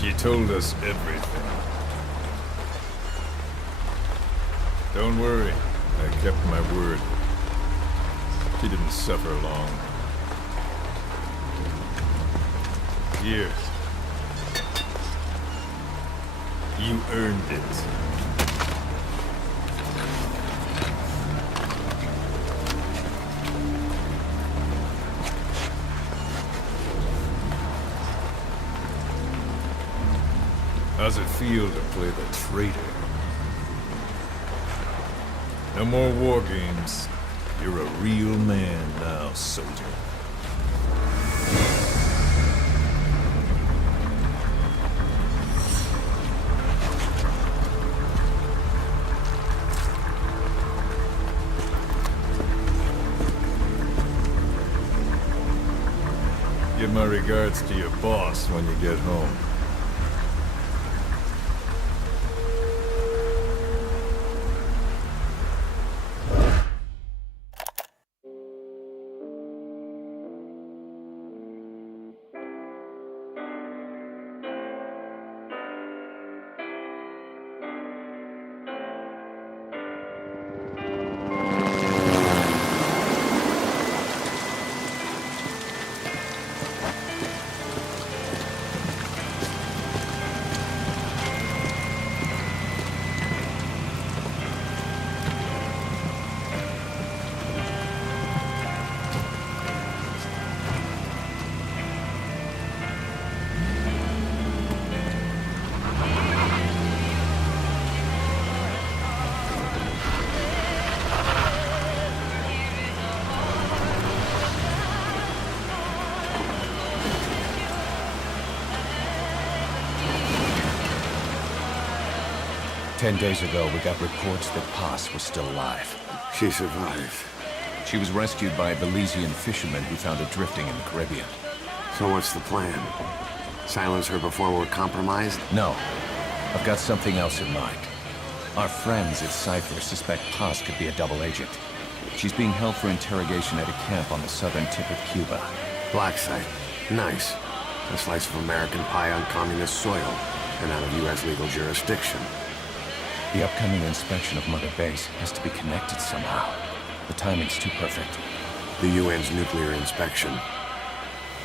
She told us everything. Don't worry, I kept my word. She didn't suffer long. Here. You earned it. How's it feel to play the traitor? No more war games. You're a real man now, soldier. Give my regards to your boss when you get home. Ten days ago, we got reports that Paz was still alive. She survived. She was rescued by a Belizean fisherman who found her drifting in the Caribbean. So what's the plan? Silence her before we're compromised? No. I've got something else in mind. Our friends at Cypher suspect Paz could be a double agent. She's being held for interrogation at a camp on the southern tip of Cuba. Black site. Nice. A slice of American pie on communist soil, and out of U.S. legal jurisdiction. The upcoming inspection of Mother Base has to be connected somehow. The timing's too perfect. The UN's nuclear inspection.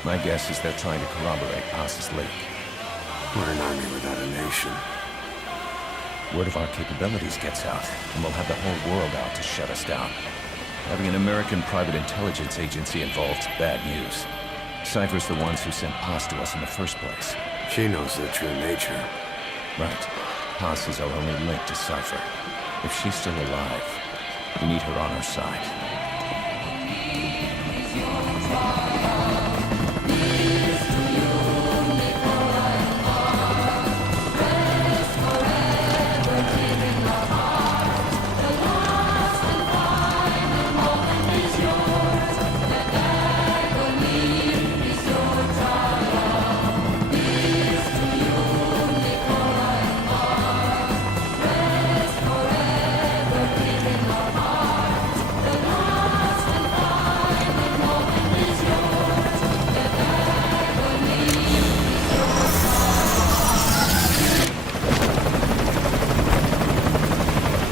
My guess is they're trying to corroborate Paz's leak. We're an army without a nation. Word of our capabilities gets out, and we'll have the whole world out to shut us down. Having an American private intelligence agency involved's bad news. Cypher's the ones who sent Paz to us in the first place. She knows their true nature. Right. Paz is our only link to Cypher. If she's still alive, we need her on our side.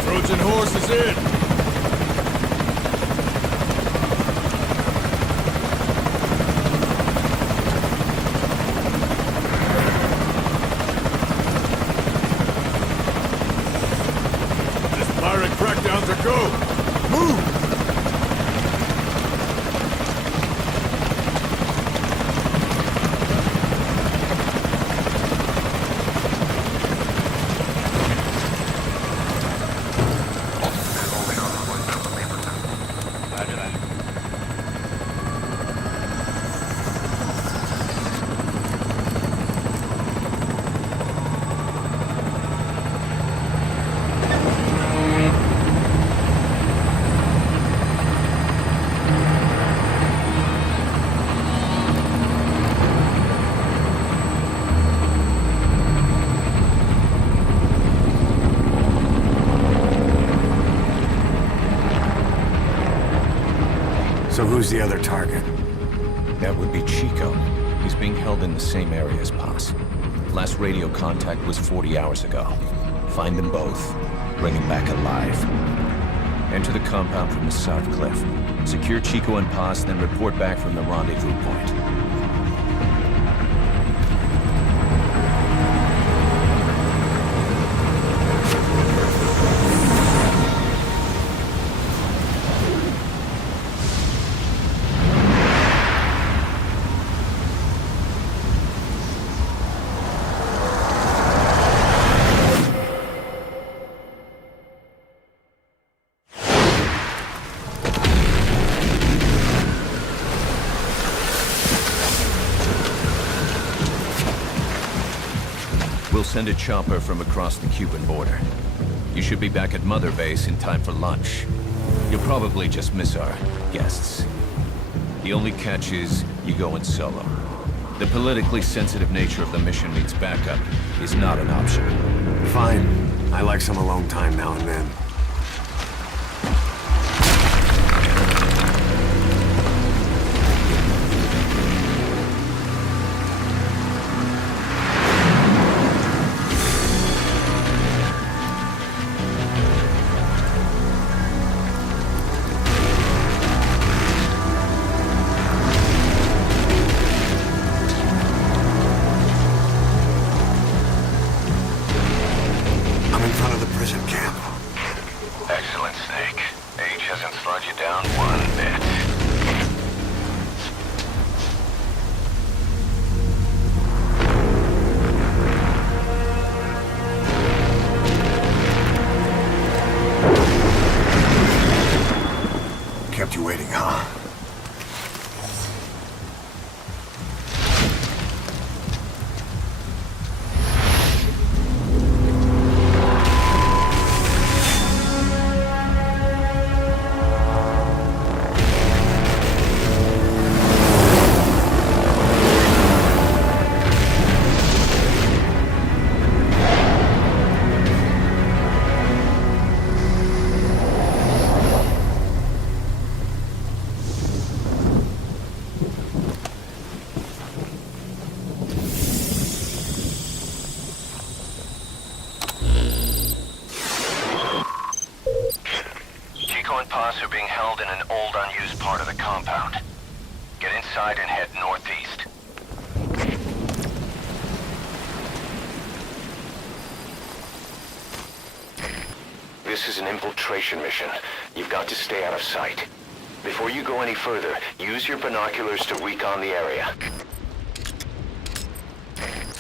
Trojan horse is in! This pirate crackdown's a go! Move! So who's the other target? That would be Chico. He's being held in the same area as Paz. Last radio contact was 40 hours ago. Find them both. Bring him back alive. Enter the compound from the south cliff. Secure Chico and Paz, then report back from the rendezvous point. We'll send a chopper from across the Cuban border. You should be back at Mother Base in time for lunch. You'll probably just miss our guests. The only catch is you go in solo. The politically sensitive nature of the mission means backup is not an option. Fine. I like some alone time now and then. Excellent, Snake. Age hasn't slowed you down one bit. Kept you waiting, huh? Are being held in an old, unused part of the compound. Get inside and head northeast. This is an infiltration mission. You've got to stay out of sight. Before you go any further, use your binoculars to recon the area.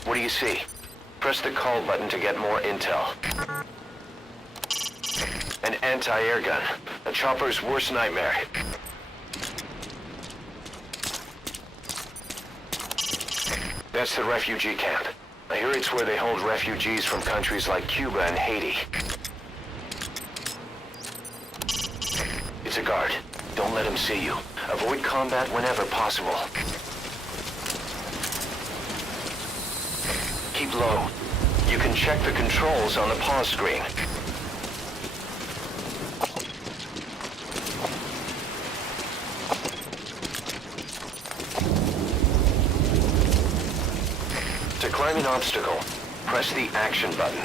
What do you see? Press the call button to get more intel. An anti-air gun. A chopper's worst nightmare. That's the refugee camp. I hear it's where they hold refugees from countries like Cuba and Haiti. It's a guard. Don't let him see you. Avoid combat whenever possible. Keep low. You can check the controls on the pause screen. To climb an obstacle, press the action button.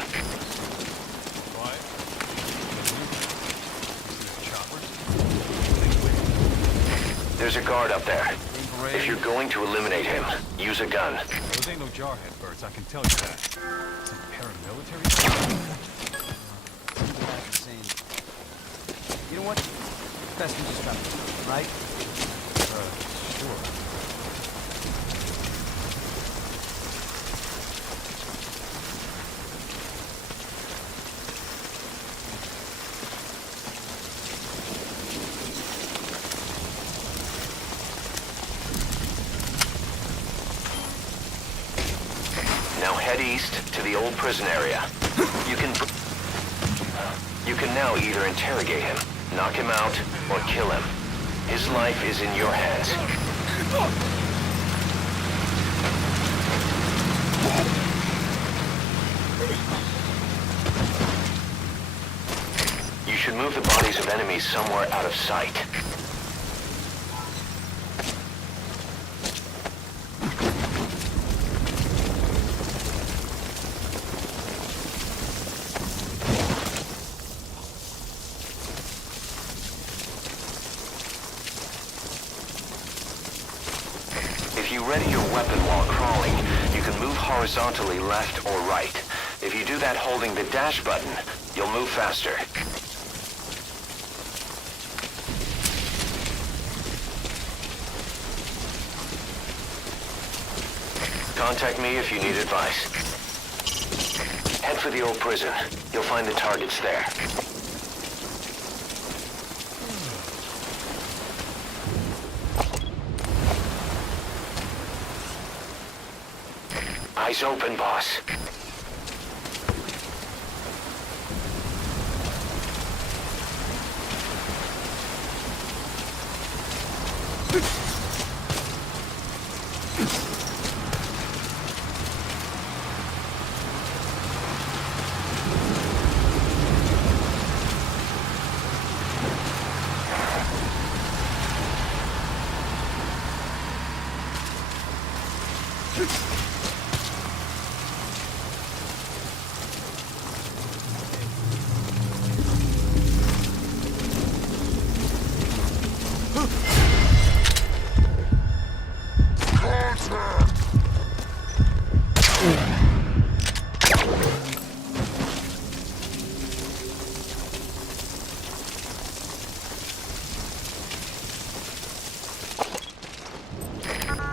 There's a guard up there. If you're going to eliminate him, use a gun. Those ain't no jarhead birds, I can tell you that. Some paramilitary? You know what? Best we just got it, right? Sure. Now head east to the old prison area. You can now either interrogate him, knock him out, or kill him. His life is in your hands. You should move the bodies of enemies somewhere out of sight. If you ready your weapon while crawling, you can move horizontally left or right. If you do that holding the dash button, you'll move faster. Contact me if you need advice. Head for the old prison. You'll find the targets there. Eyes open, boss.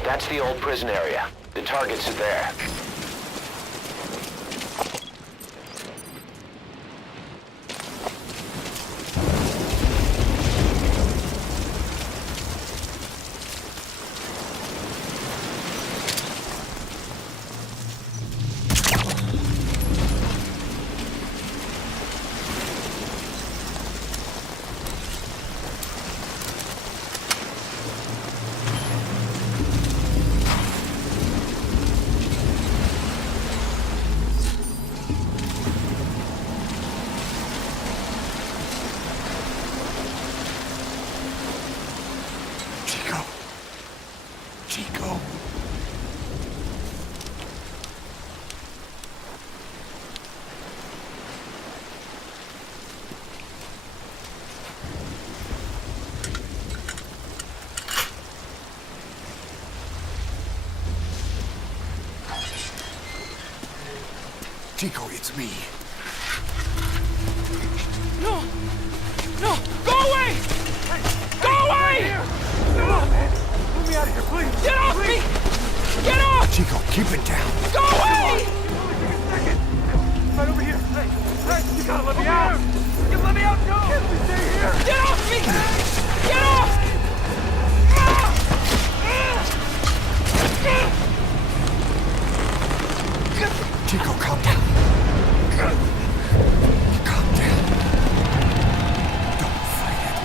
That's the old prison area. The targets are there. Chico. Chico, it's me. No! No! Go away! Go away! Let me out of here, please! Get off me! Get off! Chico, keep it down. Go away! Right over here! Hey! You gotta let me out! You let me out! No! Can't we stay here? Get off me! Get off! Chico, calm down. Calm down. Don't fight it.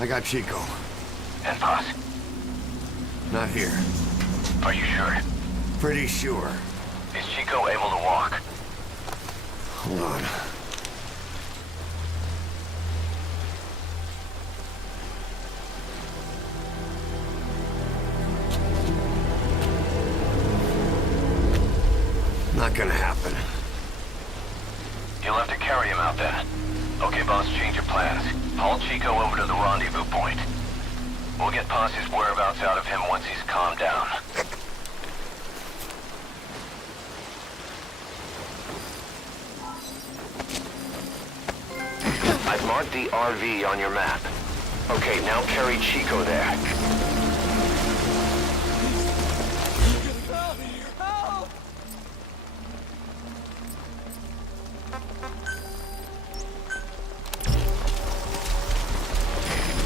I got Chico. And boss, Not here. are you sure? Pretty sure. Is Chico able to walk? Hold on. Not gonna happen. You'll have to carry him out then. Okay, boss, change your plans. Haul Chico over to the rendezvous point. We'll get Posse's whereabouts out of him once he's calmed down. I've marked the RV on your map. Okay, now carry Chico there. Help!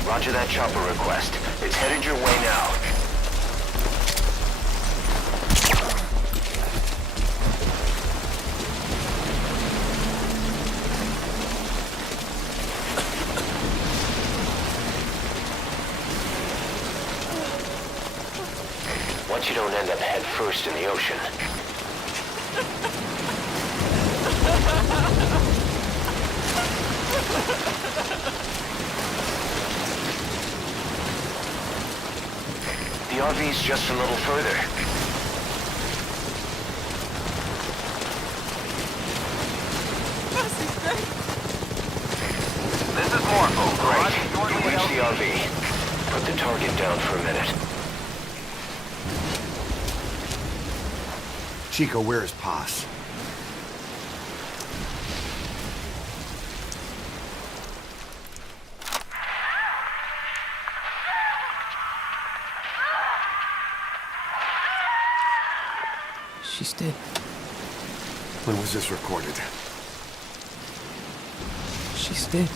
Roger that chopper request. It's headed your way now. Once you don't end up head first in the ocean. RV's just a little further. This is Morpho. Great. You reach the RV. Put the target down for a minute. Chico, where is Paz? She's dead. When was this recorded? She's dead.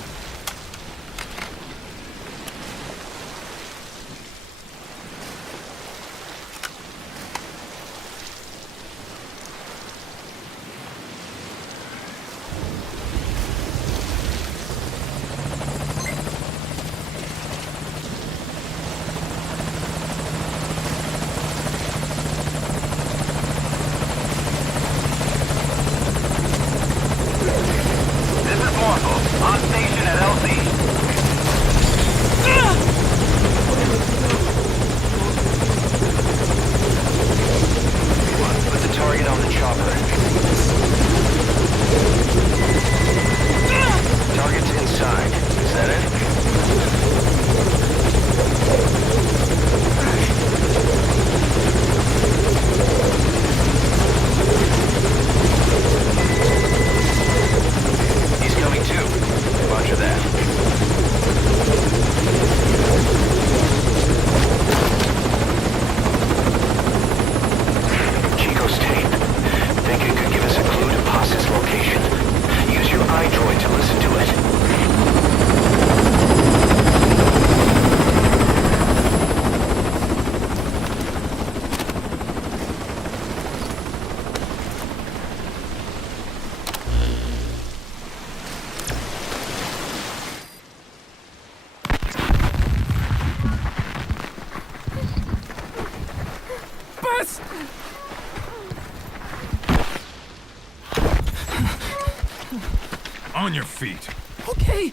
On your feet. Okay.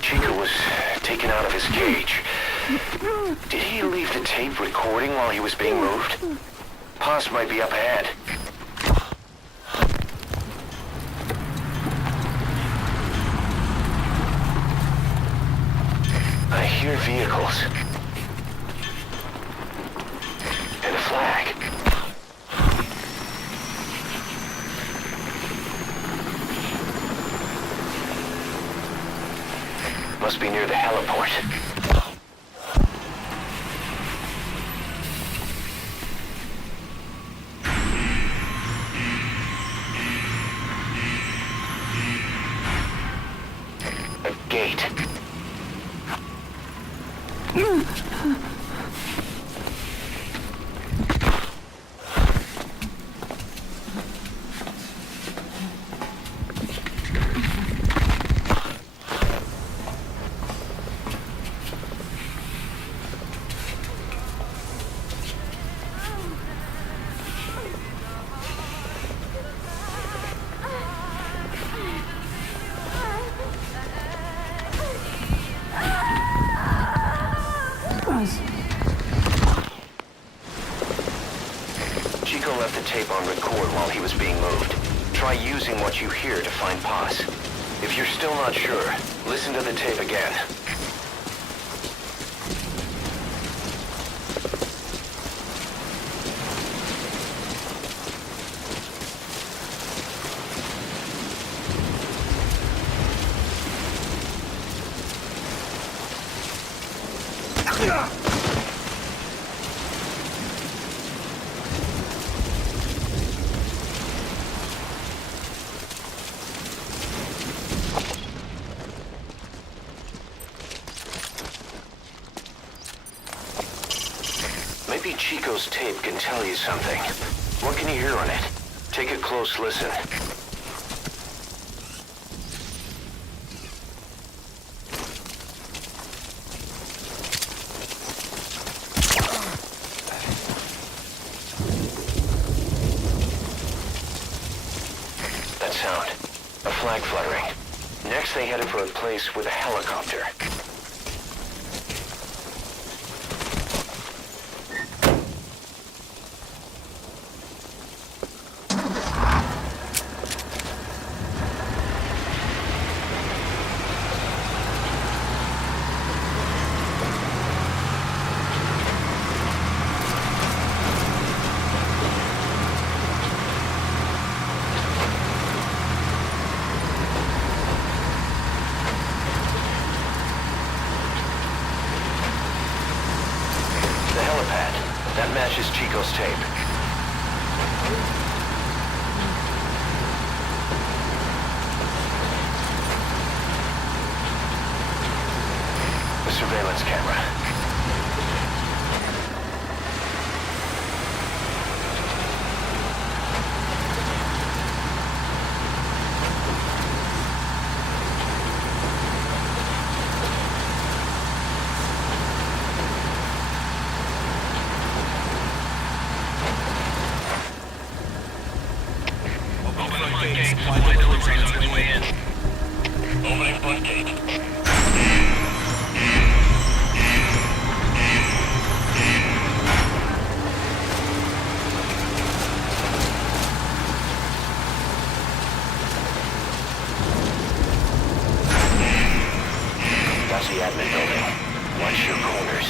Chico was taken out of his cage. Did he leave the tape recording while he was being moved? Paz might be up ahead. I hear vehicles. And a flag. Must be near the heliport. A gate. Chico left the tape on record while he was being moved. Try using what you hear to find Paz. If you're still not sure, listen to the tape again. Maybe Chico's tape can tell you something. What can you hear on it? Take a close listen. That sound. A flag fluttering. Next they headed for a place with a helicopter. tape. The surveillance camera. Opening front gate. That's the admin building. Watch your corners.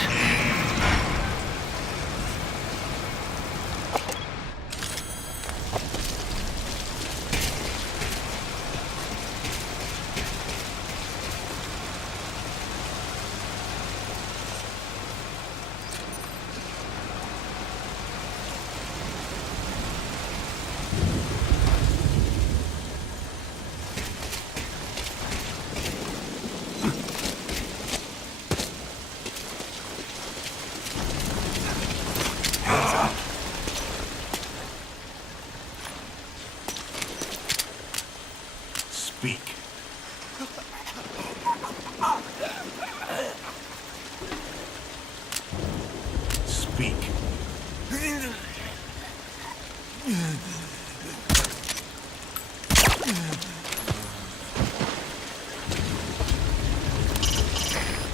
Speak. Speak.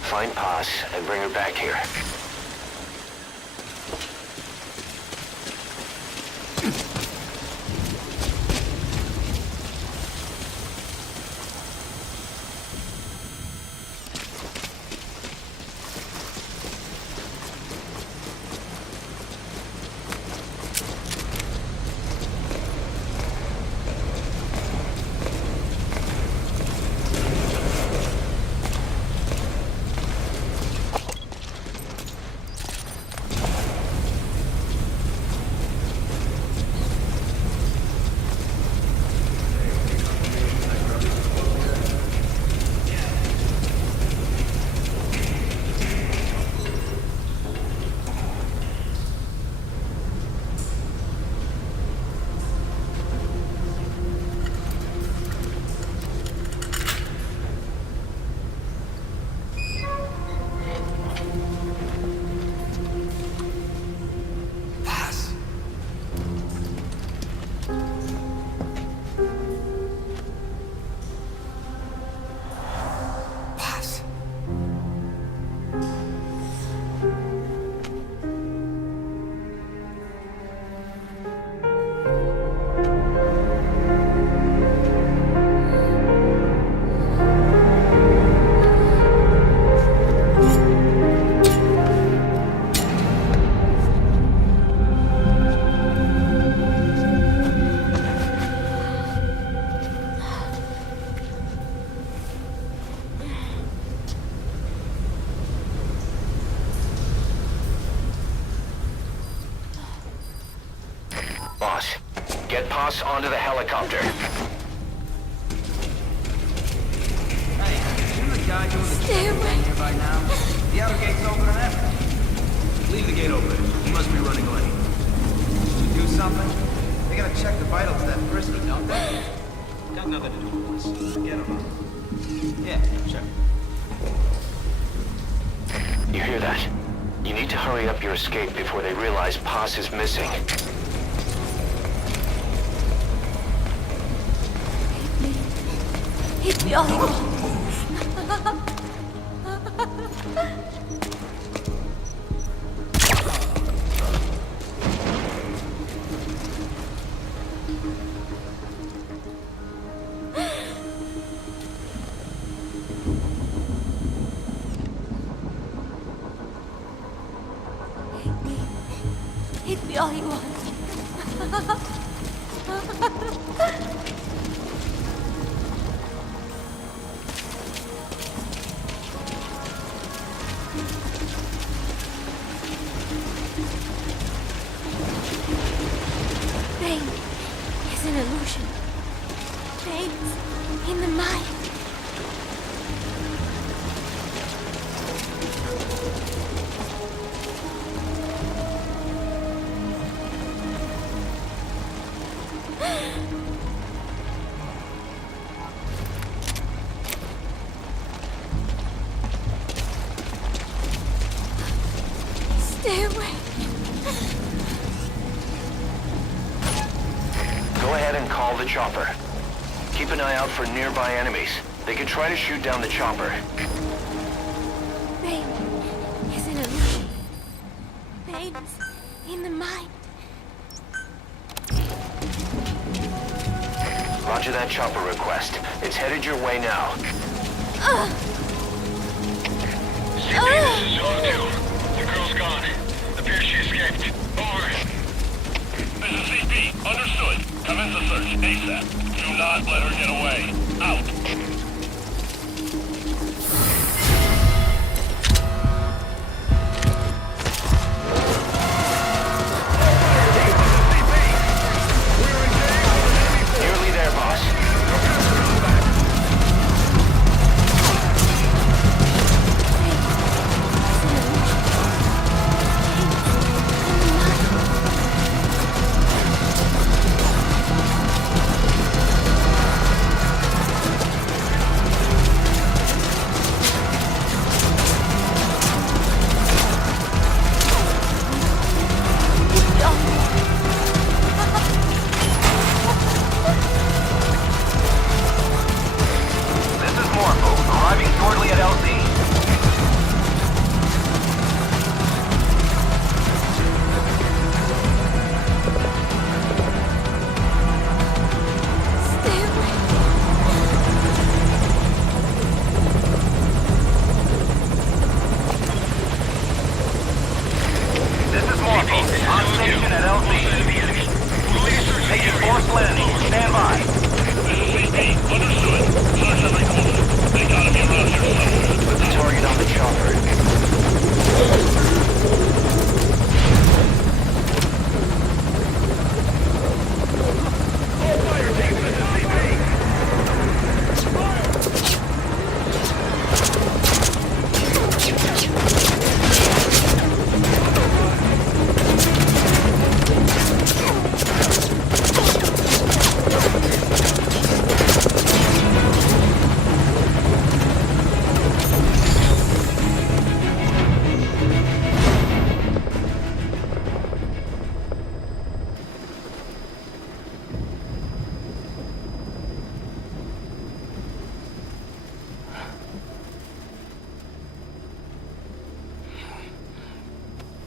Find Paz and bring her back here. Boss, get Paz onto the helicopter. Hey, isn't the guy doing the Stay away. here by now? The outer gate's open and everything. Leave the gate open. He must be running late. Should we do something? They gotta check the vitals of that frisky, don't they? Got nothing to do with this. Get him. Yeah, sure. You hear that? You need to hurry up your escape before they realize Paz is missing. Hit me all you want. Hit me all you want. is an illusion. Pain's in the mind. Stay away. Go ahead and call the chopper. Keep an eye out for nearby enemies. They could try to shoot down the chopper. Pain is an illusion. Pain's in the mind. Roger that chopper request. It's headed your way now. CP, this is Zone 2. The girl's gone. Appears she escaped. Over. This is CP. Understood. Commence the search ASAP. Do not let her get away. Out. Nearly there, boss. This is Morpho, arriving shortly at LZ. Stay away. This is Morpho, on station at LZ. Taking forced landing. Stand by. This is CP. Understood. Search every corner. They gotta be around here somewhere. Put the target on the chopper.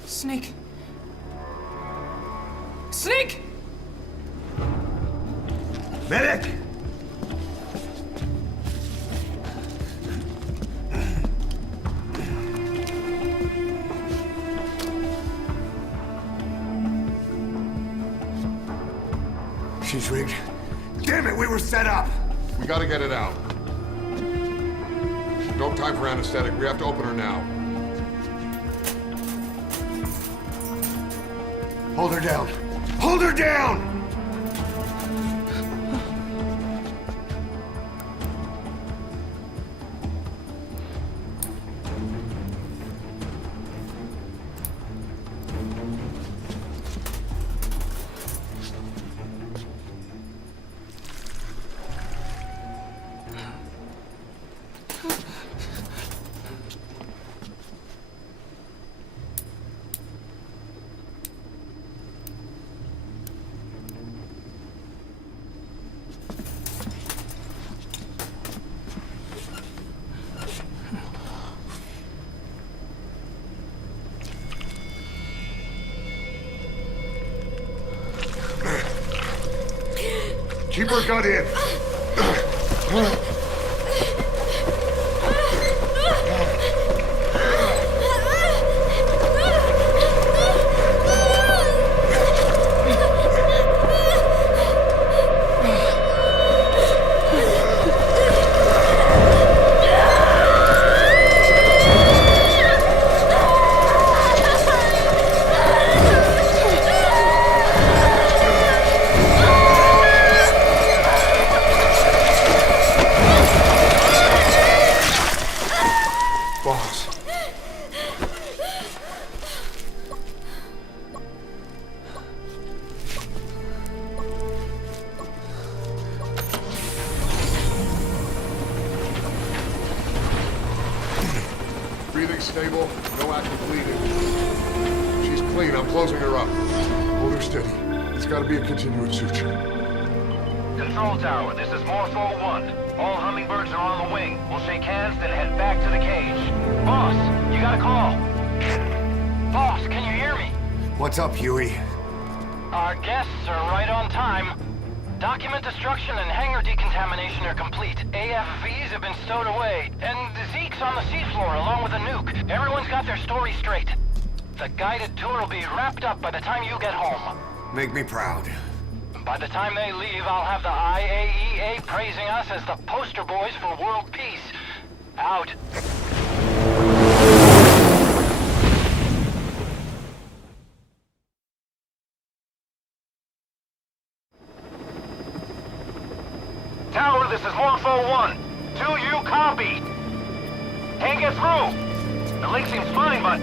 Snake. Snake! Medic! She's rigged. Damn it, we were set up! We gotta get it out. No time for anesthetic. We have to open her now. Hold her down. Hold her down! Keep her gun in. She's stable, no active bleeding. She's clean, I'm closing her up. Hold her steady. It's gotta be a continuous suture. Control tower, this is Morpho 1. All hummingbirds are on the wing. We'll shake hands, then head back to the cage. Boss, you got a call. Boss, can you hear me? What's up, Huey? Our guests are right on time. Document destruction and hangar decontamination are complete. AFVs have been stowed away, and Zeke's on the seafloor along with a nuke. Everyone's got their story straight. The guided tour will be wrapped up by the time you get home. Make me proud. By the time they leave, I'll have the IAEA praising us as the poster boys for world peace. Out. Tower, this is Morpho 1. Do you copy? Can't get through. The link seems fine, but...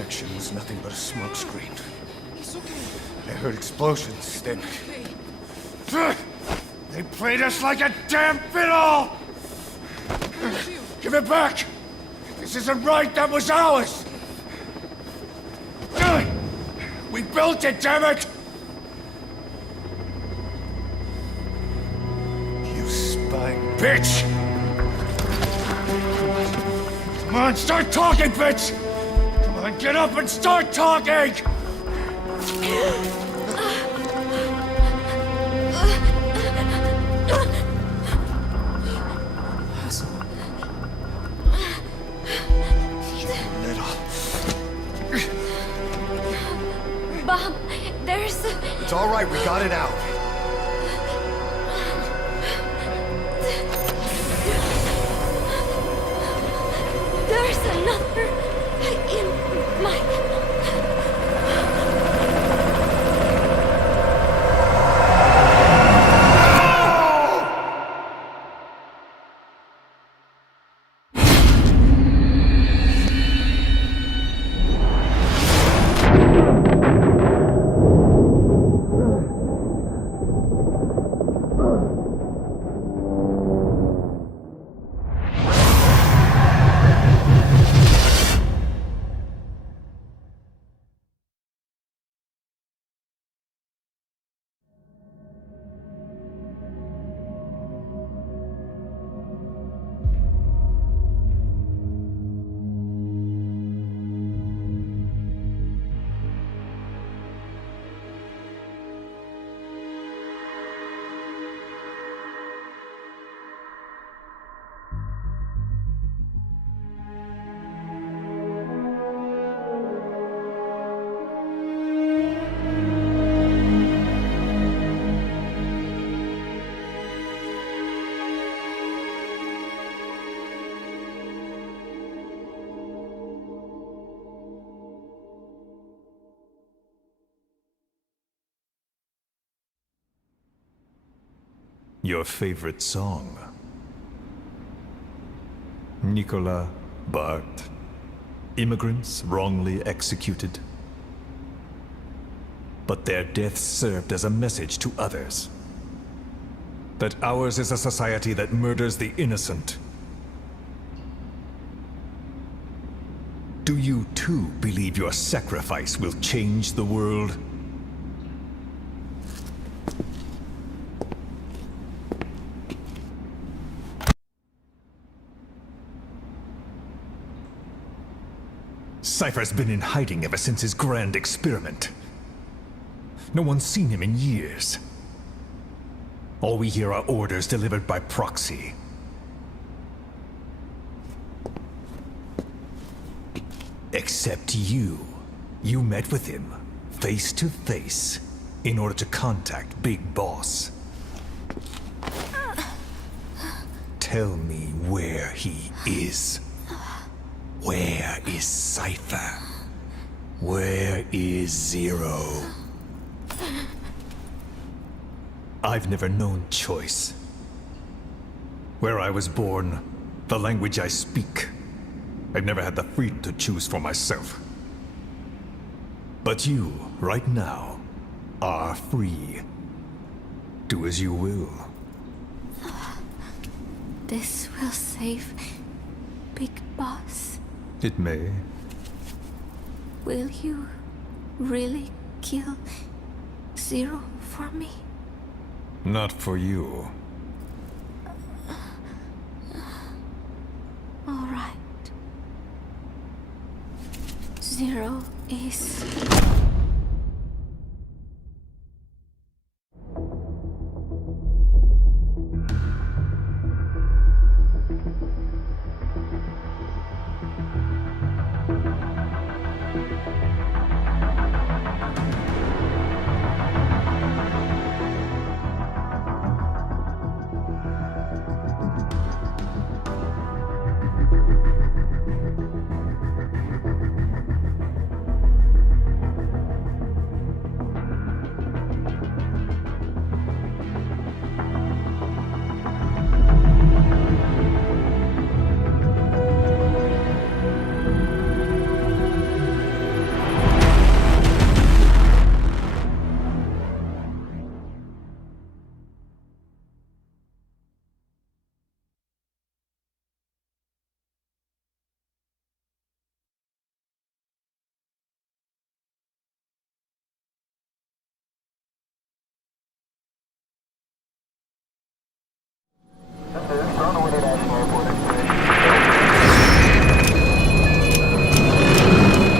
inspection was nothing but a smokescreen. I heard explosions, then... They played us like a damn fiddle! Give it back! This isn't right, that was ours! We built it, damn it! You spying bitch! Come on, start talking, bitch! Come on, get up and start talking! Your favorite song. Nicolas Bart. Immigrants wrongly executed. But their deaths served as a message to others. That ours is a society that murders the innocent. Do you too believe your sacrifice will change the world? Cypher's been in hiding ever since his grand experiment. No one's seen him in years. All we hear are orders delivered by proxy. Except you. You met with him, face to face, in order to contact Big Boss. Tell me where he is. Where is Cypher? Where is Zero? I've never known choice. Where I was born, the language I speak, I've never had the freedom to choose for myself. But you, right now, are free. Do as you will. This will save Big Boss. It may. Will you really kill Zero for me? Not for you. All right. Zero is...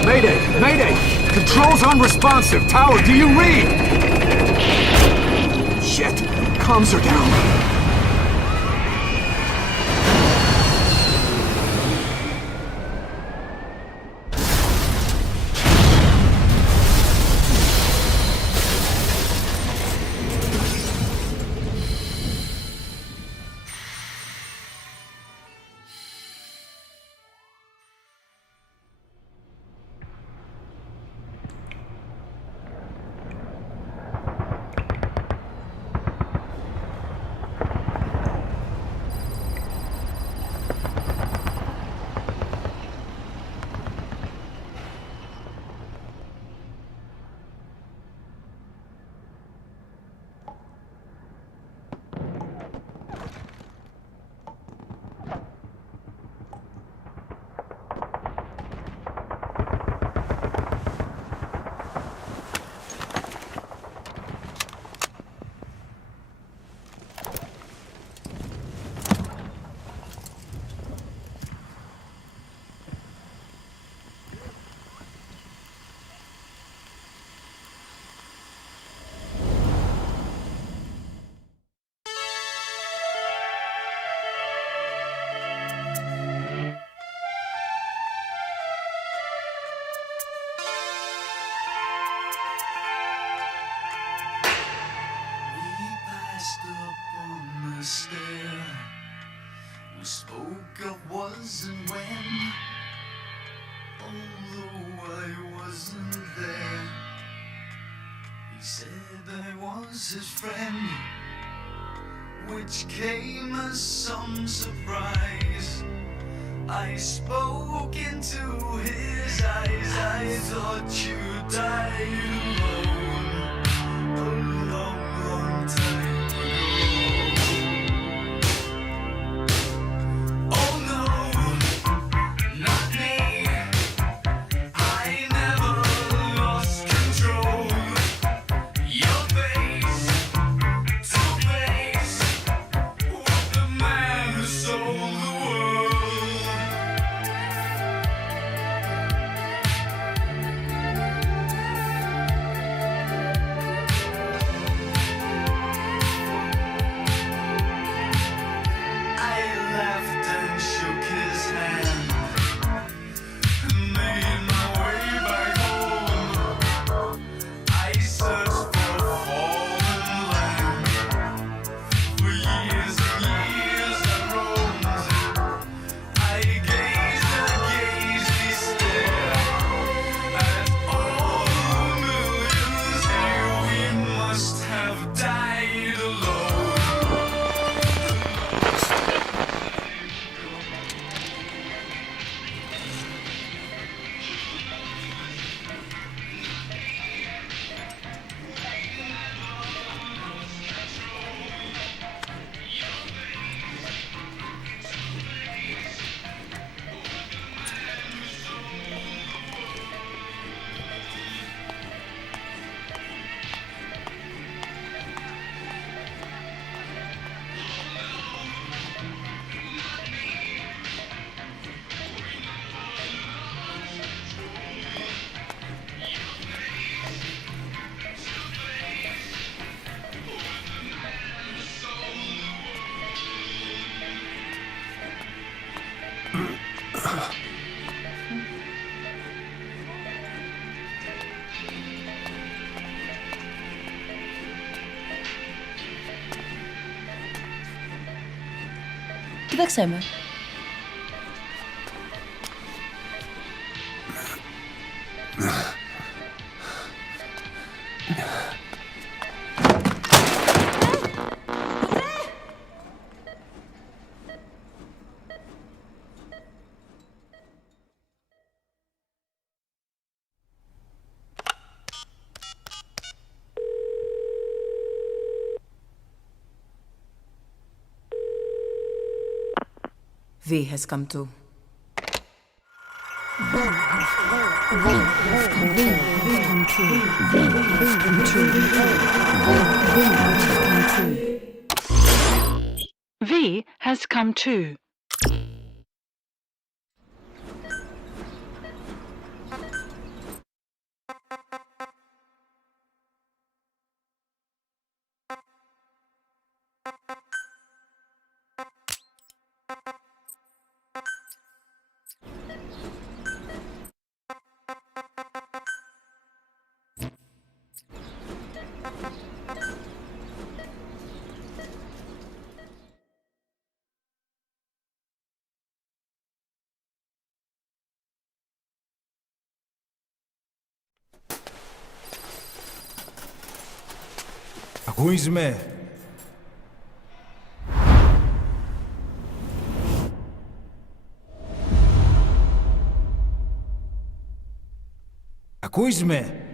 Mayday! Mayday! Controls unresponsive. Tower, do you read? Shit. Comms are down. We spoke of was and when, although I wasn't there. He said I was his friend. which came as some surprise. I spoke into his eyes. I thought you died alone a long, long time ago. Oh no, not me. I never lost control. Your face to face with the man who sold the world. I laughed and shook his hand and made my way back home. I searched for fallen land. For years and years I roamed. I gazed and gazed, he stared at all the millions here. We must have died alone. Kdo chceme? V has come to. V has come too. Ακούεις με? Ακούεις με?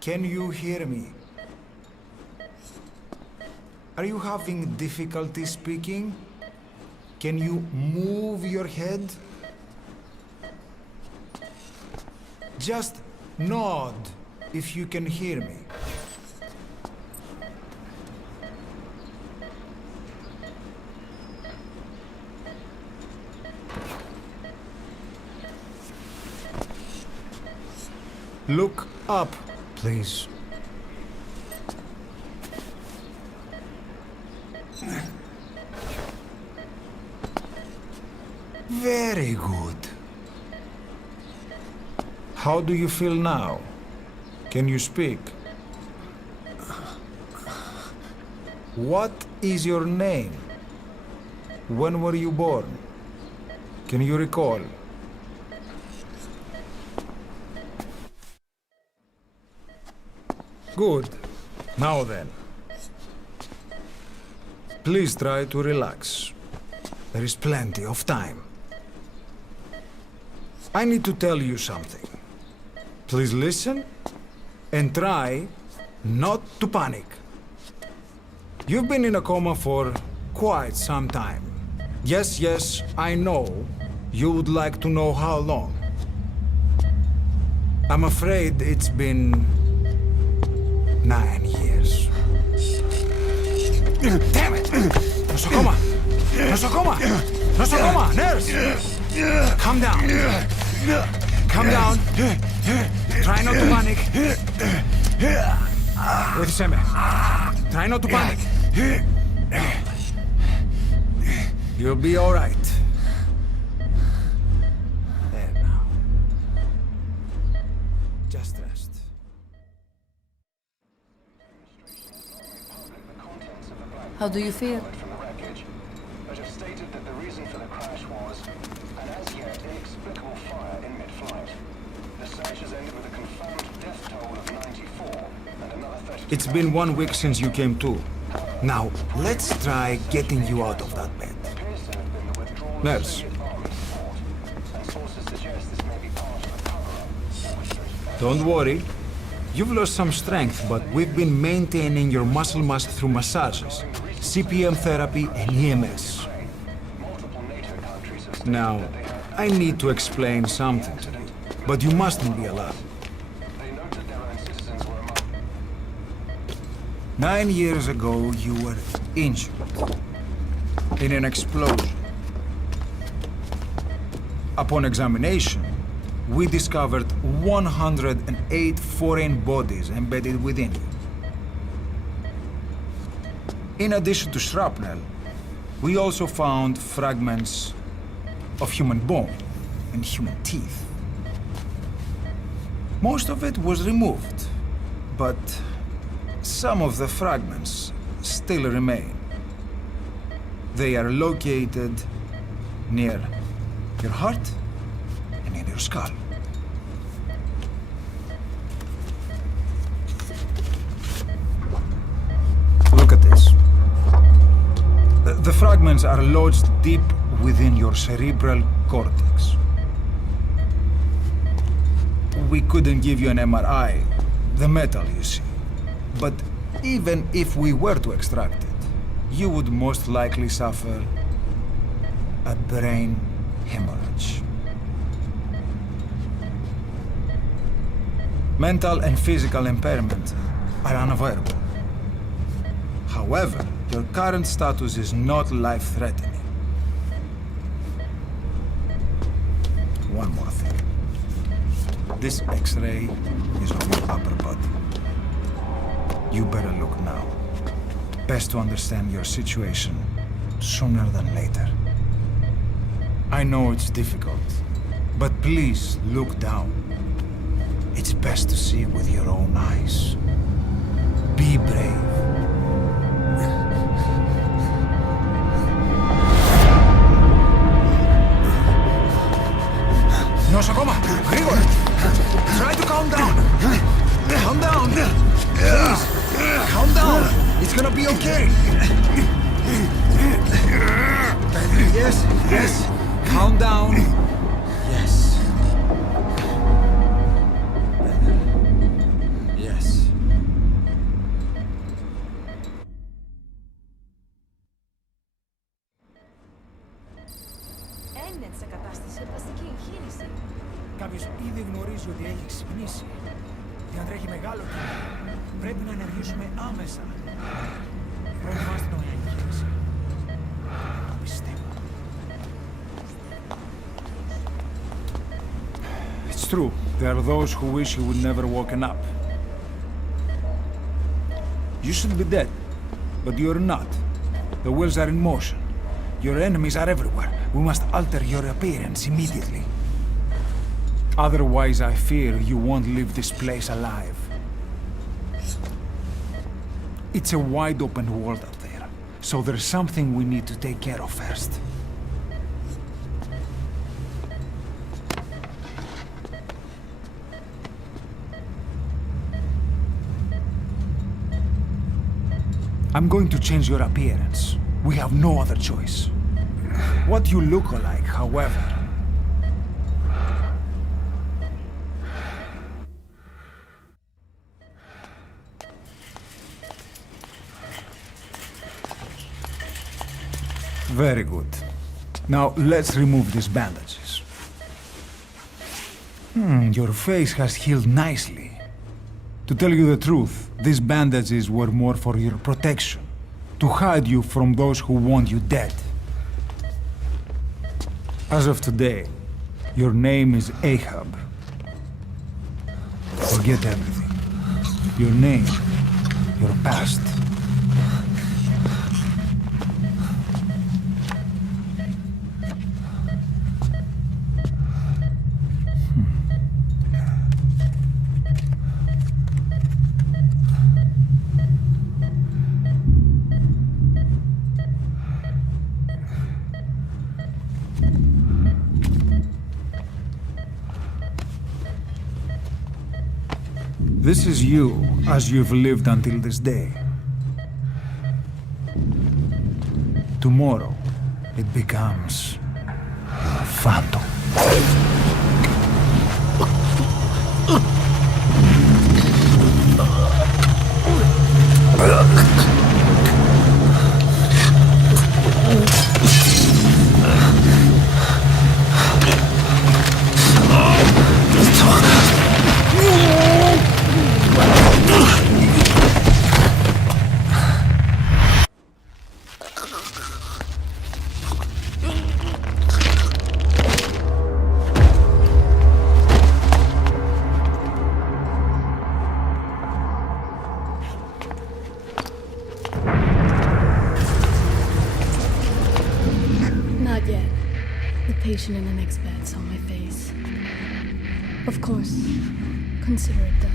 Can you hear me? Are you having difficulty speaking? Can you move your head? Just nod if you can hear me. Look up, please. Very good. How do you feel now? Can you speak? What is your name? When were you born? Can you recall? Good. Now then. Please try to relax. There is plenty of time. I need to tell you something. Please listen and try not to panic. You've been in a coma for quite some time. Yes, I know you would like to know how long. I'm afraid it's been 9 years. Damn it! Nosocoma! Nosocoma! Nosocoma! Nurse! Calm down. Calm down. Try not to panic. Ήρθαμε. Try not to panic. You'll be all right. There now. Just rest. How do you feel? But have stated that the reason for the crash was an as yet inexplicable fire in mid-flight. The search has ended with a confirmed death toll of 94 and another 32. It's been 1 week since you came to. Now, let's try getting you out of that bed. Nurse. Don't worry. You've lost some strength, but we've been maintaining your muscle mass through massages, CPM therapy, and EMS. Now, I need to explain something to you, but you mustn't be alarmed. 9 years ago, you were injured in an explosion. Upon examination, we discovered 108 foreign bodies embedded within you. In addition to shrapnel, we also found fragments of human bone and human teeth. Most of it was removed, but some of the fragments still remain. They are located near your heart and in your skull. Look at this. The fragments are lodged deep within your cerebral cortex. We couldn't give you an MRI, the metal, you see. But even if we were to extract it, you would most likely suffer a brain hemorrhage. Mental and physical impairment are unavoidable. However, your current status is not life-threatening. One more thing. This X-ray is of your upper body. You better look now. Best to understand your situation sooner than later. I know it's difficult, but please look down. It's best to see with your own eyes. Be brave. Nosocoma! Grigor! Try to calm down! Calm down! Please! Calm down! It's gonna be okay! Yes! Calm down! Yes. Yes. Έγινε σε κατάσταση επαστική εγχείρηση. Κάποιος ήδη γνωρίζει ότι έχει ξυπνήσει. Για να τρέχει μεγάλο κίνημα, πρέπει να ενεργήσουμε άμεσα. Προετοιμάστε τον για εγχείρηση. Πιστεύω. It's true. There are those who wish you would never woken up. You should be dead, but you're not. The wheels are in motion. Your enemies are everywhere. We must alter your appearance immediately. Otherwise, I fear you won't leave this place alive. It's a wide open world out there, so there's something we need to take care of first. I'm going to change your appearance. We have no other choice. What you look like, however... Very good. Now, let's remove these bandages. Your face has healed nicely. To tell you the truth, these bandages were more for your protection. To hide you from those who want you dead. As of today, your name is Ahab. Forget everything. Your name, your past. This is you, as you've lived until this day. Tomorrow, it becomes a phantom. Not yet. The patient in the next bed saw my face. Of course, consider it done.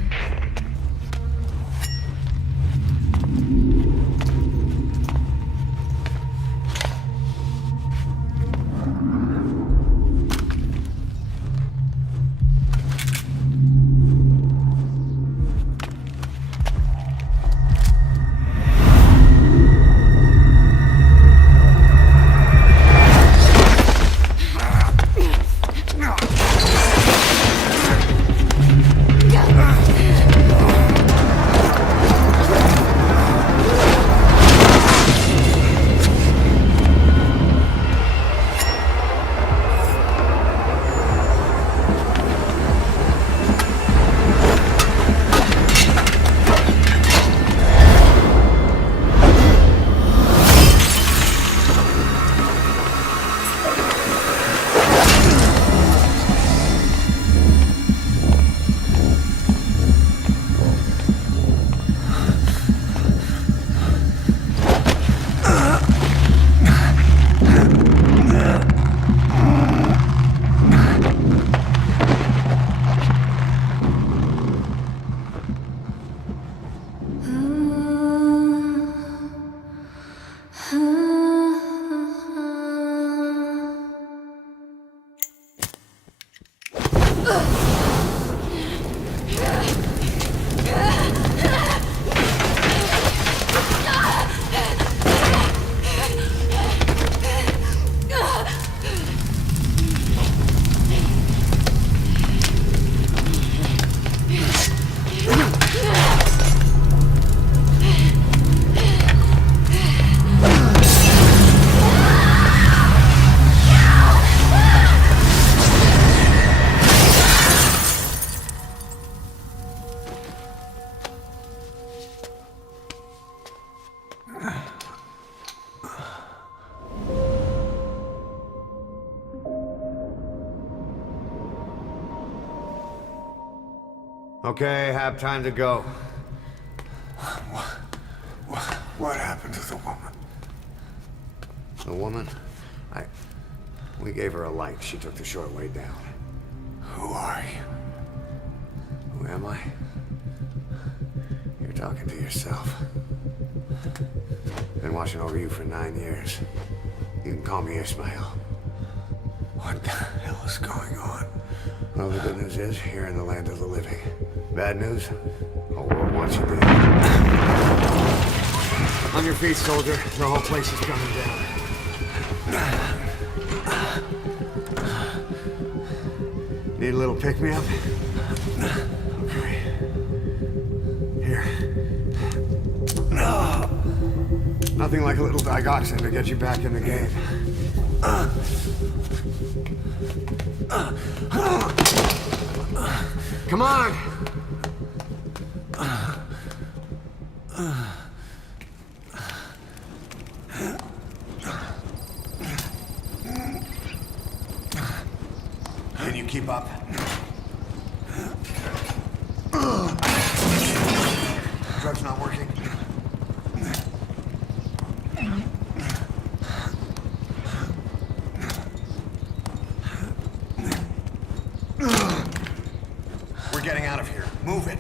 Okay, have time to go. What happened to the woman? The woman? We gave her a light. She took the short way down. Who are you? Who am I? You're talking to yourself. Been watching over you for 9 years. You can call me Ishmael. What the hell is going on? Well, the good news is, you're in the land of the living. Bad news? The whole world wants you dead. On your feet, soldier. The whole place is coming down. Need a little pick-me-up? Okay. Here. Nothing like a little digoxin to get you back in the game. Come on! Can you keep up? Drug's not working. We're getting out of here. Move it.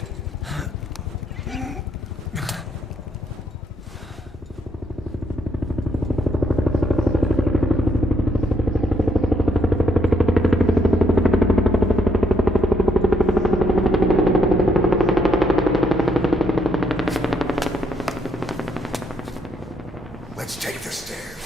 Let's take the stairs.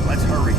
on, let's hurry.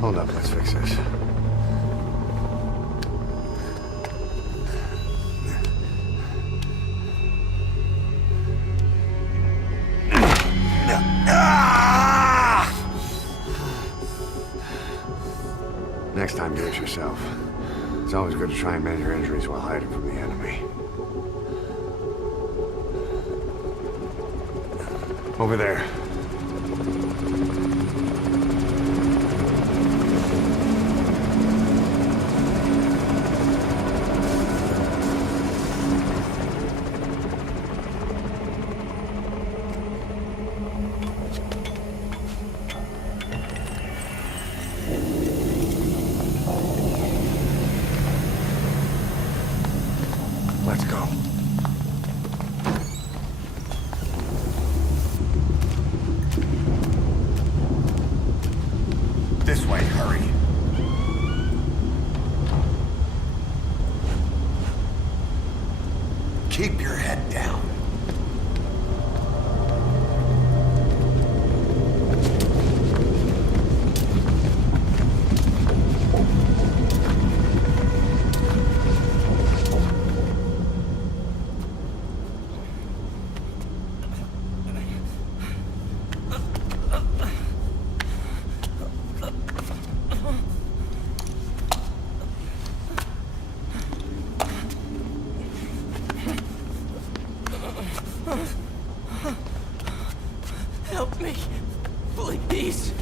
Hold up, let's fix this. Next time, do it yourself. It's always good to try and mend your injuries while hiding from the enemy. Over there. Let's go. This way, hurry. Keep your head down. Help me, please.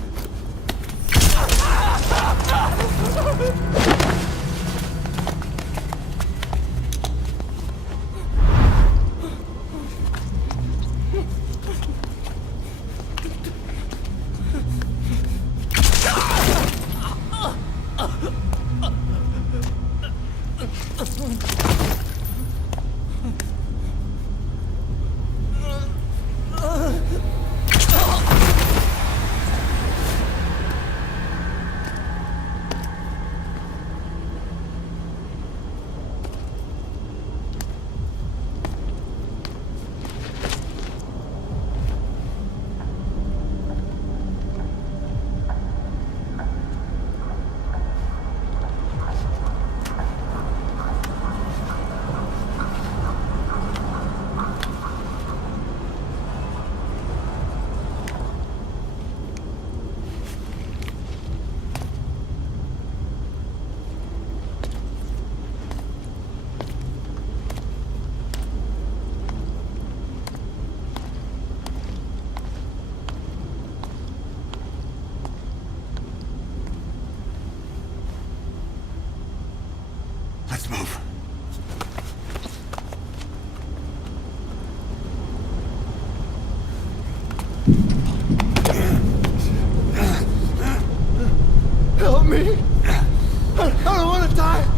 Let's move. Help me! I don't want to die!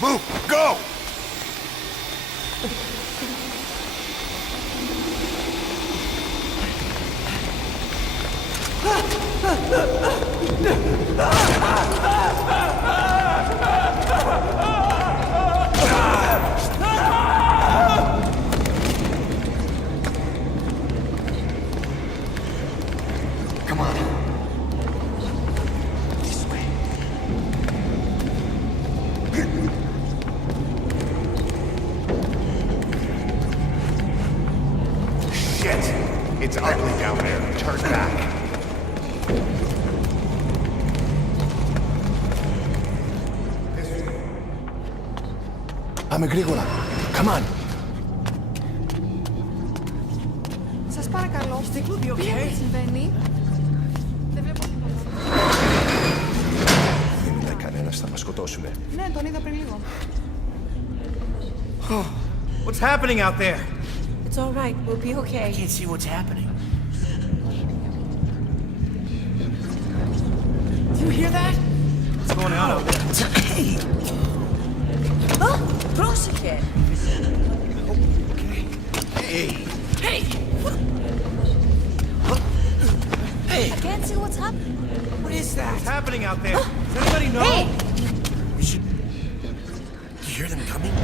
Move! Go! Come on. This way. Shit! It's ugly down there. Turn back. Πάμε γρήγορα. Come on. Σας παρακαλώ. Τι συμβαίνει? Δεν βλέπω τίποτα. Δεν μιλάει κανένας, θα μας σκοτώσουνε. Ναι, τον είδα πριν λίγο. What's happening out there? It's all right. We'll be okay. I can't see what's happening. Do you hear that? What's going on out there? Hey! Oh, πρόσεχε. Hey! Hey! Hey! I can't see what's happening. What is that? What's happening out there? Does anybody know? Hey! We should... Do you hear them coming?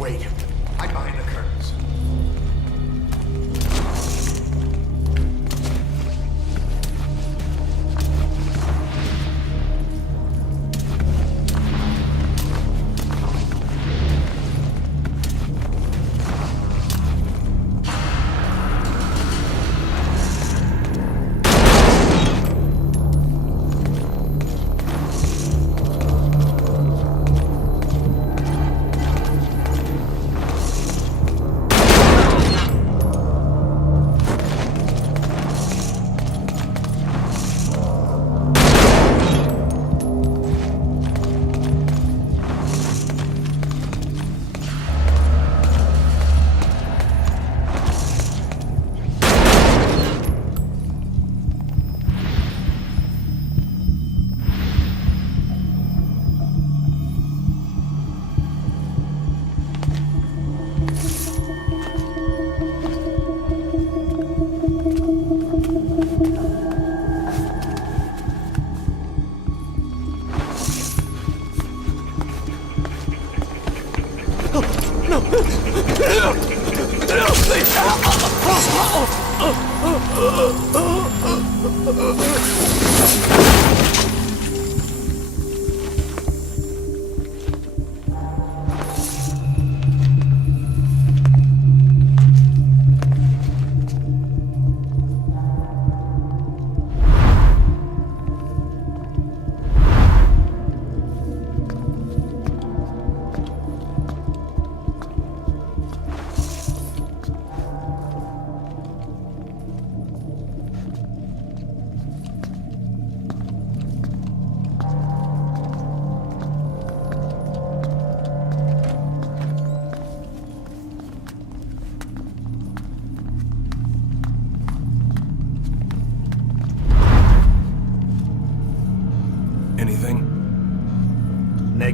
Wait, I'm behind the curtains.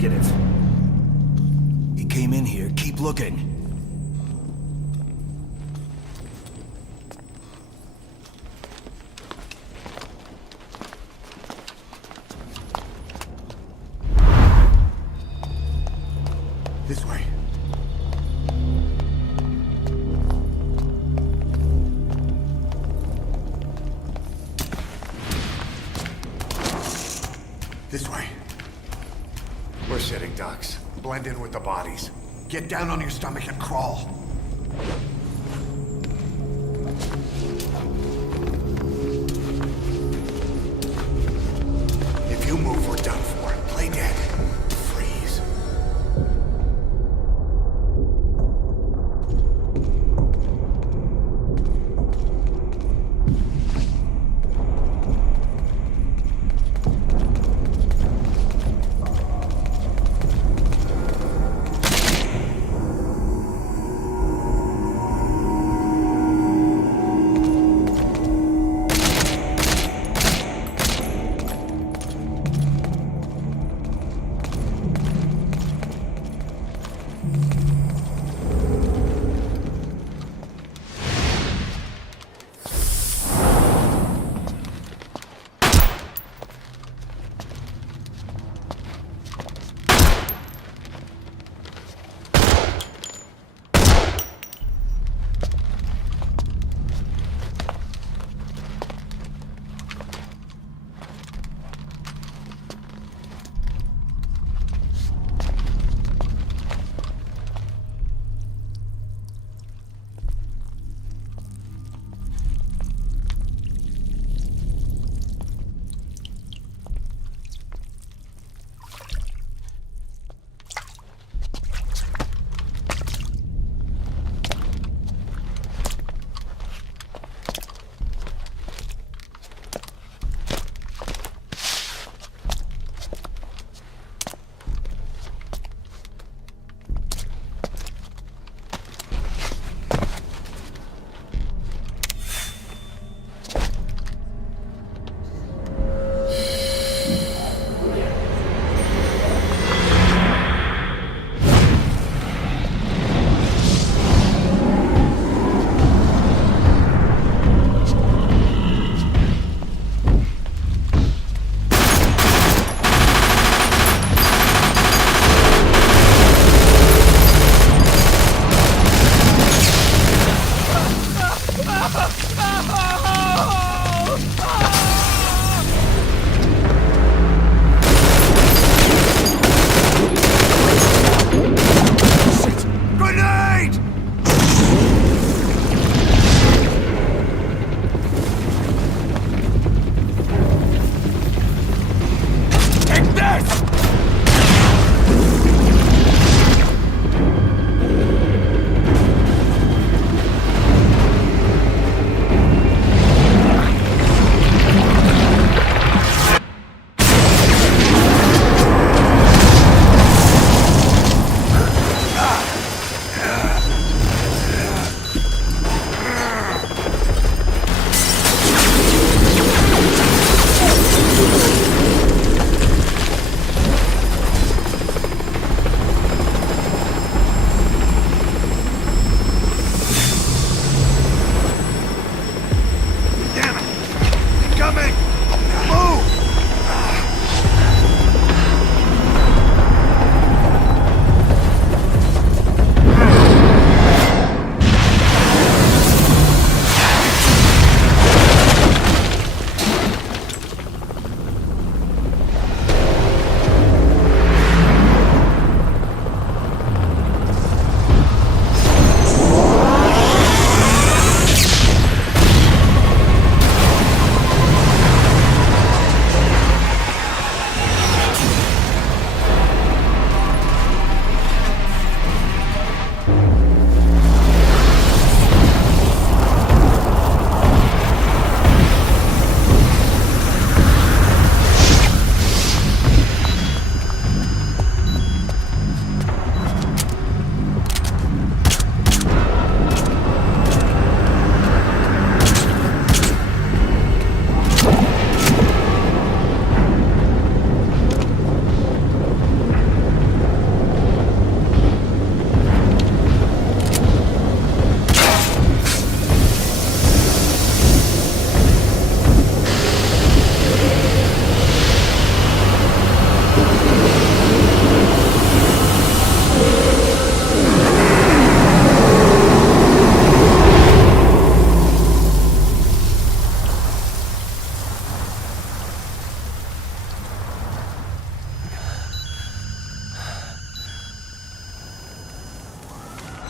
Negative. He came in here. Keep looking. This way. This way. We're sitting ducks. Blend in with the bodies. Get down on your stomach and crawl. If you move, we're done for. Play dead. Freeze.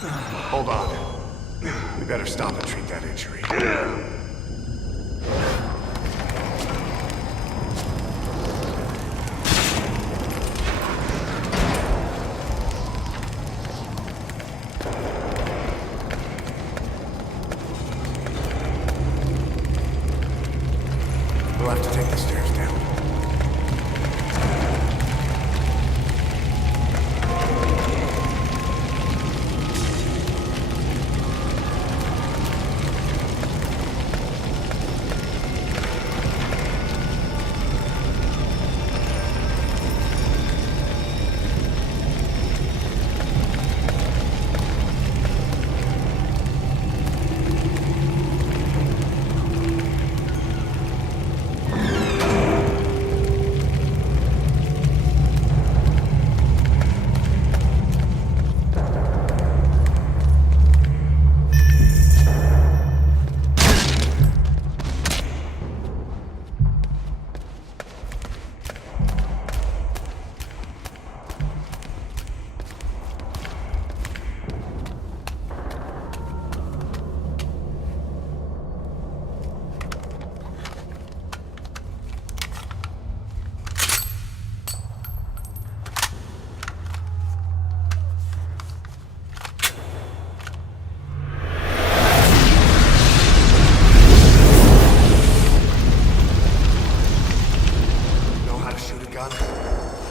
Hold on. We better stop and treat that injury. We'll have to take the stairs down.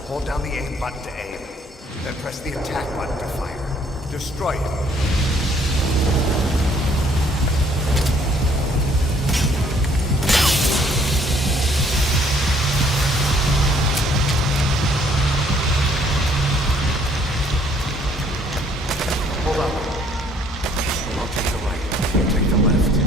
Hold down the aim button to aim, then press the attack button to fire. Destroy it. Hold up. I'll take the right. You take the left.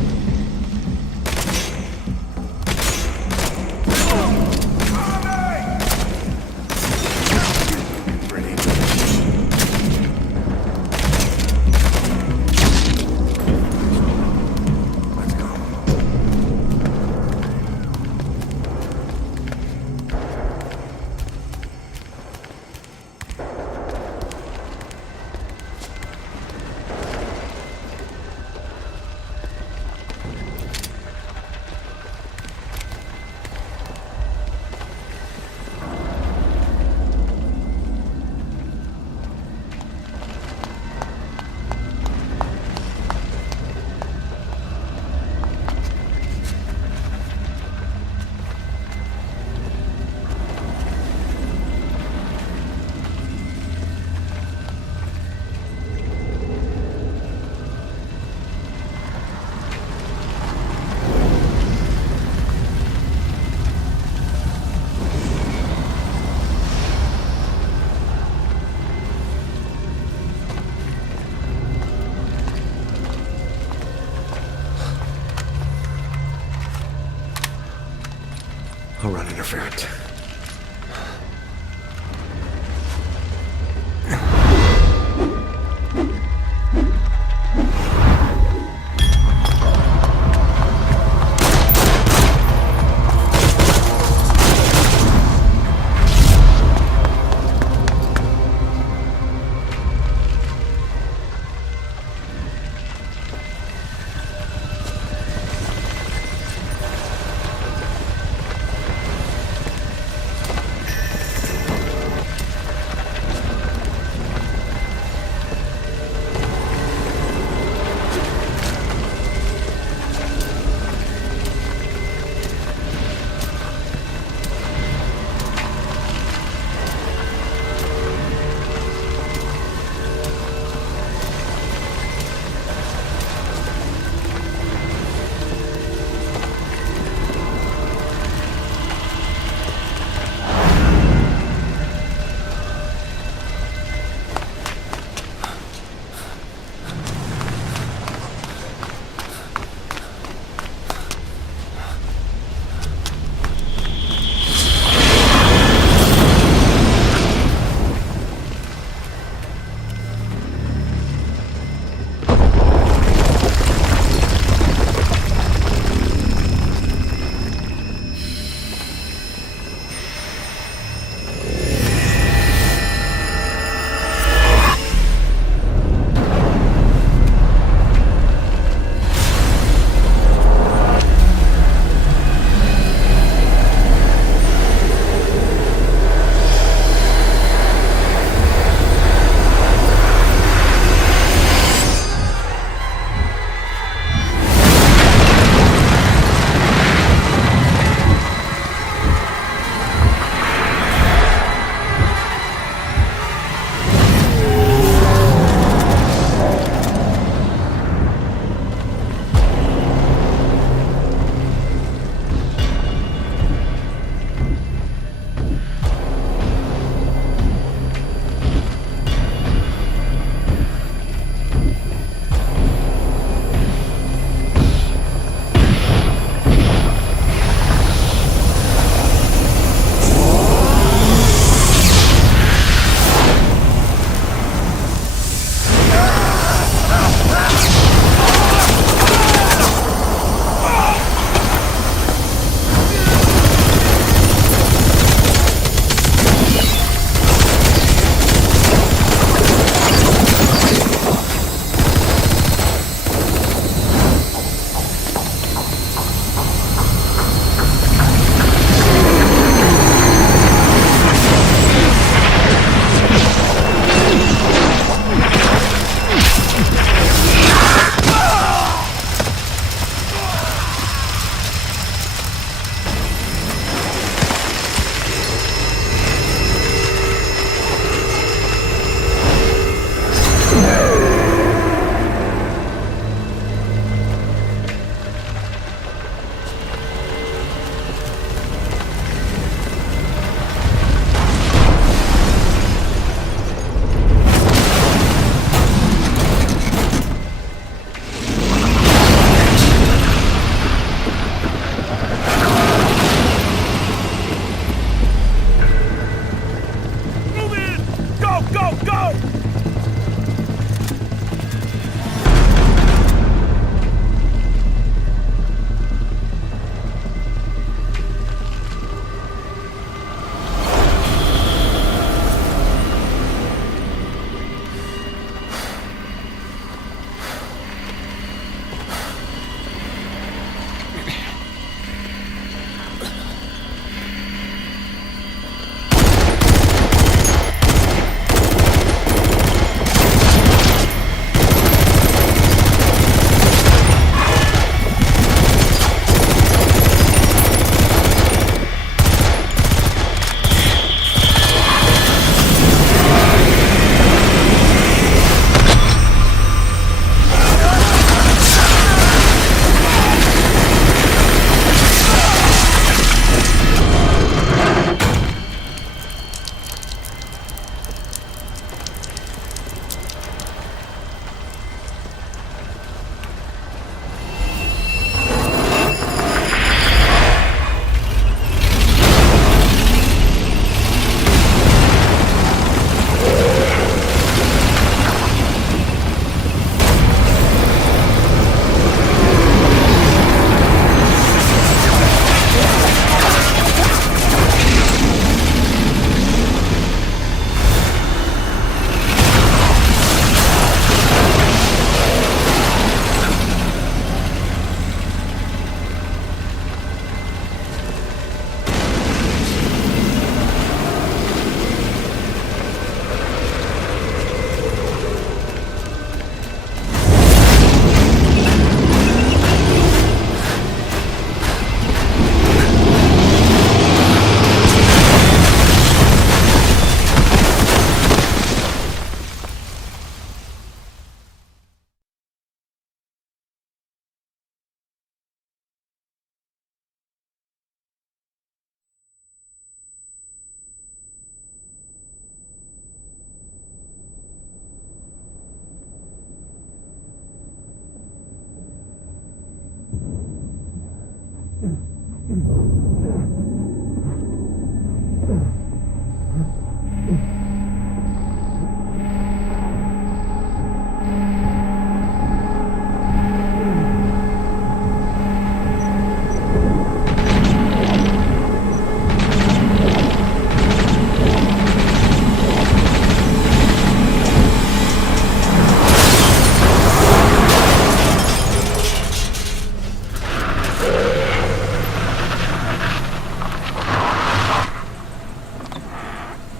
I'll run interference.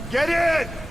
Get in!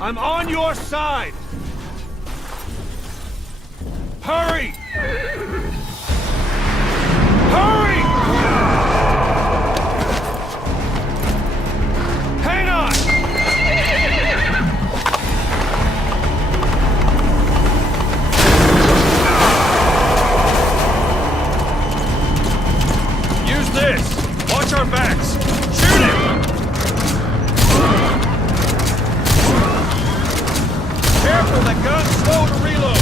I'm on your side! Hurry! Hurry! Hang on! Use this! Watch our backs! Shoot him! Careful, the gun's slow to reload!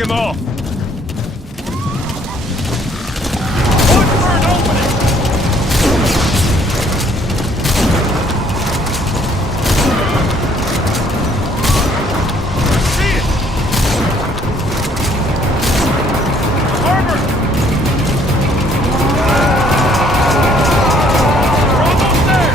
him off! Look for an opening! I see it! Harbor! We're almost there!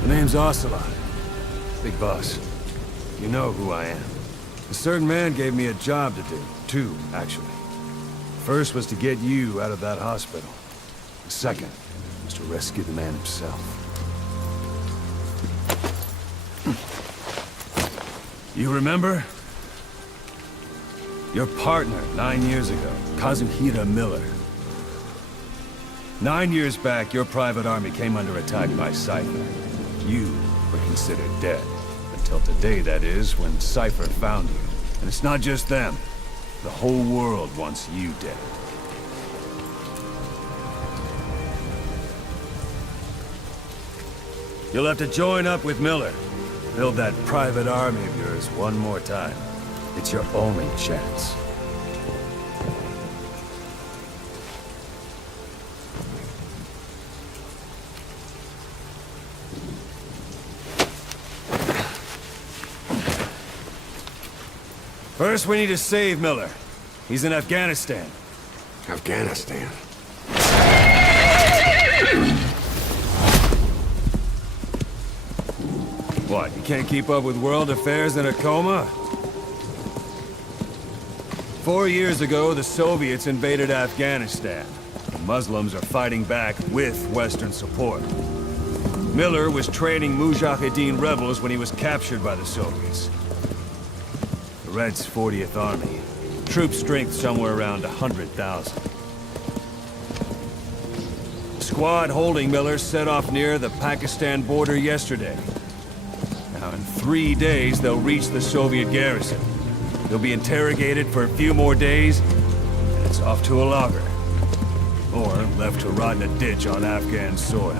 The name's Ocelot. Big boss. You know who I am. A certain man gave me a job to do. Two, actually. First was to get you out of that hospital. The second was to rescue the man himself. You remember? Your partner 9 years ago, Kazuhira Miller. 9 years back, your private army came under attack by Cypher. You were considered dead. Until today, that is, when Cypher found you. And it's not just them. The whole world wants you dead. You'll have to join up with Miller. Build that private army of yours one more time. It's your only chance. First, we need to save Miller. He's in Afghanistan. Afghanistan? What, you can't keep up with world affairs in a coma? 4 years ago, the Soviets invaded Afghanistan. The Muslims are fighting back with Western support. Miller was training Mujahideen rebels when he was captured by the Soviets. The Red's 40th Army. Troop strength somewhere around 100,000. The squad holding Miller set off near the Pakistan border yesterday. Now, in 3 days, they'll reach the Soviet garrison. They'll be interrogated for a few more days, and it's off to a lager. Or left to rot in a ditch on Afghan soil.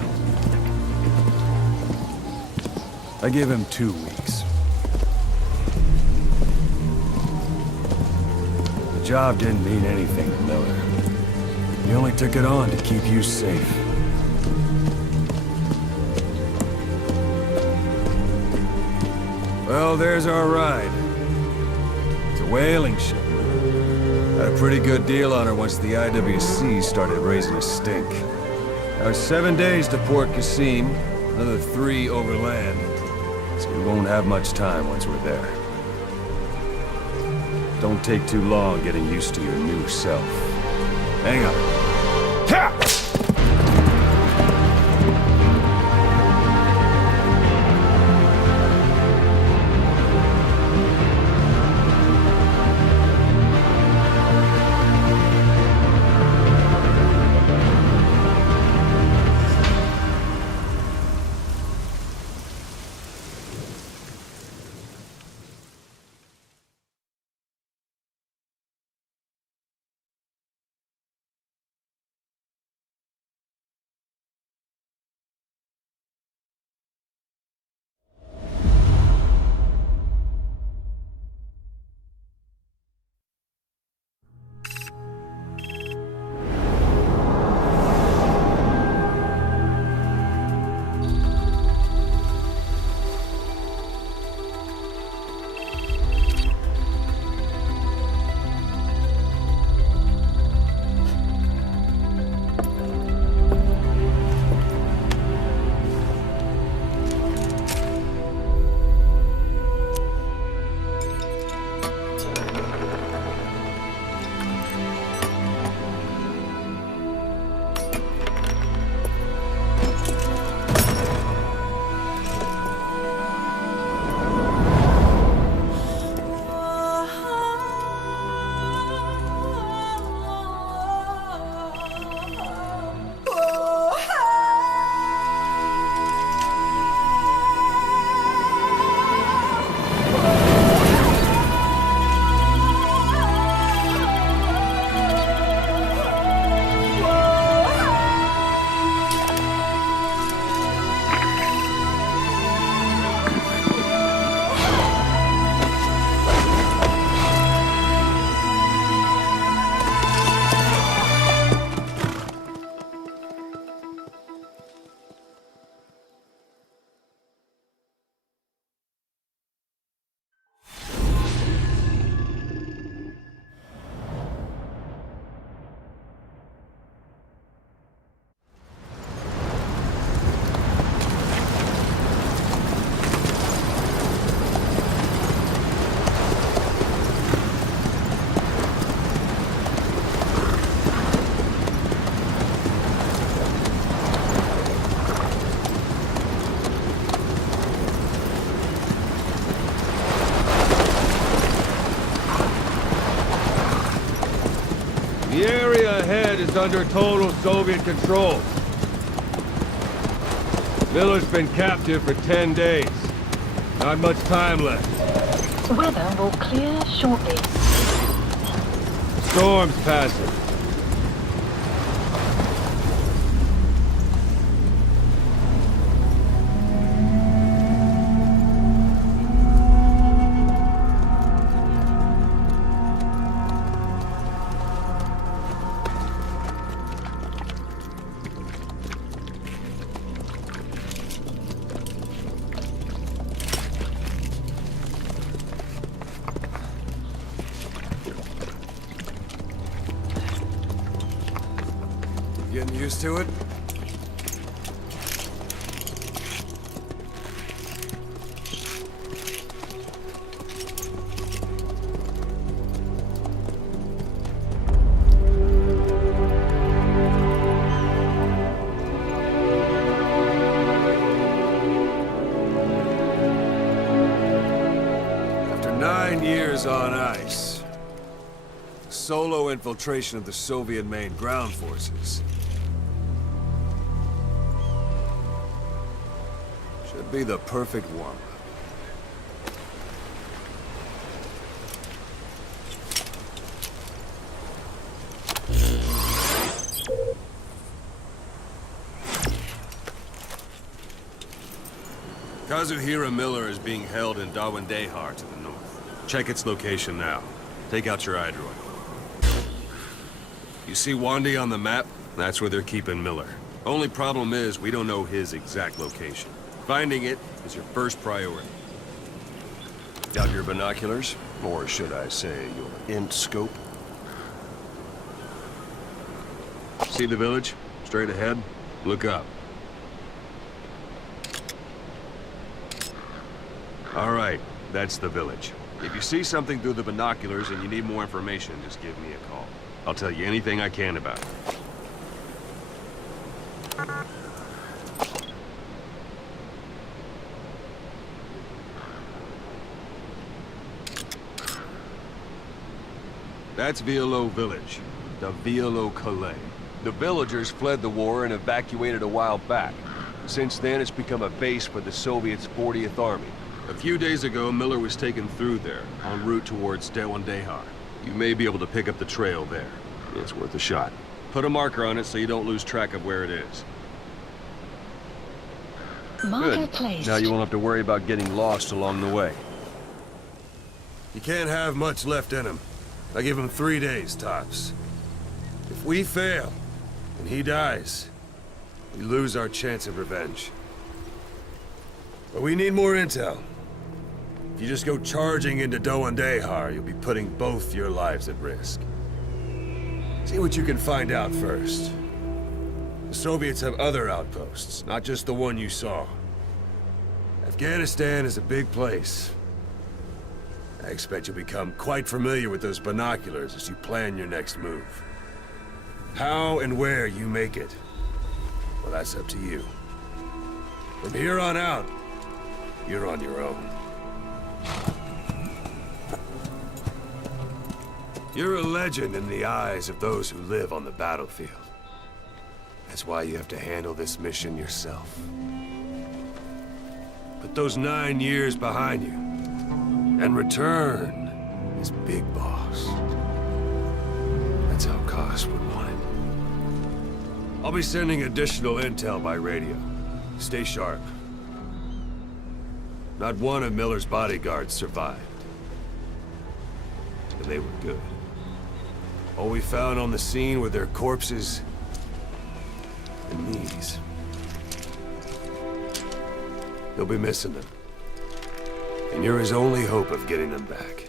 I give him 2 weeks. The job didn't mean anything to Miller. He only took it on to keep you safe. Well, there's our ride. It's a whaling ship. Had a pretty good deal on her once the IWC started raising a stink. Now it's 7 days to Port Qasim. Another 3 overland. So we won't have much time once we're there. Don't take too long getting used to your new self. Hang on. The area ahead is under total Soviet control. Miller's been captive for 10 days. Not much time left. Weather will clear shortly. Storm's passing. Getting used to it? After 9 years on ice, solo infiltration of the Soviet main ground forces should be the perfect warm-up. Kazuhira Miller is being held in Dawandehar to the north. Check its location now. Take out your iDroid. You see Wandi on the map? That's where they're keeping Miller. Only problem is, we don't know his exact location. Finding it is your first priority. Got your binoculars? Or should I say, your int scope? See the village? Straight ahead? Look up. All right, that's the village. If you see something through the binoculars and you need more information, just give me a call. I'll tell you anything I can about it. That's Violo Village, the Violo Calais. The villagers fled the war and evacuated a while back. Since then, it's become a base for the Soviets' 40th Army. A few days ago, Miller was taken through there, en route towards Dewandehar. You may be able to pick up the trail there. It's worth a shot. Put a marker on it so you don't lose track of where it is. Marker Good. placed. Now you won't have to worry about getting lost along the way. You can't have much left in him. I give him 3 days, tops. If we fail, and he dies, we lose our chance of revenge. But we need more intel. If you just go charging into Dewandehar, you'll be putting both your lives at risk. See what you can find out first. The Soviets have other outposts, not just the one you saw. Afghanistan is a big place. I expect you'll become quite familiar with those binoculars as you plan your next move. How and where you make it, well, that's up to you. From here on out, you're on your own. You're a legend in the eyes of those who live on the battlefield. That's why you have to handle this mission yourself. Put those 9 years behind you, and return as Big Boss. That's how Koss would want it. I'll be sending additional intel by radio. Stay sharp. Not one of Miller's bodyguards survived. And they were good. All we found on the scene were their corpses and knees. They'll be missing them. And you're his only hope of getting them back.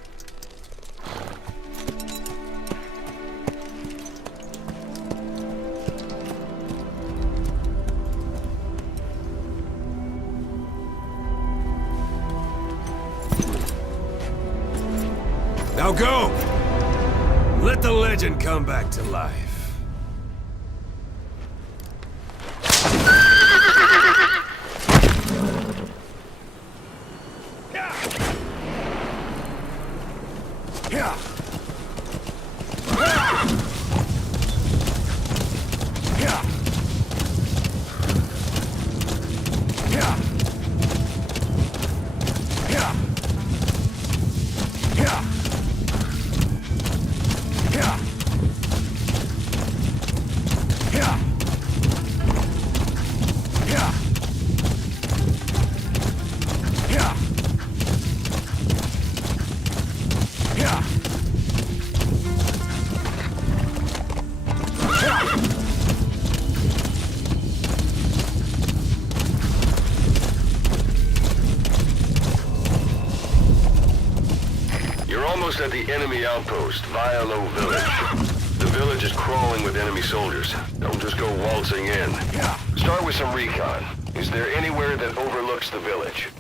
Now go! Let the legend come back to life. At the enemy outpost, Violo Village. The village is crawling with enemy soldiers. Don't just go waltzing in. Start with some recon. Is there anywhere that overlooks the village?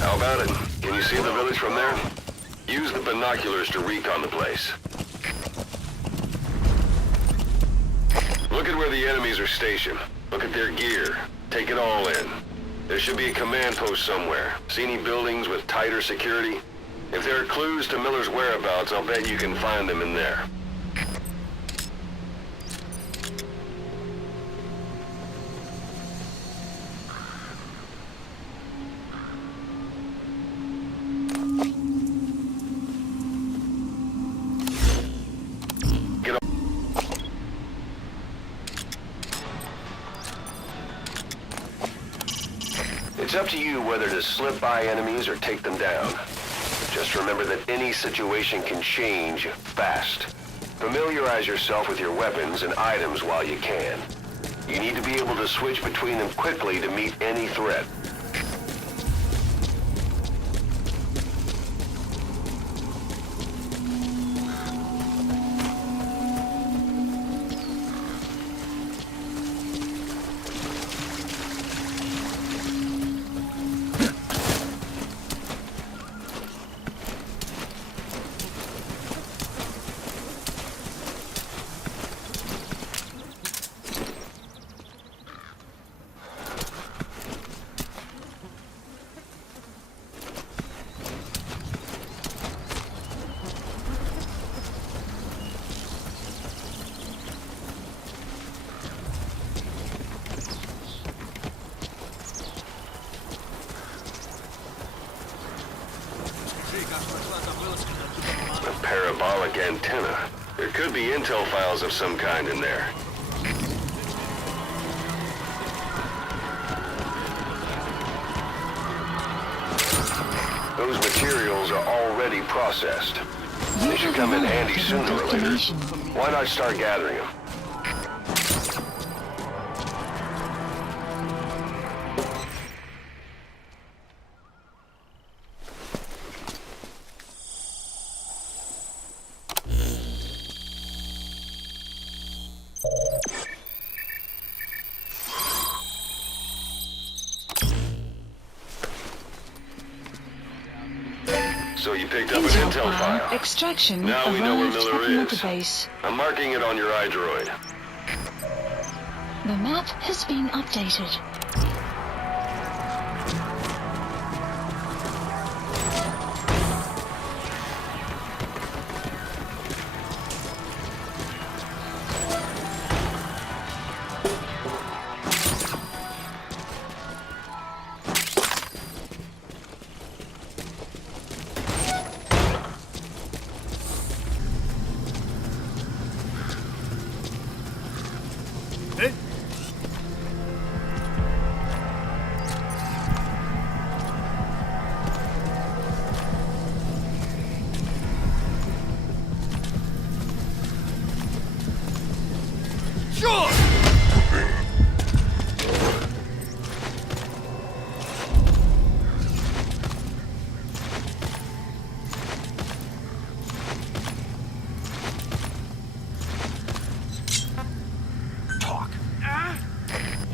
How about it? Can you see the village from there? Use the binoculars to recon the place. Look at where the enemies are stationed. Look at their gear. Take it all in. There should be a command post somewhere. See any buildings with tighter security? If there are clues to Miller's whereabouts, I'll bet you can find them in there. It's up to you whether to slip by enemies or take them down. Just remember that any situation can change fast. Familiarize yourself with your weapons and items while you can. You need to be able to switch between them quickly to meet any threat. parabolic antenna. There could be intel files of some kind in there. Those materials are already processed. They should come in handy sooner or later. Why not start gathering them? So you picked up an intel file. Extraction Now we know where arrived Miller at is. Motorbase. I'm marking it on your iDroid. The map has been updated.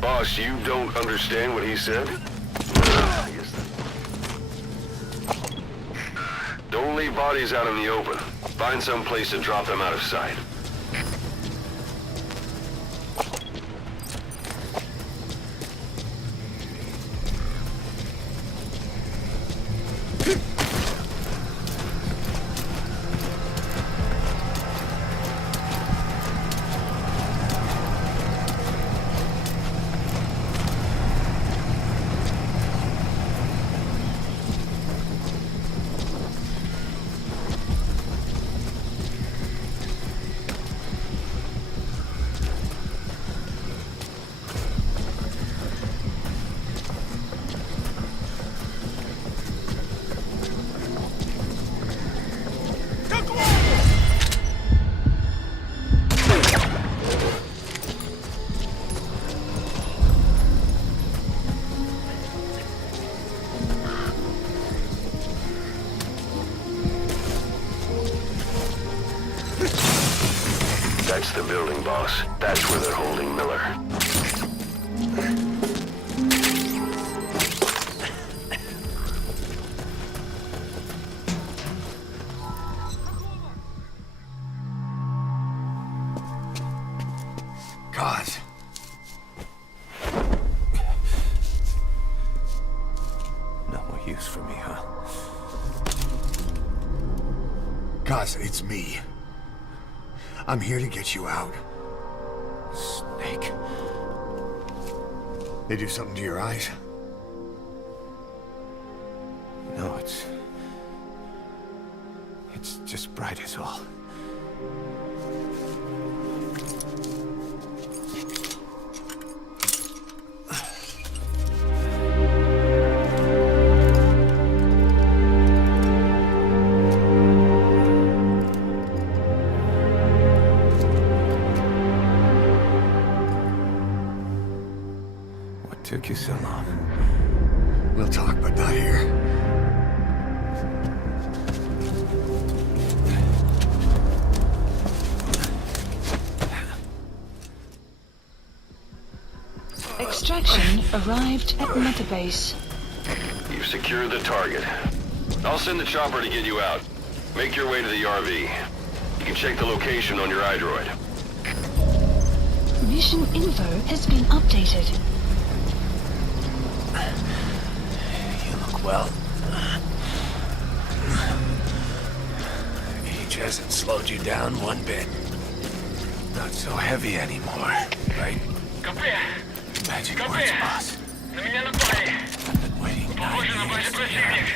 Boss, you don't understand what he said? Don't leave bodies out in the open. Find some place to drop them out of sight. That's the building, boss. That's where they're holding Miller. God. No more use for me, huh? Gaza, it's me. I'm here to get you out. Snake. They do something to your eyes? No, it's just bright as all. What took you so long? We'll talk, but not here. Extraction arrived at Motorbase. You've secured the target. I'll send the chopper to get you out. Make your way to the RV. You can check the location on your iDroid. Mission info has been updated. You look well. Age hasn't slowed you down one bit. Not so heavy anymore, right? Magic words, boss. I've been waiting 9 years.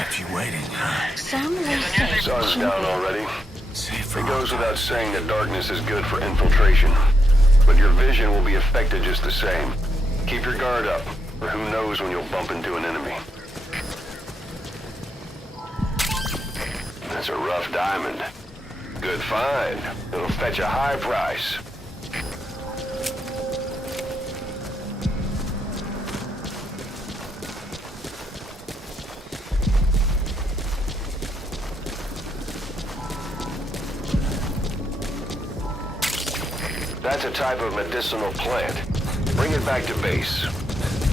Kept you waiting, huh? Some will say Sun's down already. Safe It goes without saying that darkness is good for infiltration. But your vision will be affected just the same. Keep your guard up, or who knows when you'll bump into an enemy. That's a rough diamond. Good find. It'll fetch a high price. That's a type of medicinal plant. Bring it back to base.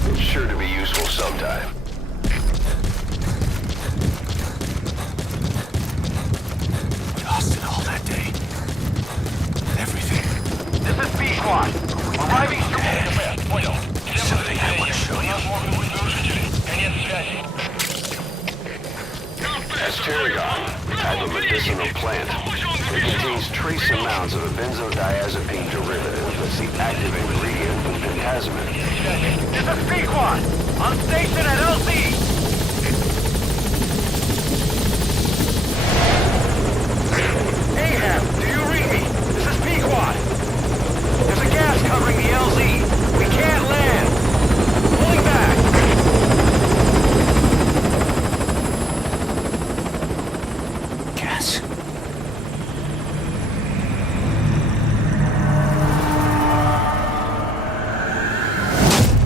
It's sure to be useful sometime. We lost it all that day. Everything. This is B-Squad. Arriving So they had one show you. That's Tarragon, a type of medicinal plant. It contains trace amounts of a benzodiazepine derivative that's the active ingredient in pentazimine. This is B-Squad. On station at LZ. Ahab, do you read me? This is Pequod. There's a gas covering the LZ. We can't land. Pulling back. Gas.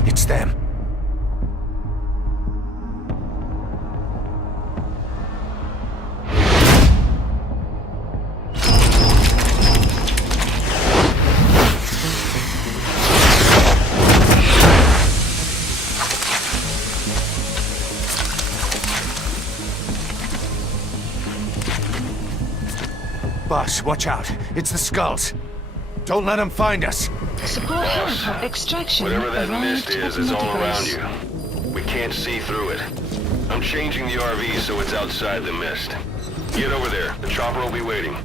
It's them. Boss, watch out. It's the Skulls. Don't let them find us. Support helicopter extraction Whatever that mist arrived is at all around Metaplex. you. We can't see through it. I'm changing the RV so it's outside the mist. Get over there. The chopper will be waiting.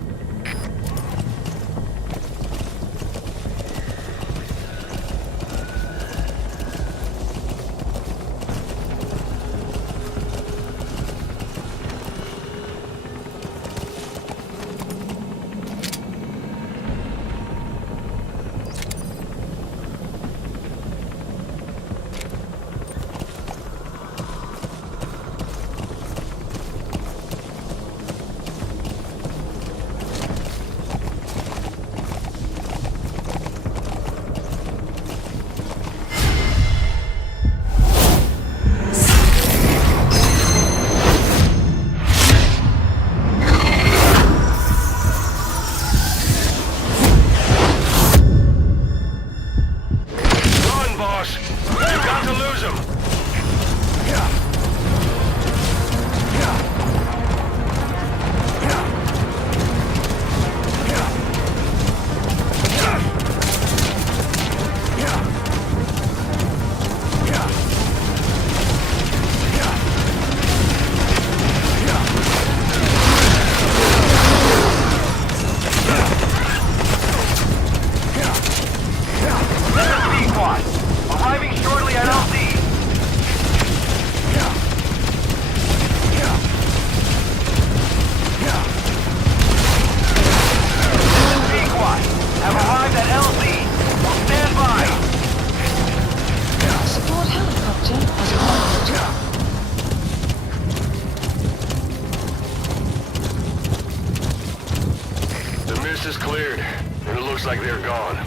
like they're gone.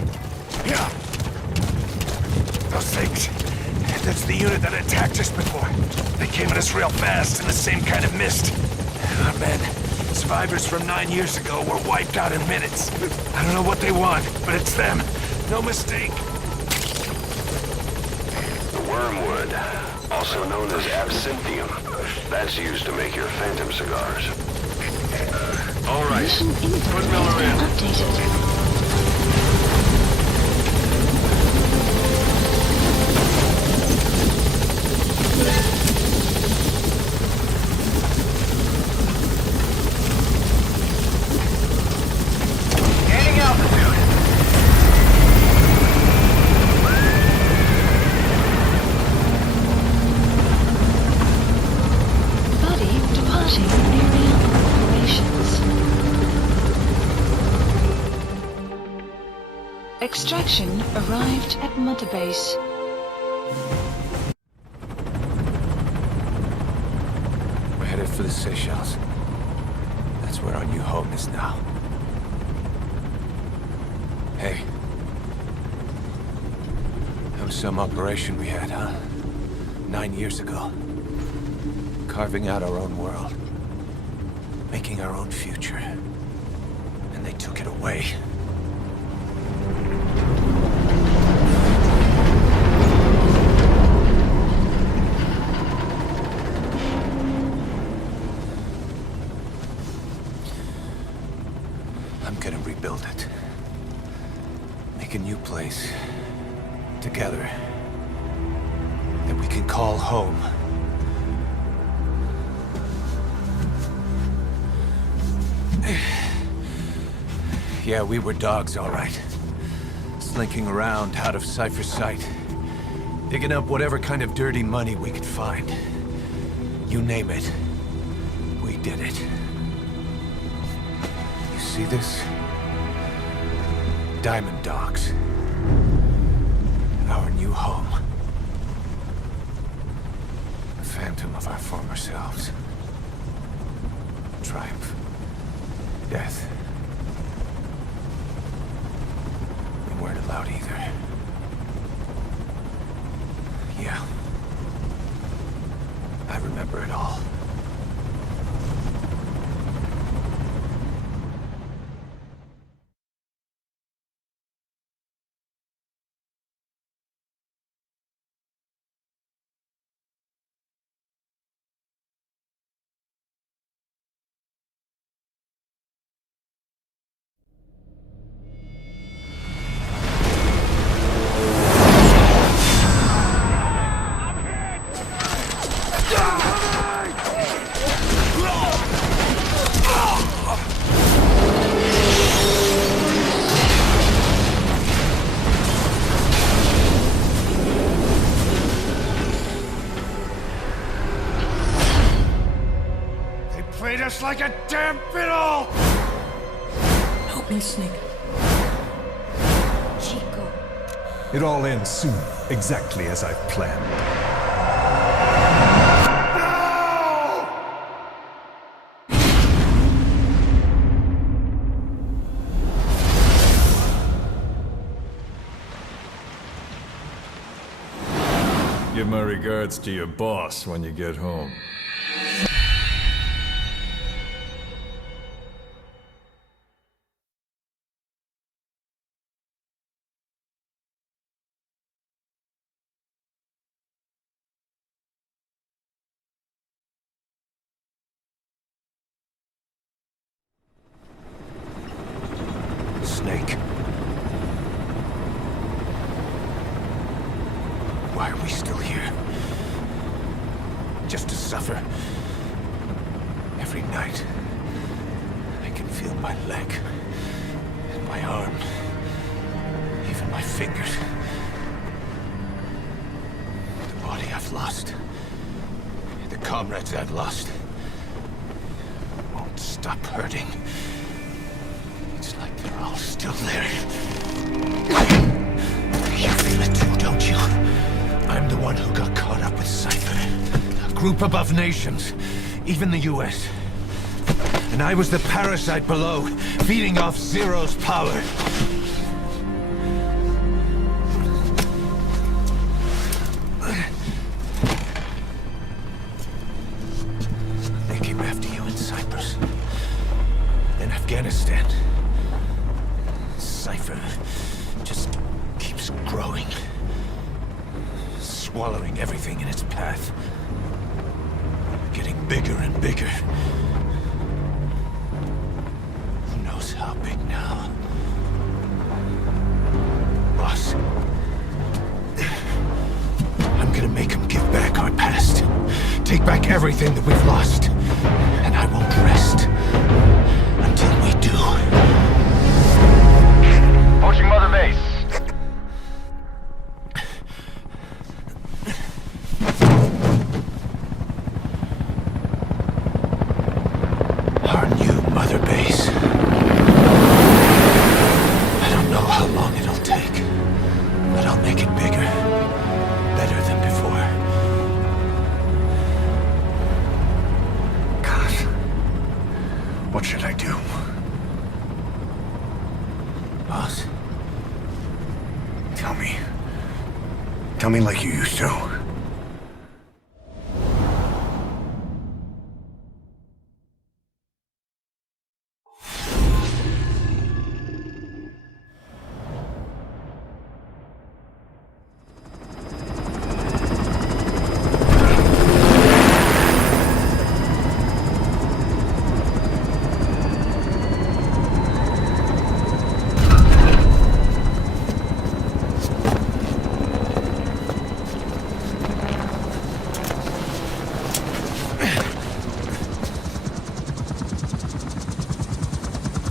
Yeah. Those things. That's the unit that attacked us before. They came at us real fast in the same kind of mist. Our men, survivors from 9 years ago, were wiped out in minutes. I don't know what they want, but it's them. No mistake. The wormwood, also known as absinthium. That's used to make your phantom cigars. All right, put Miller in. Extraction arrived at Mother Base. We're headed for the Seychelles. That's where our new home is now. Hey. That was some operation we had, huh? 9 years ago. Carving out our own world. Making our own future. And they took it away. I'm gonna rebuild it. Make a new place. Together. That we can call home. Yeah, we were dogs, all right. Slinking around out of Cypher's sight. Digging up whatever kind of dirty money we could find. You name it. We did it. You see this? Diamond Dogs. Our new home. A phantom of our former selves. Triumph. Death. We weren't allowed either. Yeah. I remember it all. Played us like a damn fiddle! Help me, Snake. Chico. It all ends soon, exactly as I've planned. Give my regards to your boss when you get home. Snake. Why are we still here? Just to suffer? Every night, I can feel my leg, and my arm, even my fingers. The body I've lost, the comrades I've lost, won't stop hurting. It's like they're all still there. You feel it too, don't you? I'm the one who got caught up with Cypher. A group above nations, even the US. And I was the parasite below, feeding off Zero's power. They came after you in Cyprus. In Afghanistan. Cypher just keeps growing. Swallowing everything in its path. Getting bigger and bigger. Who knows how big now? Boss. I'm gonna make him give back our past. Take back everything that we've lost. And I won't rest until we do. Approaching Mother Base. Our new Mother Base. I don't know how long it'll take. Boss. Tell me. Tell me like you used to.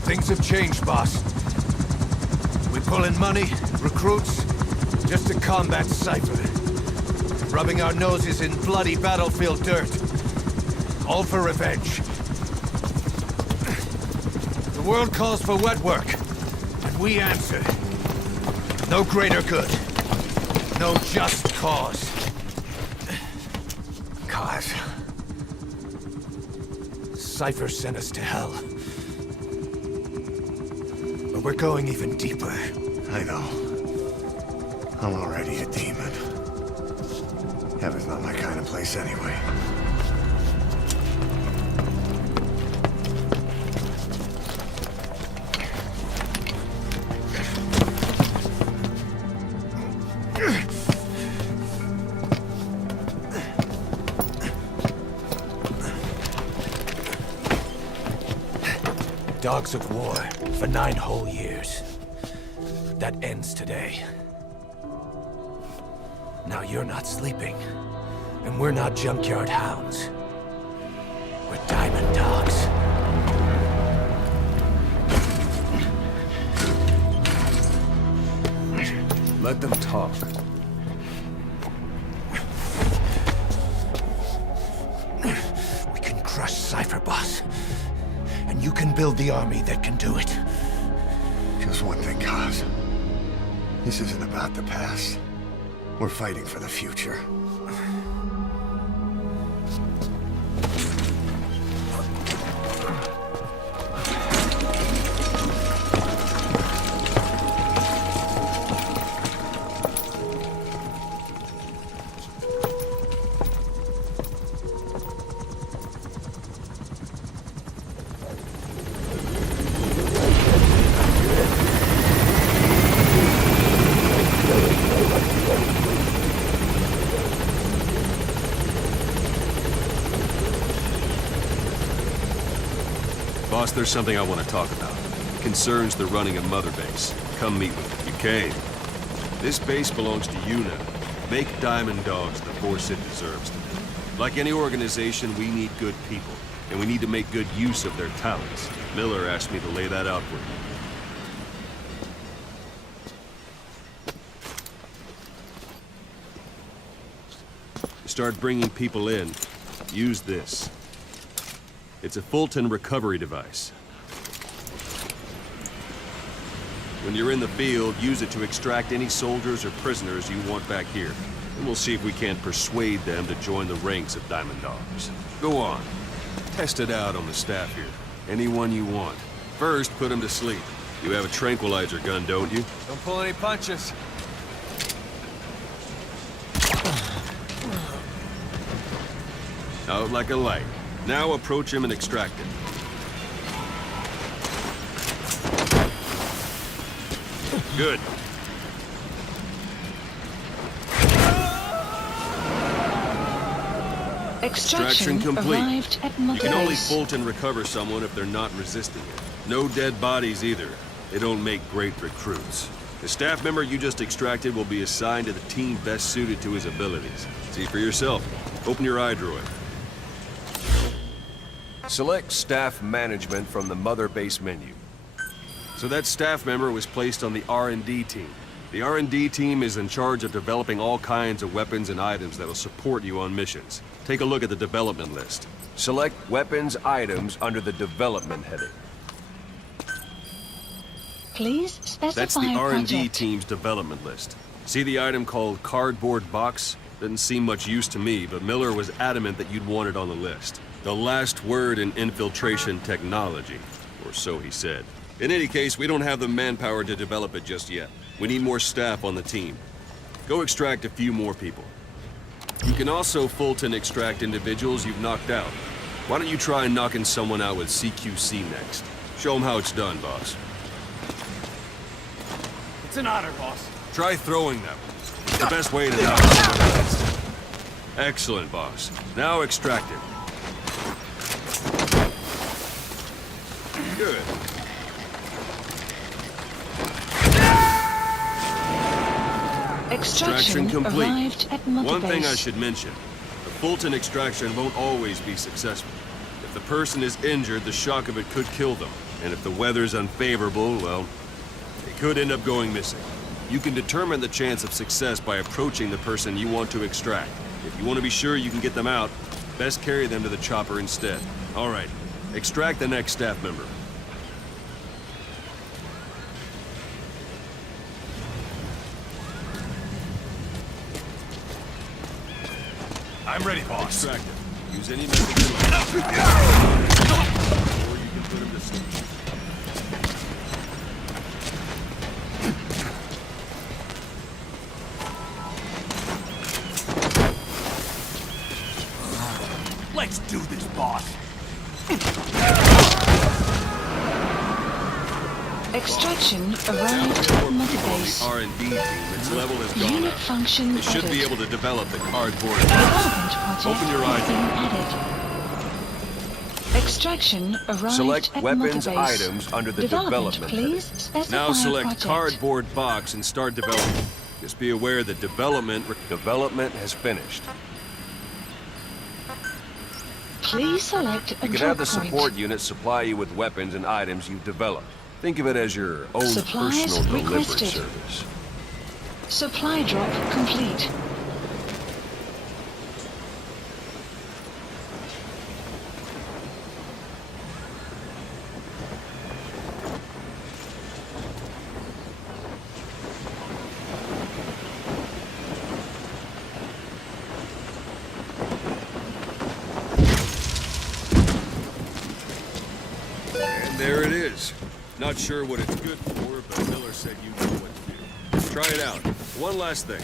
Things have changed, boss. We pull in money, recruits, just to combat Cypher. Rubbing our noses in bloody battlefield dirt. All for revenge. The world calls for wet work, and we answer. No greater good. No just cause. Cause? Cypher sent us to hell. But we're going even deeper. I know. I'm already a demon. Heaven's not my kind of place anyway. Dogs of war for 9 whole years. That ends today. Now you're not sleeping, and we're not junkyard hounds. We're diamond dogs. Let them talk. We can crush Cypher, boss. And you can build the army that can do it. Just one thing, Kaz. This isn't about the past. We're fighting for the future. Boss, there's something I want to talk about. It concerns the running of Mother Base. Come meet with me. You came. This base belongs to you now. Make Diamond Dogs the force it deserves to be. Like any organization, we need good people, and we need to make good use of their talents. Miller asked me to lay that out for you. Start bringing people in. Use this. It's a Fulton recovery device. When you're in the field, use it to extract any soldiers or prisoners you want back here. And we'll see if we can't persuade them to join the ranks of Diamond Dogs. Go on. Test it out on the staff here. Anyone you want. First, put them to sleep. You have a tranquilizer gun, don't you? Don't pull any punches. Out like a light. Now approach him and extract him. Good. Extraction complete. Arrived at Mother You can only Base. Fulton recover someone if they're not resisting it. No dead bodies either. They don't make great recruits. The staff member you just extracted will be assigned to the team best suited to his abilities. See for yourself. Open your iDroid. Select Staff Management from the Mother Base menu. So that staff member was placed on the R&D team. The R&D team is in charge of developing all kinds of weapons and items that'll support you on missions. Take a look at the development list. Select Weapons Items under the Development heading. Please specify That's the R&D project. team's development list. See the item called Cardboard Box? Didn't seem much use to me, but Miller was adamant that you'd want it on the list. The last word in infiltration technology, or so he said. In any case, we don't have the manpower to develop it just yet. We need more staff on the team. Go extract a few more people. You can also Fulton extract individuals you've knocked out. Why don't you try knocking someone out with CQC next? Show them how it's done, boss. It's an honor, boss. Try throwing them. It's the best way to knock someone out. Excellent, boss. Now extract him. Good. Extraction complete. arrived at Mother One thing I Base. should mention. The Fulton extraction won't always be successful. If the person is injured, the shock of it could kill them. And if the weather's unfavorable, well, they could end up going missing. You can determine the chance of success by approaching the person you want to extract. If you want to be sure you can get them out, best carry them to the chopper instead. All right, extract the next staff member. I'm ready, boss. Extract him. Use any method you like. Or you can put him to sleep. Let's do this, boss. Extraction arrived at Mother Base. R&D team, its level has gone Unit up. function They should be added. able to develop the cardboard. Development project Open your has eyes. been added. Extraction arrived Select at weapons Mother Base. items under the Development, development please heading. specify Now select project. cardboard box and start development. Just be aware that development has finished. Please select a You can drop have the point. support unit supply you with weapons and items you've developed. Think of it as your own Supplies personal delivery requested. service. Supply drop complete. And there it is. Not sure what it's good for, but Miller said you know what to do. Try it out. One last thing.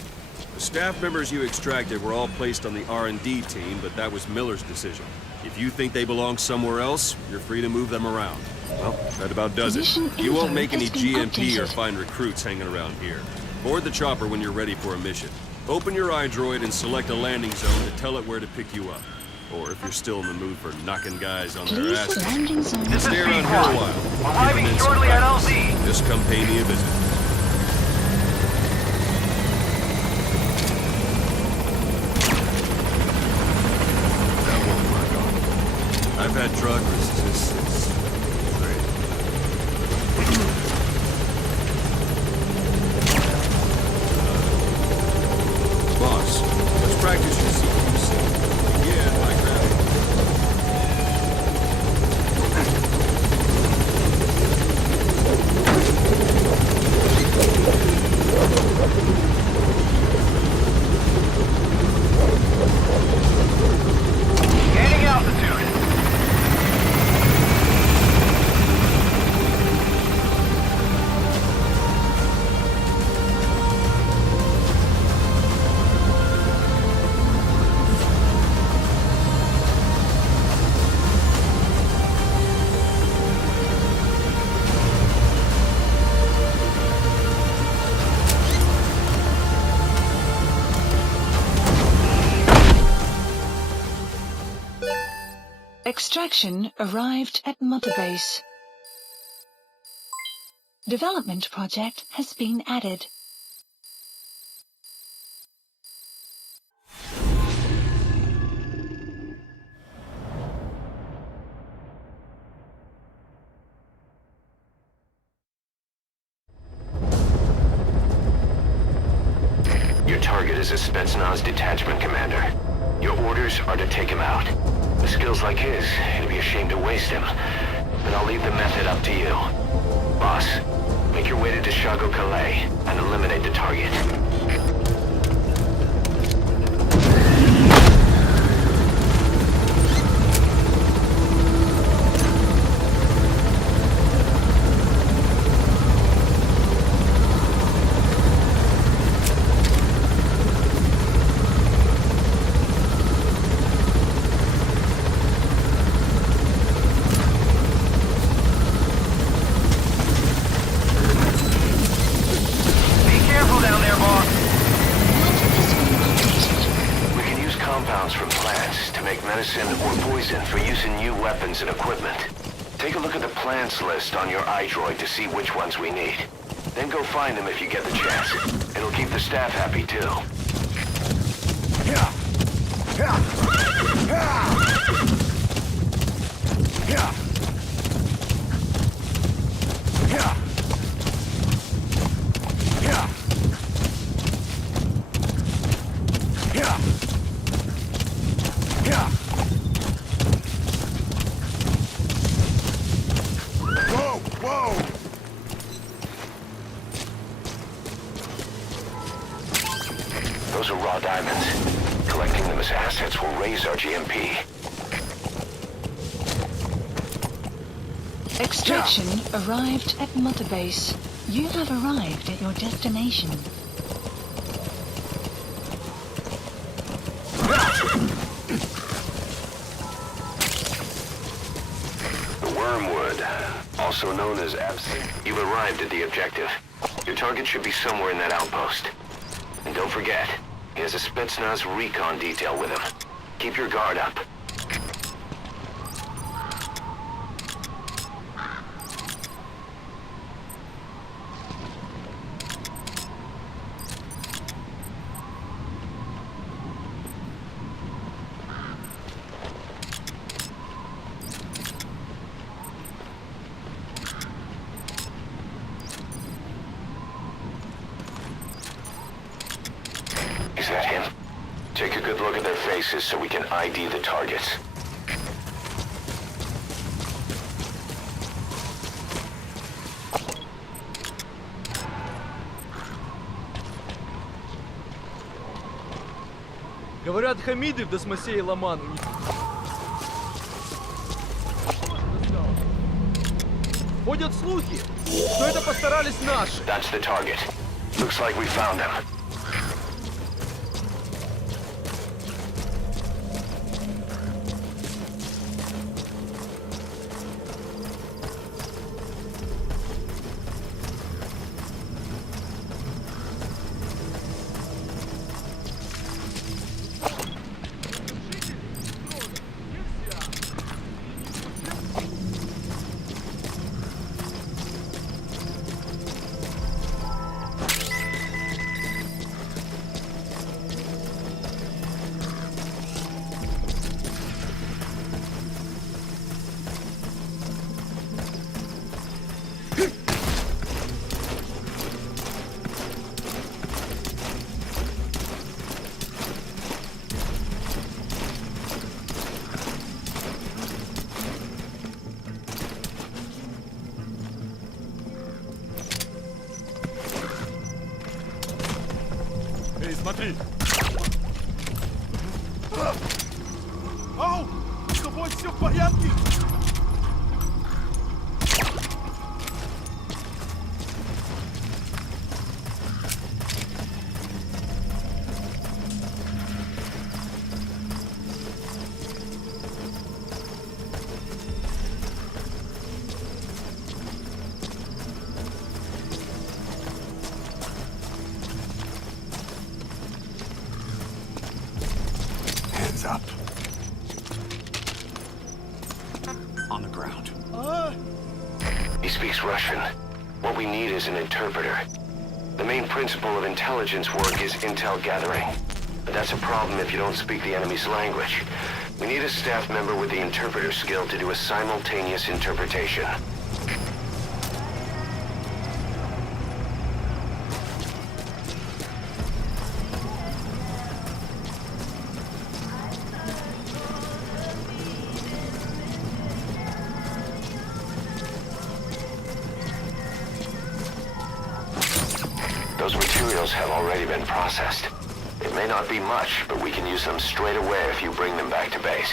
The staff members you extracted were all placed on the R&D team, but that was Miller's decision. If you think they belong somewhere else, you're free to move them around. Well, that about does it. Mission You won't info make any has been GMP or updated. find recruits hanging around here. Board the chopper when you're ready for a mission. Open your iDroid and select a landing zone to tell it where to pick you up. Or if you're still in the mood for knocking guys on their Please asses, landing zone. stay around here a while. Arriving Give them some shortly at practice. LZ. Just come pay me a visit. That won't work on. I've had drug resistance. Great. Boss, let's practice your CQC. Begin by grabbing. Gaining altitude. Extraction arrived at Mother Base. Development project has been added. Your target is a Spetsnaz detachment commander. Your orders are to take him out. With skills like his, it'd be a shame to waste him. But I'll leave the method up to you. Boss, make your way to Deshago Calais and eliminate the target. toxin or poison for use in new weapons and equipment. Take a look at the plants list on your iDroid to see which ones we need. Then go find them if you get the chance. It'll keep the staff happy, too. Those are raw diamonds. Collecting them as assets will raise our GMP. Extraction arrived at Mother Base. You have arrived at your destination. The Wormwood, also known as Absinthe. You've arrived at the objective. Your target should be somewhere in that outpost. And don't forget, he has a Spetsnaz recon detail with him. Keep your guard up. Is that him? Take a good look at their faces so we can ID the targets. Говорят, Хамиды в Досмосе и Ломан у них... Ходят слухи, что это постарались наши. That's the target. Looks like we found him. Эй, смотри! Ау! С тобой все в порядке? Hands up. On the ground. He speaks Russian. What we need is an interpreter. The main principle of intelligence work is intel gathering. But that's a problem if you don't speak the enemy's language. We need a staff member with the interpreter skill to do a simultaneous interpretation. Those materials have already been processed. It may not be much, but we can use them straight away if you bring them back to base.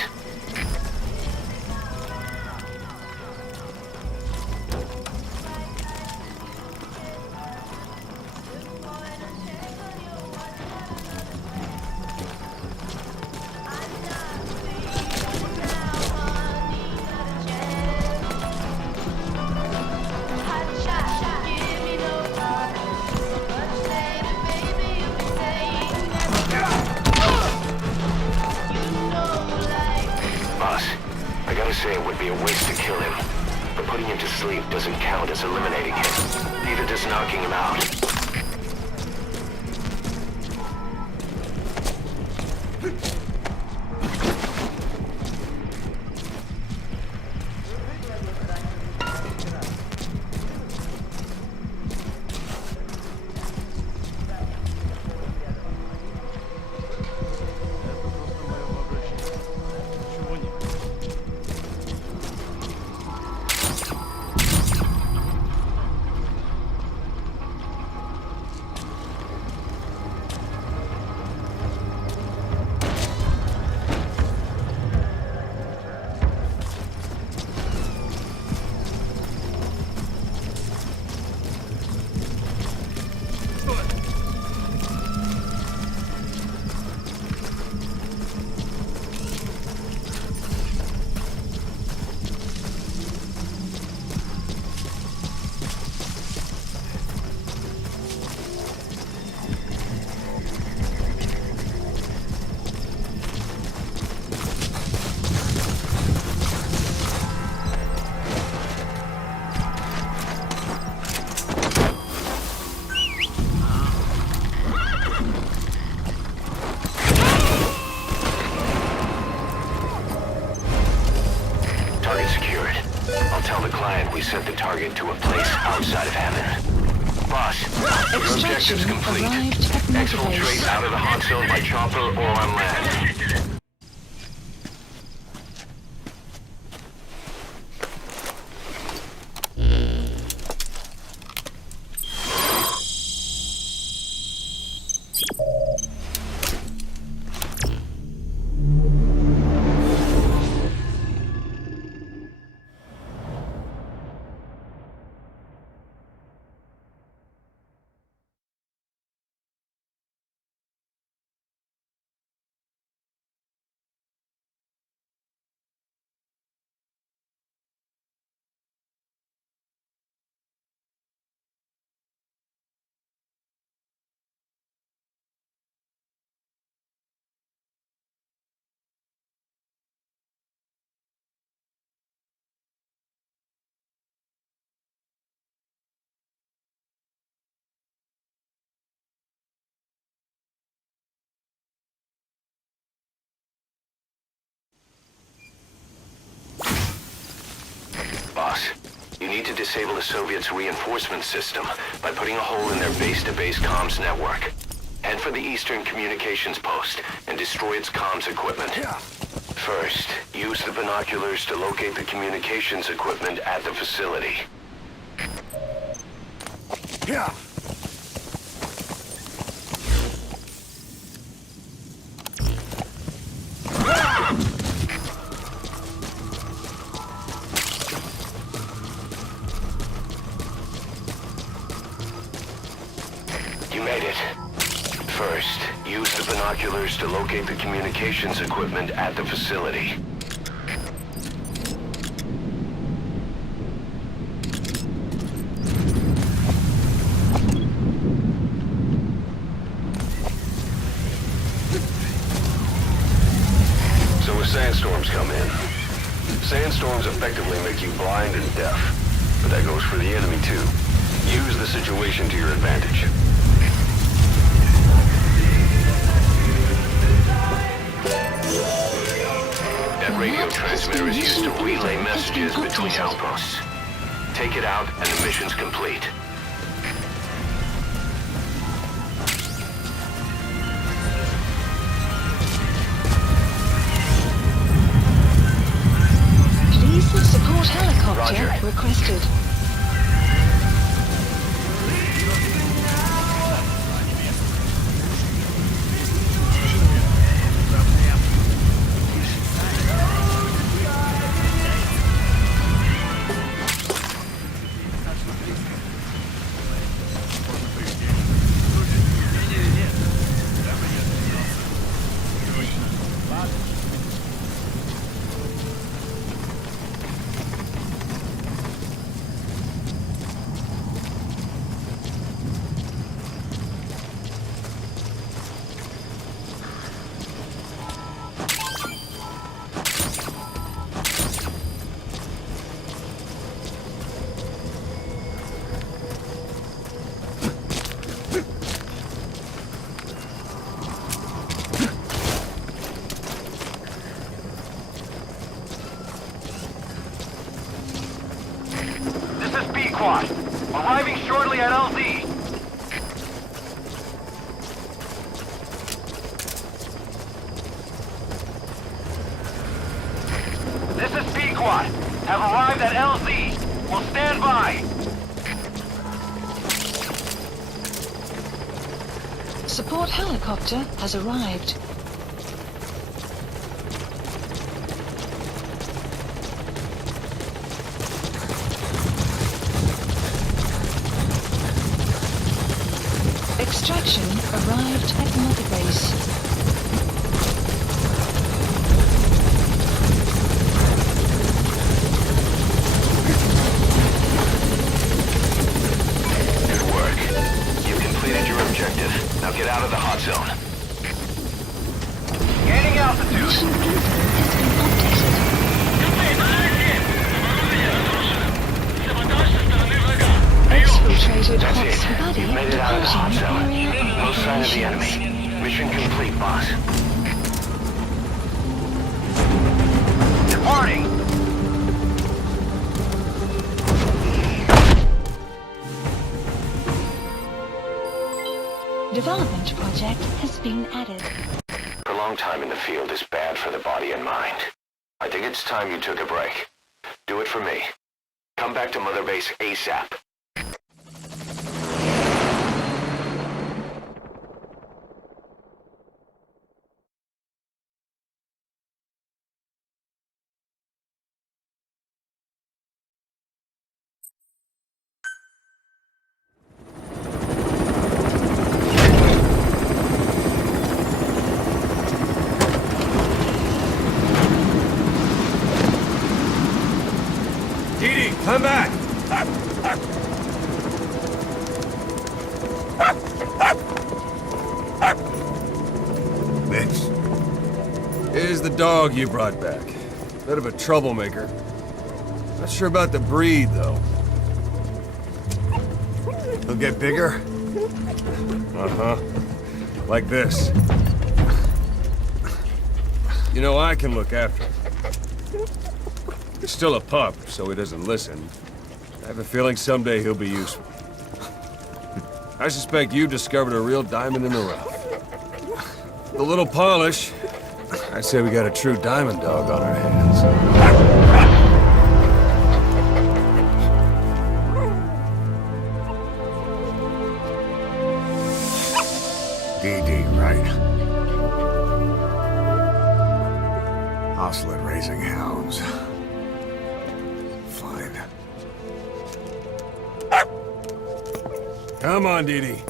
say it would be a waste to kill him. But putting him to sleep doesn't count as eliminating him. Neither does knocking him out. Sent the target to a place outside of heaven. Boss, your objective's complete. Exfiltrate out of the hot zone by chopper or on land. Boss, you need to disable the Soviets' reinforcement system by putting a hole in their base-to-base comms network. Head for the Eastern Communications Post and destroy its comms equipment. First, use the binoculars to locate the communications equipment at the facility. You made it. First, use the binoculars to locate the communications equipment at the facility. So when sandstorms come in, sandstorms effectively make you blind and deaf. But that goes for the enemy too. Use the situation to your advantage. That radio transmitter is used to relay messages between outposts. Take it out and the mission's complete. Please support helicopter Roger. requested. Support helicopter has arrived. Extraction arrived at Mother Base. Now get out of the hot zone. Gaining altitude. Exfiltrated Hot's That's it. body You've made it out of the hot zone. area of No sign of the operations. enemy. Mission complete, boss. Departing. Development project has been added. Prolonged time in the field is bad for the body and mind. I think it's time you took a break. Do it for me. Come back to Mother Base ASAP. Didi, come back! Mitch. Here's the dog you brought back. Bit of a troublemaker. Not sure about the breed, though. He'll get bigger? Uh-huh. Like this. You know, I can look after him. He's still a pup, so he doesn't listen. I have a feeling someday he'll be useful. I suspect you discovered a real diamond in the rough. With a little polish, I'd say we got a true diamond dog on our hands. Didi, right? Hostile at raising hounds. Fine. Come on, Didi.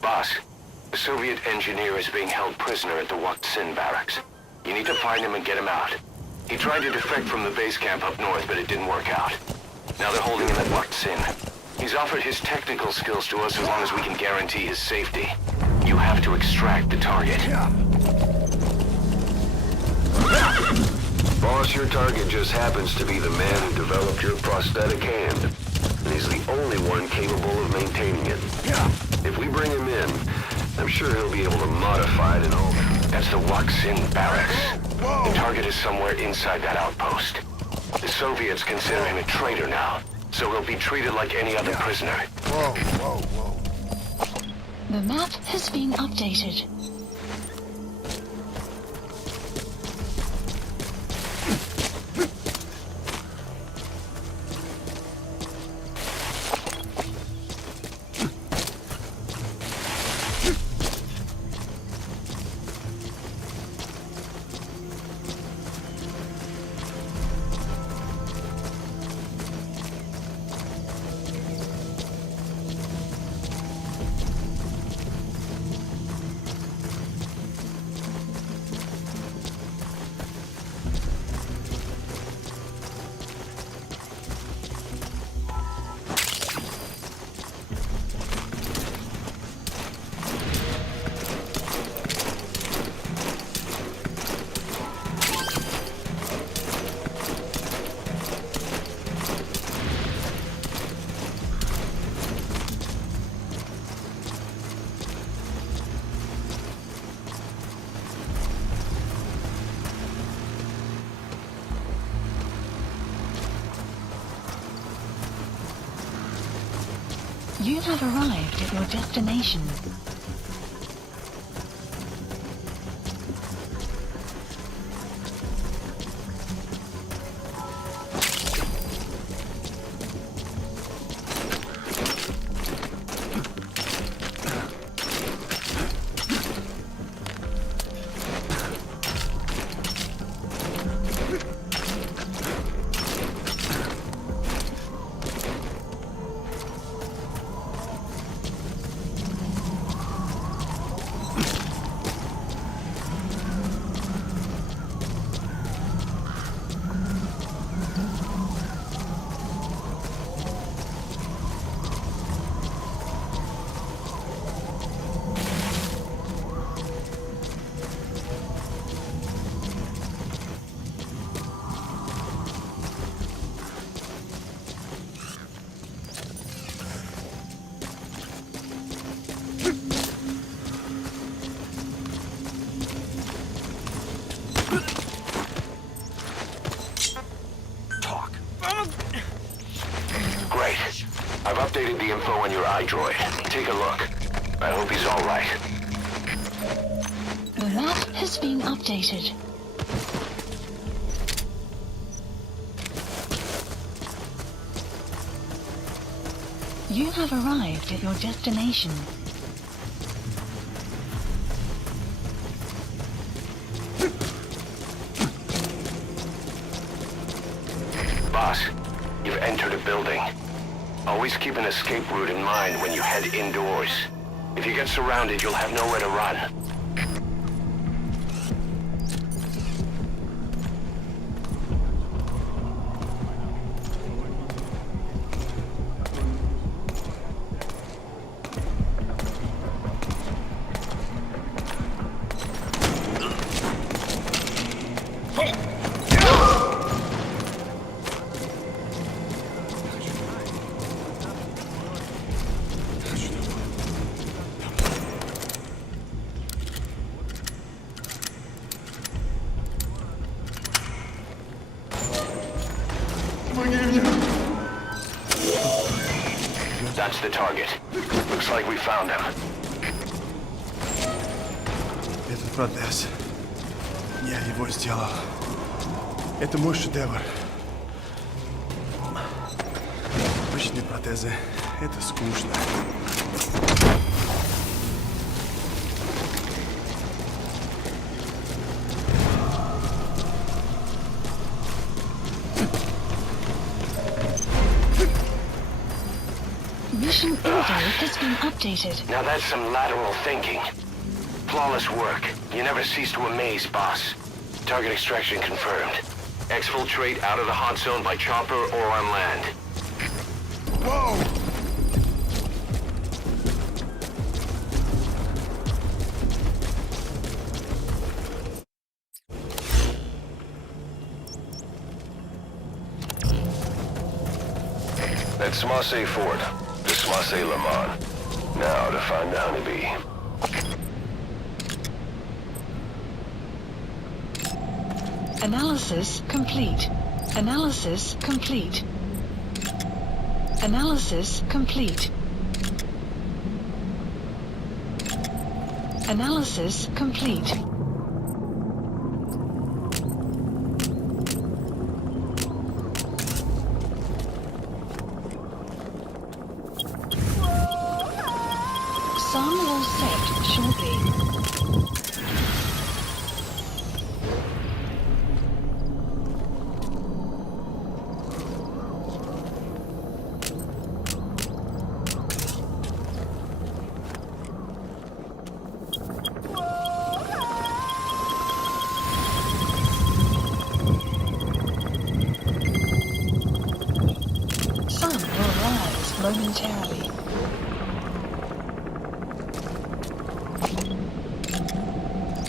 Boss, the Soviet engineer is being held prisoner at the Wak Sin barracks. You need to find him and get him out. He tried to defect from the base camp up north, but it didn't work out. Now they're holding him at Wak Sin. He's offered his technical skills to us as long as we can guarantee his safety. You have to extract the target. Boss, your target just happens to be the man who developed your prosthetic hand. And he's the only one capable of maintaining it. If we bring him in, I'm sure he'll be able to modify it and all. That's the Wak Sin barracks. The target is somewhere inside that outpost. The Soviets consider him a traitor now, so he'll be treated like any other prisoner. Whoa, whoa, whoa. The map has been updated. You have arrived at your destination. Great. I've updated the info on your iDroid. Take a look. I hope he's all right. That has been updated. You have arrived at your destination. Boss, you've entered a building. Always keep an escape route in mind when you head indoors. If you get surrounded, you'll have nowhere to run. That's the target. Looks like we found him. Этот протез. Я его сделал. Это мой шедевр. Обычные протезы. Это скучно. Mission info has been updated. Now that's some lateral thinking. Flawless work. You never cease to amaze, boss. Target extraction confirmed. Exfiltrate out of the hot zone by chopper or on land. Whoa! That's Marseille Fort. This Marseille Le Mans. Now to find the honeybee. Analysis complete. Analysis complete. Analysis complete. Analysis complete. Sun will set shortly. Sun will rise momentarily.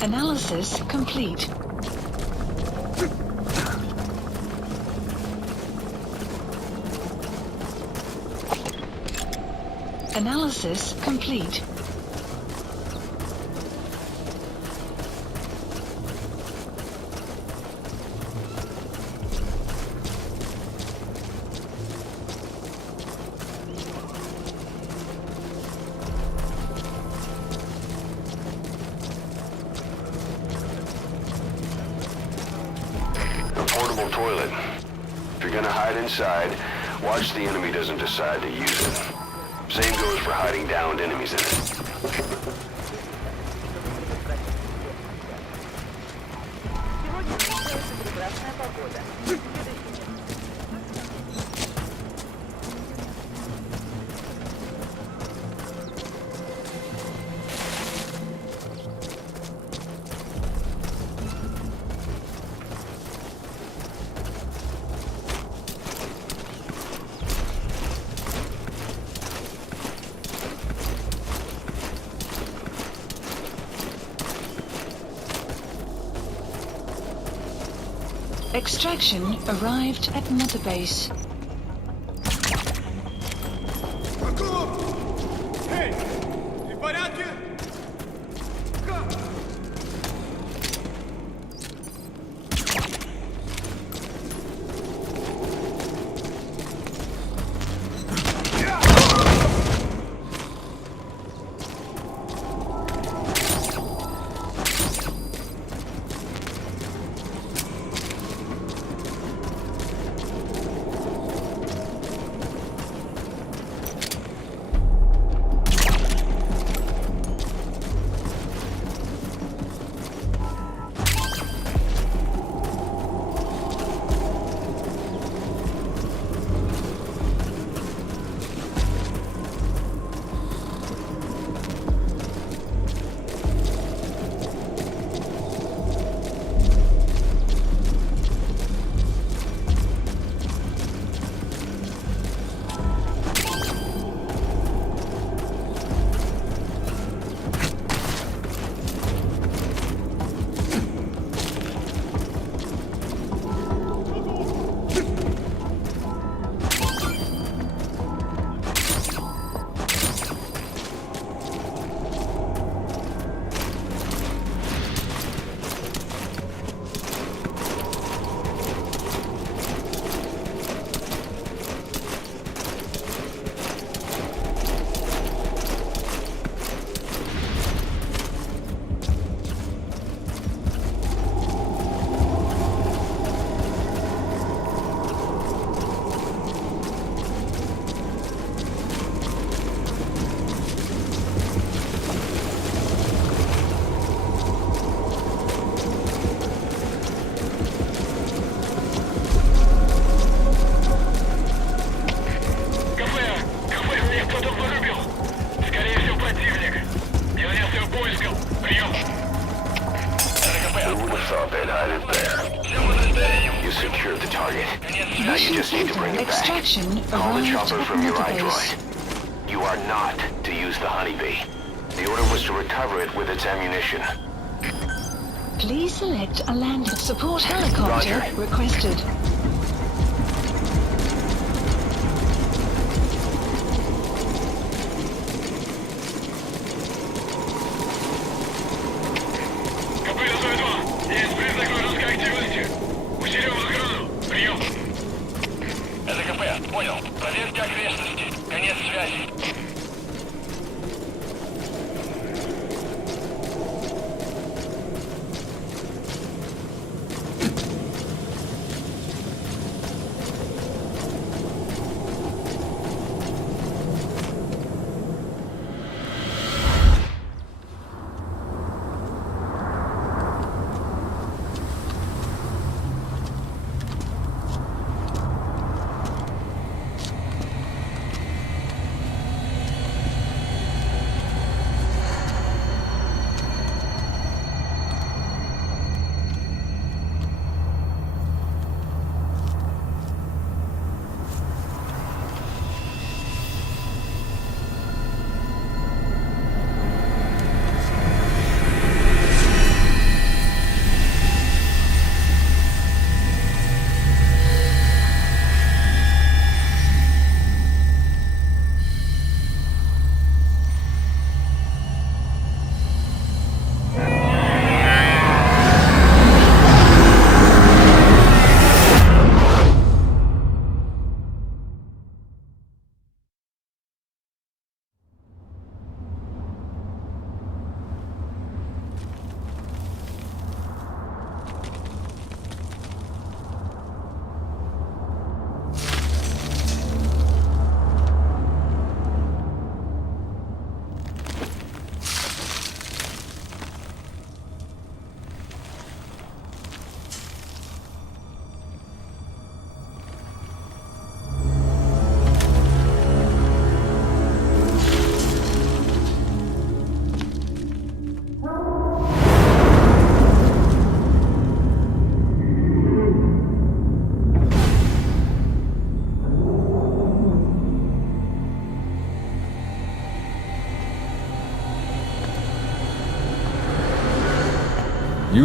Analysis complete. Analysis complete. toilet. If you're gonna hide inside, watch the enemy doesn't decide to use it. Same goes for hiding downed enemies in it. Extraction arrived at Mother Base. Эй, ты в порядке? Extraction Call the arrived chopper at from your Mother Base. iDroid. You are not to use the Honeybee. The order was to recover it with its ammunition. Please select a landing support helicopter Roger. requested. Есть признак вражеской активности. Усилим охрану. Прием. Это КП. Понял. Проверьте окрестности. Конец связи.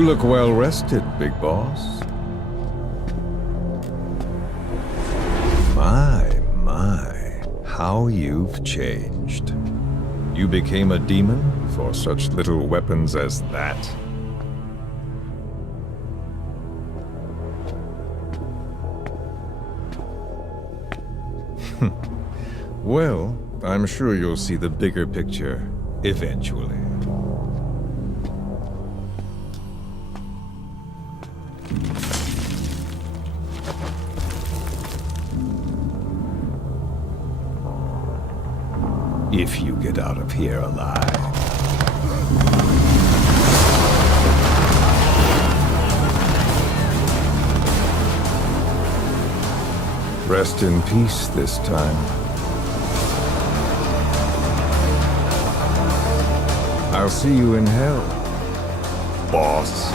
look well rested, big boss. My, how you've changed. You became a demon for such little weapons as that? Well, I'm sure you'll see the bigger picture eventually. If you get out of here alive. Rest in peace this time. I'll see you in hell, boss.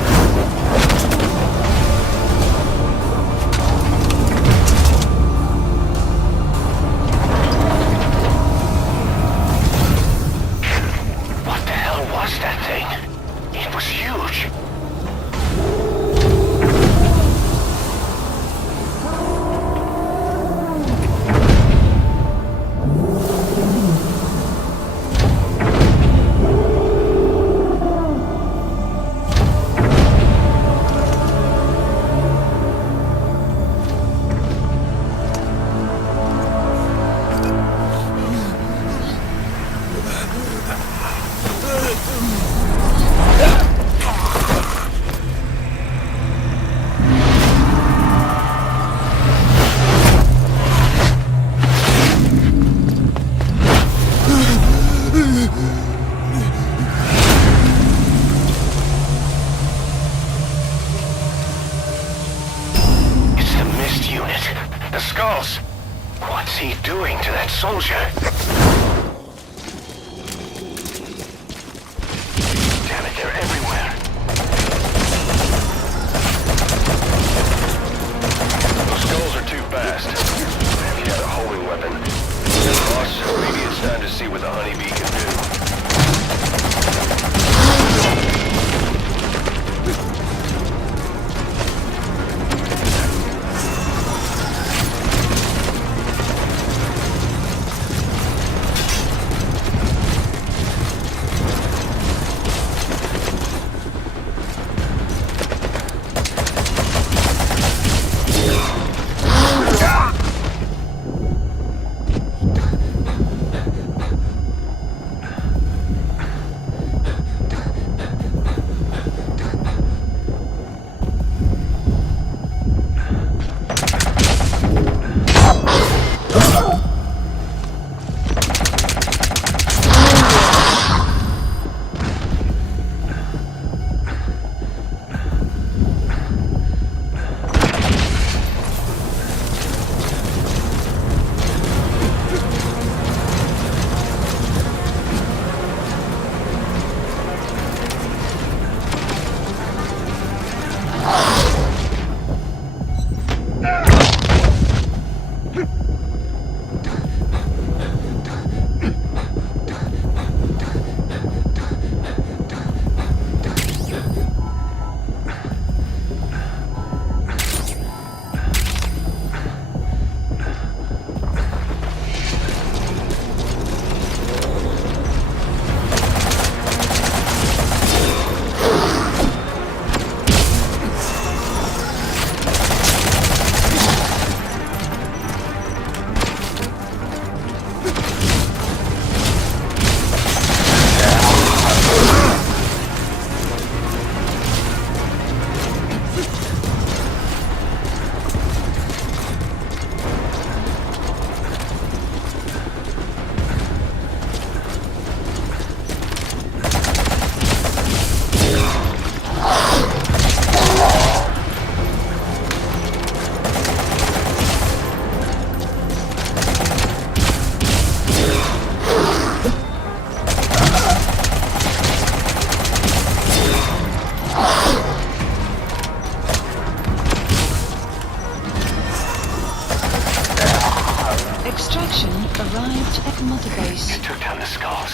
You took down the skulls.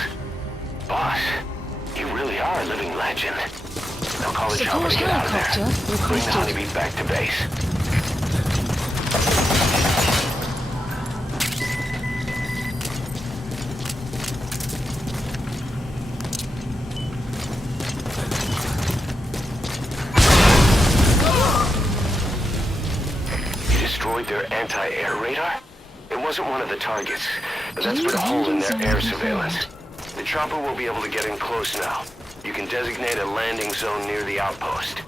Boss, you really are a living legend. I'll call the chopper Support to get out of helicopter there. Bring the requested. honeybee back to base. You destroyed their anti-air radar? It wasn't one of the targets, but that's been a hole in their air surveillance. The chopper will be able to get in close now. You can designate a landing zone near the outpost.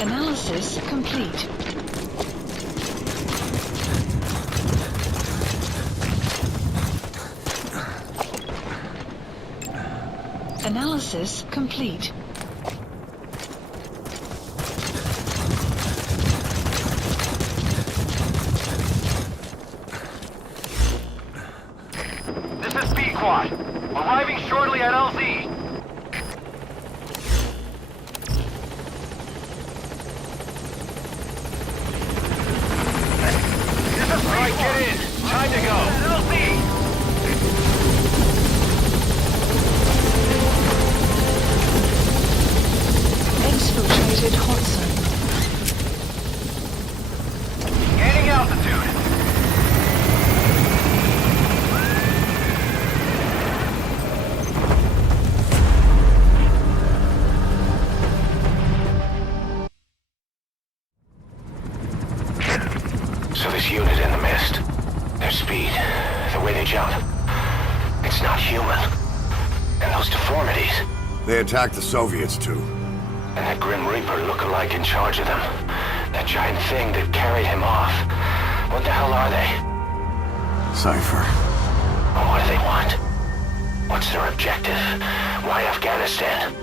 Analysis complete. Analysis complete. This is B-Quad. Arriving shortly at LZ. Alright, get in. Time to go. LZ! Exfiltrated hot zone. Gaining altitude. So this unit in the mist, their speed, the way they jump, it's not human. And those deformities, They attacked the Soviets, too. and that Grim Reaper look-alike in charge of them. That giant thing that carried him off. What the hell are they? Cypher. And what do they want? What's their objective? Why Afghanistan?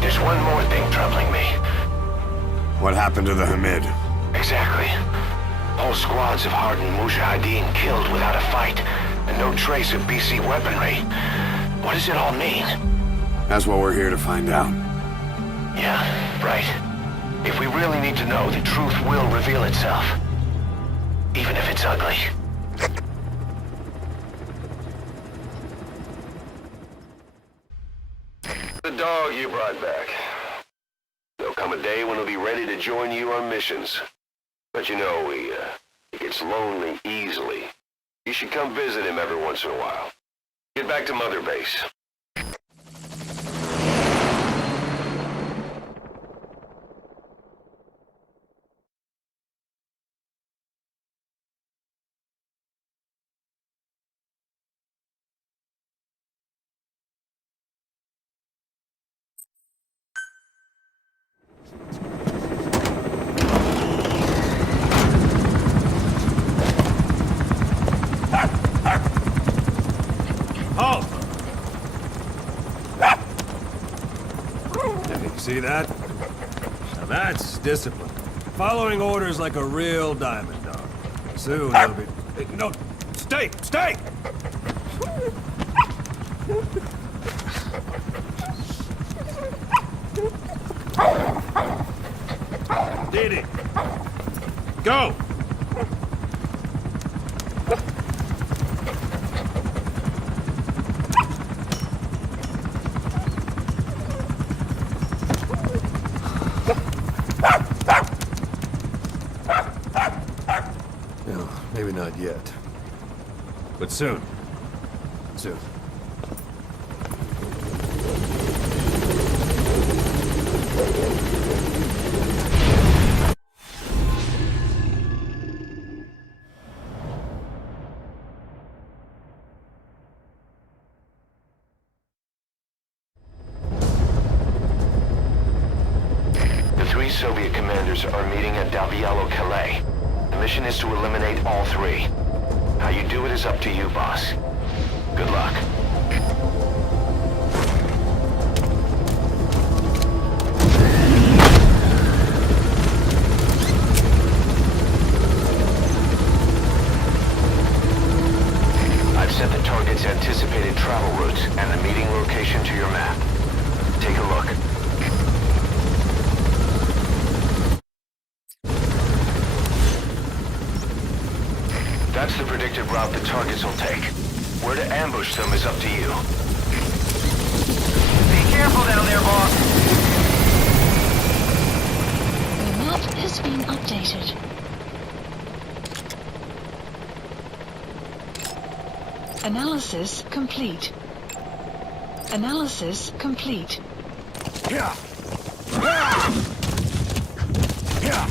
There's one more thing troubling me. What happened to the Hamid? Exactly. Whole squads of hardened Mujahideen killed without a fight, and no trace of BC weaponry. What does it all mean? That's what we're here to find out. Yeah, right. If we really need to know, the truth will reveal itself. Even if it's ugly. The dog you brought back. There'll come a day when he'll be ready to join you on missions. But you know, he gets lonely easily. You should come visit him every once in a while. Get back to Mother Base. Halt! See that? Now that's discipline. Following orders like a real diamond dog. Soon he'll be... Hey, no, stay! Stay! Did it. Go! No, maybe not yet. But soon. Soon. The three Soviet commanders are meeting at Dalbialo Calais. The mission is to eliminate all three. How you do it is up to you, boss. Good luck. I've set the target's anticipated travel routes and the meeting location to your map. Take a look. That's the predicted route the targets will take. Where to ambush them is up to you. Be careful down there, boss. The map has been updated. Analysis complete. Analysis complete. Yeah. Yeah.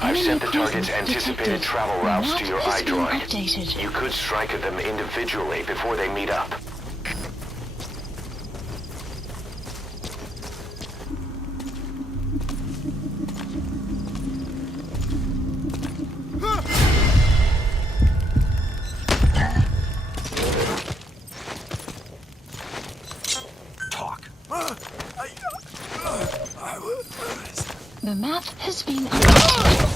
I've set the target's anticipated travel routes to your iDroid. Updated. You could strike at them individually before they meet up. The map has been updated.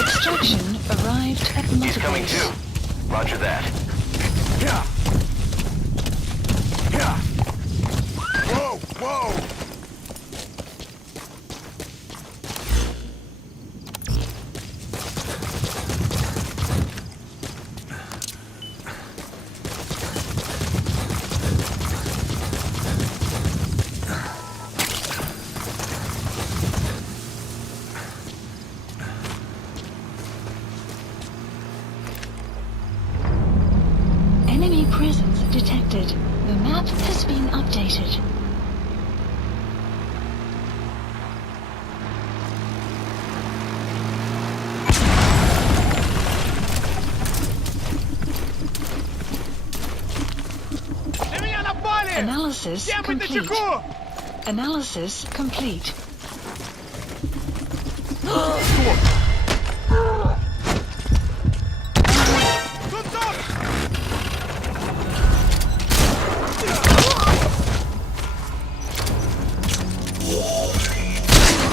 Extraction arrived at Mother He's coming Base. too. Roger that. Yeah. Yeah. Whoa, whoa. Enemy presence detected. The map has been updated. Analysis complete. Analysis complete.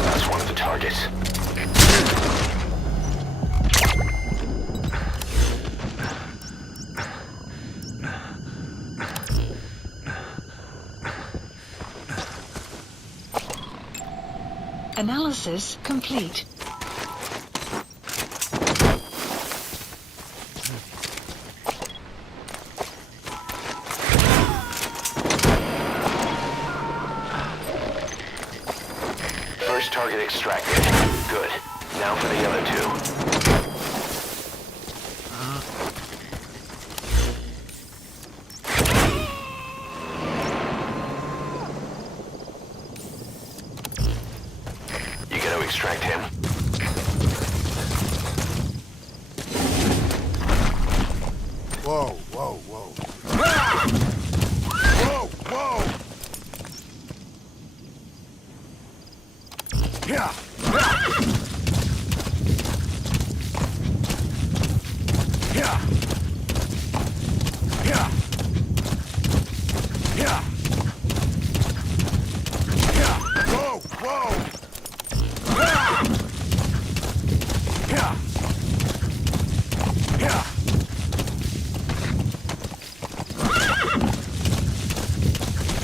That's one of the targets. Analysis complete. First target extracted. Good. Now for the other two. You gotta extract him. Whoa, whoa, whoa. Whoa, whoa! Yeah. Yeah. Yeah. Yeah. Yeah. Whoa, whoa. Yeah. Yeah.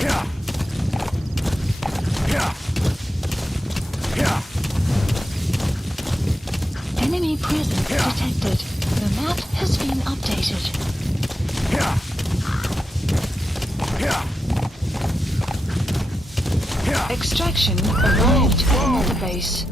Yeah. Yeah. Yeah. Enemy presence detected. The map has been updated. Extraction arrived at another base.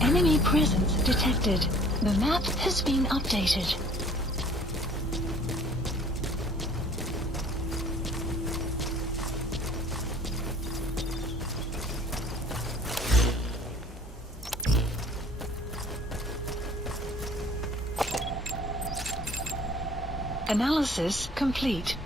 Enemy presence detected. The map has been updated. Analysis complete.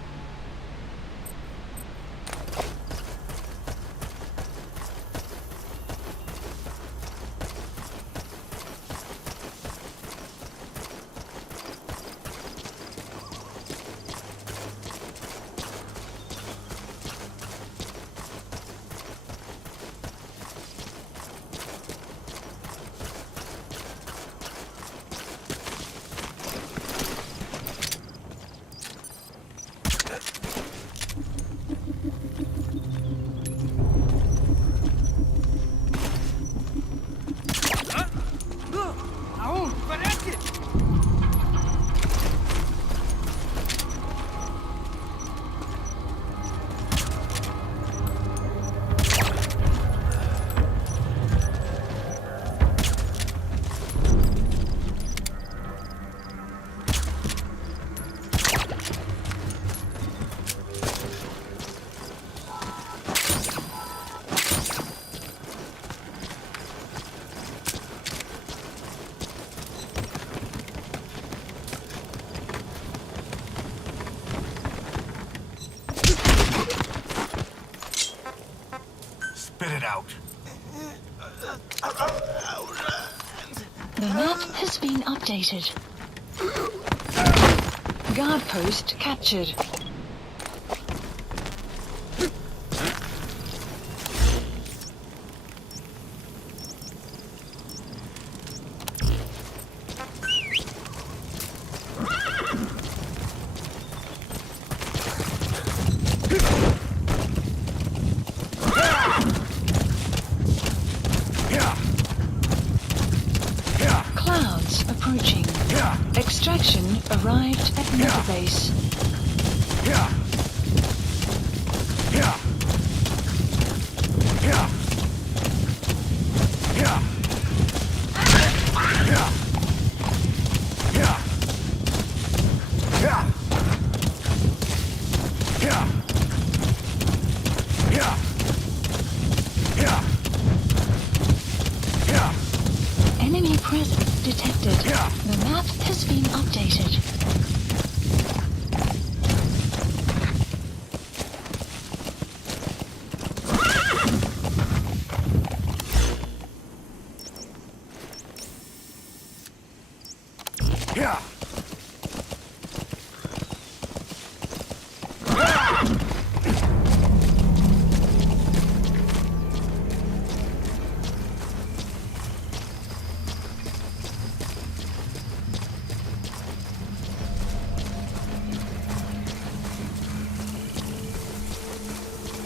Spit it out. The map has been updated. Guard post captured. Clouds approaching. Extraction arrived at Mother Base. Enemy presence detected. The map has been updated.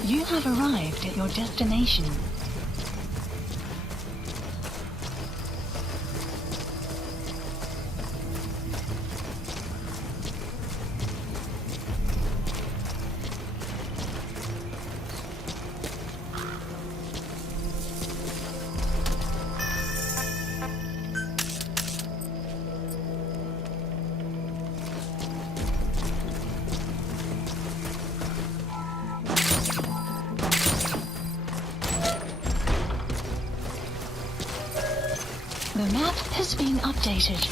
You have arrived at your destination. The map has been updated.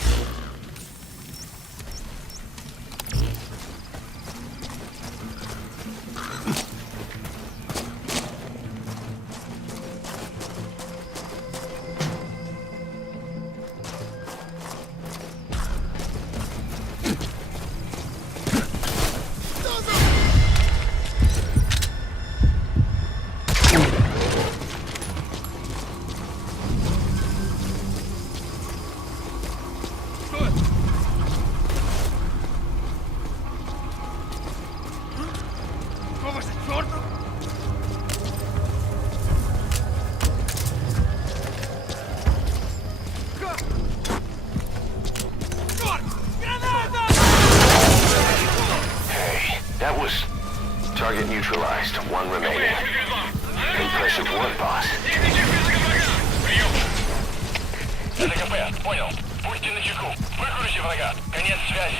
That was target neutralized. One remaining. Impressive work, boss. ЗКП, понял. Будьте начеку. Выкрути врага. Конец связи.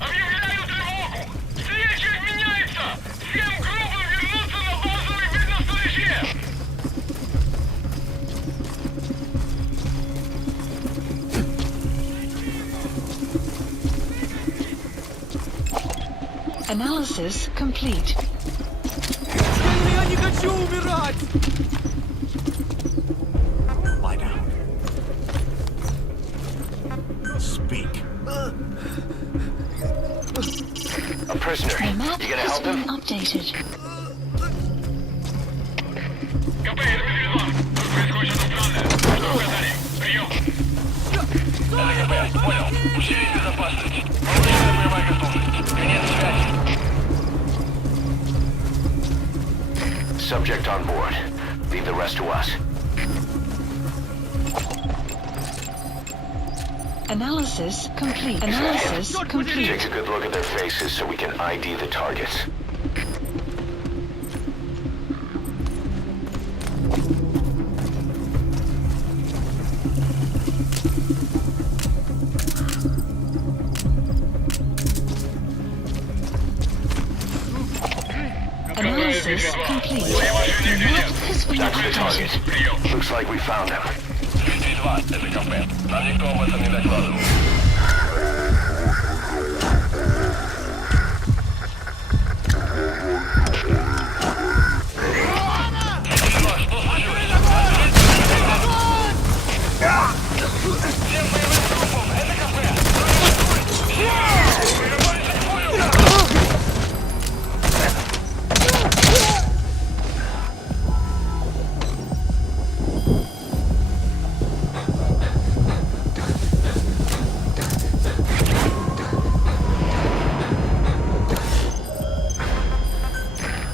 Объявляю тревогу! Встреча отменяется! Всем группам вернуться на базовый предназначение! Analysis complete. Я не хочу умирать! Lie down. Speak. A prisoner. The map You gonna has help been him? updated. КП, это Медведь-2. Тут происходит что-то странное. Что указали? Прием. ЗКП, понял. Усилить безопасность. Повышенная боевая готовность. Конец связи. Subject on board. Leave the rest to us. Analysis complete. Analysis complete. Take a good look at their faces so we can ID the targets. Analysis complete. The map has been That's the target. updated. Looks like we found him. Медведь-2, это КП. Нам никто об этом не докладывал.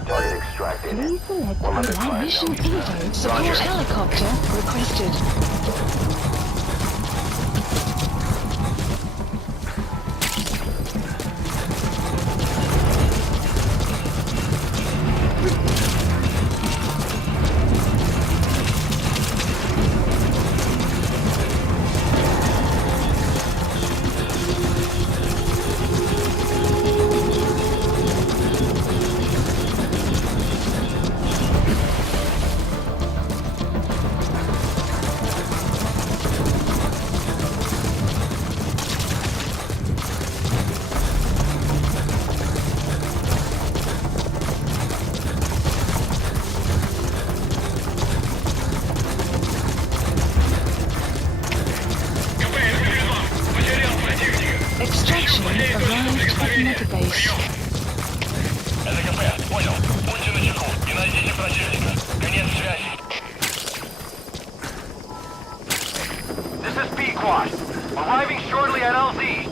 Please select Allied Mission Info. Support helicopter requested. Extraction arrived at Metabase. ЗКП, понял. Будьте начеку и найдите противника. Конец связи. This is Pequod. Arriving shortly at LZ.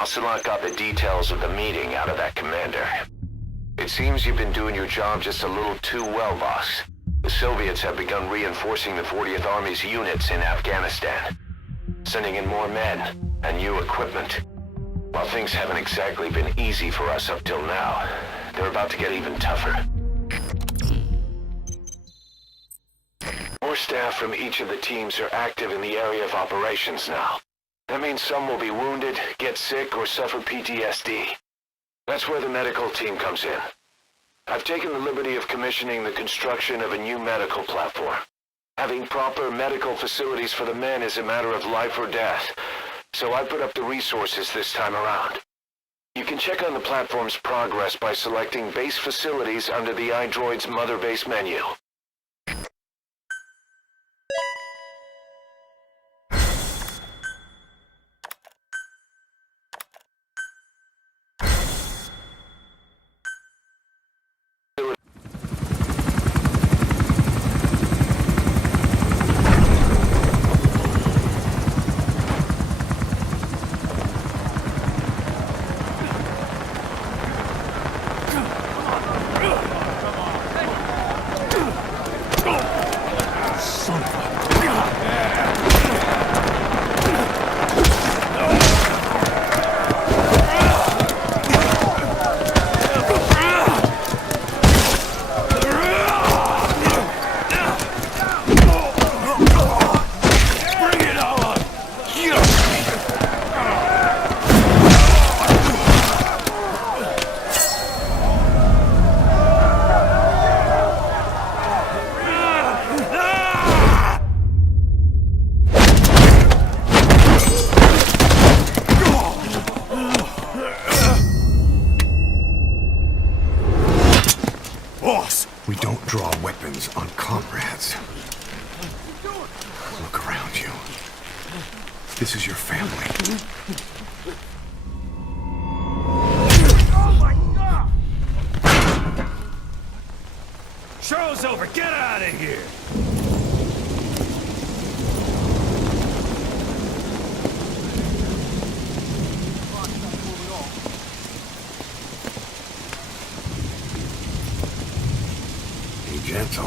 Ocelot got the details of the meeting out of that commander. It seems you've been doing your job just a little too well, boss. The Soviets have begun reinforcing the 40th Army's units in Afghanistan, sending in more men and new equipment. While things haven't exactly been easy for us up till now, they're about to get even tougher. More staff from each of the teams are active in the area of operations now. That means some will be wounded, get sick, or suffer PTSD. That's where the medical team comes in. I've taken the liberty of commissioning the construction of a new medical platform. Having proper medical facilities for the men is a matter of life or death, so I put up the resources this time around. You can check on the platform's progress by selecting base facilities under the iDroid's Mother Base menu. We don't draw weapons on comrades. Look around you. This is your family. Oh my God! Show's over! Get out of here! Gentle.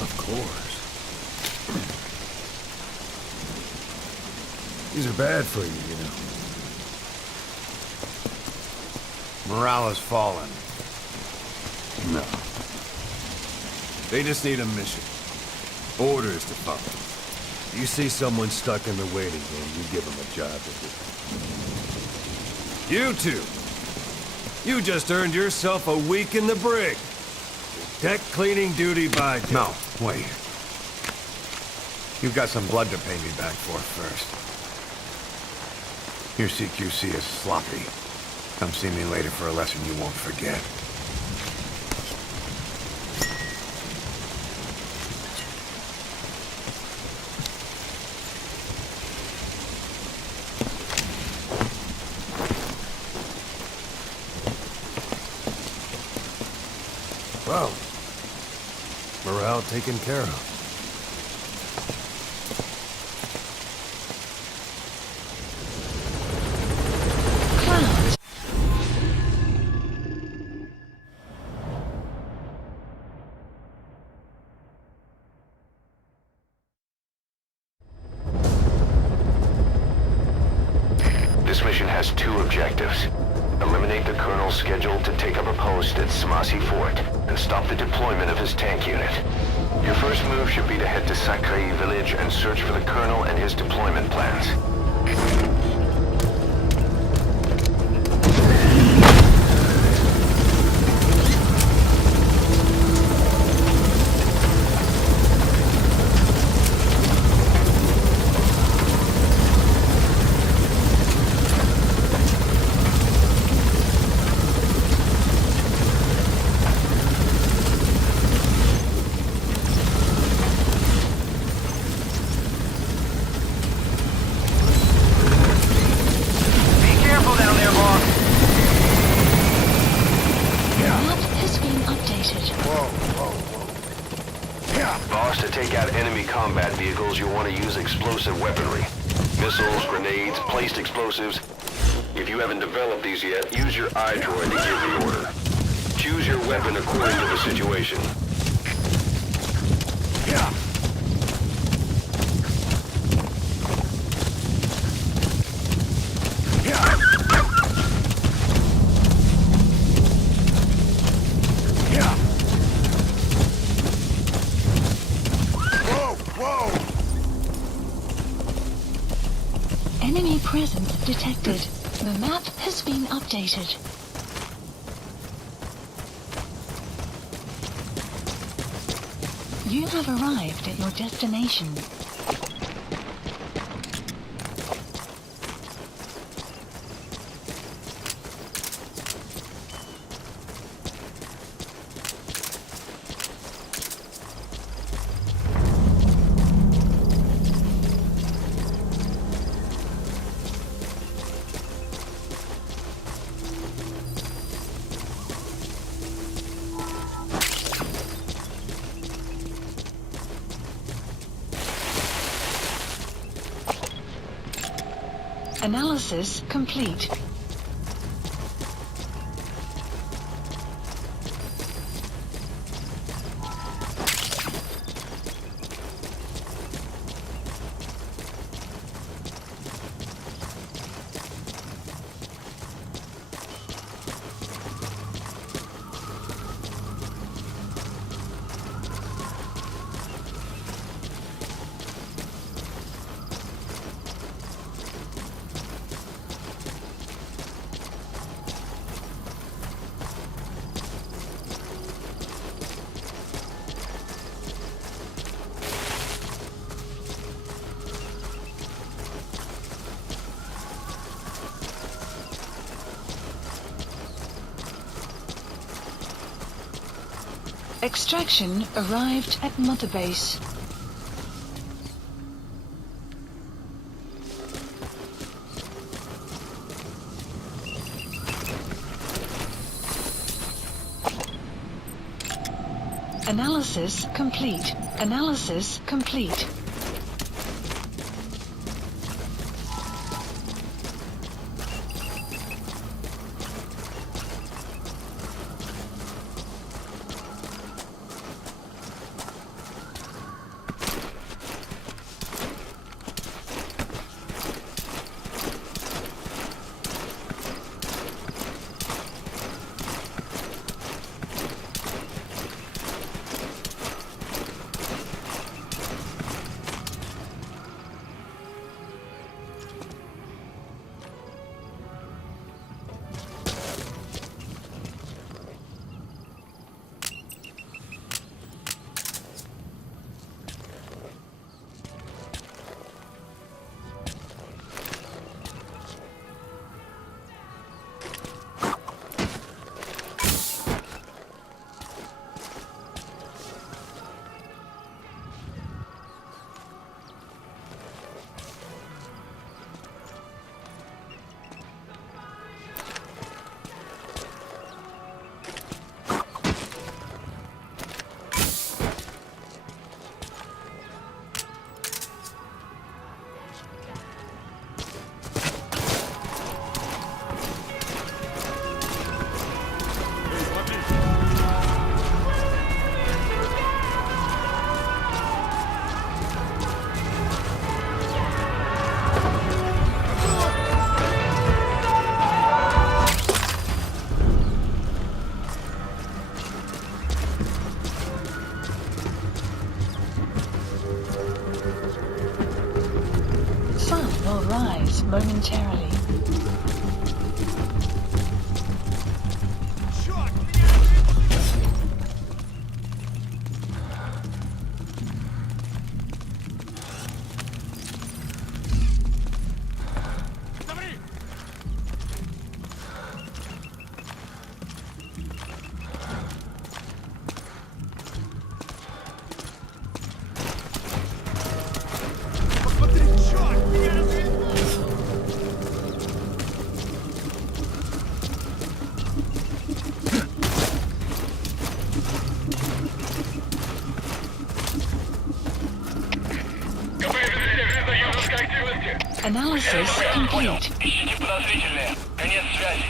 Of course. These are bad for you, you know. Morale has fallen. No. They just need a mission. Orders to follow. You see someone stuck in the waiting room, you give them a job to do. You two! You just earned yourself a week in the brig. Deck cleaning duty by... No, wait. You've got some blood to pay me back for first. Your CQC is sloppy. Come see me later for a lesson you won't forget. Well, morale taken care of. Cloud. This mission has two objectives. Eliminate the Colonel scheduled to take up a post at Samasi Fort and stop the deployment of his tank unit. Your first move should be to head to Sakai village and search for the Colonel and his deployment plans. Boss, to take out enemy combat vehicles, you'll want to use explosive weaponry. Missiles, grenades, placed explosives. If you haven't developed these yet, use your iDroid to give the order. Choose your weapon according to the situation. Enemy presence detected. The map has been updated. You have arrived at your destination. Analysis complete. Extraction arrived at Mother Base. Analysis complete. Analysis complete. Momentarily. Analysis complete. Ищите подозрительные. Конец связи.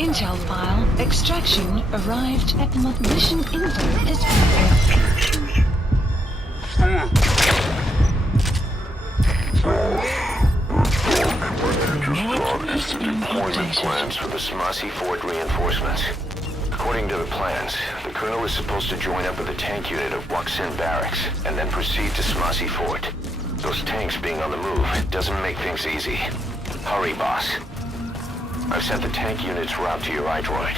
Intel file. Extraction arrived at mission info is being Deployment plans for the Smasi Fort reinforcements. According to the plans, the Colonel is supposed to join up with a tank unit of Waksin Barracks and then proceed to Smasi Fort. Those tanks being on the move doesn't make things easy. Hurry, boss. I've sent the tank unit's route to your iDroid.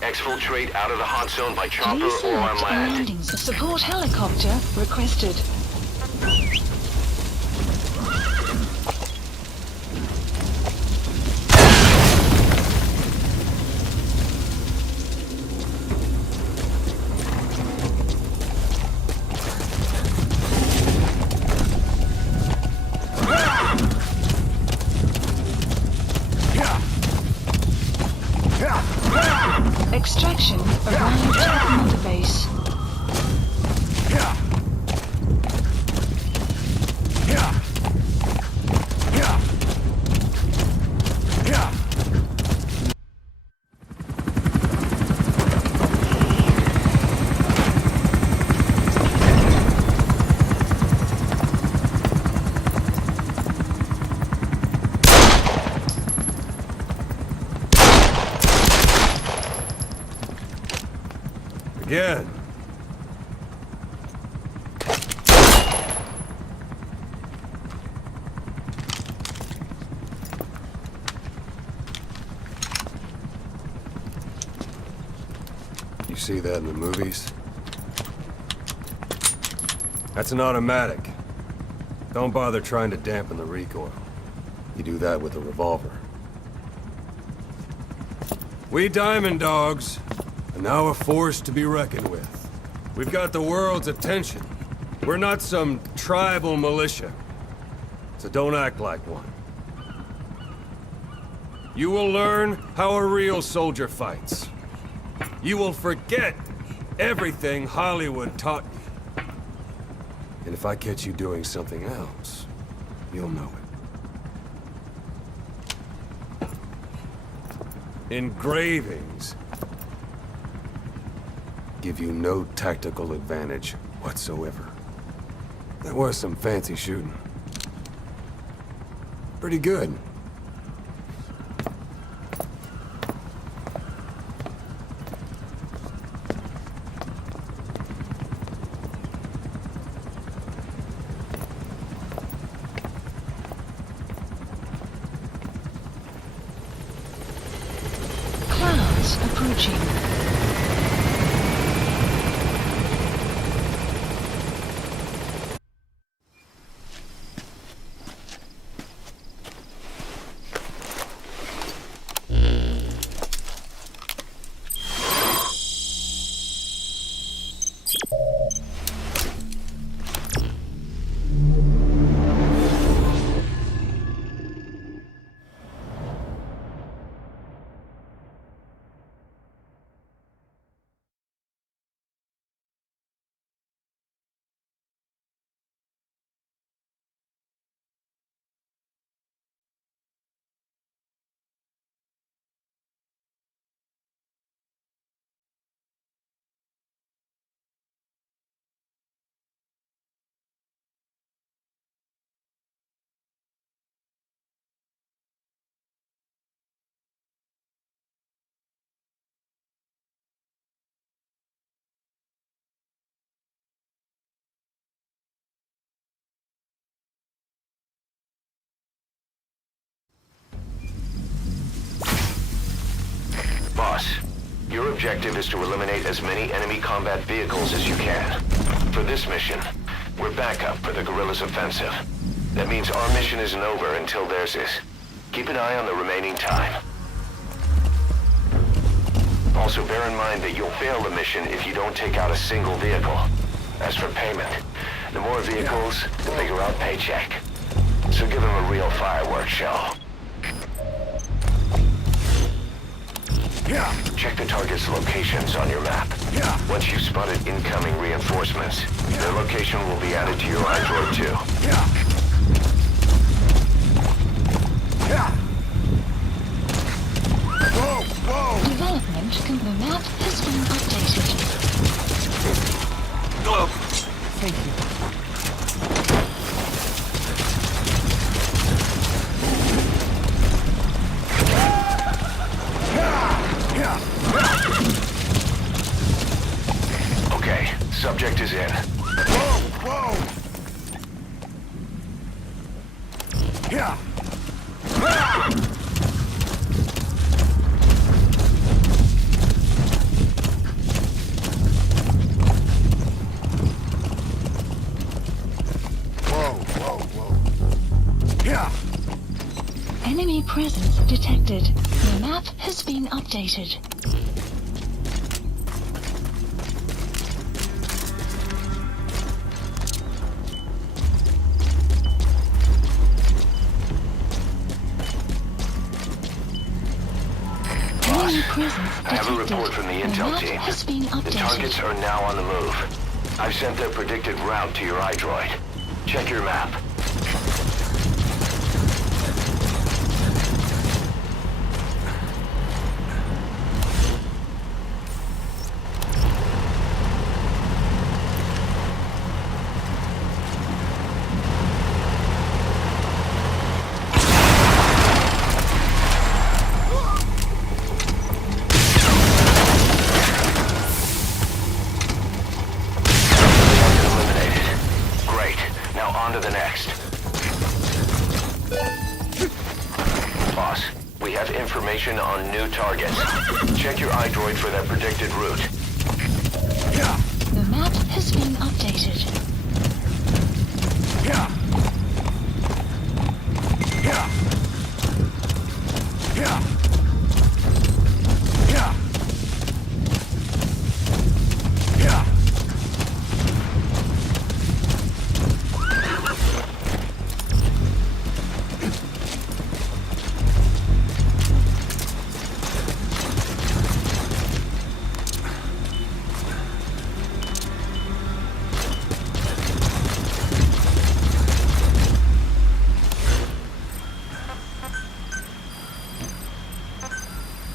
Exfiltrate out of the hot zone by chopper or on land. Support helicopter requested. Again. You see that in the movies? That's an automatic. Don't bother trying to dampen the recoil. You do that with a revolver. We Diamond Dogs are now a force to be reckoned with. We've got the world's attention. We're not some tribal militia, so don't act like one. You will learn how a real soldier fights. You will forget everything Hollywood taught you. And if I catch you doing something else, you'll know it. Engravings give you no tactical advantage whatsoever. That was some fancy shooting. Pretty good. Clouds approaching. Boss, your objective is to eliminate as many enemy combat vehicles as you can. For this mission, we're backup for the guerrillas' offensive. That means our mission isn't over until theirs is. Keep an eye on the remaining time. Also, bear in mind that you'll fail the mission if you don't take out a single vehicle. As for payment, the more vehicles, the bigger our paycheck. So give them a real fireworks show. Check the target's locations on your map. Once you've spotted incoming reinforcements, their location will be added to your iDroid too. Development company map has been updated. Thank you. Okay, subject is in. Enemy presence detected. The map has been updated. I have a report from the intel team. The targets are now on the move. I've sent their predicted route to your iDroid. Check your map. have information on new targets. Check your iDroid for their predicted route. The map has been updated.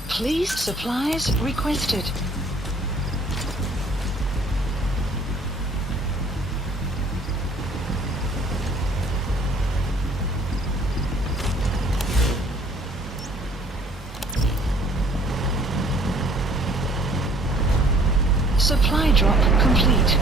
Please, supplies requested. Supply drop complete.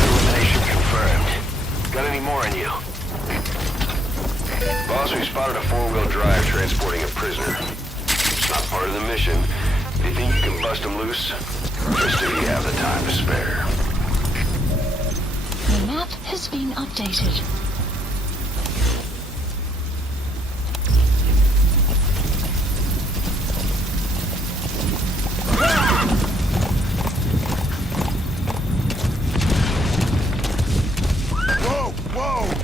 Elimination confirmed. Got any more in you? Boss, we spotted a four-wheel drive transporting a prisoner. It's not part of the mission. Do you think you can bust him loose? Just if you have the time to spare. The map has been updated. Whoa! Whoa!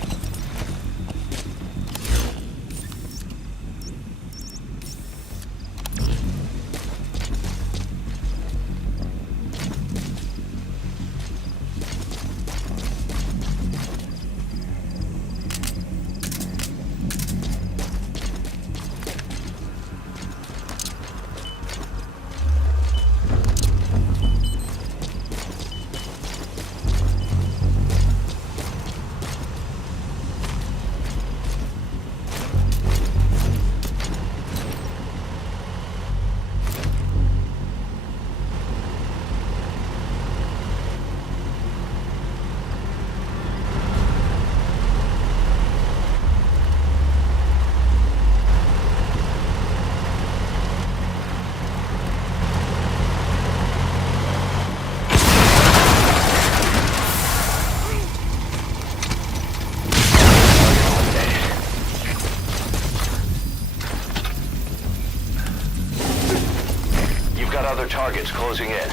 Got other targets closing in.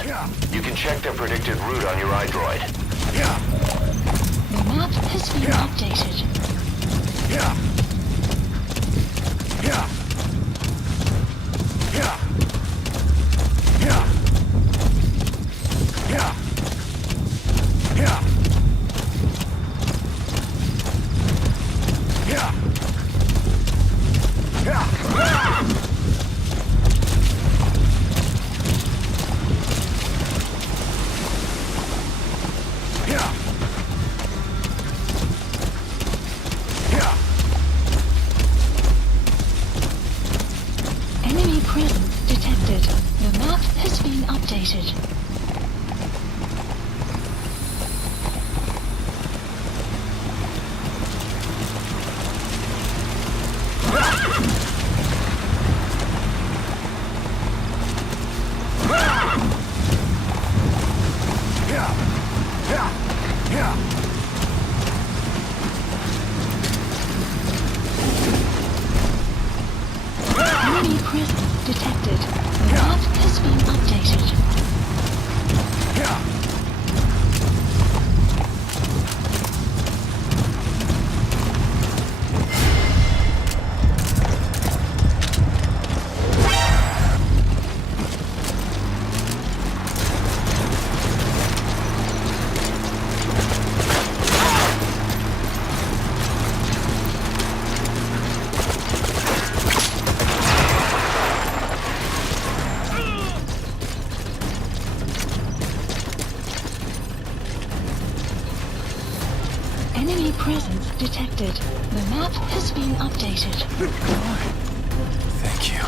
You can check their predicted route on your iDroid. The map has been updated. Enemy presence detected. The map has been updated. Enemy presence detected. The map has been updated. Enemy presence detected. The map has been updated. Thank you.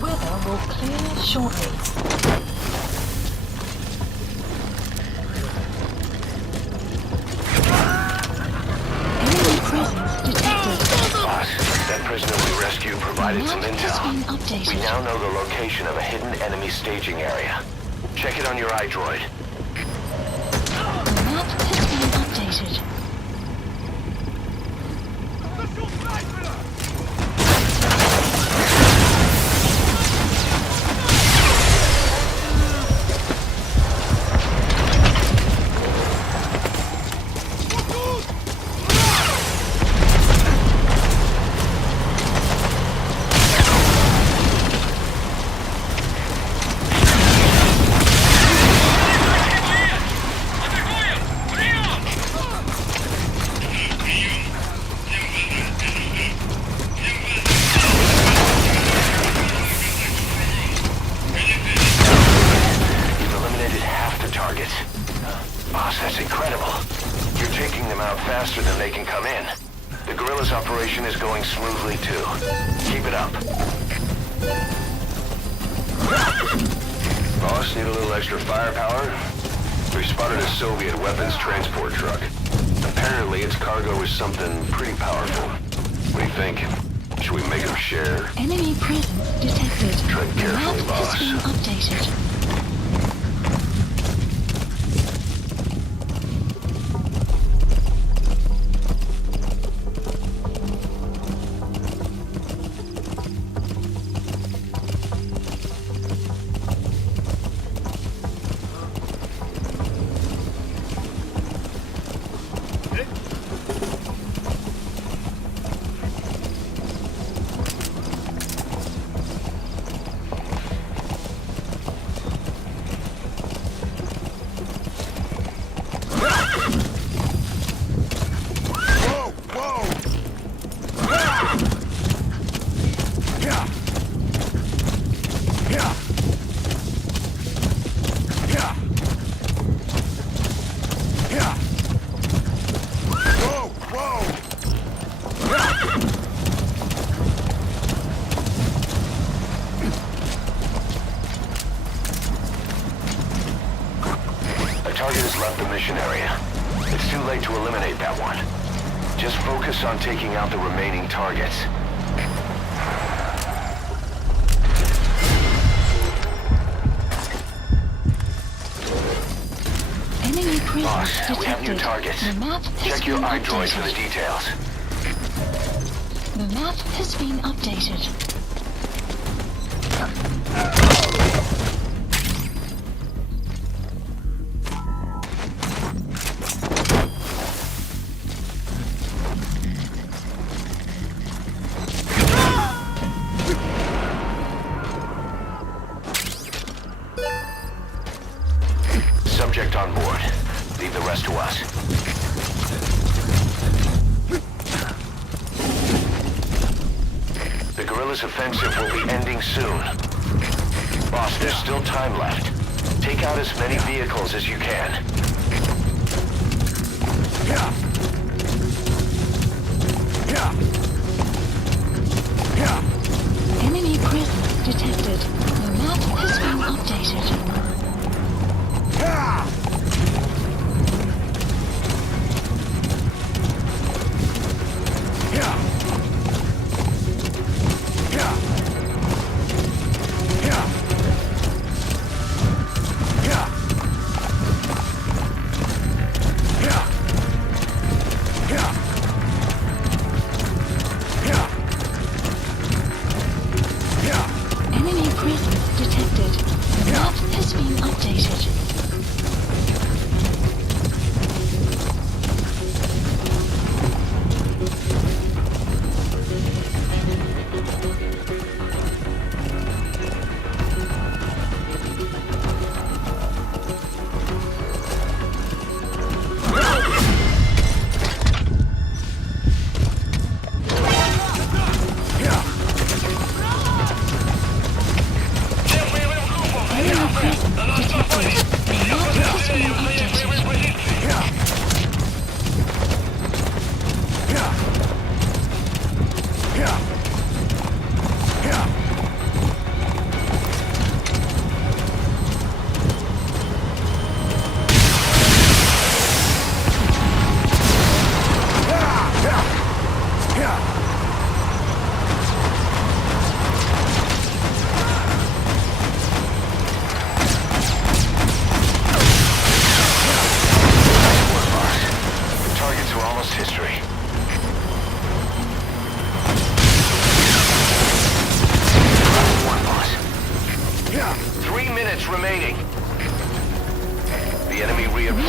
Weather will clear shortly. Enemy presence detected. Boss, that prisoner we rescued provided some intel. We now know the location of a hidden enemy staging area. Check it on your iDroid. The map has been updated. Faster than they can come in. The guerrillas' operation is going smoothly too. Keep it up. Boss, need a little extra firepower? We spotted a Soviet weapons transport truck. Apparently its cargo is something pretty powerful. What do you think? Should we make them share? Enemy presence detected. Tread carefully, boss. The map has been updated. Target has left the mission area. It's too late to eliminate that one. Just focus on taking out the remaining targets. Enemy presence Boss, detected. we have new targets. The map has Check your been iDroid for the updated. details. The map has been updated. Subject on board. Leave the rest to us. The guerrillas' offensive will be ending soon. Boss, there's still time left. Take out as many vehicles as you can. Enemy presence detected. The map has been updated.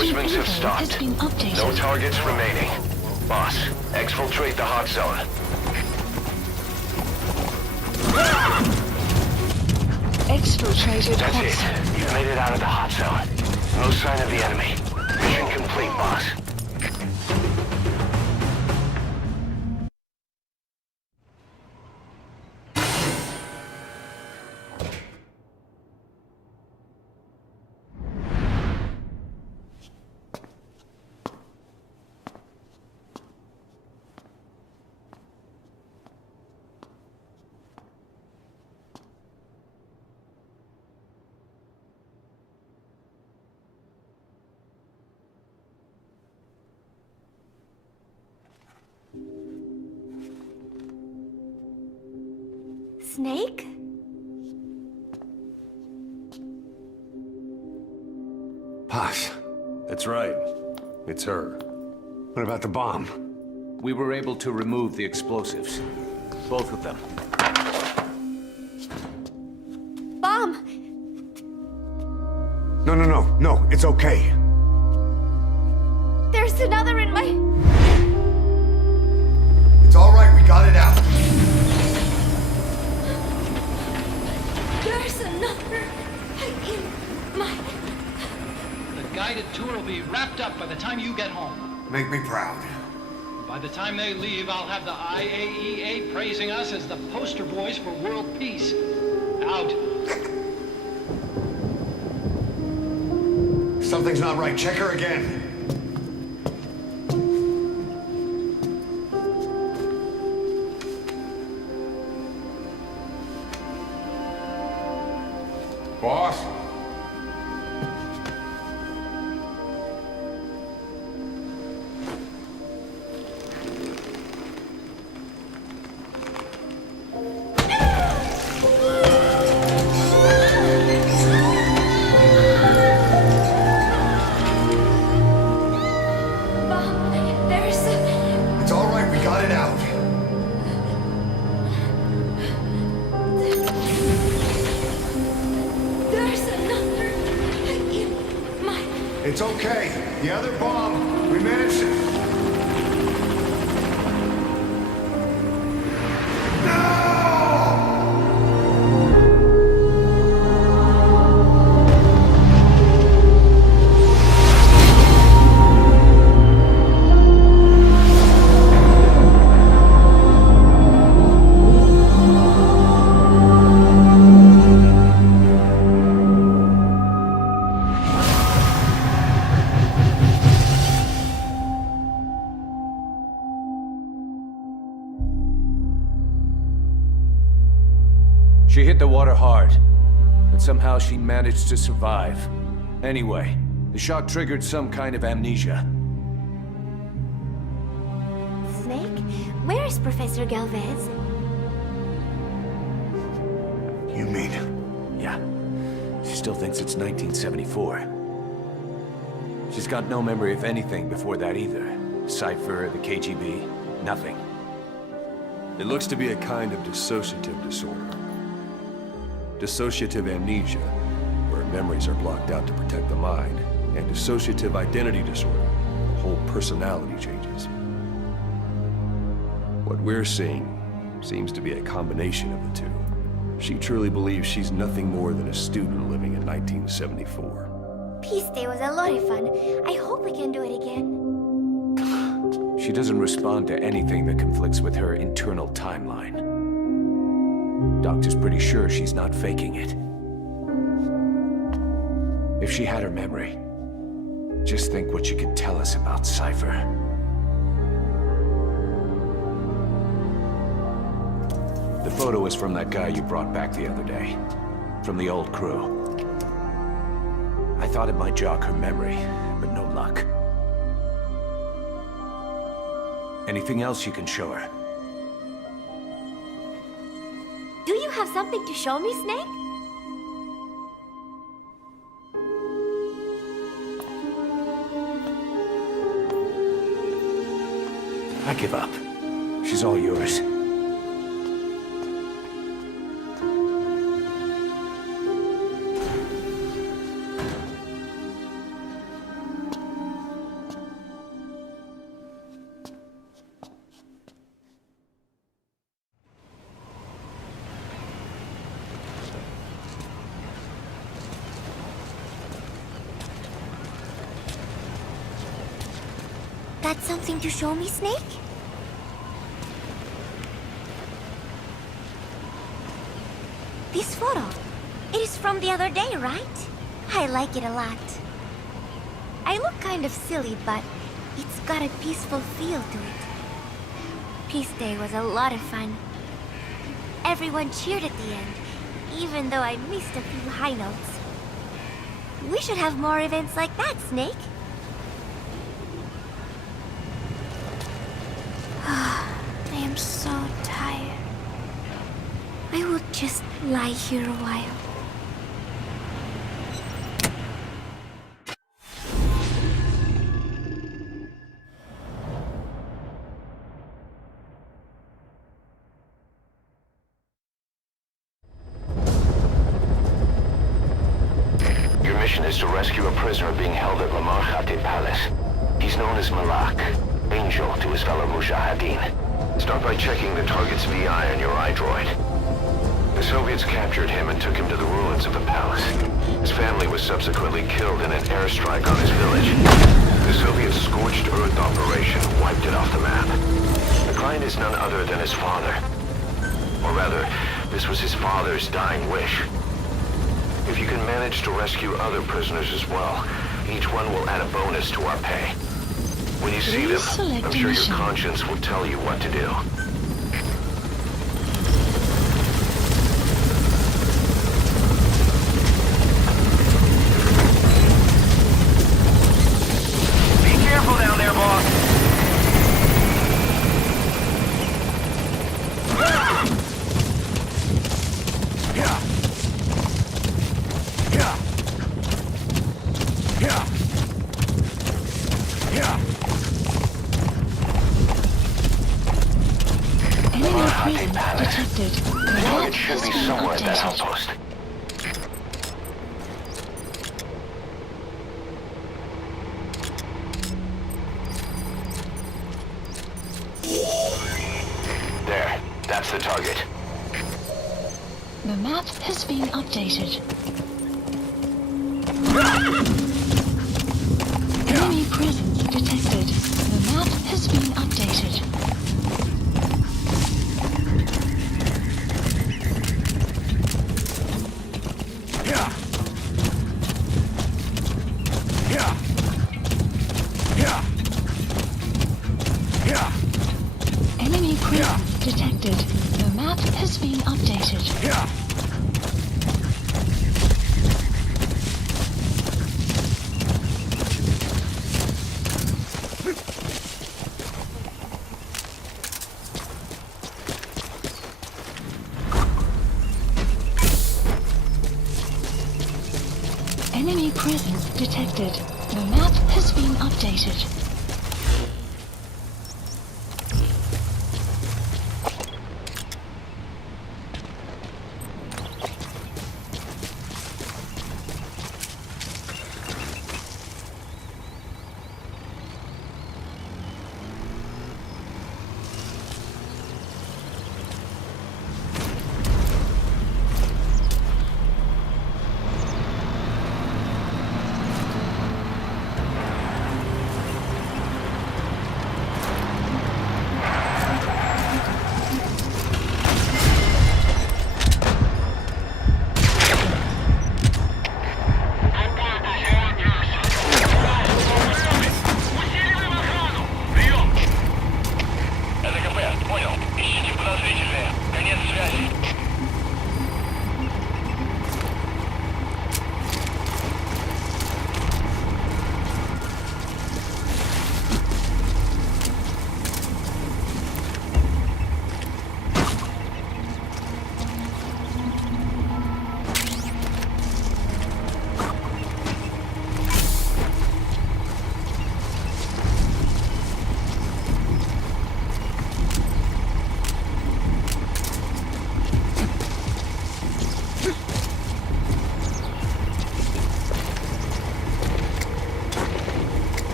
Reinforcements have info has stopped. been updated. No targets remaining. Boss, exfiltrate the hot zone. Exfiltrated That's hot it. zone. You've made it out of the hot zone. No sign of the enemy. Mission complete, boss. Snake? Posh. That's right. It's her. What about the bomb? We were able to remove the explosives. Both of them. Bomb! No, it's okay. There's another in my... It's all right, we got it out. There's another in my... The guided tour will be wrapped up by the time you get home. Make me proud. By the time they leave, I'll have the IAEA praising us as the poster boys for world peace. Out. Something's not right. Check her again. Boss? It's all right, we got it out. There's another in my... It's okay. The other bomb, we managed it. She hit the water hard, but somehow she managed to survive. Anyway, the shock triggered some kind of amnesia. Snake? Where is Professor Galvez? You mean? Yeah. She still thinks it's 1974. She's got no memory of anything before that either. Cypher, the KGB, nothing. It looks to be a kind of dissociative disorder. Dissociative amnesia, where memories are blocked out to protect the mind, and dissociative identity disorder, the whole personality changes. What we're seeing seems to be a combination of the two. She truly believes she's nothing more than a student living in 1974. Peace Day was a lot of fun. I hope we can do it again. She doesn't respond to anything that conflicts with her internal timeline. Doctor's pretty sure she's not faking it. If she had her memory, just think what she could tell us about Cypher. The photo is from that guy you brought back the other day. From the old crew. I thought it might jog her memory, but no luck. Anything else you can show her? Do you have something to show me, Snake? I give up. She's all yours. got something to show me, Snake? This photo. It is from the other day, right? I like it a lot. I look kind of silly, but it's got a peaceful feel to it. Peace Day was a lot of fun. Everyone cheered at the end, even though I missed a few high notes. We should have more events like that, Snake. I am so tired. I will just lie here a while. Your mission is to rescue a prisoner being held at Lamar Khatib Palace. He's known as Malak, Angel to his fellow Mujahideen. Start by checking the target's VI on your iDroid. The Soviets captured him and took him to the ruins of the palace. His family was subsequently killed in an airstrike on his village. The Soviet scorched earth operation wiped it off the map. The client is none other than his father. Or rather, this was his father's dying wish. If you can manage to rescue other prisoners as well, each one will add a bonus to our pay. When you see them, I'm sure your conscience will tell you what to do. Be careful down there, boss. Detected. The target should be somewhere at that outpost. There, that's the target. The map has been updated. Enemy presence detected. The map has been updated. Enemy presence detected. The map has been updated. Enemy presence detected. The map has been updated.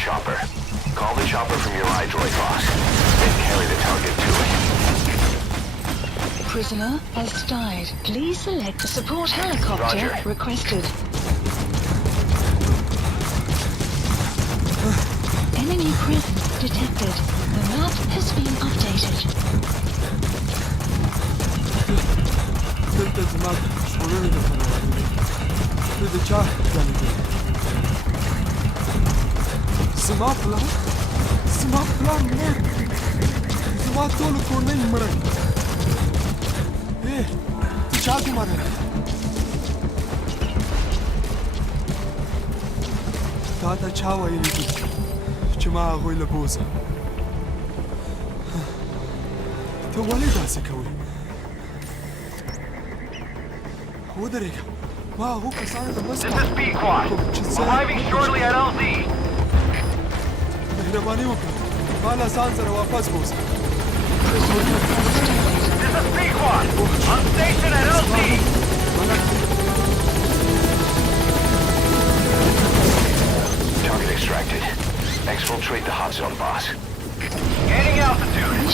chopper. Call the chopper from your iDroid, boss. Then carry the target to it. Prisoner has died. Please select the support helicopter Roger. requested. Enemy presence detected. The map has been updated. تاته چا ویلي دي چې ما هغوی له بوزه ته ولې داسې کوې ودرېږه ما هغو کسانو ته بس چې زه مهرباني وکړه ما له ځان سره واپس بوزه Target extracted. Exfiltrate the hot zone, boss. Gaining altitude.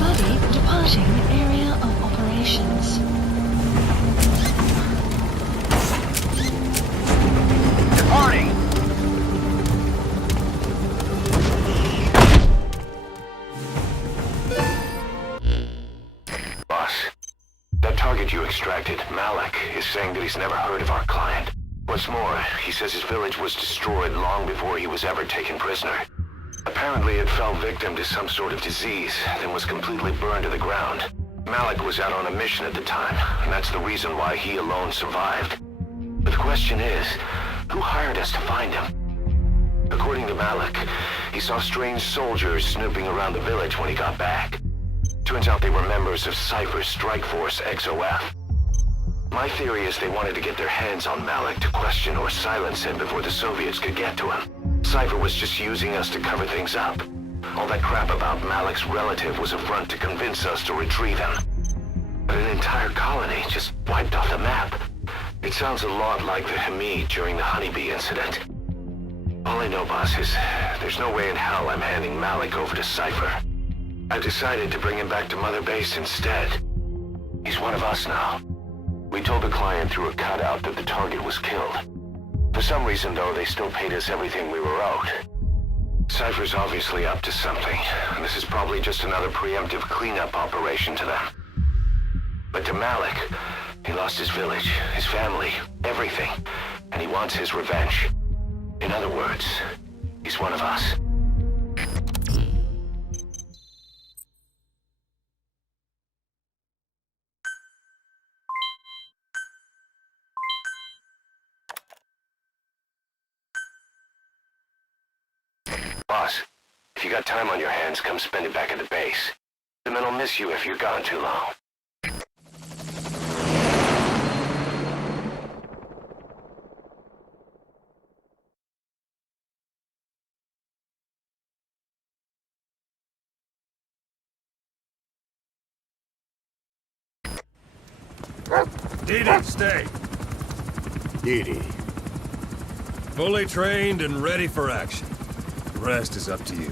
Buddy departing area of operations. Departing. Boss, that target you extracted, Malik, is saying that he's never heard of our client. What's more, he says his village was destroyed long before he was ever taken prisoner. Apparently it fell victim to some sort of disease, then was completely burned to the ground. Malik was out on a mission at the time, and that's the reason why he alone survived. But the question is, who hired us to find him? According to Malik, he saw strange soldiers snooping around the village when he got back. Turns out they were members of Cypher's strike force, XOF. My theory is they wanted to get their hands on Malik to question or silence him before the Soviets could get to him. Cypher was just using us to cover things up. All that crap about Malik's relative was a front to convince us to retrieve him. But an entire colony just wiped off the map. It sounds a lot like the Hamid during the Honeybee incident. All I know, boss, is there's no way in hell I'm handing Malik over to Cypher. I've decided to bring him back to Mother Base instead. He's one of us now. We told the client through a cutout that the target was killed. For some reason, though, they still paid us everything we were owed. Cypher's obviously up to something, and this is probably just another preemptive cleanup operation to them. But to Malik, he lost his village, his family, everything, and he wants his revenge. In other words, he's one of us. Boss, if you got time on your hands, come spend it back at the base. The men will miss you if you're gone too long. Didi, stay. Didi. Fully trained and ready for action. The rest is up to you.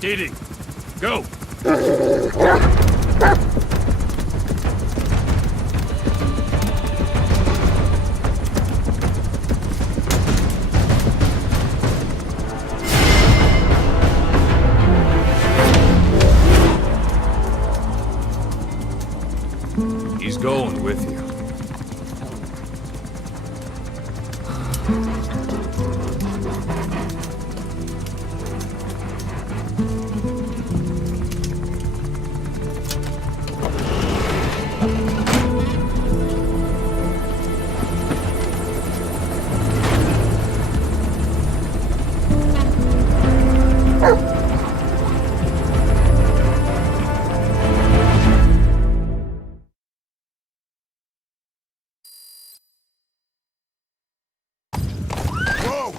Didi, go! He's going with you. Whoa!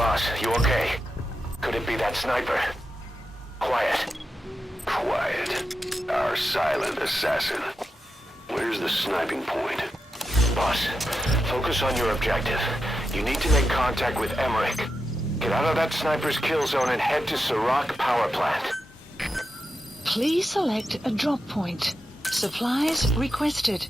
Boss, you okay? Could it be that sniper? Quiet. Quiet. Our silent assassin. Where's the sniping point? Boss, focus on your objective. You need to make contact with Emmerich. Get out of that sniper's kill zone and head to Serac power plant. Please select a drop point. Supplies requested.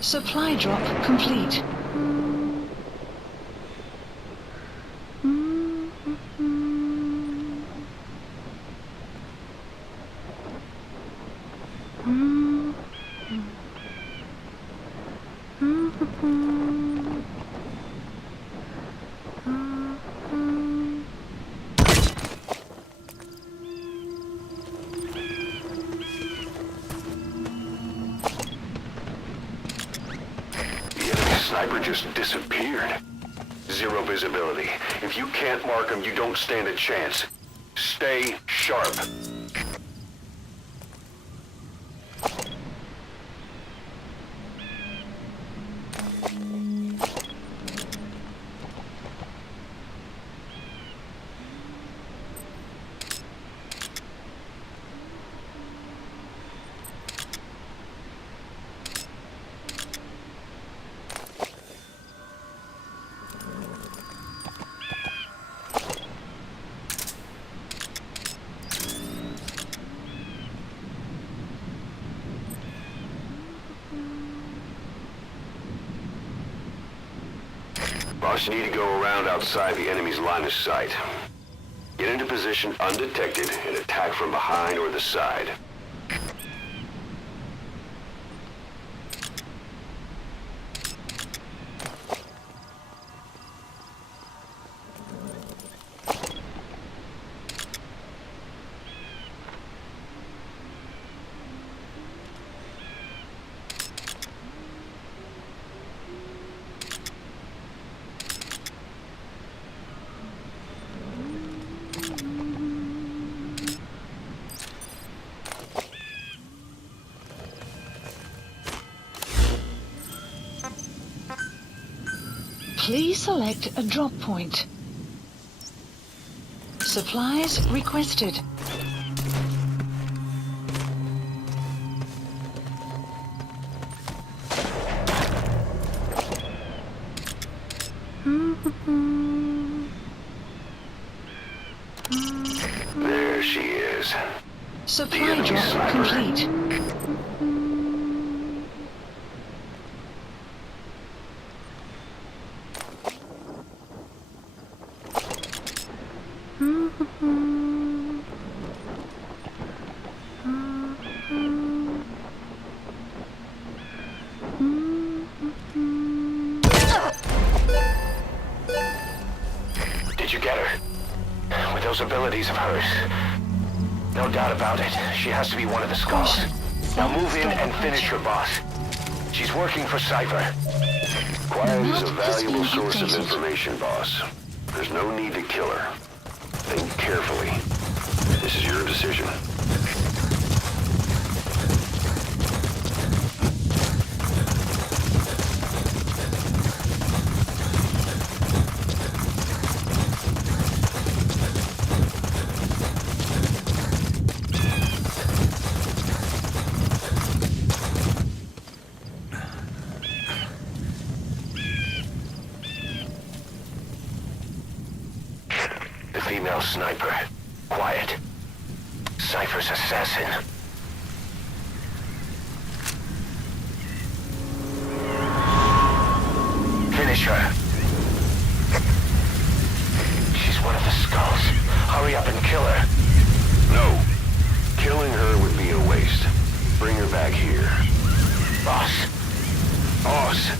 Supply drop complete. Sniper just disappeared. Zero visibility. If you can't mark him, you don't stand a chance. Stay sharp. Boss, you need to go around outside the enemy's line of sight. Get into position undetected and attack from behind or the side. Please select a drop point. Supplies requested. There she is. Supply drop complete. Did you get her? With those abilities of hers. No doubt about it. She has to be one of the Skulls. Now move in and finish her, boss. She's working for Cypher. Quiet is a valuable source of information, boss. There's no need to kill her. Think carefully. This is your decision. The female sniper. Quiet. Cypher's assassin. Finish her. She's one of the Skulls. Hurry up and kill her. No. Killing her would be a waste. Bring her back here. Boss. Boss.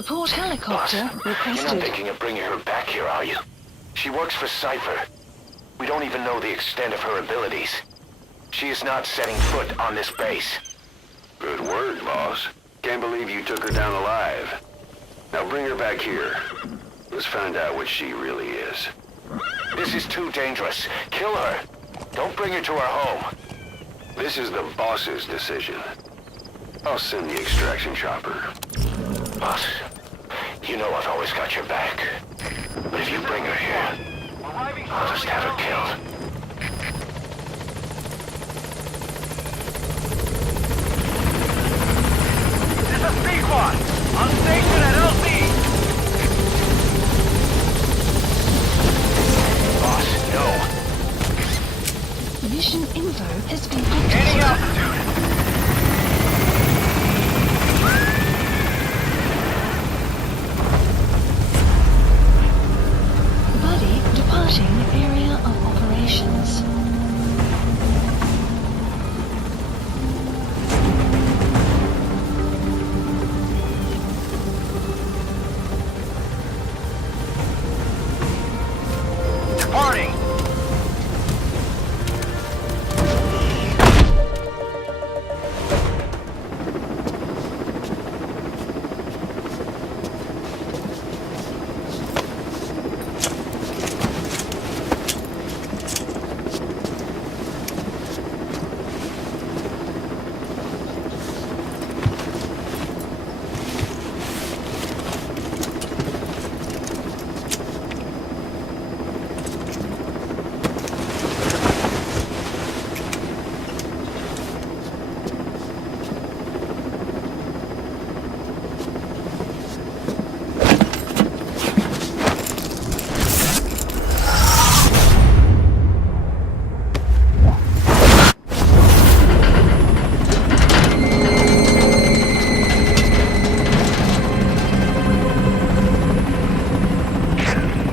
Support helicopter Boss, you're requested. not thinking of bringing her back here, are you? She works for Cypher. We don't even know the extent of her abilities. She is not setting foot on this base. Good word, boss. Can't believe you took her down alive. Now bring her back here. Let's find out what she really is. This is too dangerous. Kill her. Don't bring her to our home. This is the boss's decision. I'll send the extraction chopper. Boss, you know I've always got your back. But if you bring her here, I'll just have her killed. This is Pequod! On station at LC! Boss, no. Mission info has been Gaining updated. altitude! Buddy departing area of operations. Departing!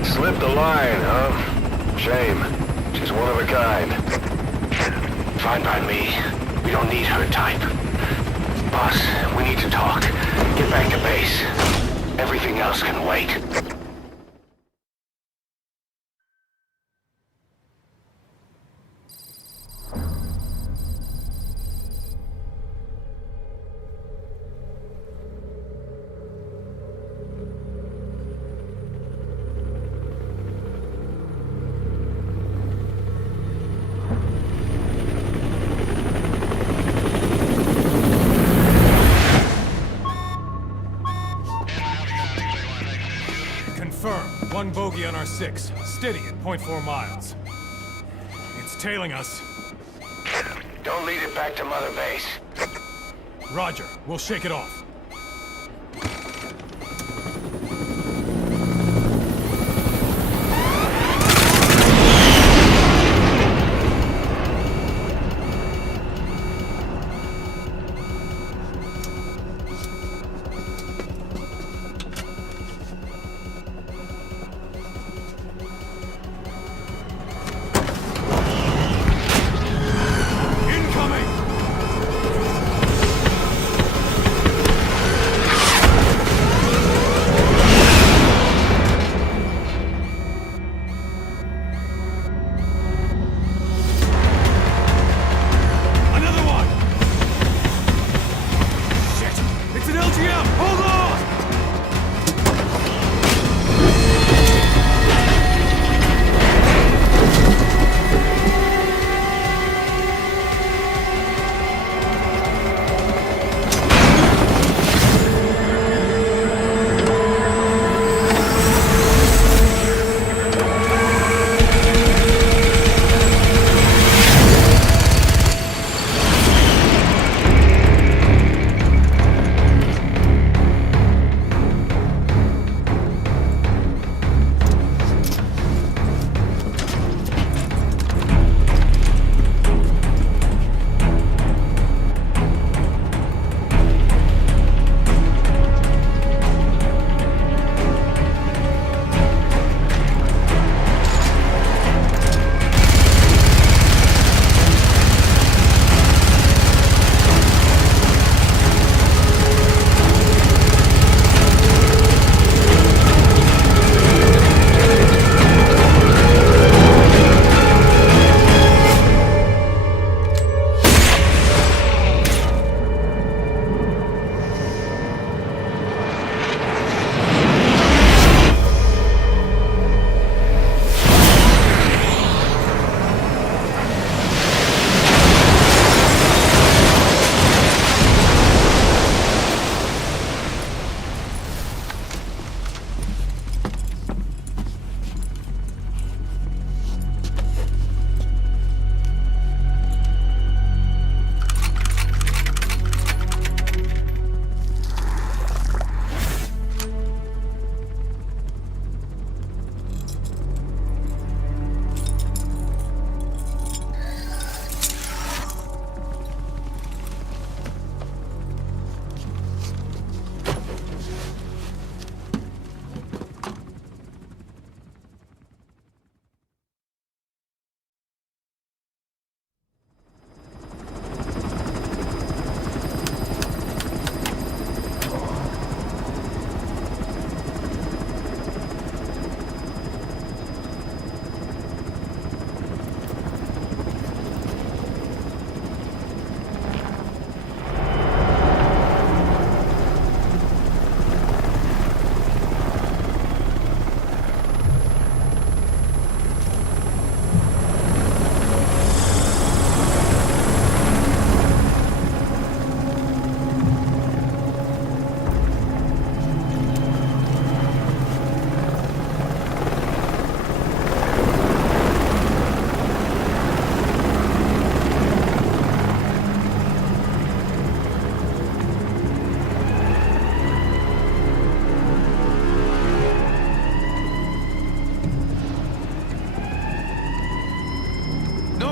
Slipped the line, huh? Shame. She's one of a kind. Fine by me. We don't need her type. Boss, we need to talk. Get back to base. Everything else can wait. Confirm. One bogey on our 6. Steady at 0.4 miles. It's tailing us. Don't lead it back to Mother Base. Roger. We'll shake it off. Incoming!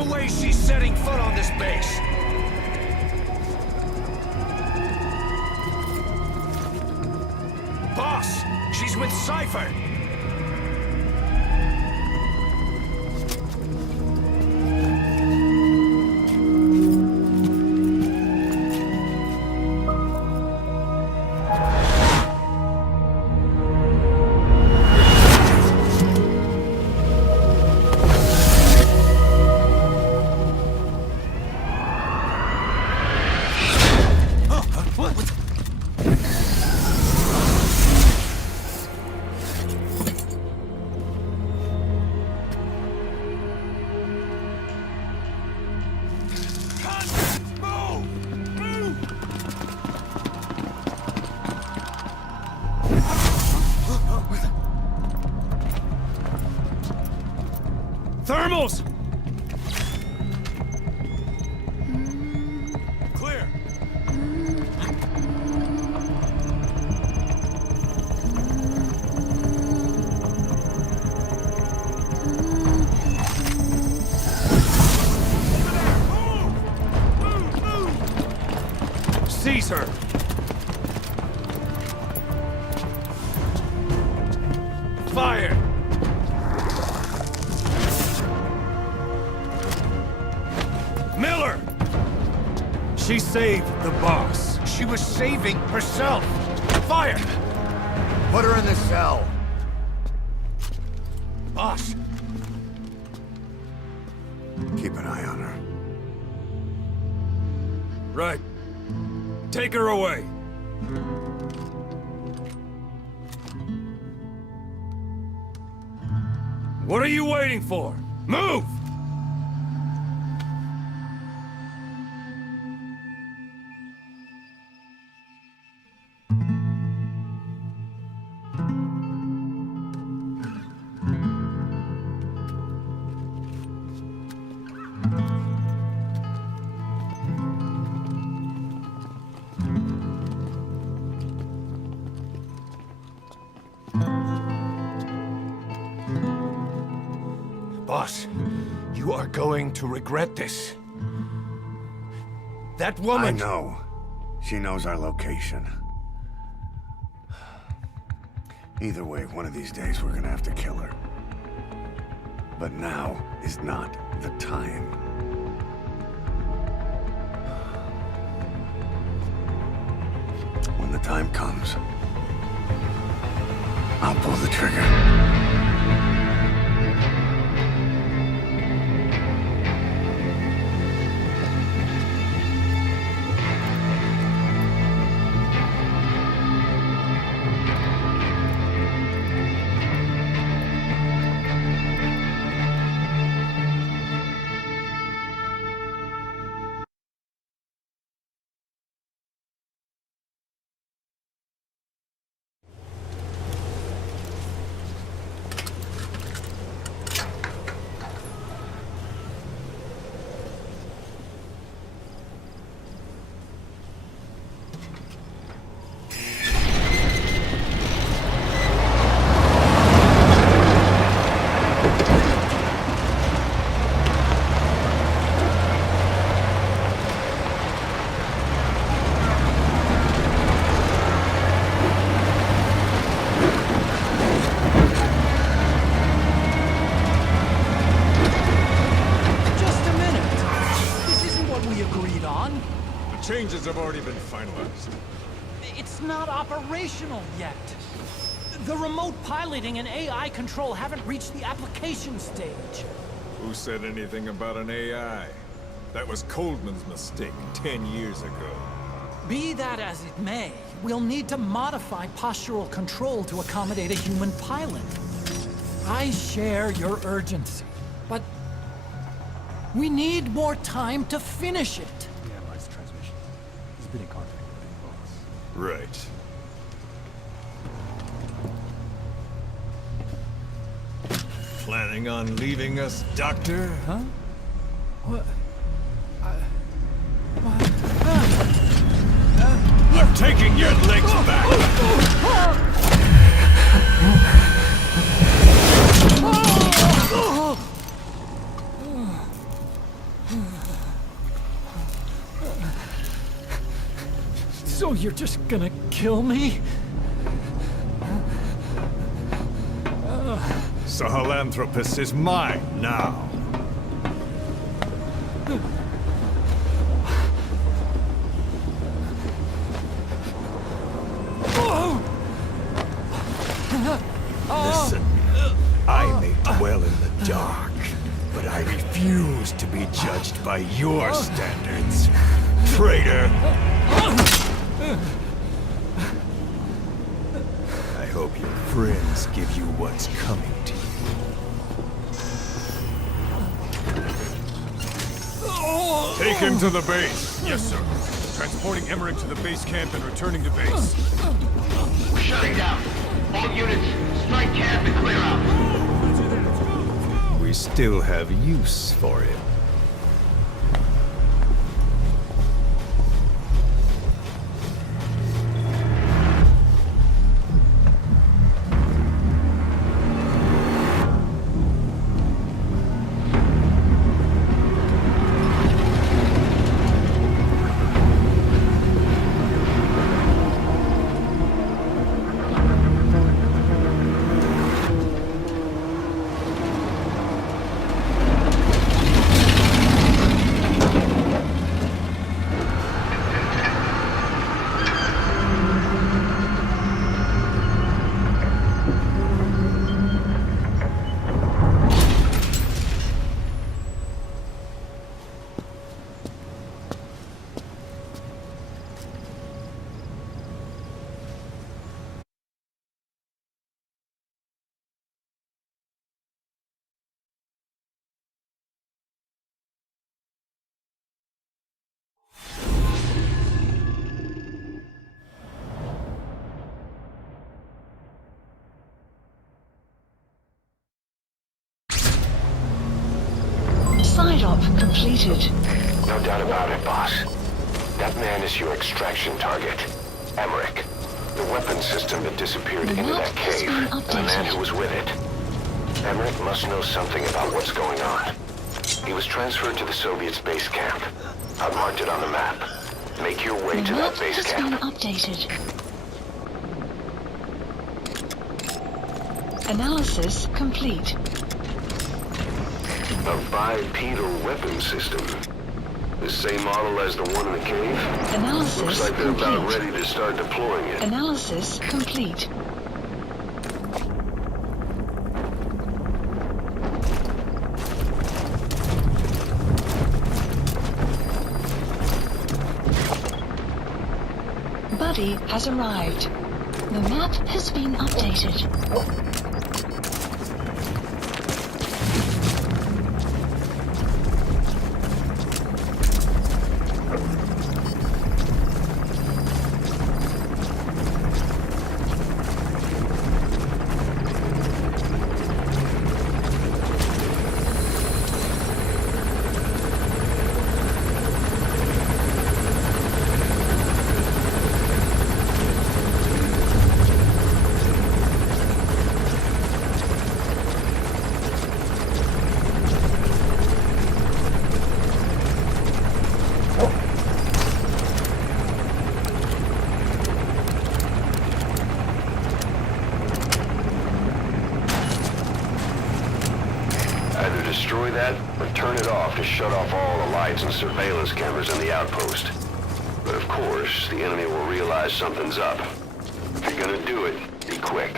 no way she's setting foot on this base! Boss! She's with Cypher! Thermals! Clear! Seize her! Fire! Miller! She saved the boss. She was saving herself! Fire! Put her in the cell! Boss! Keep an eye on her. Right. Take her away. What are you waiting for? Move! Boss, you are going to regret this. That woman... I know. She knows our location. Either way, one of these days we're gonna have to kill her. But now is not the time. When the time comes, I'll pull the trigger. Changes have already been finalized. It's not operational yet. The remote piloting and AI control haven't reached the application stage. Who said anything about an AI? That was Coldman's mistake 10 years ago. Be that as it may, we'll need to modify postural control to accommodate a human pilot. I share your urgency, but we need more time to finish it. He's been in contact with the boss. Right. Planning on leaving us, Doctor? Huh? What? I'm taking your legs back! You're just gonna kill me? Sahelanthropus is mine now. Listen, I may dwell in the dark, but I refuse to be judged by your standards, traitor! I hope your friends give you what's coming to you. Take him to the base. Yes, sir. Transporting Emmerich to the base camp and returning to base. We're shutting down. All units, strike camp and clear out. We still have use for him. Side-op completed. No doubt about it, boss. That man is your extraction target. Emmerich. The weapon system that disappeared into that cave, and the man who was with it. Emmerich must know something about what's going on. He was transferred to the Soviets' base camp. I've marked it on the map. Make your way to that base camp. Updated. Analysis complete. A bipedal weapon system. The same model as the one in the cave? Analysis Looks like they're complete. about ready to start deploying it. Analysis complete. Buddy has arrived. The map has been updated. Destroy that, or turn it off to shut off all the lights and surveillance cameras in the outpost. But of course, the enemy will realize something's up. If you're gonna do it, be quick.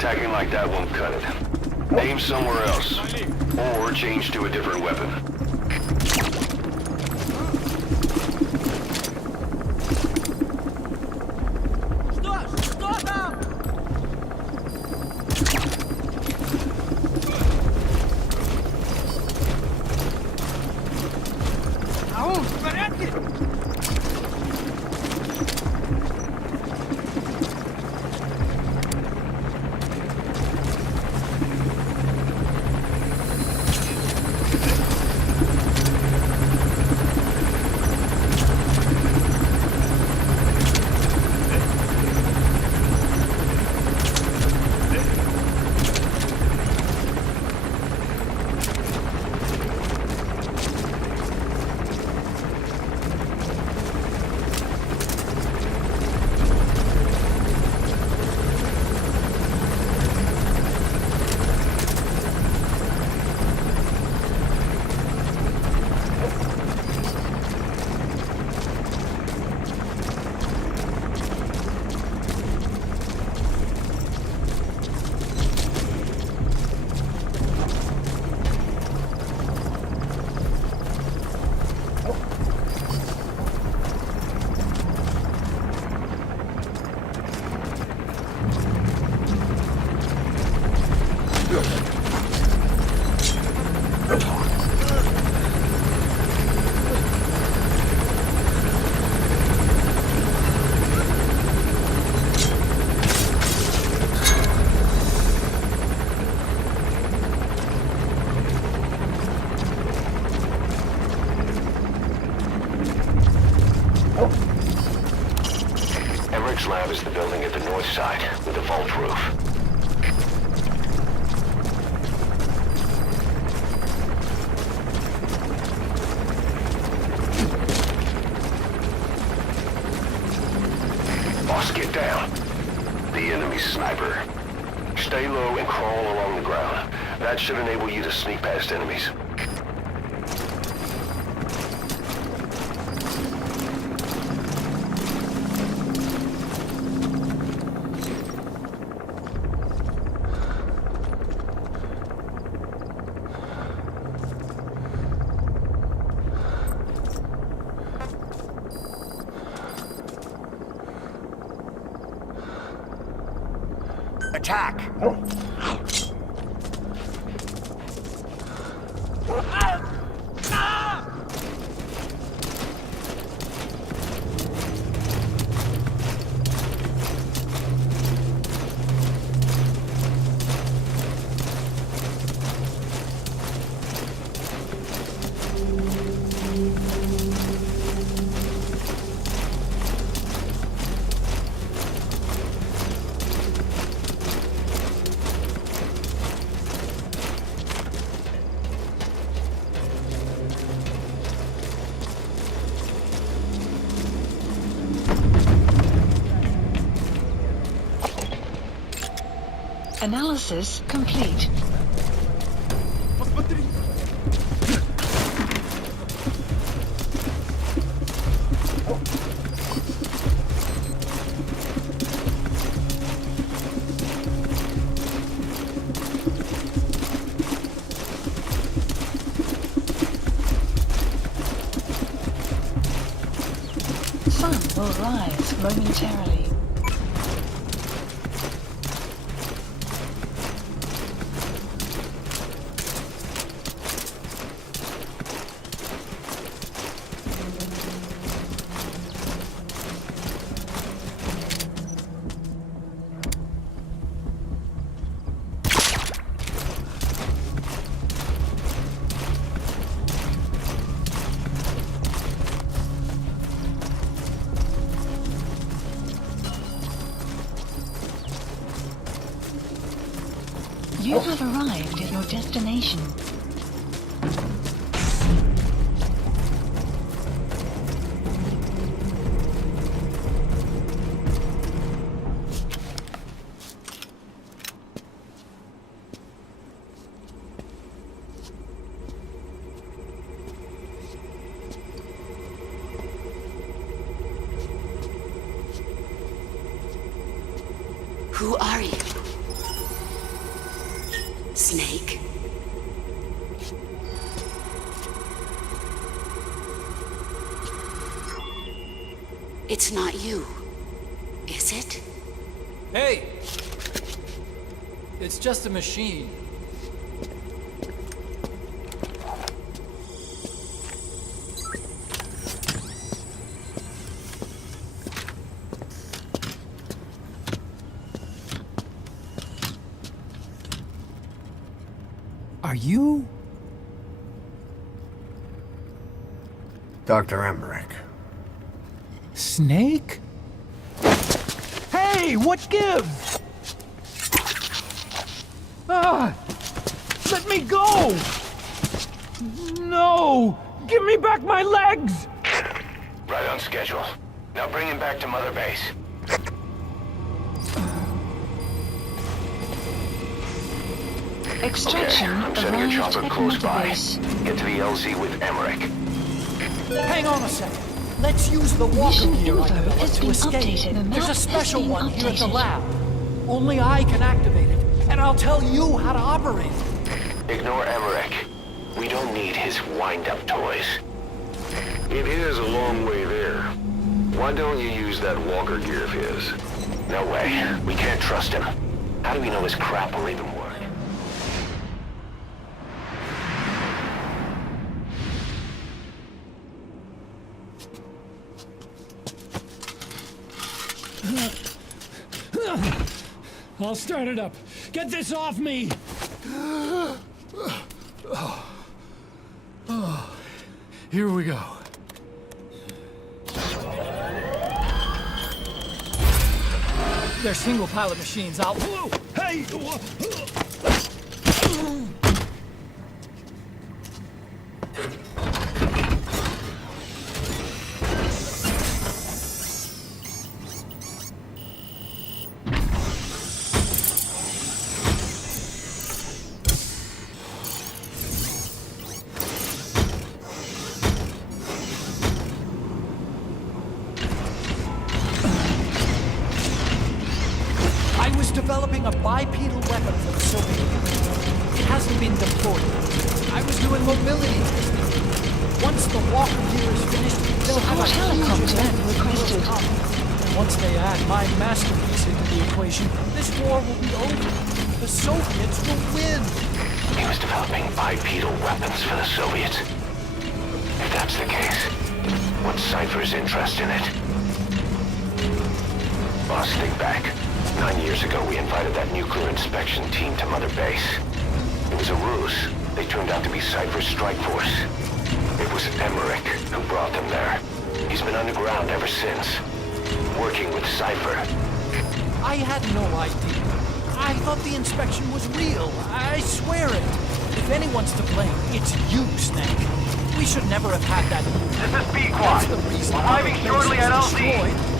Attacking like that won't cut it. Aim somewhere else, or change to a different weapon. Eric's lab is the building at the north side, with a vault roof. Boss, get down. The enemy's sniper. Stay low and crawl along the ground. That should enable you to sneak past enemies. Attack! Analysis complete. Sun will rise momentarily. You have arrived at your destination. Who are you? Snake. It's not you, is it? Hey! It's just a machine. Are you... Dr. Emmerich. Snake? Hey, what gives? Ah! Let me go! No! Give me back my legs! Right on schedule. Now bring him back to Mother Base. Extraction I'm sending your chopper close by. Base. Get to the LZ with Emmerich. Hang on a second. Let's use the walker Mission gear I info developed has to been escape. updated. The There's a map special has been one here at the updated. lab. Only I can activate it, and I'll tell you how to operate it. Ignore Emmerich. We don't need his wind-up toys. It is a long way there. Why don't you use that walker gear of his? No way. We can't trust him. How do we know his crap will even work? I'll start it up. Get this off me! Here we go. They're single pilot machines. I'll... Hey! I was developing a bipedal weapon for the Soviet Union. It hasn't been deployed. I was doing mobility testing. Once the walker gear is finished, they'll have a huge event requested. Once they add my masterpiece into the equation, this war will be over. The Soviets will win. He was developing bipedal weapons for the Soviets. If that's the case, what's Cypher's interest in it? Boss, think back. 9 years ago, we invited that nuclear inspection team to Mother Base. It was a ruse. They turned out to be Cypher's strike force. It was Emmerich who brought them there. He's been underground ever since, working with Cypher. I had no idea. I thought the inspection was real. I swear it. If anyone's to blame, it's you, Snake. We should never have had that. This is B-Quad. That's the reason Arriving Mother shortly Base at is LZ. destroyed.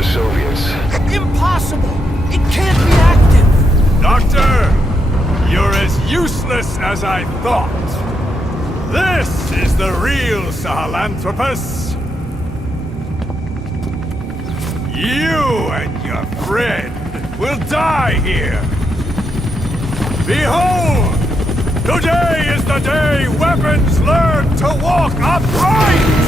the Soviets. Impossible! It can't be active! Doctor! You're as useless as I thought. This is the real Sahelanthropus. You and your friend will die here. Behold! Today is the day weapons learn to walk upright!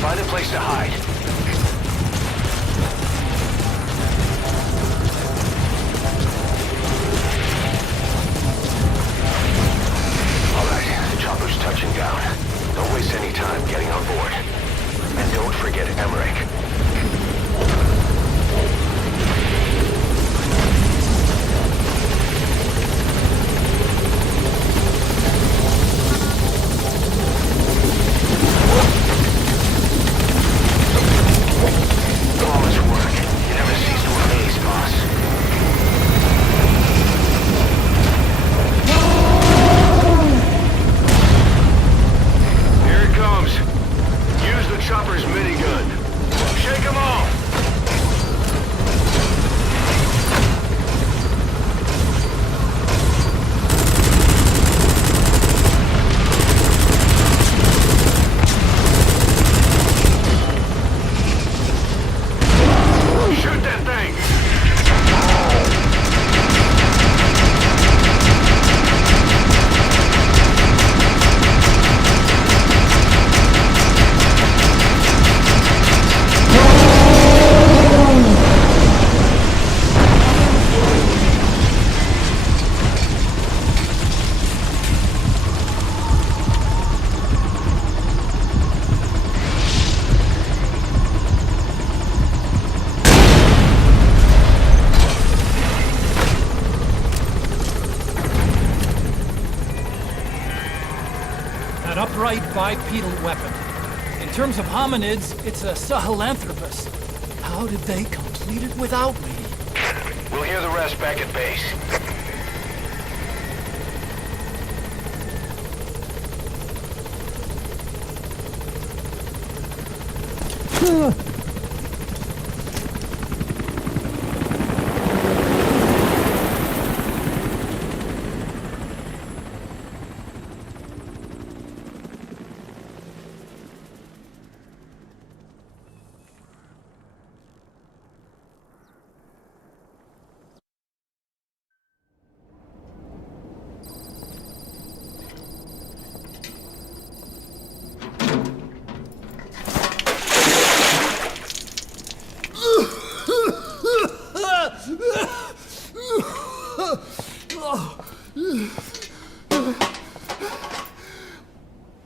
Find a place to hide. Alright, the chopper's touching down. Don't waste any time getting on board. And don't forget Emmerich. an upright bipedal weapon. In terms of hominids, it's a Sahelanthropus. How did they complete it without me? We'll hear the rest back at base.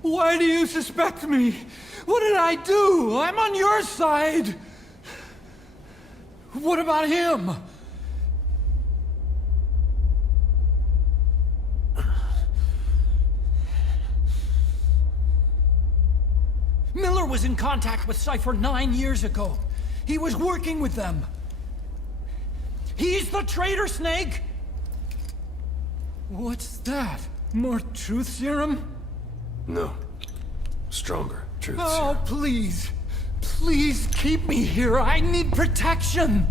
Why do you suspect me? What did I do? I'm on your side. What about him? Miller was in contact with Cypher 9 years ago. He was working with them. He's the traitor, Snake! What's that? More truth serum? No. Stronger truth serum. Oh, please. Please keep me here. I need protection.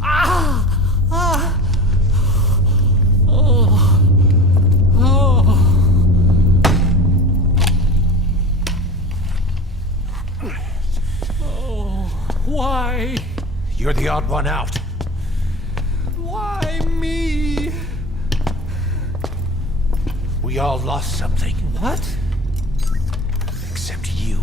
Ah! Ah! Oh. Oh. Oh. Why? You're the odd one out. Why me? We all lost something. What? Except you.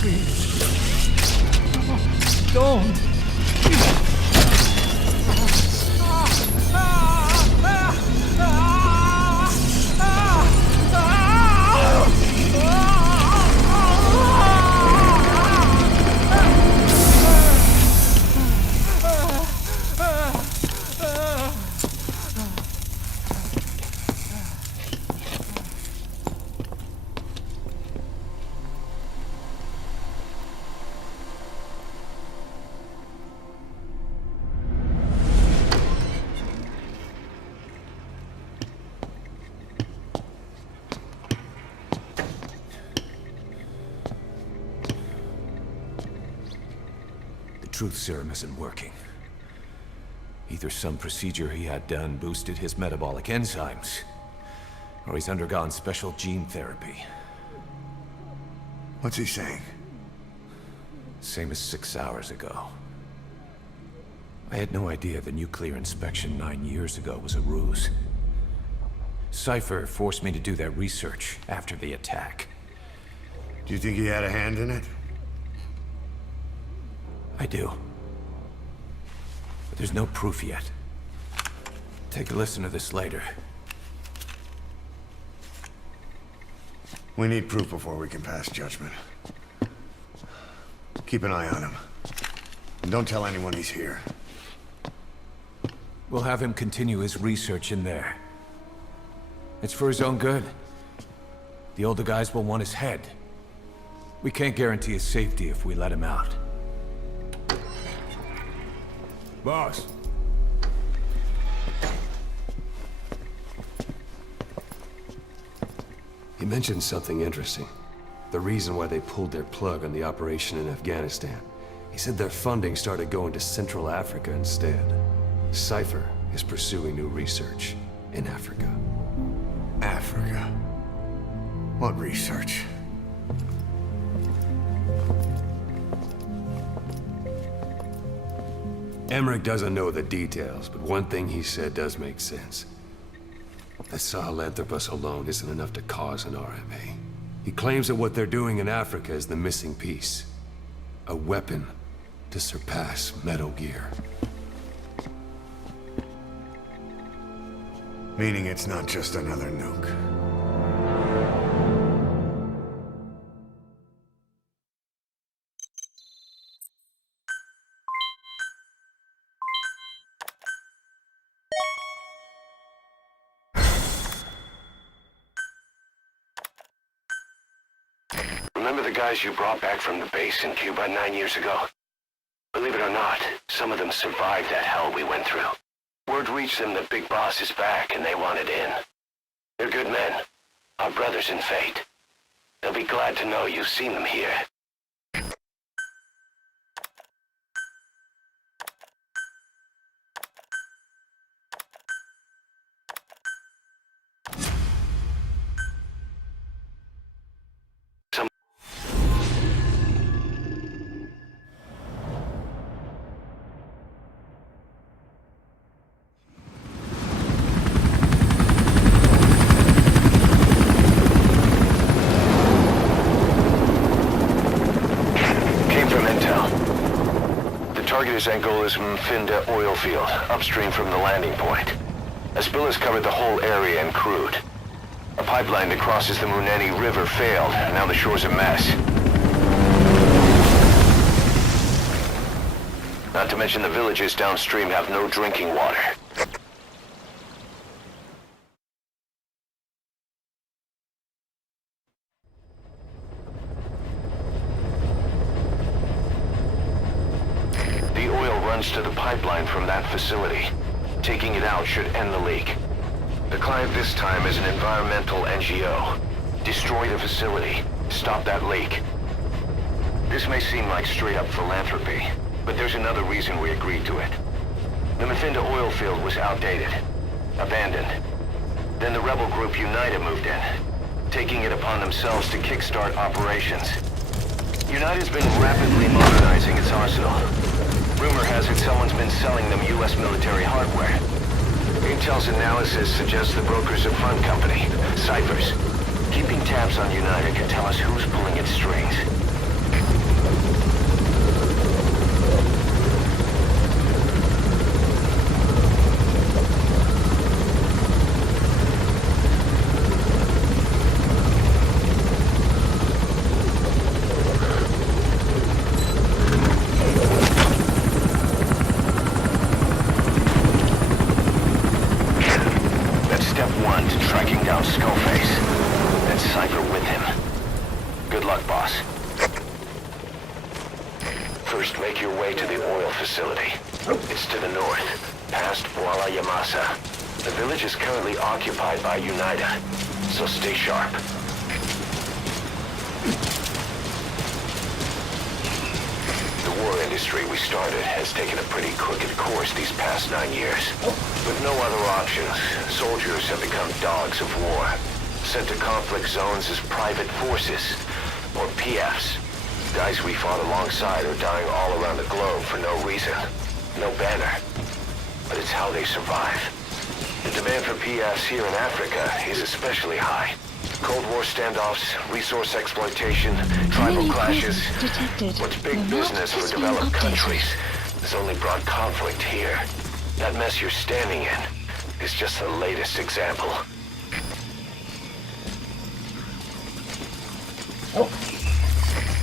Please. Don't. Truth serum isn't working. Either some procedure he had done boosted his metabolic enzymes, or he's undergone special gene therapy. What's he saying? Same as 6 hours ago. I had no idea the nuclear inspection 9 years ago was a ruse. Cypher forced me to do that research after the attack. Do you think he had a hand in it? I do. But there's no proof yet. Take a listen to this later. We need proof before we can pass judgment. Keep an eye on him. And don't tell anyone he's here. We'll have him continue his research in there. It's for his own good. The older guys will want his head. We can't guarantee his safety if we let him out. Boss. He mentioned something interesting. The reason why they pulled their plug on the operation in Afghanistan. He said their funding started going to Central Africa instead. Cypher is pursuing new research in Africa. Africa? What research? Emmerich doesn't know the details, but one thing he said does make sense. The Sahelanthropus alone isn't enough to cause an RMA. He claims that what they're doing in Africa is the missing piece. A weapon to surpass Metal Gear. Meaning it's not just another nuke. Remember the guys you brought back from the base in Cuba 9 years ago? Believe it or not, some of them survived that hell we went through. Word reached them that Big Boss is back and they wanted in. They're good men, our brothers in fate. They'll be glad to know you've seen them here. Target is Angola's Mfinda oil field, upstream from the landing point. A spill has covered the whole area and crude. A pipeline that crosses the Muneni River failed, and now the shore's a mess. Not to mention the villages downstream have no drinking water. To the pipeline from that facility. Taking it out should end the leak. The client this time is an environmental NGO. Destroy the facility. Stop that leak. This may seem like straight-up philanthropy, but there's another reason we agreed to it. The Mfinda oil field was outdated, abandoned. Then the rebel group UNITA moved in, taking it upon themselves to kickstart operations. UNITA's been rapidly modernizing its arsenal. Rumor has it someone's been selling them U.S. military hardware. Intel's analysis suggests the broker's a front company, Cyphers. Keeping tabs on UNITA can tell us who's pulling its strings. By UNITA, so stay sharp. The war industry we started has taken a pretty crooked course these past 9 years. With no other options, soldiers have become dogs of war, sent to conflict zones as private forces, or PFs. Guys we fought alongside are dying all around the globe for no reason, no banner. But it's how they survive. The demand for PFs here in Africa is especially high. Cold War standoffs, resource exploitation, tribal clashes. What's big business for developed countries has only brought conflict here. That mess you're standing in is just the latest example.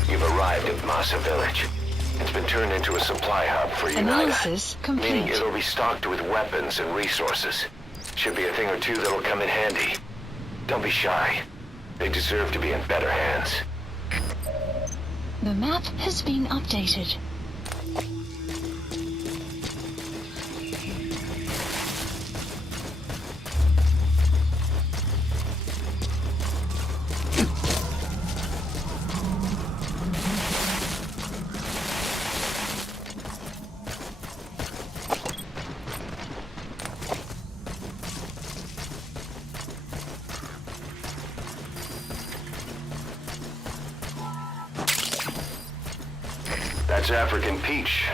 You've arrived at Masa Village. It's been turned into a supply hub for UNITA, meaning it'll be stocked with weapons and resources. Should be a thing or two that'll come in handy. Don't be shy. They deserve to be in better hands. The map has been updated. That's African peach.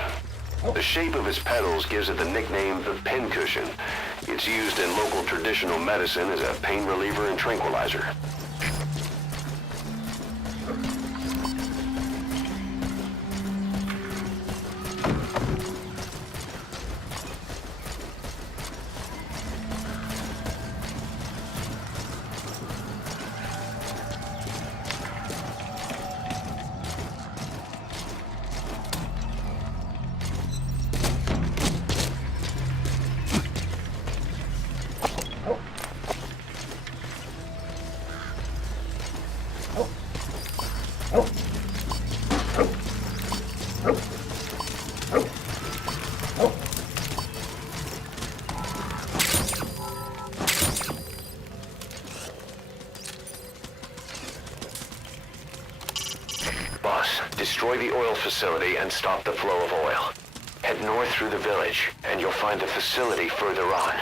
The shape of its petals gives it the nickname the pincushion. It's used in local traditional medicine as a pain reliever and tranquilizer. Boss, destroy the oil facility and stop the flow of oil. Head north through the village, and you'll find the facility further on.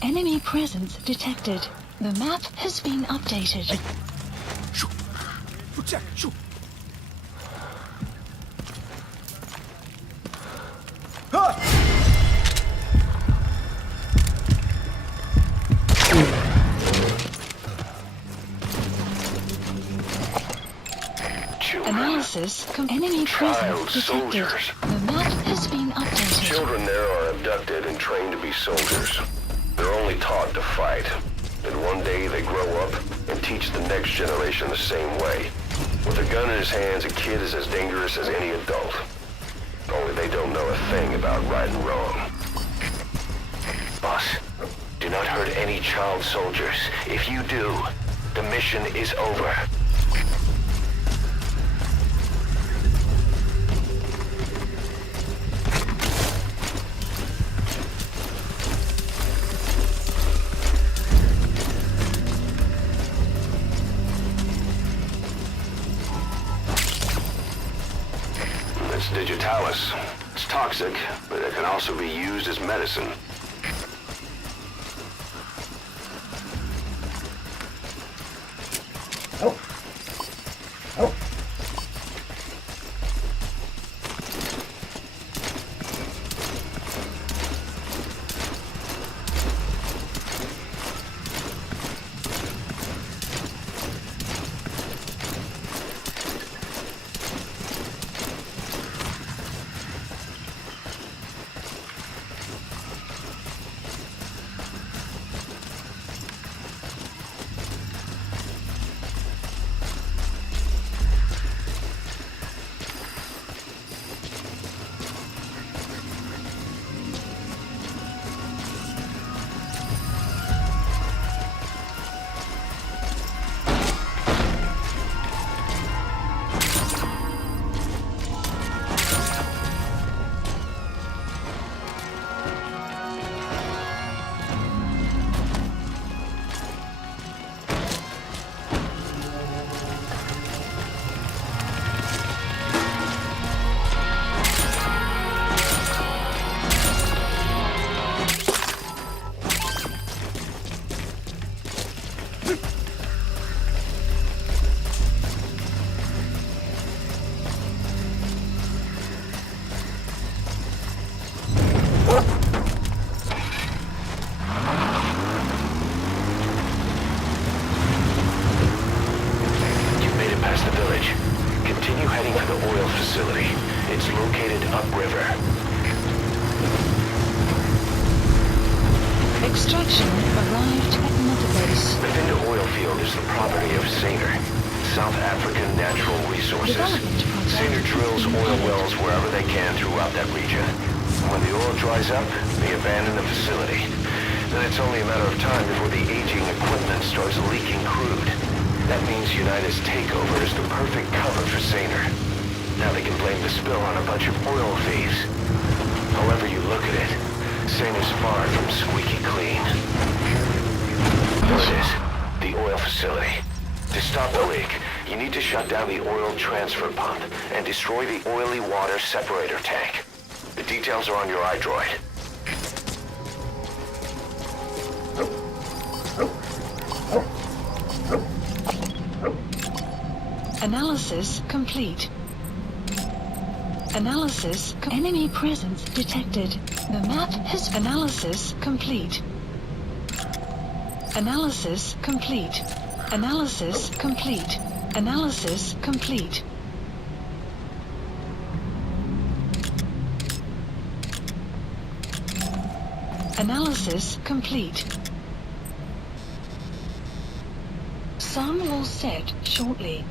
Enemy presence detected. The map has been updated. Analysis. Enemy presence detected. The map has been updated. Children there are abducted and trained to be soldiers. They're only taught to fight. And one day they grow up and teach the next generation the same way. With a gun in his hands, a kid is as dangerous as any adult. Only they don't know a thing about right and wrong. Boss, do not hurt any child soldiers. If you do, the mission is over. It's digitalis. It's toxic, but it can also be used as medicine. Extraction arrived at Mother Base. The Vinda oil field is the property of Saner, South African Natural Resources. Saner drills oil wells wherever they can throughout that region. When the oil dries up, they abandon the facility. Then it's only a matter of time before the aging equipment starts leaking crude. That means United's takeover is the perfect cover for Saner. Now they can blame the spill on a bunch of oil thieves. However you look at it, Saner's far from squeaky clean. There it is, the oil facility. To stop the leak, you need to shut down the oil transfer pump and destroy the oily water separator tank. The details are on your iDroid. Analysis complete. Analysis. Enemy presence detected. The map has analysis complete. Analysis complete. Analysis complete. Analysis complete. Analysis complete. Sun will set shortly.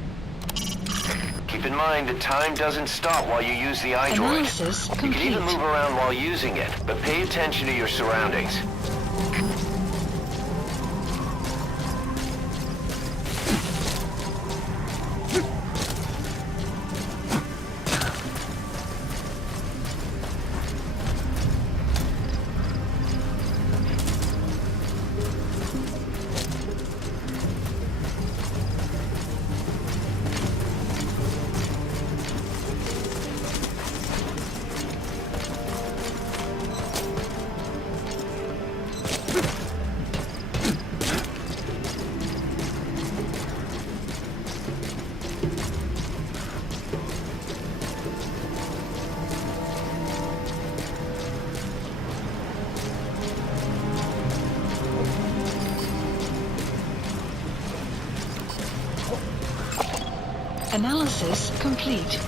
Keep in mind that time doesn't stop while you use the iDroid. Analysis You can complete. even move around while using it, but pay attention to your surroundings. Analysis complete.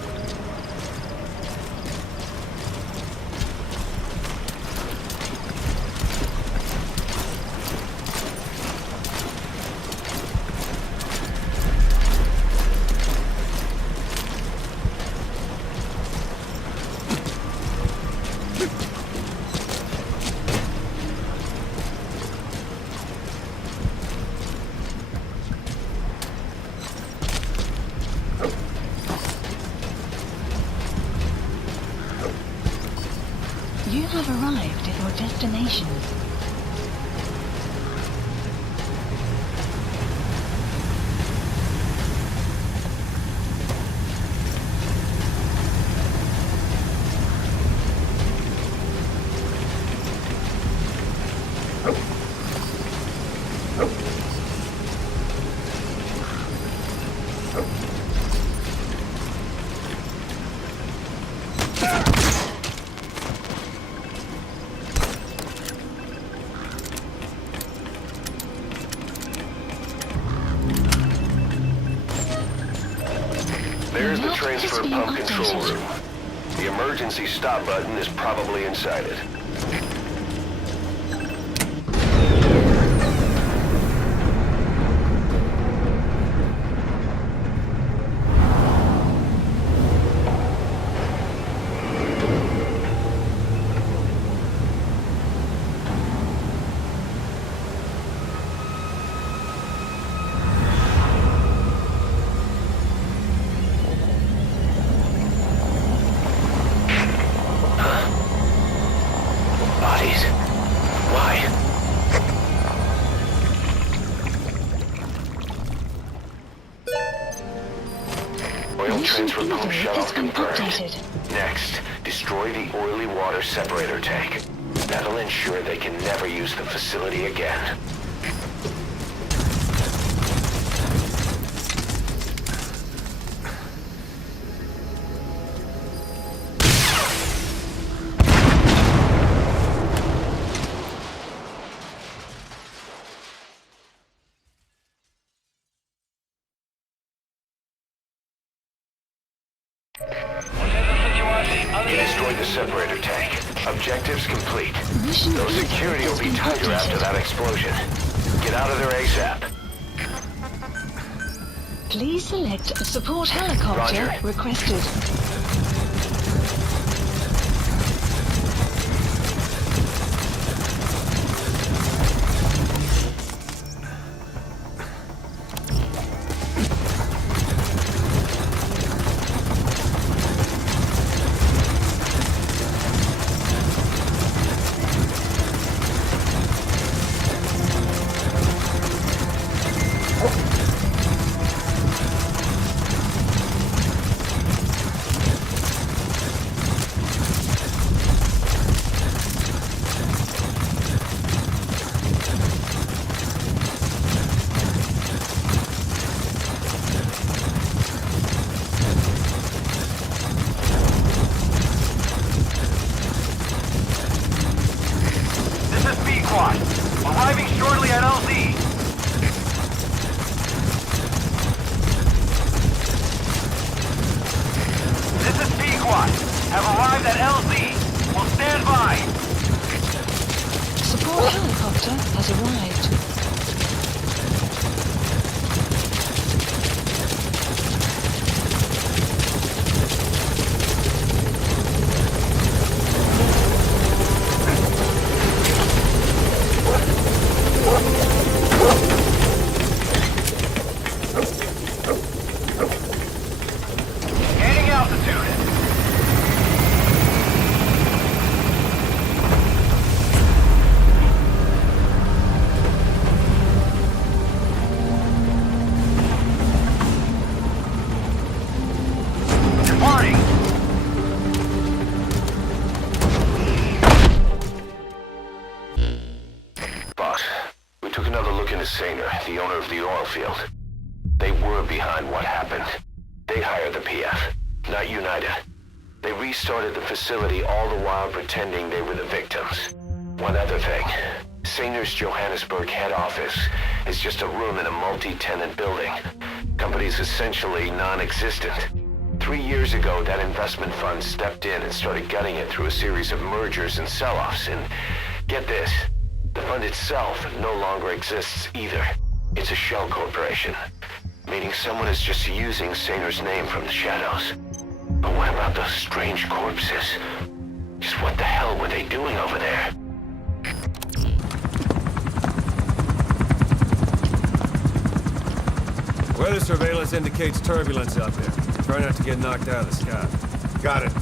You have arrived at your destination. There's the transfer pump control room. The emergency stop button is probably inside it. Bodies. Why? Oil transfer pump shutoff confirmed. Next, destroy the oily water separator tank. That'll ensure they can never use the facility again. You destroyed the separator tank. Objectives complete. No security will be tighter after that explosion. Get out of there ASAP. Please select a support helicopter Roger. requested. Arriving shortly at LZ. This is Pequod. Have arrived at LZ. Will stand by. Support helicopter has arrived. Took another look into Sainer, the owner of the oil field. They were behind what happened. They hired the PF, not United. They restarted the facility all the while pretending they were the victims. One other thing. Sainer's Johannesburg head office is just a room in a multi-tenant building. Company's essentially non-existent. 3 years ago, that investment fund stepped in and started gutting it through a series of mergers and sell-offs, and get this, the fund itself no longer exists either. It's a shell corporation, meaning someone is just using Sainer's name from the shadows. But what about those strange corpses? Just what the hell were they doing over there? Weather surveillance indicates turbulence out there. Try not to get knocked out of the sky. Got it.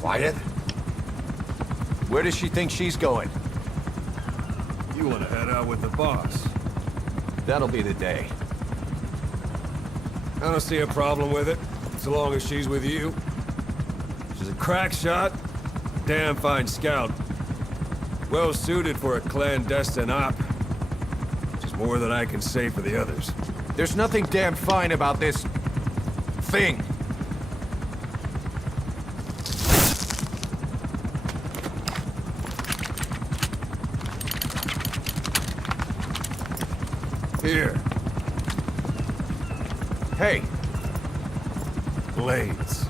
Quiet. Where does she think she's going? You want to head out with the boss? That'll be the day. I don't see a problem with it, so long as she's with you. She's a crack shot, damn fine scout. Well suited for a clandestine op. Which is more than I can say for the others. There's nothing damn fine about this... thing. Here. Hey. Blades.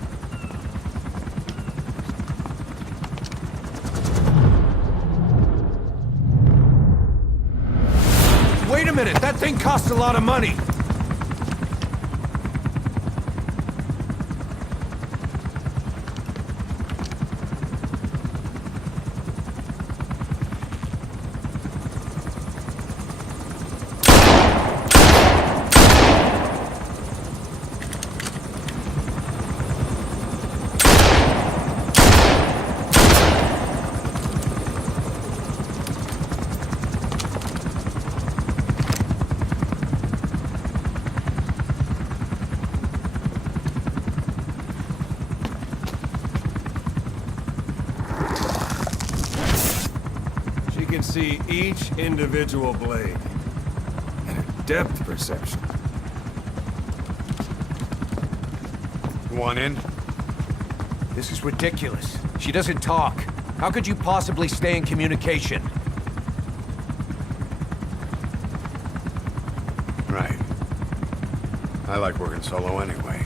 Wait a minute, that thing costs a lot of money. Can see each individual blade and a depth perception. You want in? This is ridiculous. She doesn't talk. How could you possibly stay in communication? Right. I like working solo anyway.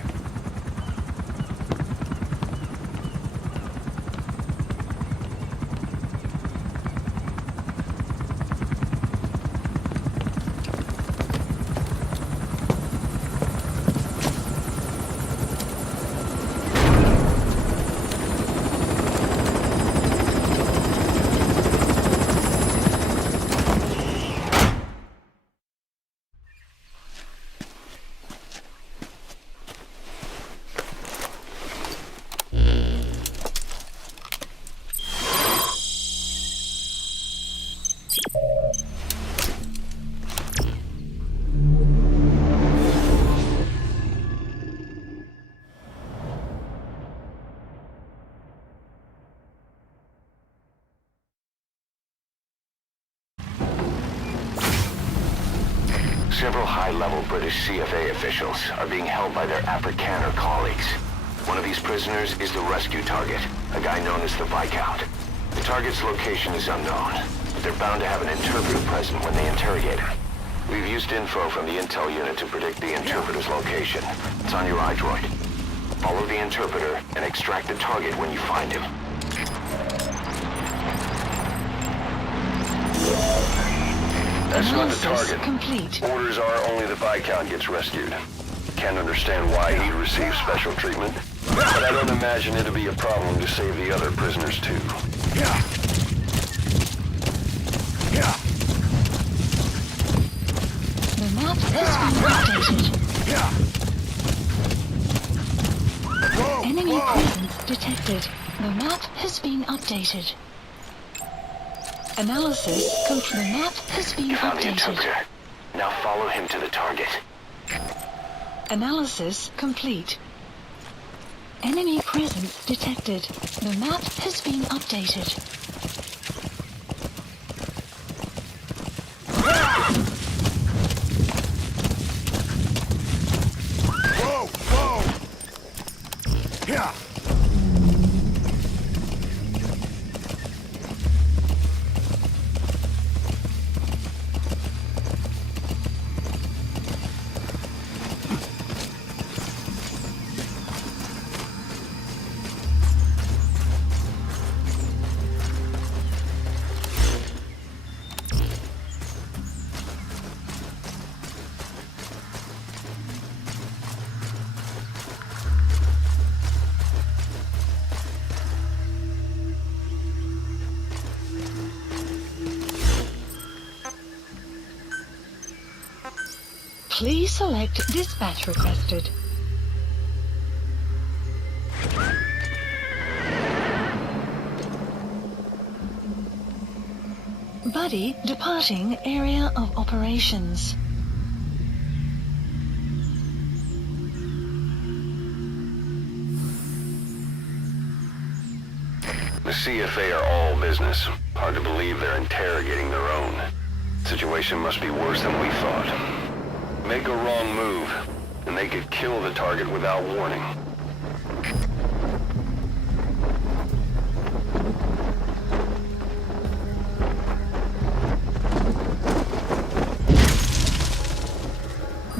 Several high-level British CFA officials are being held by their Afrikaner colleagues. One of these prisoners is the rescue target, a guy known as the Viscount. The target's location is unknown, but they're bound to have an interpreter present when they interrogate him. We've used info from the intel unit to predict the interpreter's location. It's on your iDroid. Follow the interpreter and extract the target when you find him. That's not the target. Complete. Orders are only the Viscount gets rescued. Can't understand why he receives special treatment, but I don't imagine it'll be a problem to save the other prisoners too. The map has been updated. Whoa! Enemy presence detected. The map has been updated. Analysis complete. The map has been You found the updated. interpreter. Now follow him to the target. Analysis complete. Enemy presence detected. The map has been updated. Whoa! Whoa! Yeah! Please select dispatch requested. Buddy departing area of operations. The CFA are all business. Hard to believe they're interrogating their own. Situation must be worse than we thought. Make a wrong move, and they could kill the target without warning.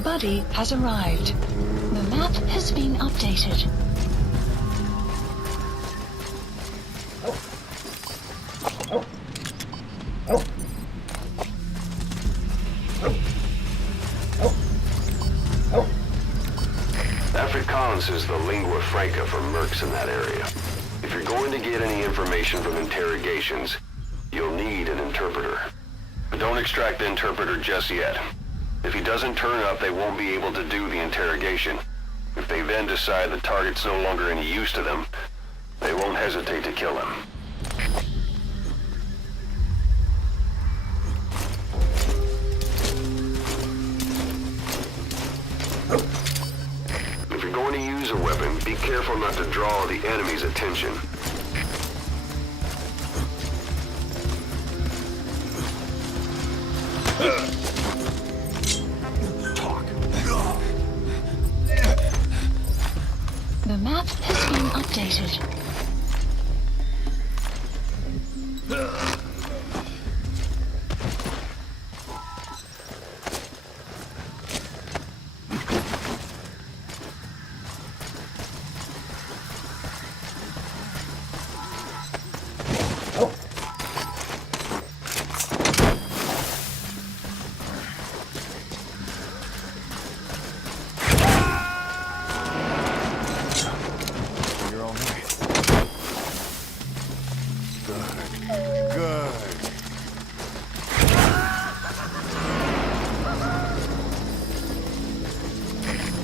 Buddy has arrived. The map has been updated. Afrikaans is the lingua franca for mercs in that area. If you're going to get any information from interrogations, you'll need an interpreter. But don't extract the interpreter just yet. If he doesn't turn up, they won't be able to do the interrogation. If they then decide the target's no longer any use to them, they won't hesitate to kill him. If you're going to use a weapon, be careful not to draw the enemy's attention. The map has been updated.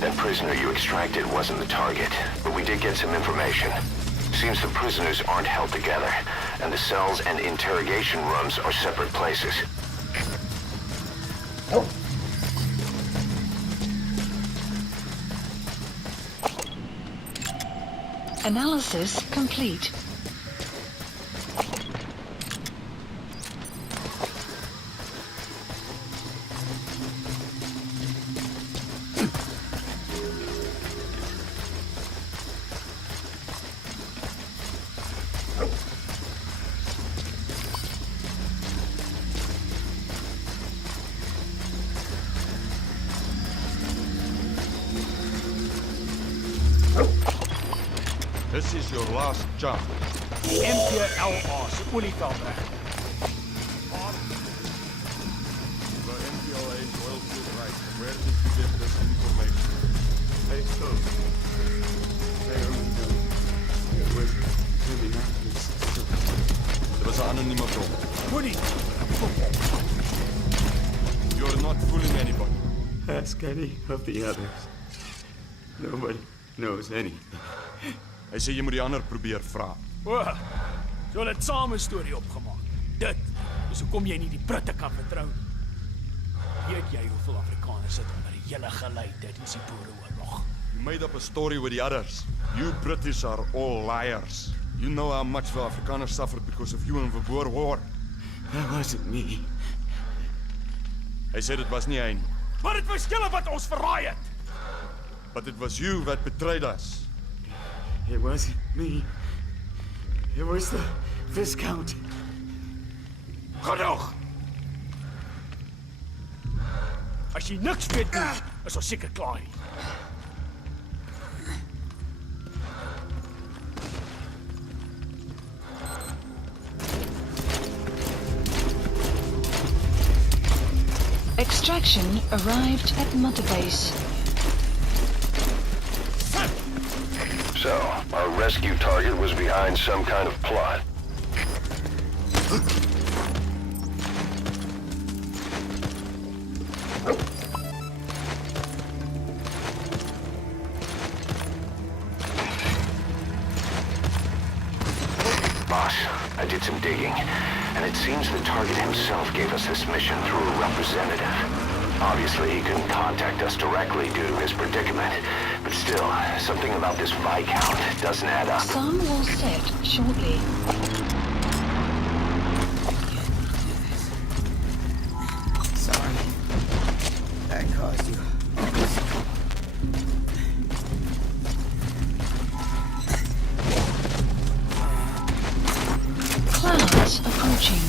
That prisoner you extracted wasn't the target, but we did get some information. Seems the prisoners aren't held together, and the cells and interrogation rooms are separate places. Analysis complete. This is your last jump. Empty our arse, Unifel. The MPLA 12 is right. Where did you get this information? I told you. They only know it was Minneapolis. Er was een anonieme bron. Woody! You're not fooling anybody. Ask any of the others. Nobody knows anything. Hy sê jy moet die ander probeer vra. O, so hulle het saam 'n storie opgemaak. Dit is hoekom jy nie die Britte kan vertrou nie. Weet jy hoeveel Afrikaners sit onder die hele gelei tydens die Boereoorlog? You made up a story with the others. You British are all liars. You know how much the Afrikaners suffered because of you in the Boer War. That wasn't me. Hy sê dit was nie hy nie. Maar dit was julle wat ons verraai het. But it was you that betrayed us. It wasn't me. It was the Viscount. Genoeg! As jy niks weet nie, is ons seker klaar hier. Extraction arrived at Mother Base. So, our rescue target was behind some kind of plot. Boss, I did some digging, and it seems the target himself gave us this mission through a representative. Obviously, he couldn't contact us directly due to his predicament, but still, something about this Viscount doesn't add up. Sun will set shortly. Sorry. That caused you. Clouds approaching.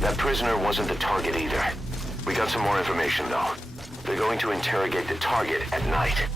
That prisoner wasn't the target either. We got some more information, though. They're going to interrogate the target at night.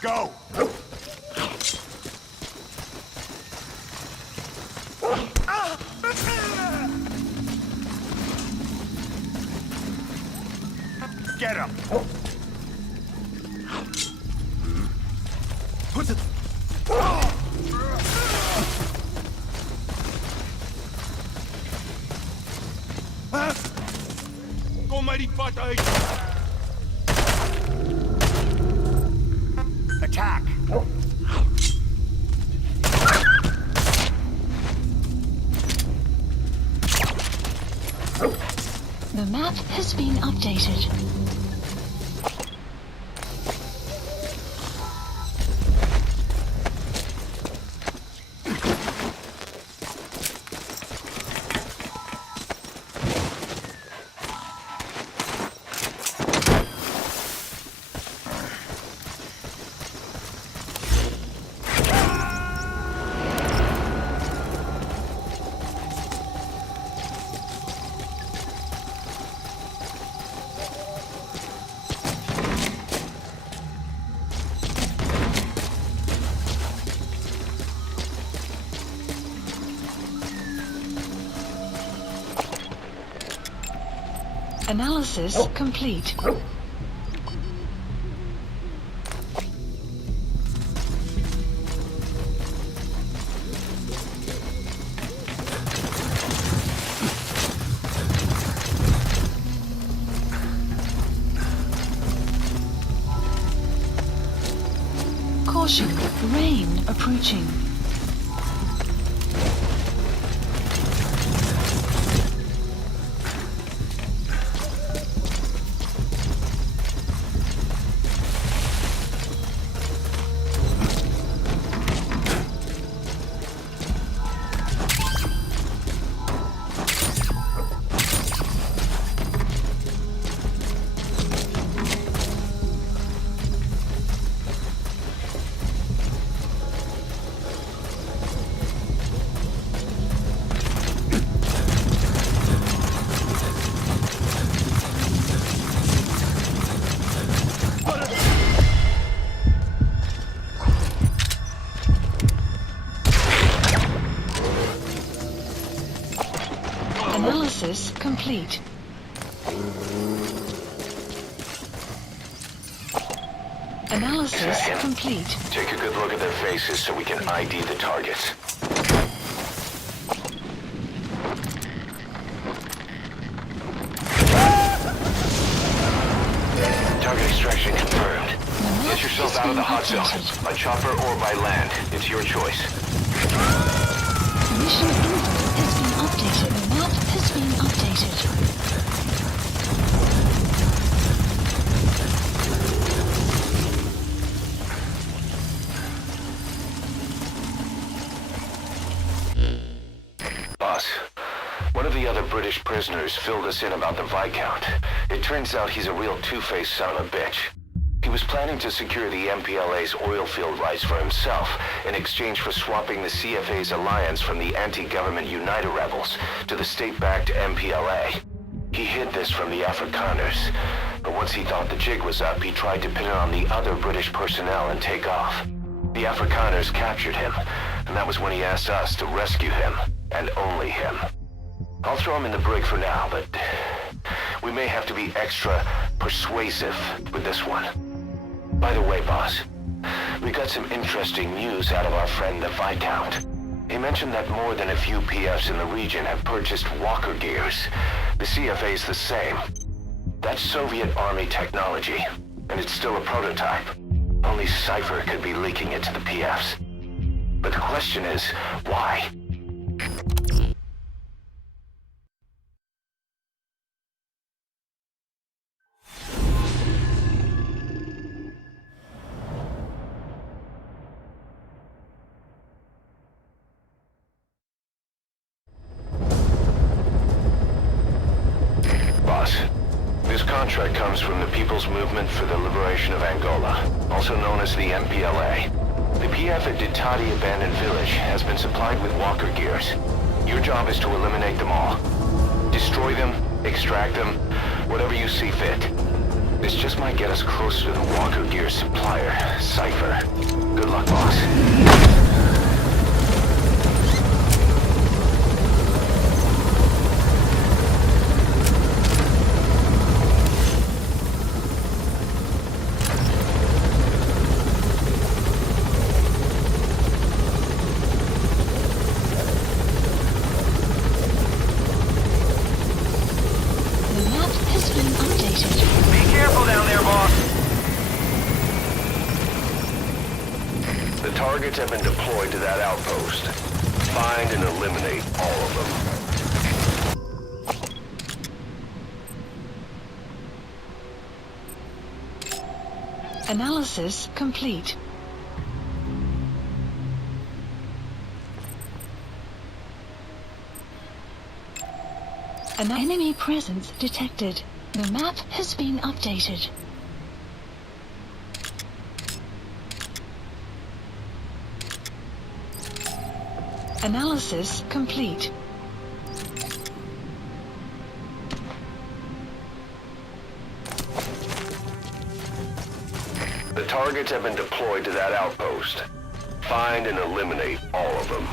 Go! Get him! Put it! Kom maar die pad uit! Attack! The map has been updated. Analysis complete. Caution, rain approaching. Analysis complete. Analysis complete. Take a good look at their faces so we can ID the targets. Target extraction confirmed. Get yourself out of the hot zone, by chopper or by land. It's your choice. Mission info has been updated. The map has been updated. Boss, one of the other British prisoners filled us in about the Viscount. It turns out he's a real two-faced son of a bitch. He was planning to secure the MPLA's oil field rights for himself in exchange for swapping the CFA's alliance from the anti-government United rebels to the state-backed MPLA. He hid this from the Afrikaners, but once he thought the jig was up, he tried to pin it on the other British personnel and take off. The Afrikaners captured him, and that was when he asked us to rescue him, and only him. I'll throw him in the brig for now, but we may have to be extra persuasive with this one. By the way, boss, we got some interesting news out of our friend the Viscount. He mentioned that more than a few PFs in the region have purchased walker gears. The CFA's the same. That's Soviet Army technology, and it's still a prototype. Only Cypher could be leaking it to the PFs. But the question is, why? Boss, this contract comes from the People's Movement for the Liberation of Angola, also known as the MPLA. The PF at Ditati Abandoned Village has been supplied with walker gears. Your job is to eliminate them all. Destroy them, extract them, whatever you see fit. This just might get us closer to the walker gear supplier, Cypher. Good luck, boss. Targets have been deployed to that outpost. Find and eliminate all of them. Analysis complete. An enemy presence detected. The map has been updated. Analysis complete. The targets have been deployed to that outpost. Find and eliminate all of them.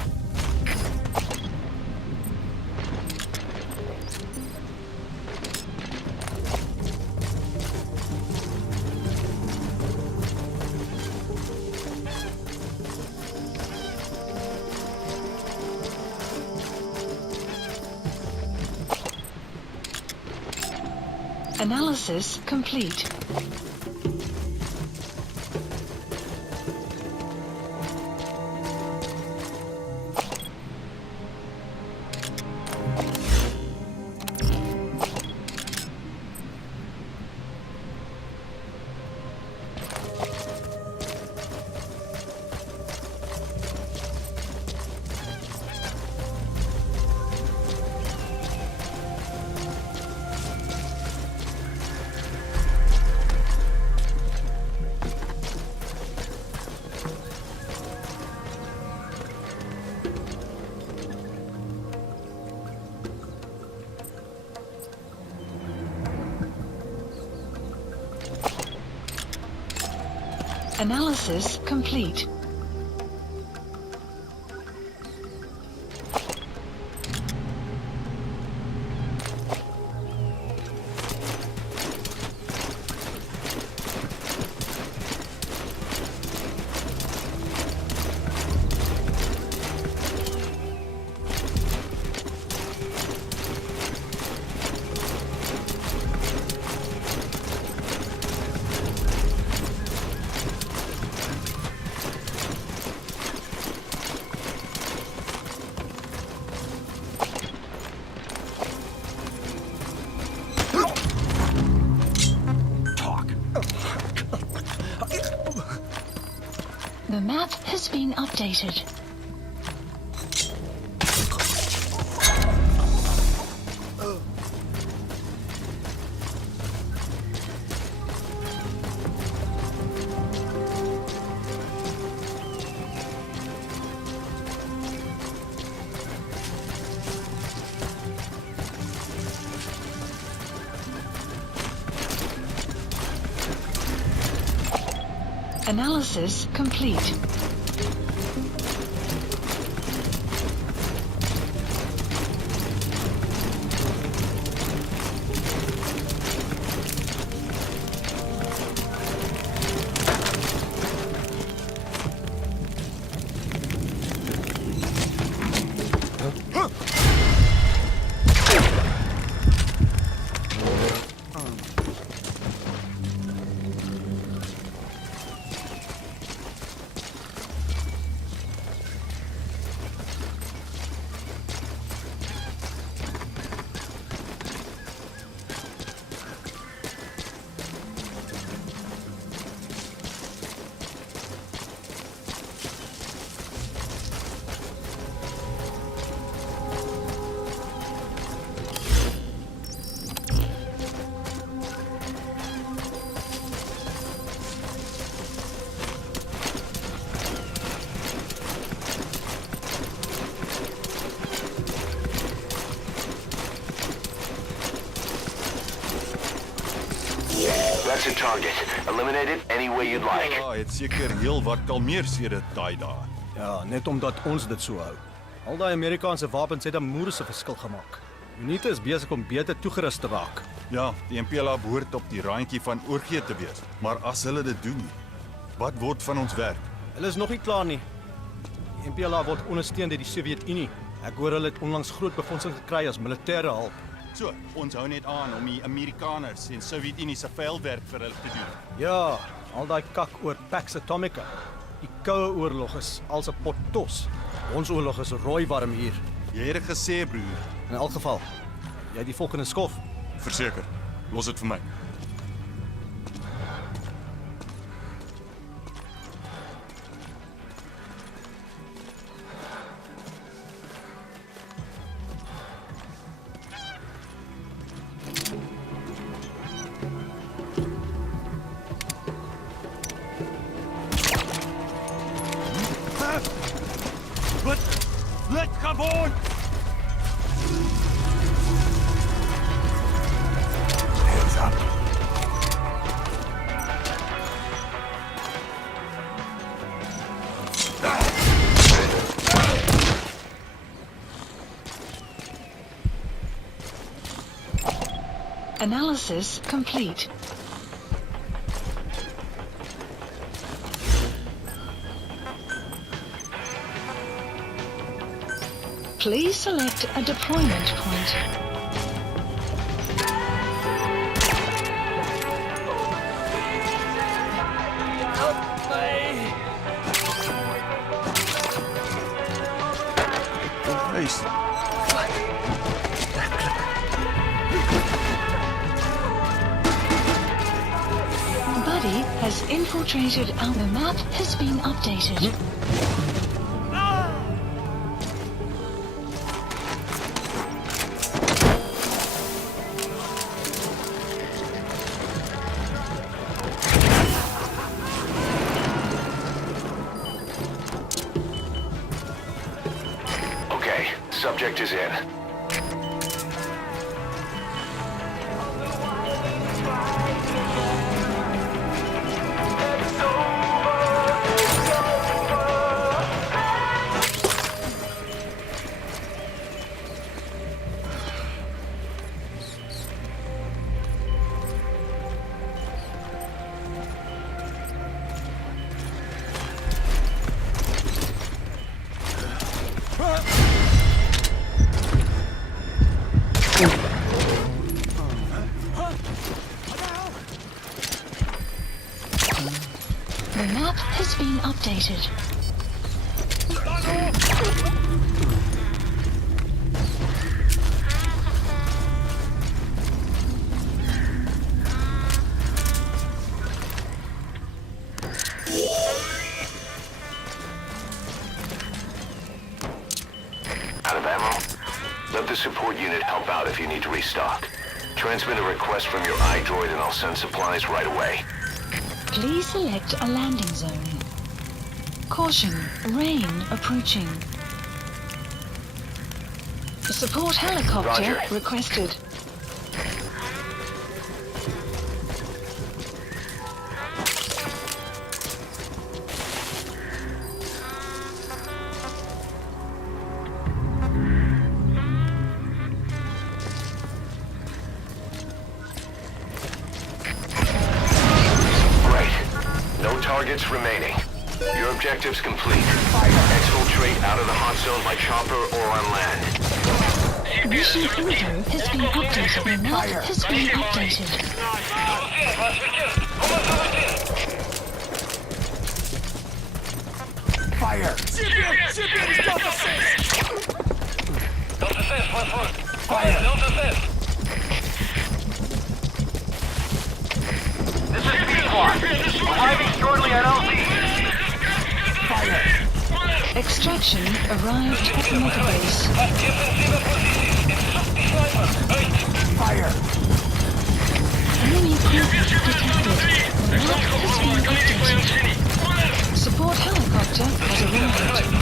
Analysis complete. Analysis complete. The map has been updated. Analysis complete. That's a target. Eliminate it any way you'd like. Ja, het seker heel wat kalmeer sedert daai dae. Ja, net omdat ons dit so hou. Al daai Amerikaanse wapens het 'n moerse verskil gemaak. Unite is besig om beter toegerus te raak. Ja, die MPLA behoort op die randjie van oorgee te wees. Maar as hulle dit doen, wat word van ons werk? Hulle is nog nie klaar nie. Die MPLA word ondersteun deur die Sowjetunie. Ek hoor hulle het onlangs groot befondsing gekry as militêre hulp. So, ons hou net aan om die Amerikaners en Sowjetunie se veldwerk vir hulle te doen. Ja, al daai kak oor Pax Atomica. Die Koue Oorlog is als 'n pot tos. Ons oorlog is rooi warm hier. Jy het gesê, broer. In elk geval, jy die volgende skof. Verseker. Los dit vir my. Let come on! Hands up. Analysis complete. Please select a deployment point. has infiltrated our... The map has been updated. Okay, subject is in. The map has been updated. Out of ammo? Let the support unit help out if you need to restock. Transmit a request from your iDroid and I'll send supplies right away. Please select a landing zone. Caution, rain approaching. A support helicopter Roger. requested. Targets remaining. Your objective's complete. Exfiltrate out of the hot zone by chopper or on land. Mission info has been updated. The map has been updated. Fire! Fire! This is B-Squad. Arriving shortly at LZ. Fire! Extraction arrived at the mega base. Fire! Enemy presence detected. The map has been updated. Support helicopter has arrived.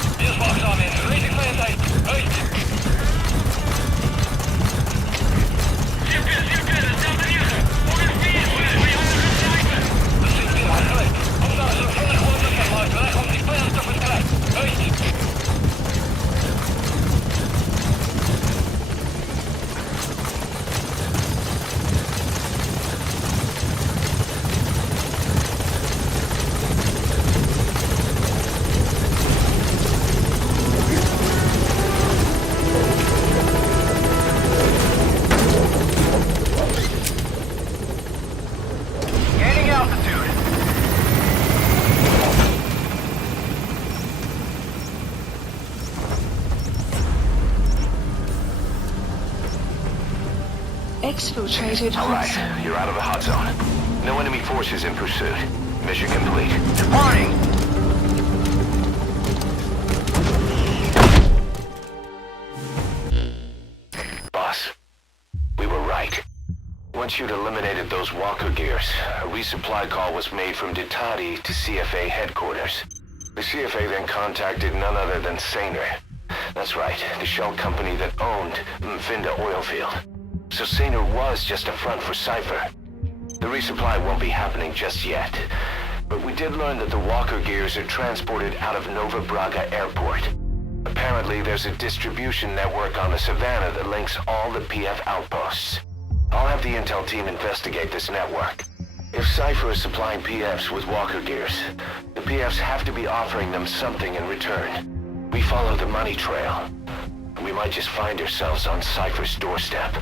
Gaining altitude. Exfiltrated All hot right, zone. you're out of the hot zone. No enemy forces in pursuit. Mission complete. Departing. Boss, we were right. Once you'd eliminated those walker gears, a resupply call was made from Ditati to CFA headquarters. The CFA then contacted none other than Saner. That's right, the shell company that owned Mfinda Oilfield. So Saner was just a front for Cypher. The resupply won't be happening just yet. But we did learn that the walker gears are transported out of Nova Braga Airport. Apparently, there's a distribution network on the Savannah that links all the PF outposts. I'll have the intel team investigate this network. If Cypher is supplying PFs with walker gears, the PFs have to be offering them something in return. We follow the money trail. We might just find ourselves on Cypher's doorstep.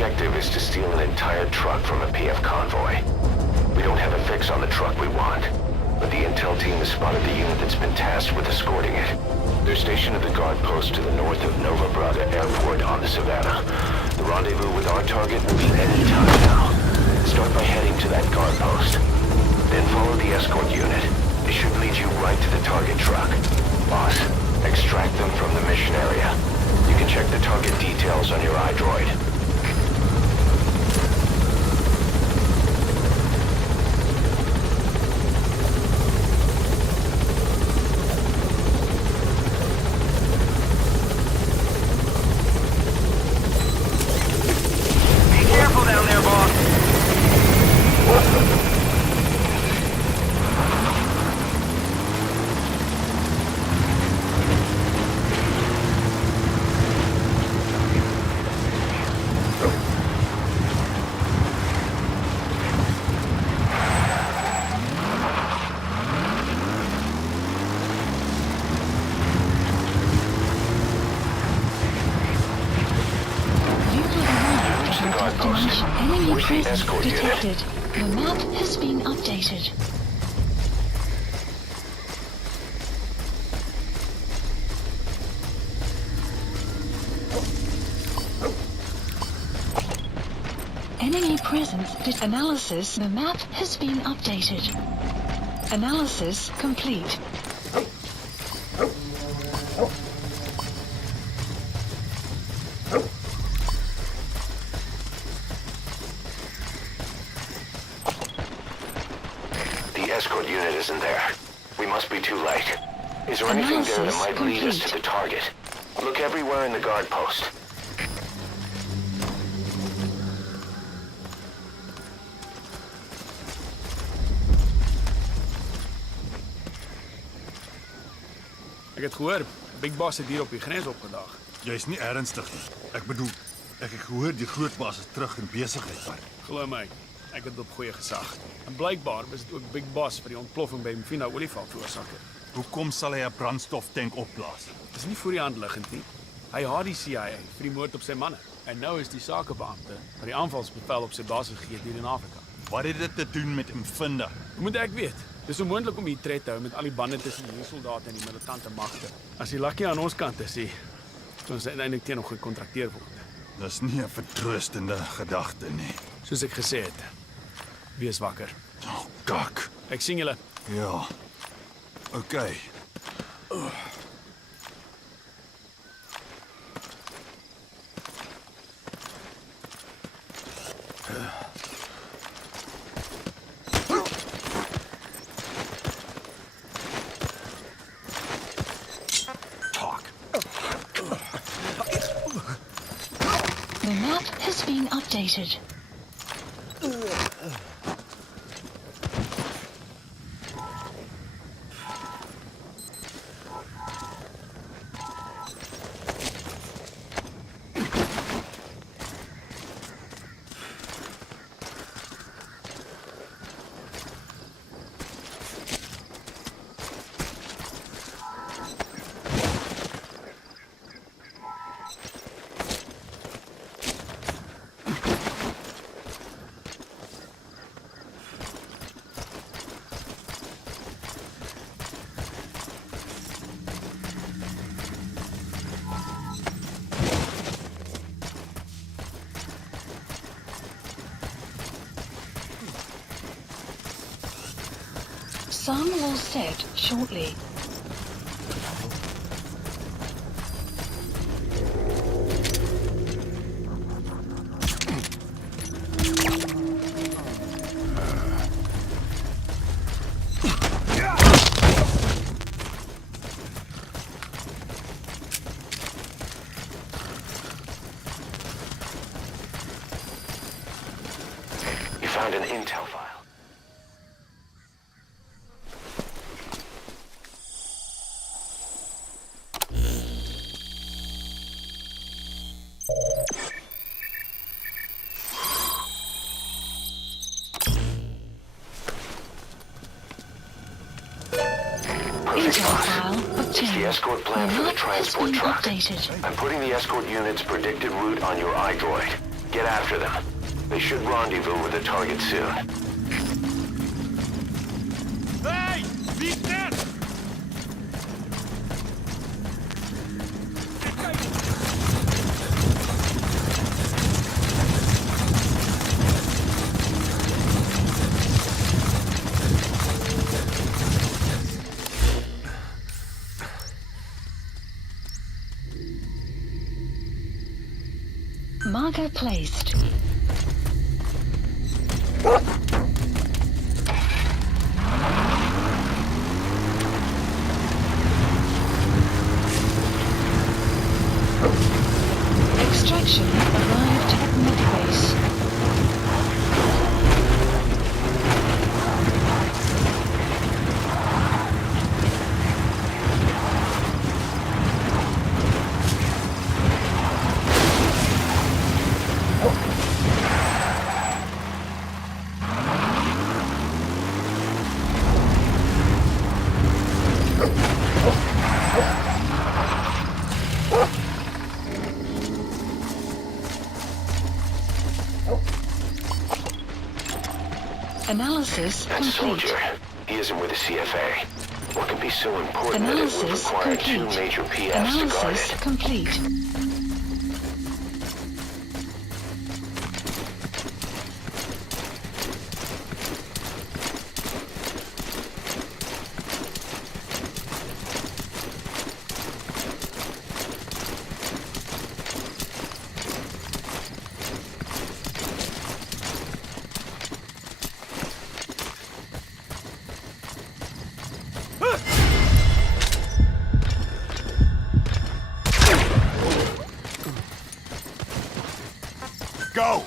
objective is to steal an entire truck from a PF convoy. We don't have a fix on the truck we want, but the intel team has spotted the unit that's been tasked with escorting it. They're stationed at the guard post to the north of Nova Braga Airport on the Savannah. The rendezvous with our target will be any time now. Start by heading to that guard post. Then follow the escort unit. It should lead you right to the target truck. Boss, extract them from the mission area. You can check the target details on your iDroid. Be careful down there, boss. Enemy presence detected. The map has been updated. Enemy presence analysis. The map has been updated. Analysis complete. The escort unit isn't there. We must be too late. Is there anything there that might lead us to the target? Look everywhere in the guard post. Ek het gehoor, Big Boss het hier op die grens opgedaag. Jy's nie ernstig nie. Ek bedoel, ek het gehoor die groot baas is terug in besigheid, maar Glo my, ek het op goeie gesag. En blykbaar was dit ook Big Boss vir die ontploffing by Mfina Olifant veroorsaak het. hoekom sal hy 'n brandstoftank opblaas? Dis nie voor die hand liggend nie. Hy haat die CIA vir die moord op sy manne. En nou is die sakebeampte wat die aanvalsbevel op sy basis gegee het hier in Afrika. Wat het dit te doen met Mfinda? Moet ek weet. Dis onmoontlik om hier tred te hou met al die bande tussen die soldate en die militante magte. As die lucky aan ons kant is, kan ons uiteindelik teen hom gekontrakteer word. Dis nie 'n vertroostende gedagte nie. Soos ek gesê het, wees wakker. Oh, kak. Ek sien julle. Ja. Okay. The map has been updated. Sun will set shortly. You found an intel file. It's the escort plan for the transport truck. I'm putting the escort unit's predicted route on your iDroid. Get after them. They should rendezvous with the target soon. Hey! Wie net! Marker placed. Extraction arrived at Medbase. Analysis That complete. soldier, he isn't with the CFA. What could be so important that it would Analysis require complete. 2 major PFs to guard Analysis it? complete. Go!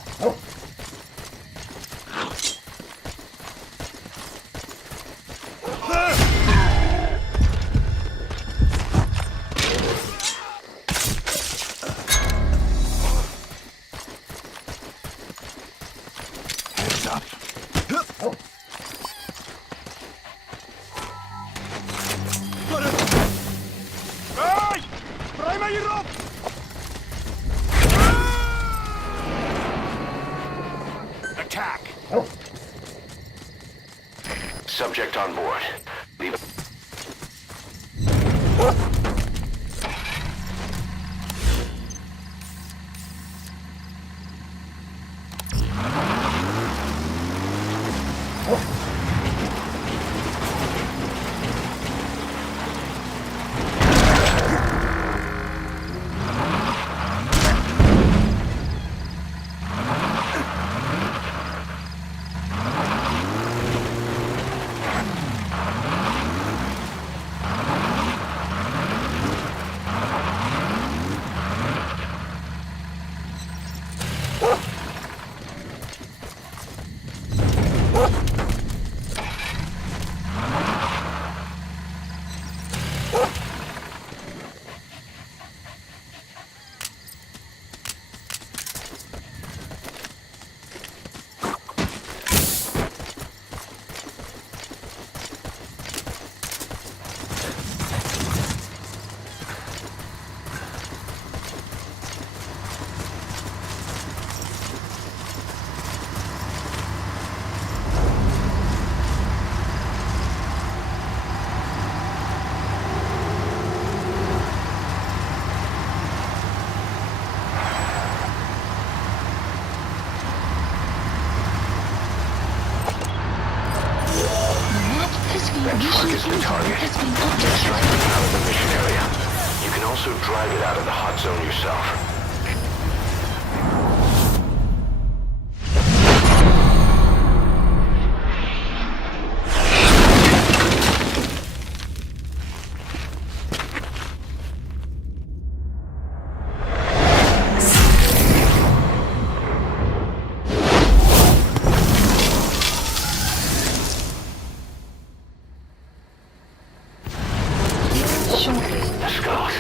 Hands up. Hey! Draai mij hierop! Attack! Subject on board. Leave it. That truck is the target. Extract it out of the mission area. You can also drive it out of the hot zone yourself. Skulls.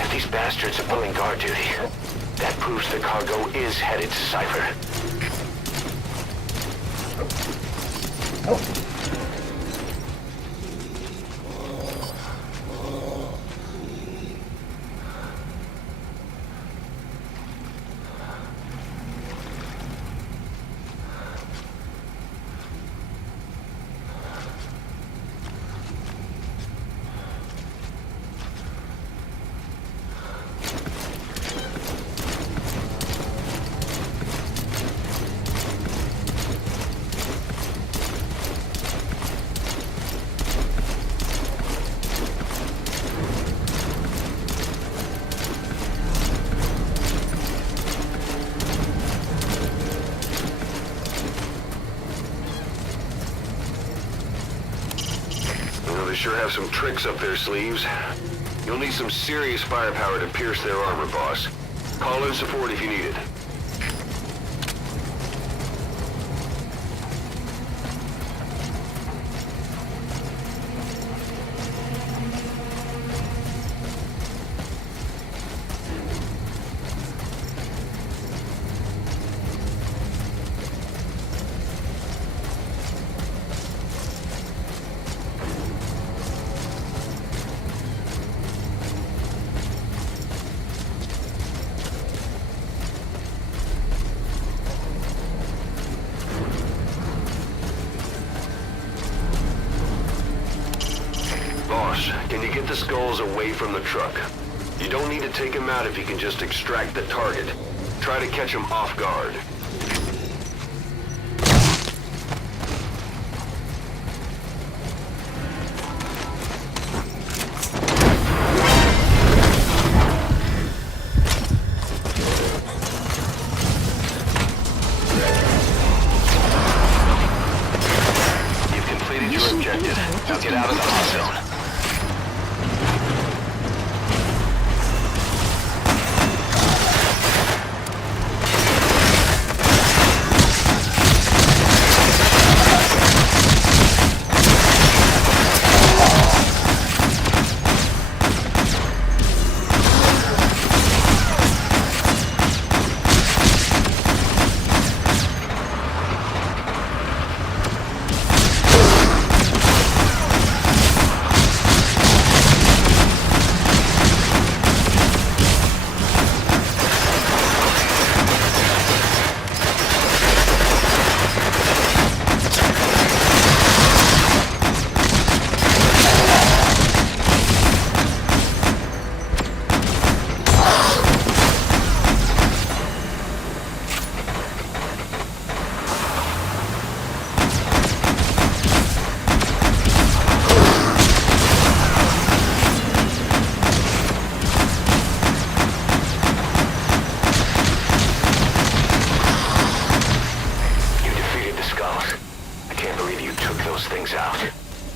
If these bastards are pulling guard duty, that proves the cargo is headed to Cypher. sure have some tricks up their sleeves. You'll need some serious firepower to pierce their armor, boss. Call in support if you need it. Can you get the skulls away from the truck? You don't need to take them out if you can just extract the target. Try to catch them off guard. You've completed your objective. Now get out of the hot zone.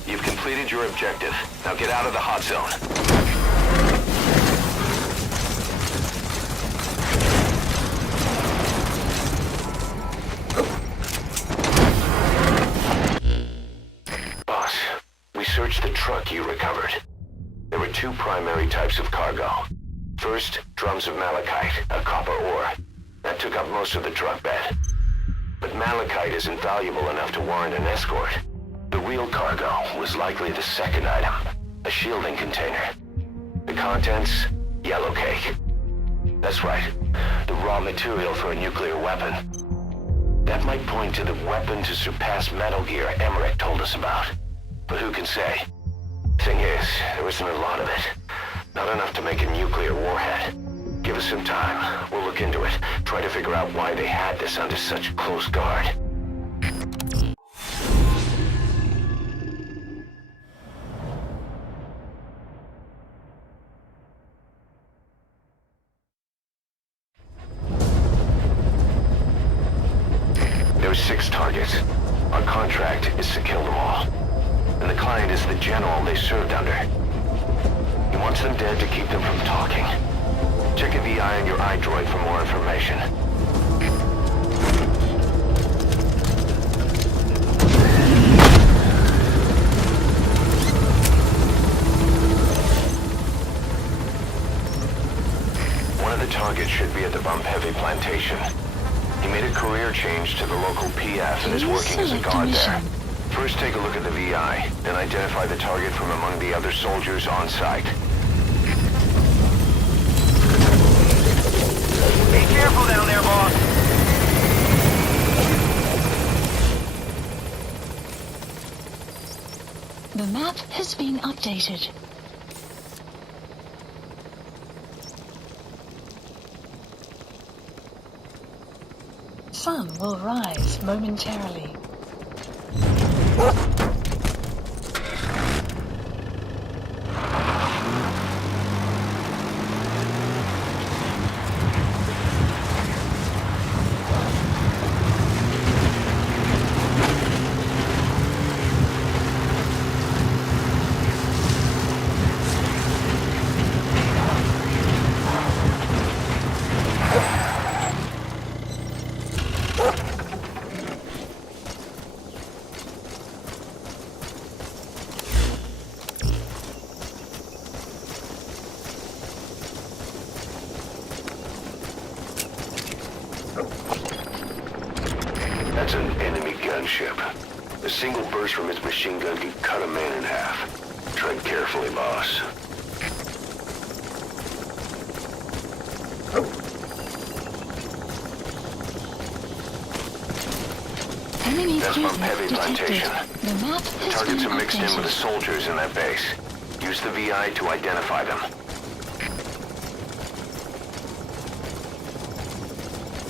You've completed your objective. Now get out of the hot zone. Boss, we searched the truck you recovered. There were two primary types of cargo. First, drums of malachite, a copper ore. That took up most of the truck bed. But malachite isn't valuable enough to warrant an escort. The real cargo was likely the second item, a shielding container. The contents, yellow cake. That's right, the raw material for a nuclear weapon. That might point to the weapon to surpass Metal Gear Emmerich told us about. But who can say? Thing is, there isn't a lot of it. Not enough to make a nuclear warhead. Give us some time. We'll look into it. Try to figure out why they had this under such close guard. There are 6 targets. Our contract is to kill them all. And the client is the general they served under. He wants them dead to keep them from talking. Check a VI on your iDroid for more information. One of the targets should be at the Bump Heavy plantation. He made a career change to the local PF and is working as a guard there. First take a look at the VI, then identify the target from among the other soldiers on site. Be careful down there, boss. The map has been updated. Sun will rise momentarily. single burst from his machine gun could cut a man in half. Tread carefully, boss. Enemy That's from presence Heavy detected. Plantation. The map The has targets been are mixed in with the updated. soldiers in that base. Use the VI to identify them.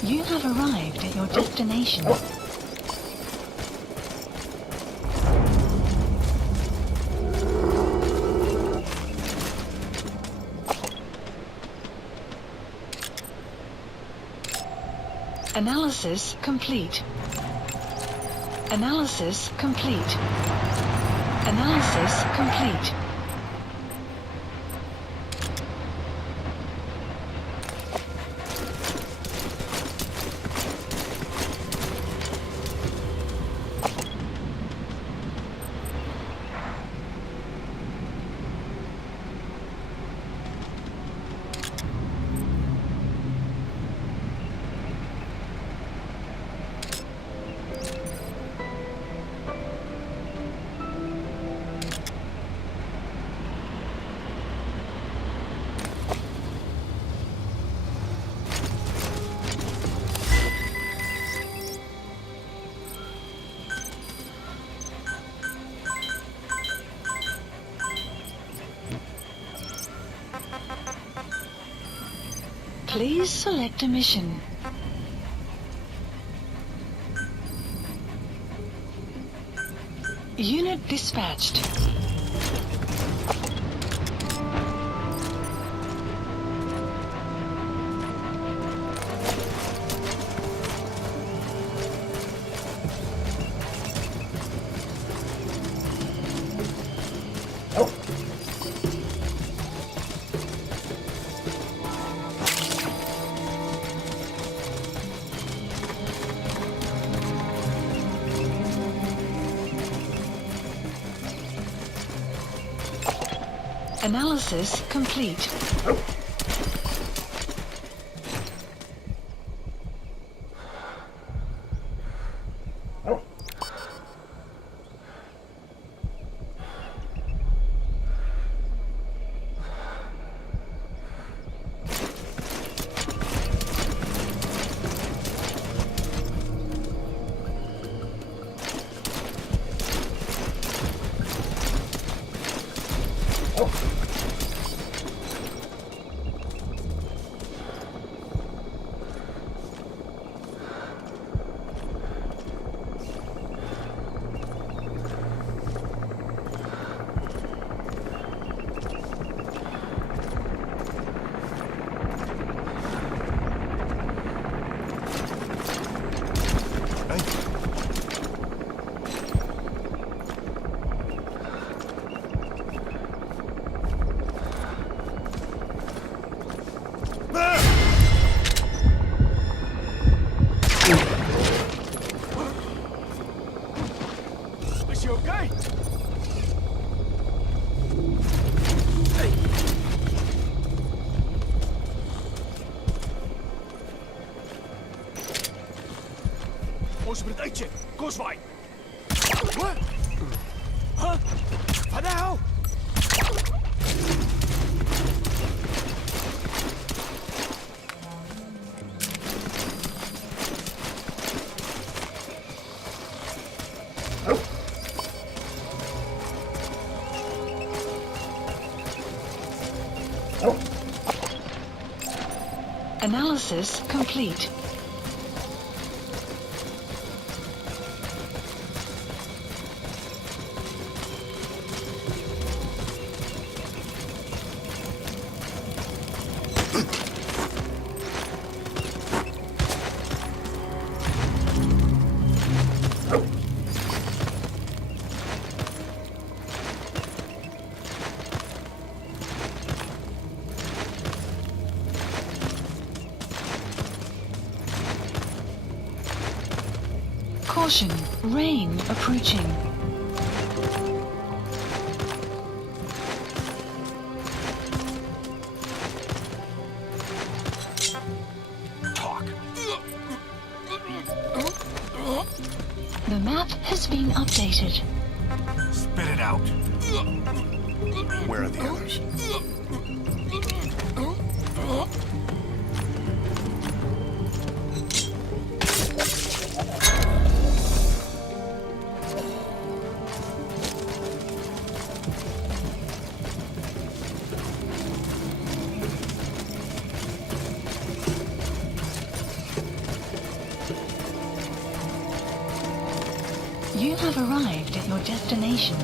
You have arrived at your destination. Analysis complete. Analysis complete. Analysis complete. Please select a mission. Unit dispatched. Analysis complete. Is je okay? Ons moet uitcheck. Kom zwaai. Wat? Huh? Wat de hel? Analysis complete. Caution, rain approaching. Talk. The map has been updated. Spit it out. Where are the others? You have arrived at your destination.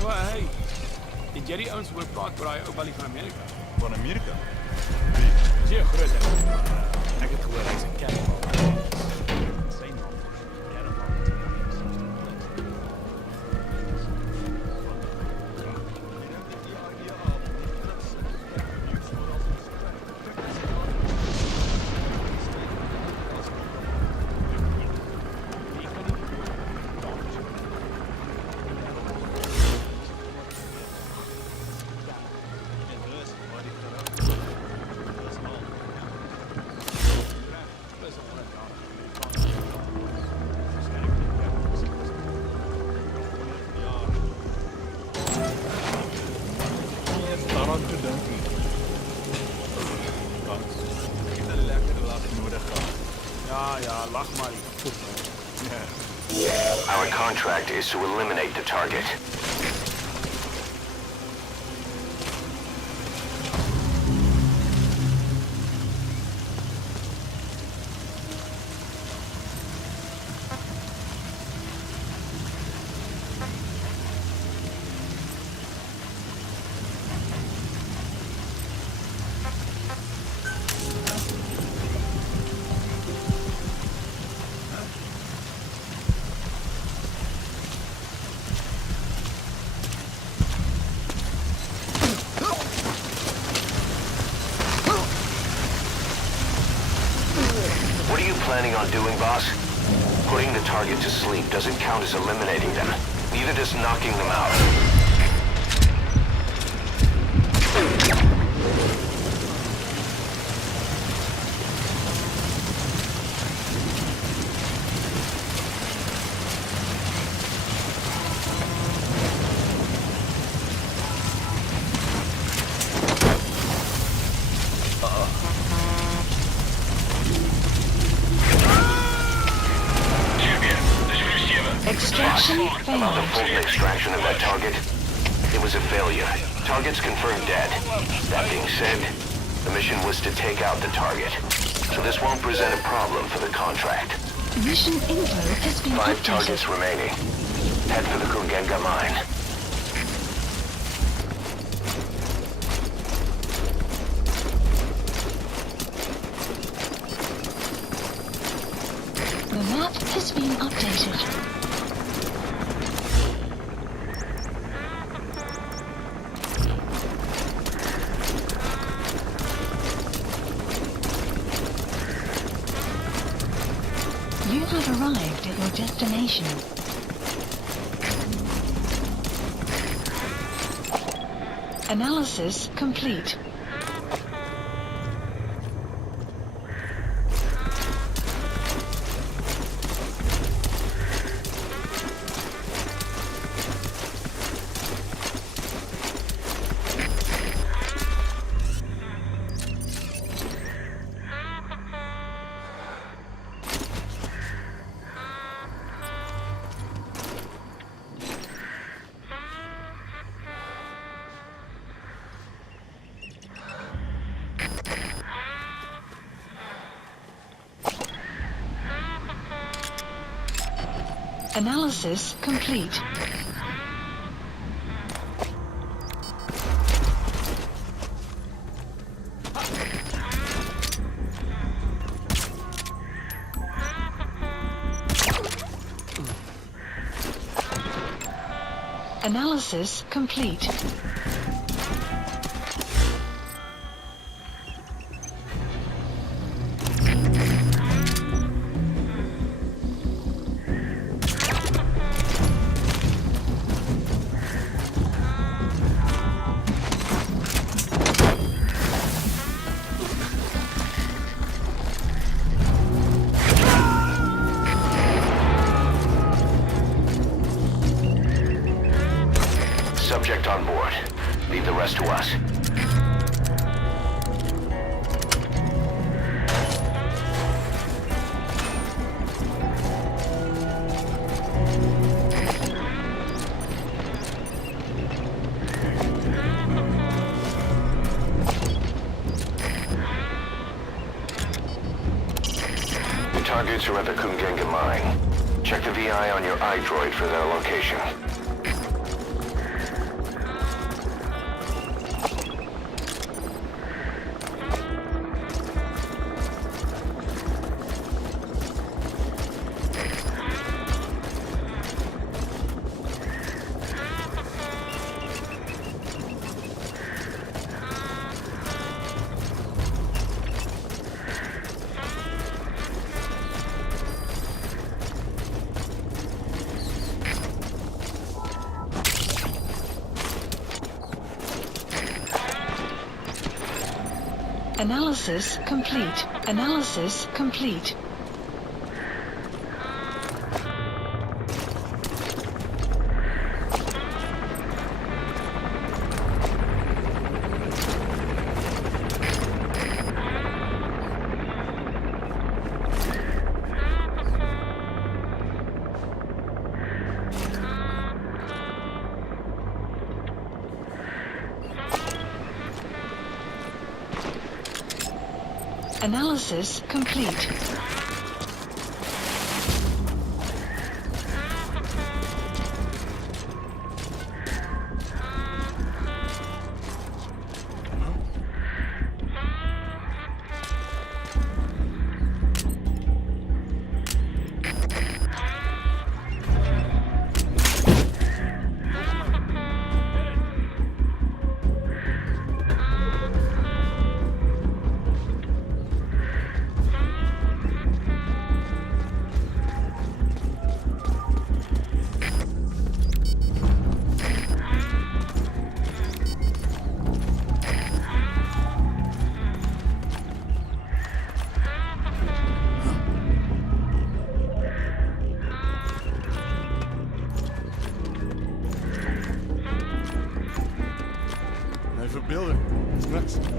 Well, hey, did jy die ouens hoor praat oor daai ou balie van Amerika? Van Amerika? Zeer groot. Ek het gehoor hy's 'n kerel. Sy naam Daaraan te dink nie. Wat? Ek het 'n lekker lag nodig gehad. Ja, lag maar. Our contract is to eliminate the target. What are you planning on doing, boss? Putting the target to sleep doesn't count as eliminating them. Neither does knocking them out. Extraction About the failed. full extraction of that target, it was a failure. Target's confirmed dead. That being said, the mission was to take out the target. So this won't present a problem for the contract. Mission info has been 5 updated. targets remaining. Head for the Kugenga mine. The map has been updated. You have arrived at your destination. Analysis complete. Analysis complete. Analysis complete. rest to us. The targets are at the Kungenga mine. Check the VI on your iDroid for their location. Analysis complete. Analysis complete. Analysis complete. Building. What's next?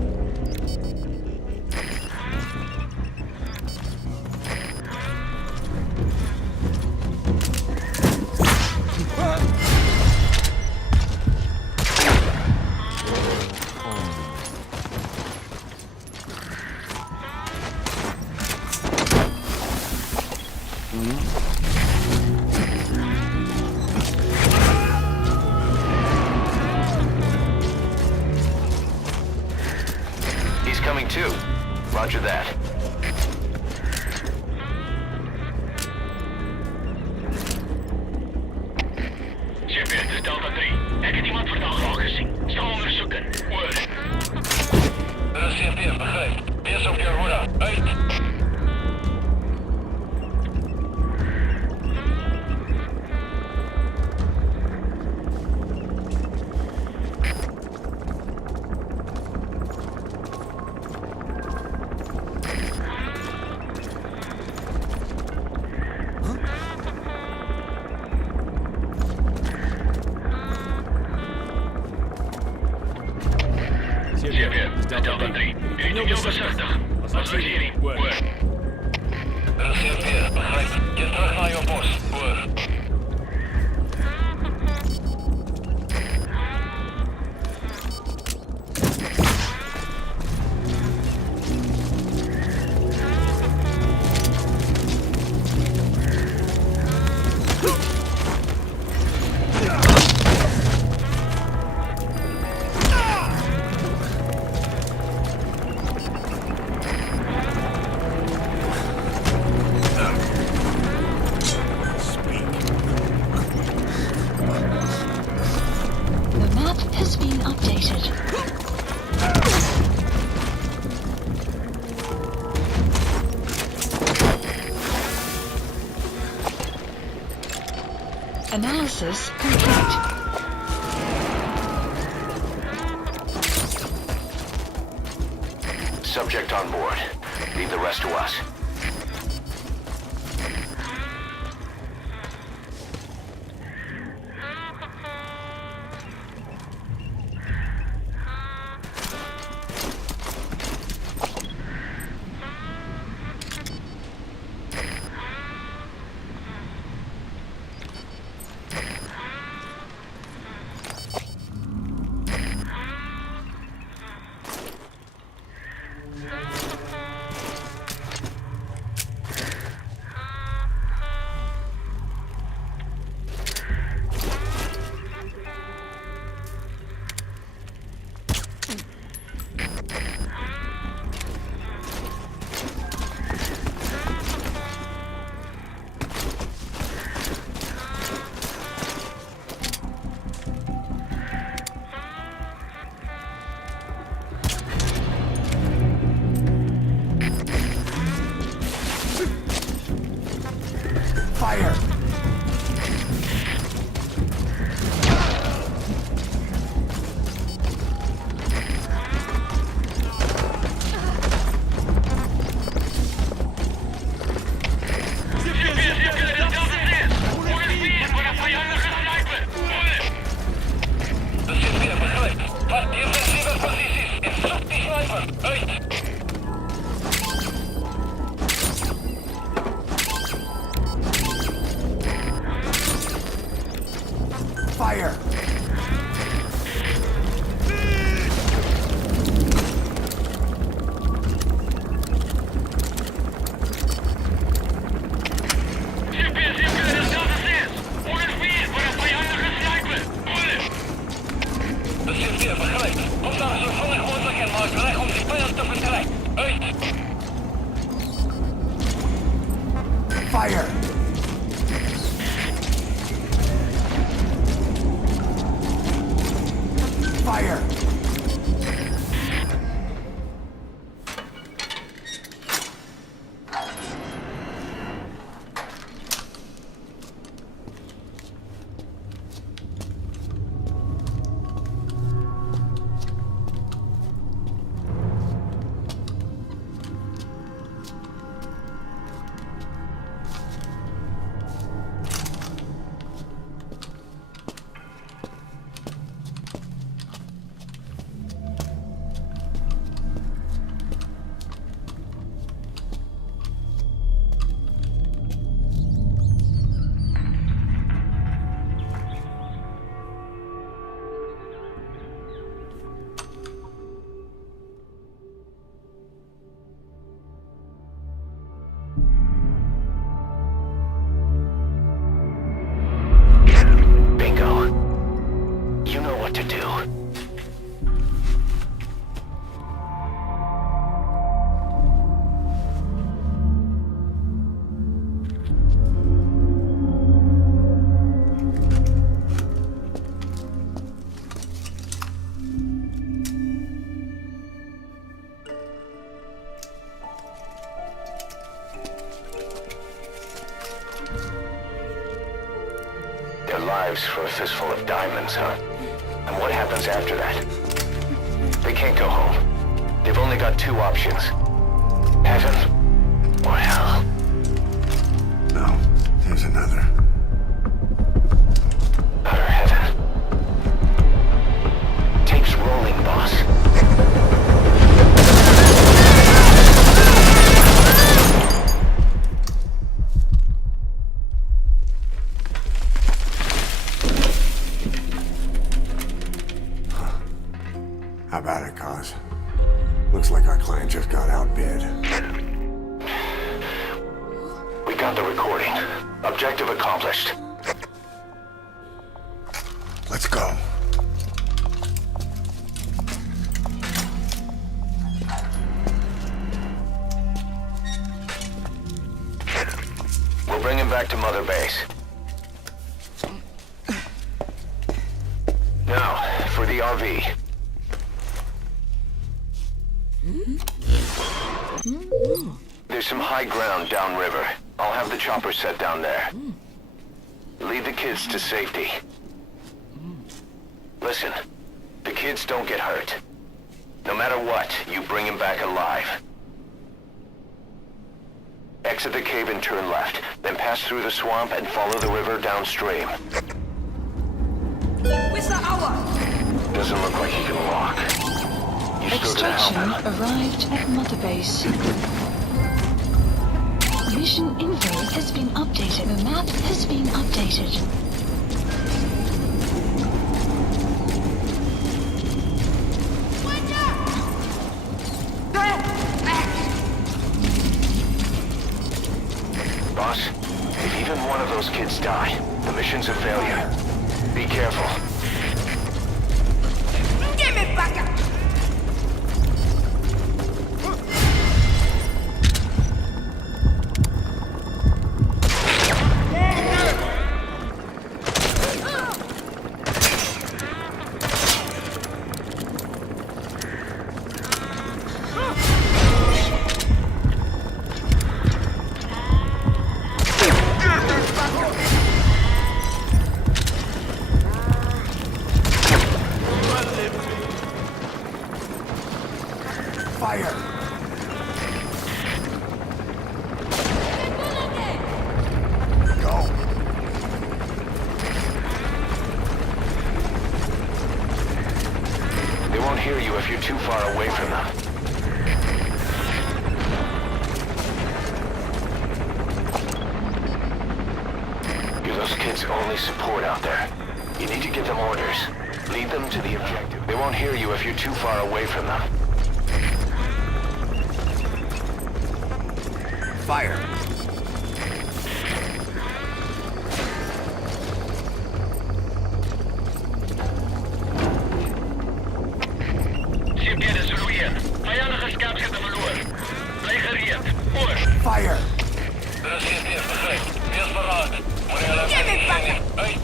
Coming too. Roger that. Shepard, dit is Delta 3. Ik heb iemand vandaag al gezien. Sta onderzoeken. Oor. CFD, begrijp. Wees op je hoede. Uit. Delta 3. Jullie doen heel voorzichtig. Advisering. Oor. CFD, begrijp. Keer terug naar je post. Oor. Analysis complete. Subject on board. Leave the rest to us. do. Their lives for a fistful of diamonds, huh? And what happens after that? They can't go home. They've only got two options. Heaven or hell. No, there's another. Utter heaven. Tape's rolling, boss. How about it, Cos? Looks like our client just got outbid. We got the recording. Objective accomplished. Let's go. We'll bring him back to Mother Base. Now, for the RV. There's some high ground downriver. I'll have the chopper set down there. Lead the kids to safety. Listen, the kids don't get hurt. No matter what, you bring them back alive. Exit the cave and turn left, then pass through the swamp and follow the river downstream. Doesn't look like he can walk. You still gonna help Extraction him? arrived at Mother Base. Mission info has been updated. The map has been updated. Boss, if even one of those kids die, the mission's a failure. Be careful. Give me back up! Fire! Go! They won't hear you if you're too far away from them. You're those kids' only support out there. You need to give them orders. Lead them to the objective. They won't hear you if you're too far away from them. Fire! Sierpede Zulu 1. Vijandige scoutschip verloren. Blijf gereed. Oor. Fire! Er is CP begreep. Wees beraad. Morele uit.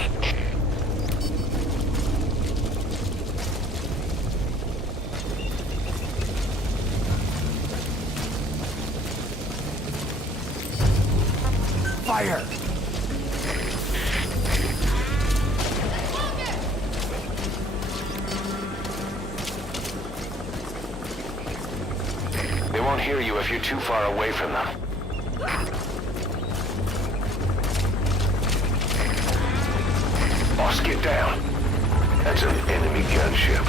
Fire! They won't hear you if you're too far away from them. Boss, get down. That's an enemy gunship.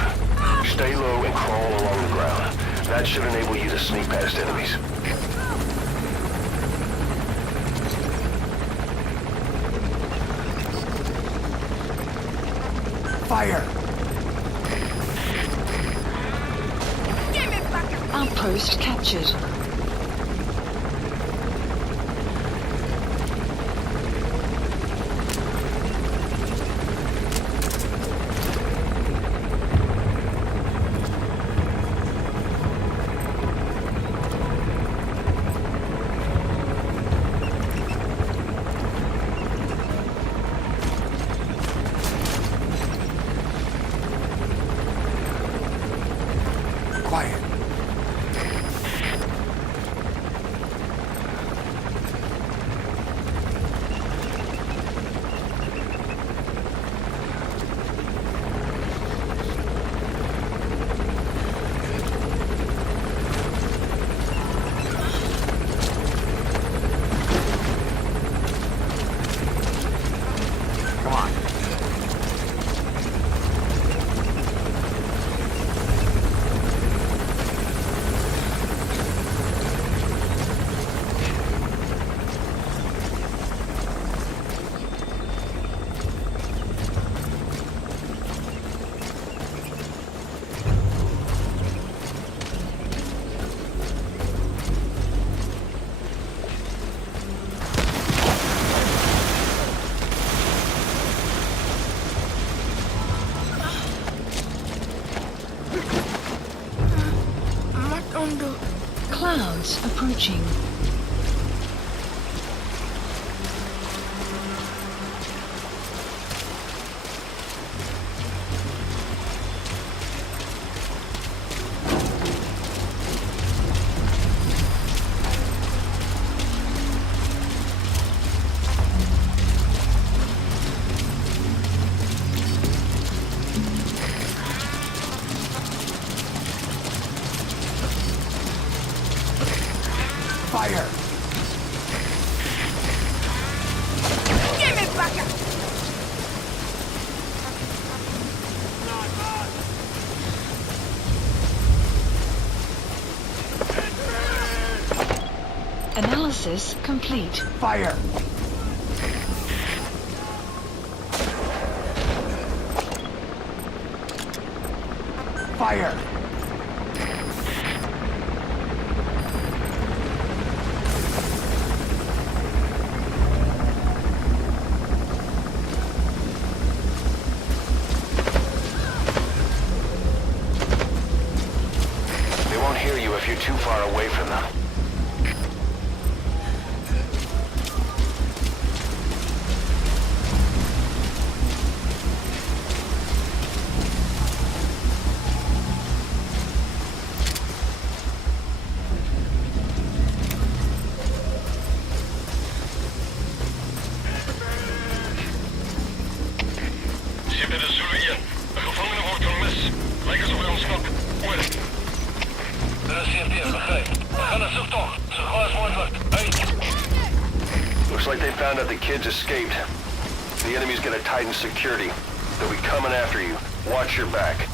Stay low and crawl along the ground. That should enable you to sneak past enemies. Fire! Outpost captured. clouds approaching. Fire! Give me back! Analysis complete. Fire! Fire! They won't hear you if you're too far away from them. Zie bij de Zulu 1. Een gevangene wordt vermist. Lijkt alsof hij ontsnapt. Hoor. De CMP begrijpt. We gaan een zoektocht. Zo gauw als mogelijk. Uit. Looks like they found out the kids escaped. The enemy's gonna tighten security. They'll be coming after you. Watch your back.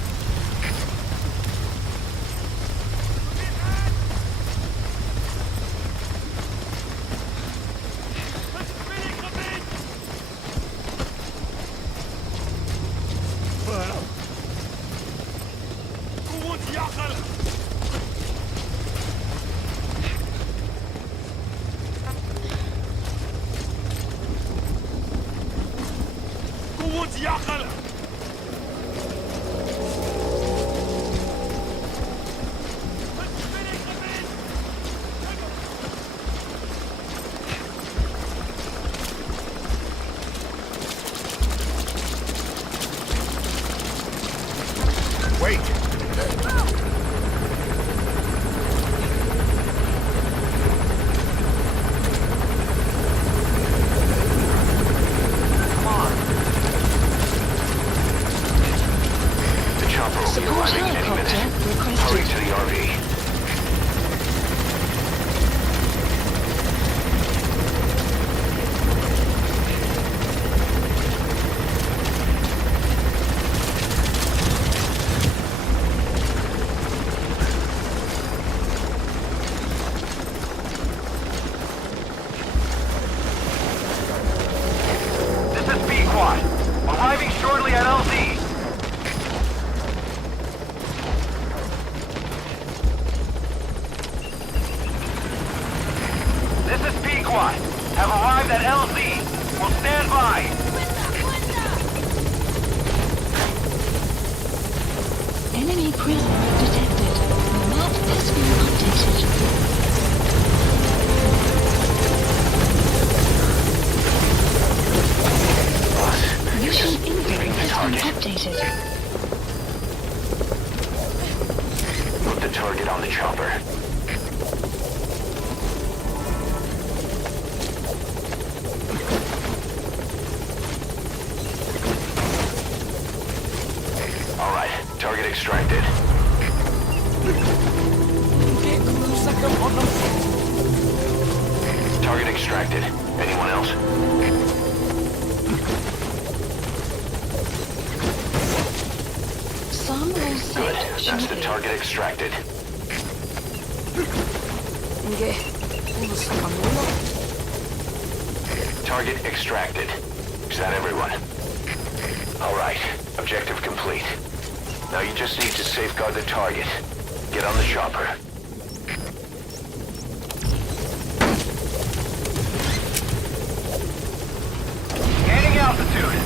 Wait! The chopper will be Support arriving any minute. helicopter Hurry requested. to the RV. This is B-Quad. Arriving shortly at LZ. This is P-Quad. Have arrived at LZ. Will stand by. Enemy presence detected. The map has been updated. Mission info has been updated. Put the target on the chopper. All right, target extracted. Target extracted. Anyone else? Some will Good. set That's the shortly. target extracted. Target extracted. Is that everyone? All right. Objective complete. Now you just need to safeguard the target. Get on the chopper. Gaining altitude.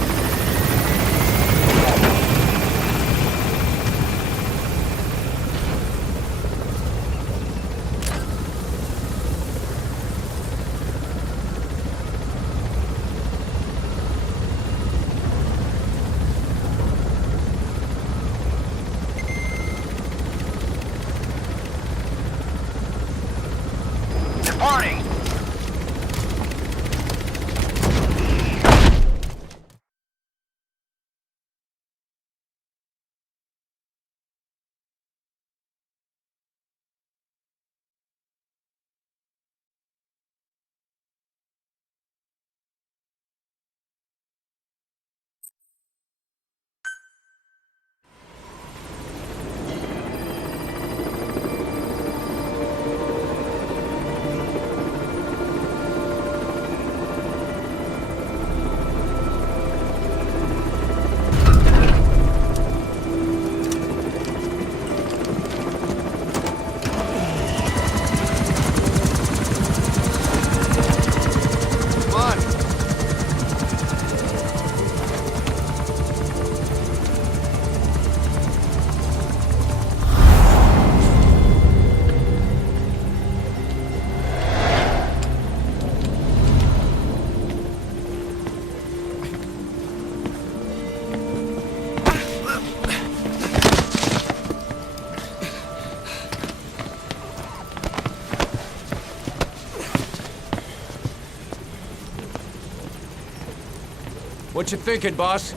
What you thinking, boss?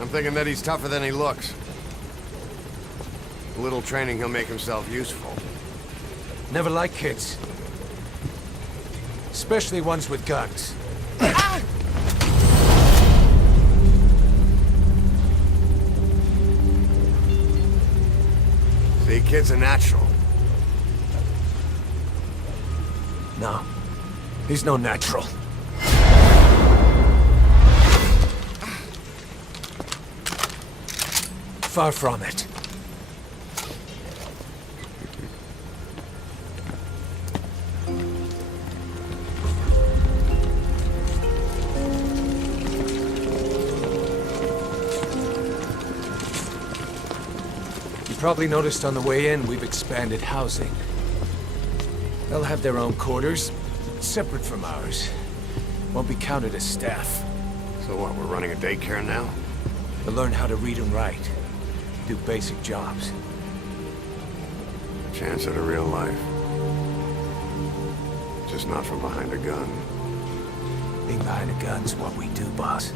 I'm thinking that he's tougher than he looks. A little training, he'll make himself useful. Never like kids. Especially ones with guns. See, kid's a natural. No. He's no natural. Far from it. You probably noticed on the way in, we've expanded housing. They'll have their own quarters, separate from ours. Won't be counted as staff. So what, we're running a daycare now? They'll learn how to read and write. Do basic jobs. Chance at a real life. Just not from behind a gun. Being behind a gun's what we do, boss.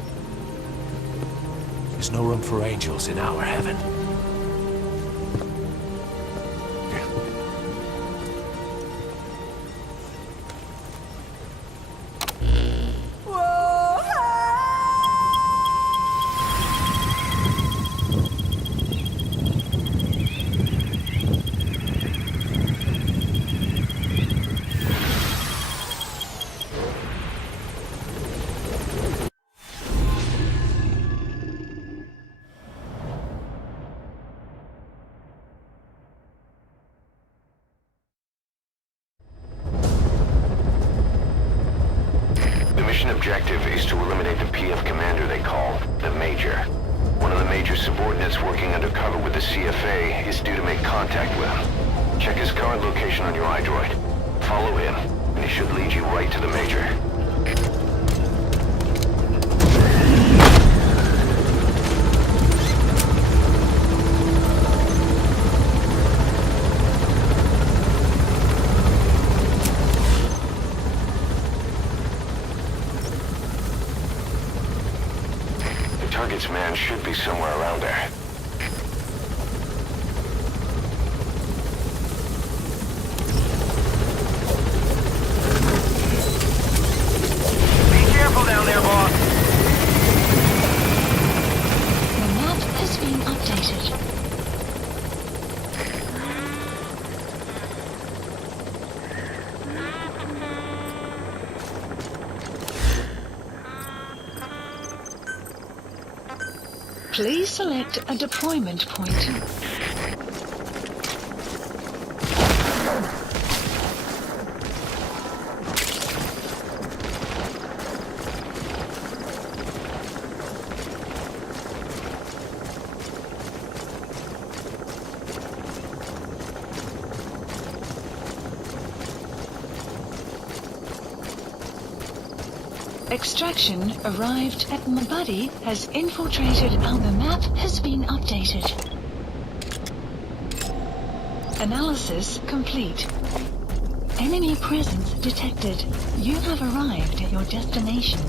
There's no room for angels in our heaven. Mission objective is to eliminate the PF commander they call the Major. One of the Major's subordinates working undercover with the CFA is due to make contact with him. Check his current location on your iDroid. Follow him, and he should lead you right to the Major. Target's man should be somewhere around there. Be careful down there, boss. The map has been updated. Please select a deployment point. Extraction arrived at Mabadi has infiltrated the map has been updated. Analysis complete. Enemy presence detected. You have arrived at your destination.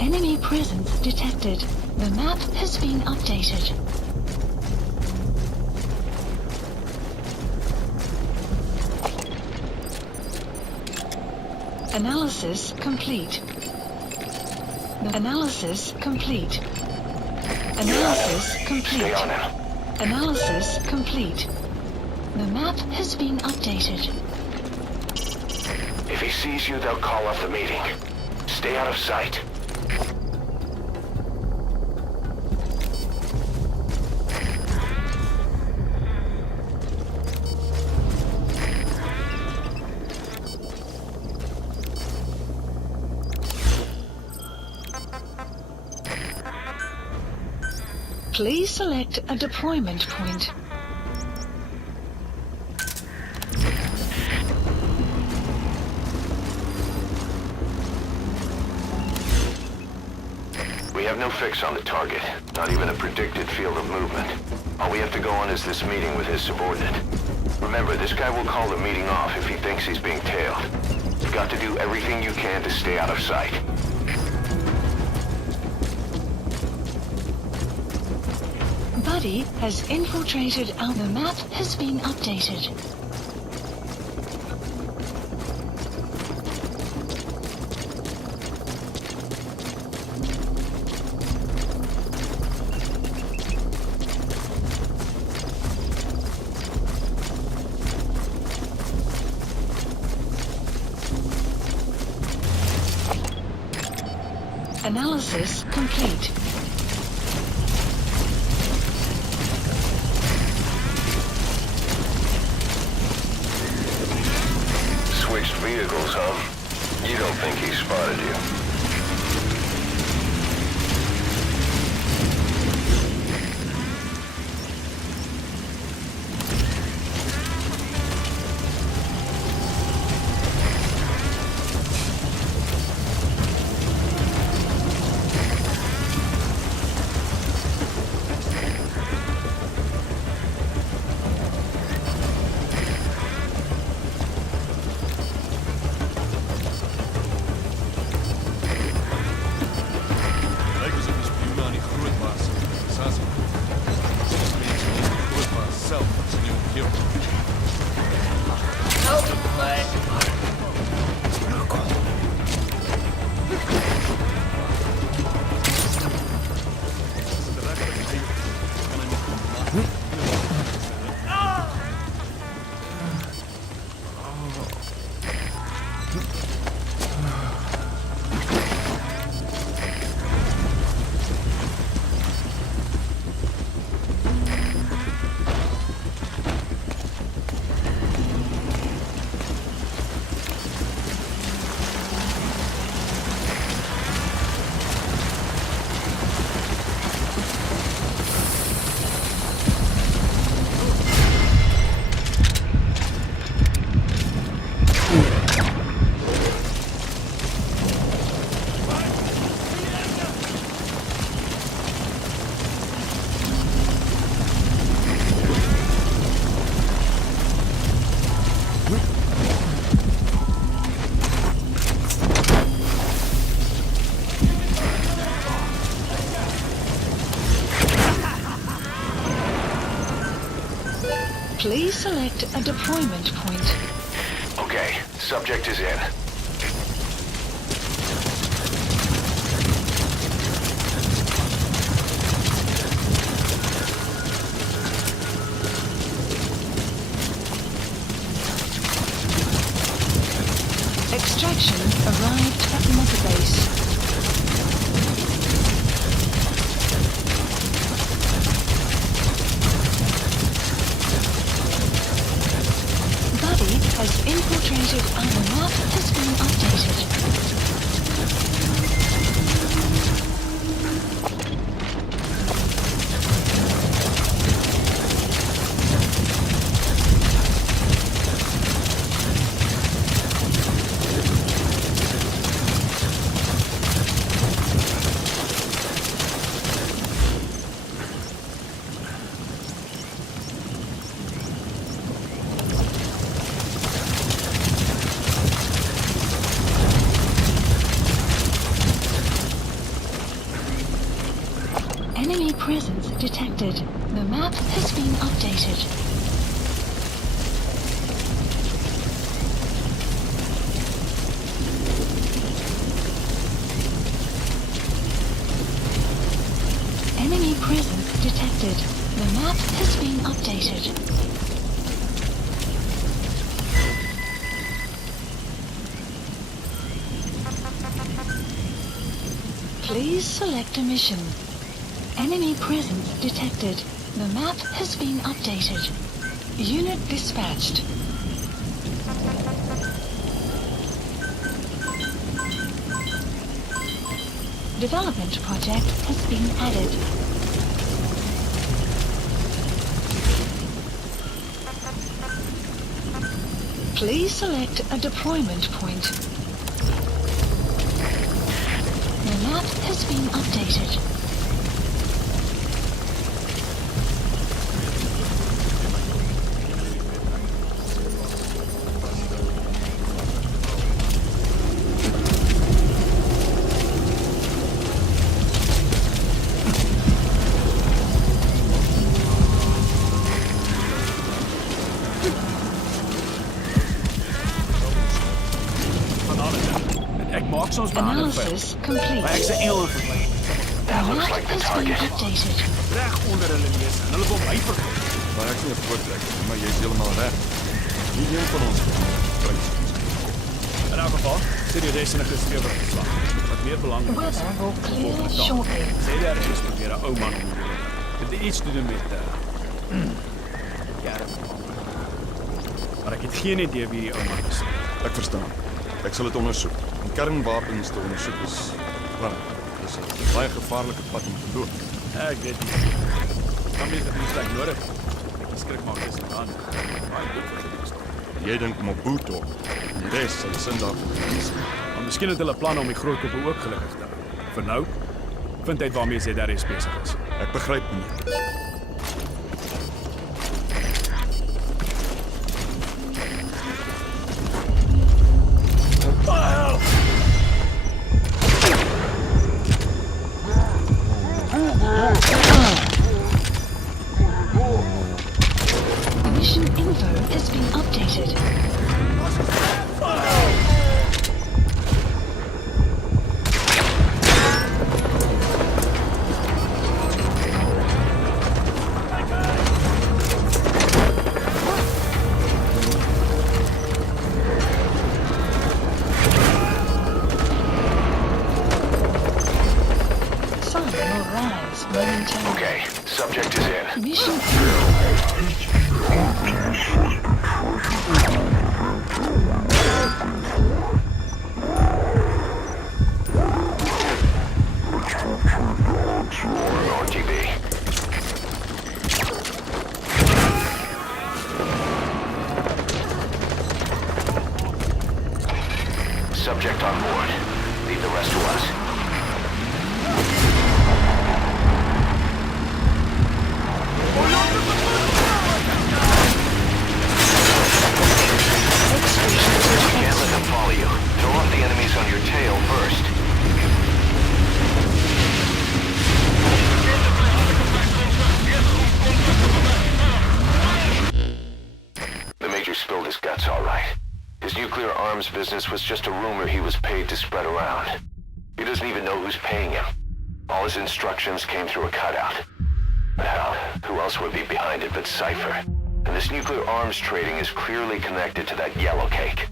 Enemy presence detected. The map has been updated. Analysis complete. Analysis complete. Analysis complete. Analysis complete. The map has been updated. If he sees you, they'll call off the meeting. Stay out of sight. Please select a deployment point. We have no fix on the target, not even a predicted field of movement. All we have to go on is this meeting with his subordinate. Remember, this guy will call the meeting off if he thinks he's being tailed. You've got to do everything you can to stay out of sight. Buddy has infiltrated our... The map has been updated. Analysis complete. Switched vehicles, huh? You don't think he spotted you? Please select a deployment point. Okay, subject is in. Extraction arrived at Mother Base. Has infiltrated and the map has been updated. Enemy presence detected. The map has been updated. Enemy presence detected. The map has been updated. Please select a mission. Enemy presence detected. The map has been updated. Unit dispatched. Development project has been added. Please select a deployment point. The map map has been updated. Analysis complete. Maar ek se eeuw verby. That looks like the target. Reg onder hulle lees. Hulle wil my verkoop. Maar ek sien 'n voortrek, maar jy's heeltemal reg. Nie een van ons prys. In elk geval, sê die res in 'n geskrewe verslag. Wat meer belangrik is, sê daar is probeer 'n ou man om dit iets te doen met ja. Maar ek het geen idee wie die ou man is. Ek verstaan. Ek sal dit ondersoek. En kernwapens te ondersoek is dis 'n baie gevaarlike pad om te loop. Ek weet nie. Kan mens dit nie nodig. Ek skrik maar dis aan. Baie goed vir dit. Jy dink Mobutu. Die res sal die sin daarvan gekies. Maar miskien het hulle planne om die groot koppe ook gelukkig te hou. Vir nou, vind uit waarmee sy daar is besig is. Ek begryp nie. Mission info has been updated. Sun will rise momentarily. Okay, subject is in. Mission RTB. Subject on board. Leave the rest to us. Can't let them follow you. Throw off the enemies on your tail first. The Major spilled his guts all right. His nuclear arms business was just a rumor he was paid to spread around. He doesn't even know who's paying him. All his instructions came through a cutout. But hell, who else would be behind it but Cypher? And this nuclear arms trading is clearly connected to that yellow cake.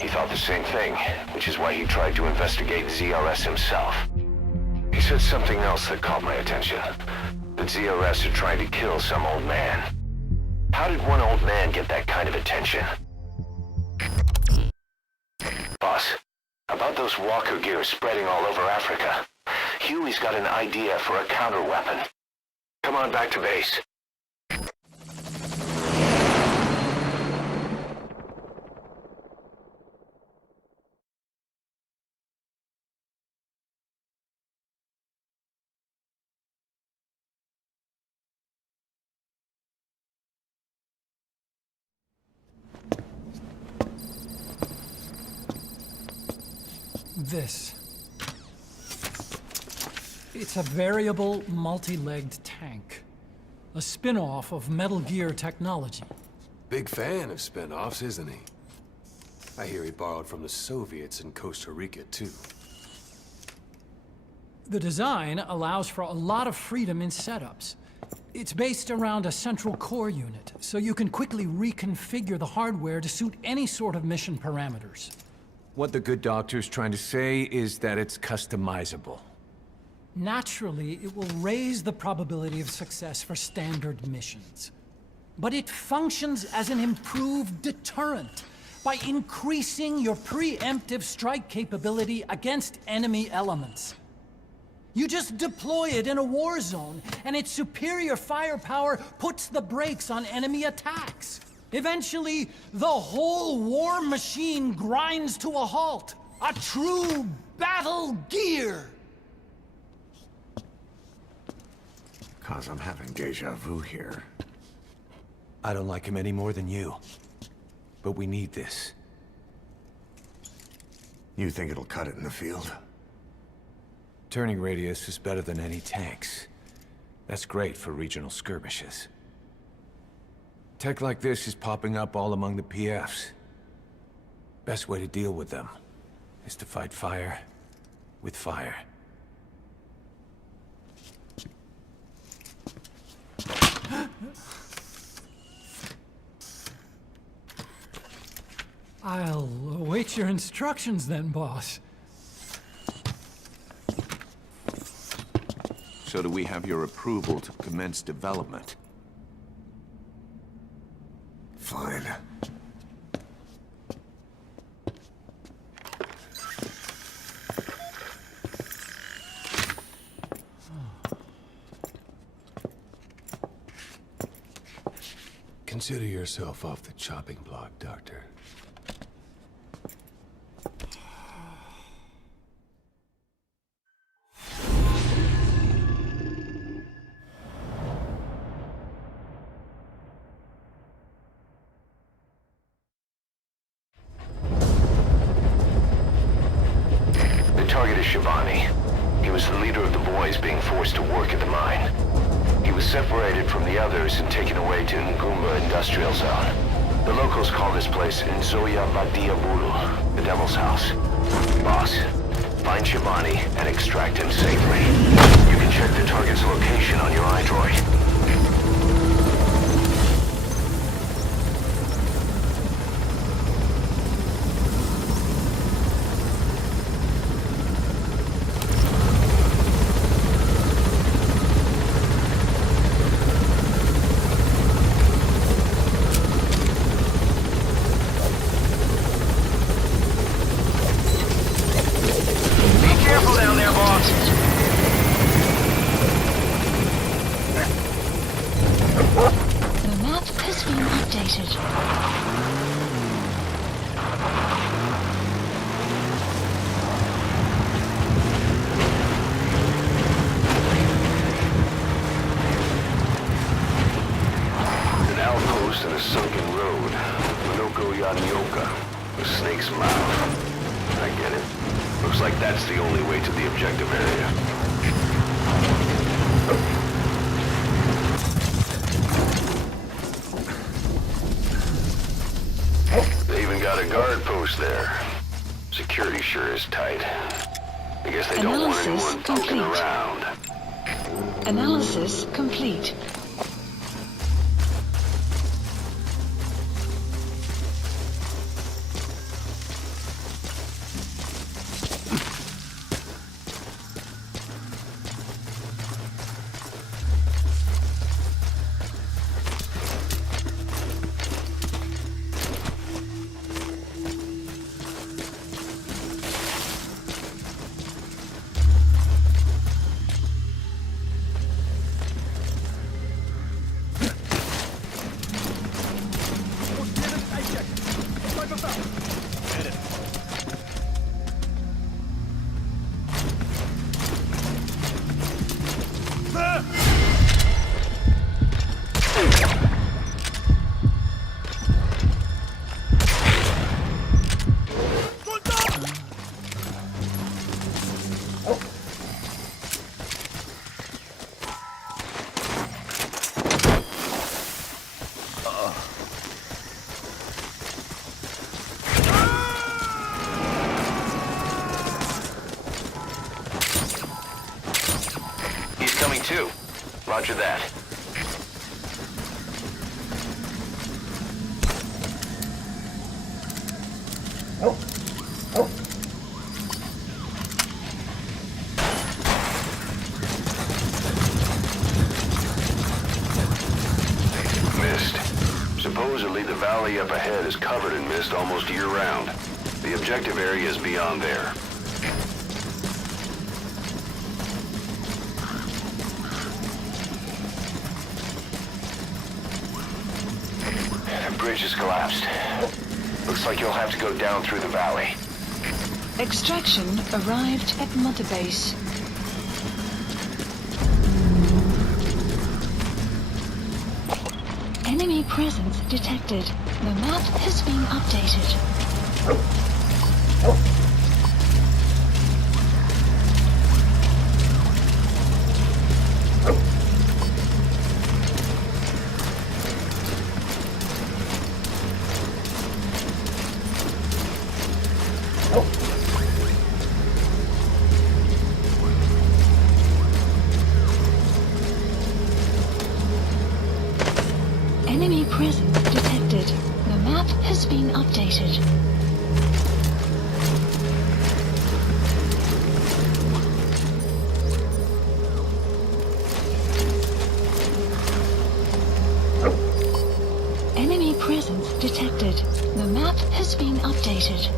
He thought the same thing, which is why he tried to investigate ZRS himself. He said something else that caught my attention. That ZRS had tried to kill some old man. How did one old man get that kind of attention? Boss, about those walker gears spreading all over Africa, Huey's got an idea for a counter-weapon. Come on back to base. This. It's a variable, multi-legged tank. A spin-off of Metal Gear technology. Big fan of spin-offs, isn't he? I hear he borrowed from the Soviets in Costa Rica, too. The design allows for a lot of freedom in setups. It's based around a central core unit, so you can quickly reconfigure the hardware to suit any sort of mission parameters. What the good doctor's trying to say is that it's customizable. Naturally, it will raise the probability of success for standard missions. But it functions as an improved deterrent by increasing your preemptive strike capability against enemy elements. You just deploy it in a war zone, and its superior firepower puts the brakes on enemy attacks. Eventually, the whole war machine grinds to a halt. A true battle gear. 'Cause I'm having deja vu here. I don't like him any more than you. But we need this. You think it'll cut it in the field? Turning radius is better than any tanks. That's great for regional skirmishes. Tech like this is popping up all among the PFs. Best way to deal with them is to fight fire with fire. I'll await your instructions then, boss. So do we have your approval to commence development? Fine. Consider yourself off the chopping block, Doctor. The target is Shivani. He was the leader of the boys being forced to work at the mine. He was separated from the others and taken away to Ngumba Industrial Zone. The locals call this place Nzoia Vadia Bulu, the Devil's House. Boss, find Shivani and extract him safely. You can check the target's location on your iDroid. Analysis complete. Roger that. Mist. Supposedly the valley up ahead is covered in mist almost year-round. The objective area is beyond there. Bridge has collapsed. Looks like you'll have to go down through the valley. Extraction arrived at Mother Base. Enemy presence detected. The map has been updated. Enemy presence detected. The map has been updated. Enemy presence detected. The map has been updated.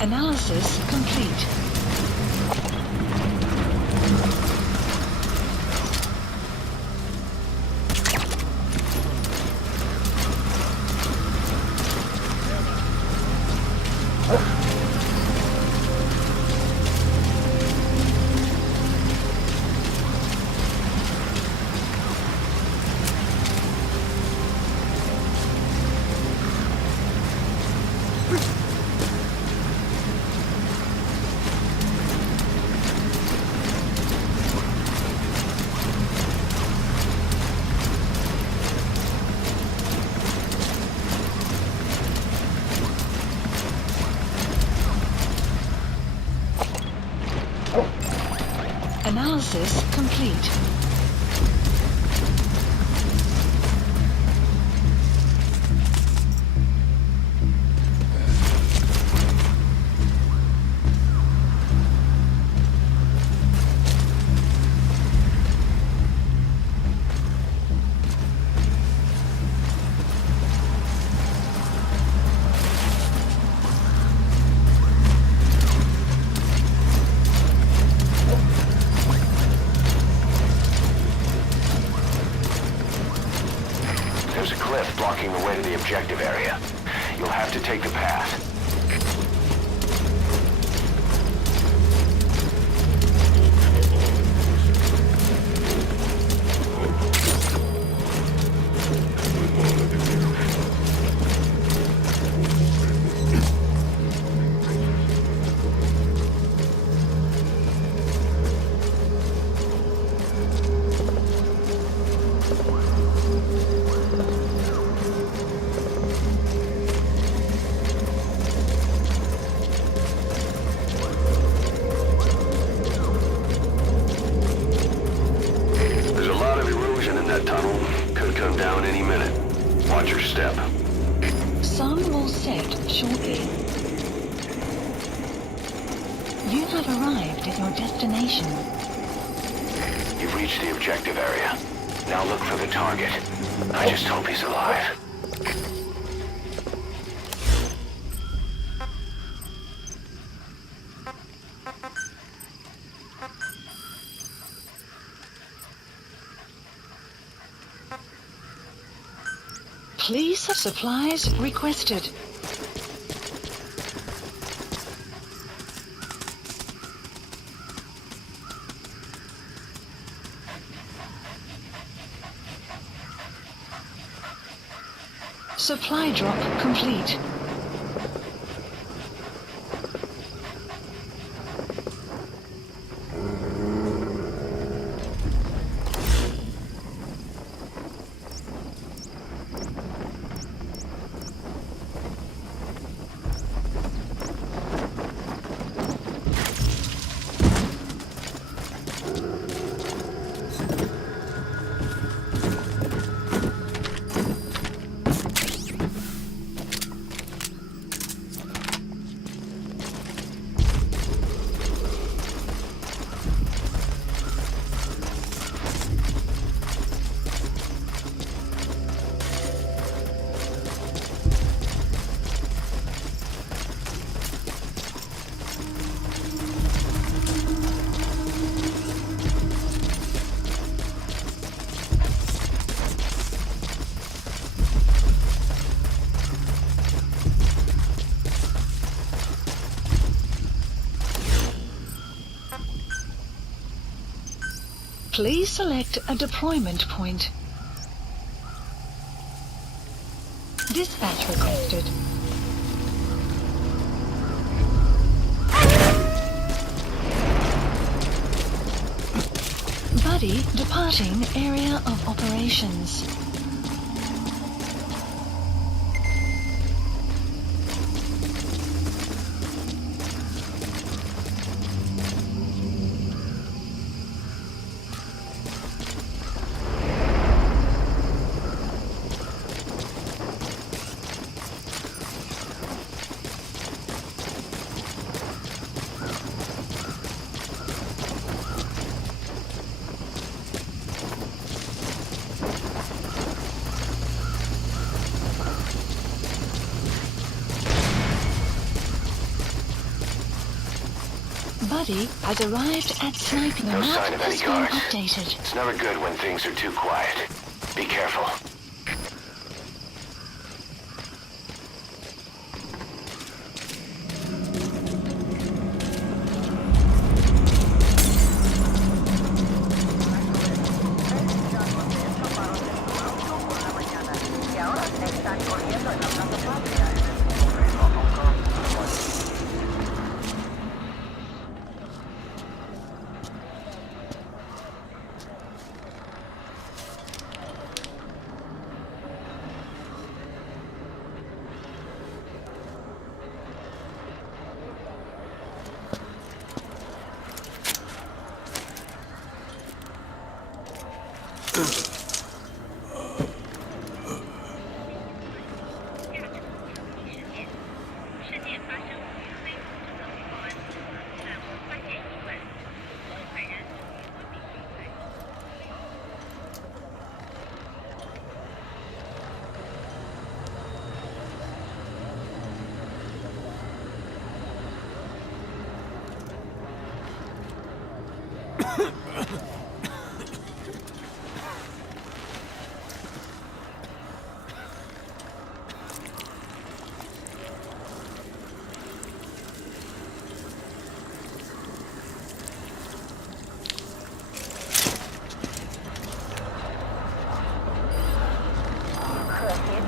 Analysis complete. Analysis complete. There's a cliff blocking the way to the objective area. You'll have to take the path. That tunnel could come down any minute. Watch your step. Sun will set shortly. You have arrived at your destination. You've reached the objective area. Now look for the target. I just hope he's alive. Please, supplies requested. Supply drop complete. Please select a deployment point. Dispatch requested. Buddy departing area of operations. Buddy has arrived at sniping. The No map sign of any has been guards. updated. It's never good when things are too quiet. Be careful.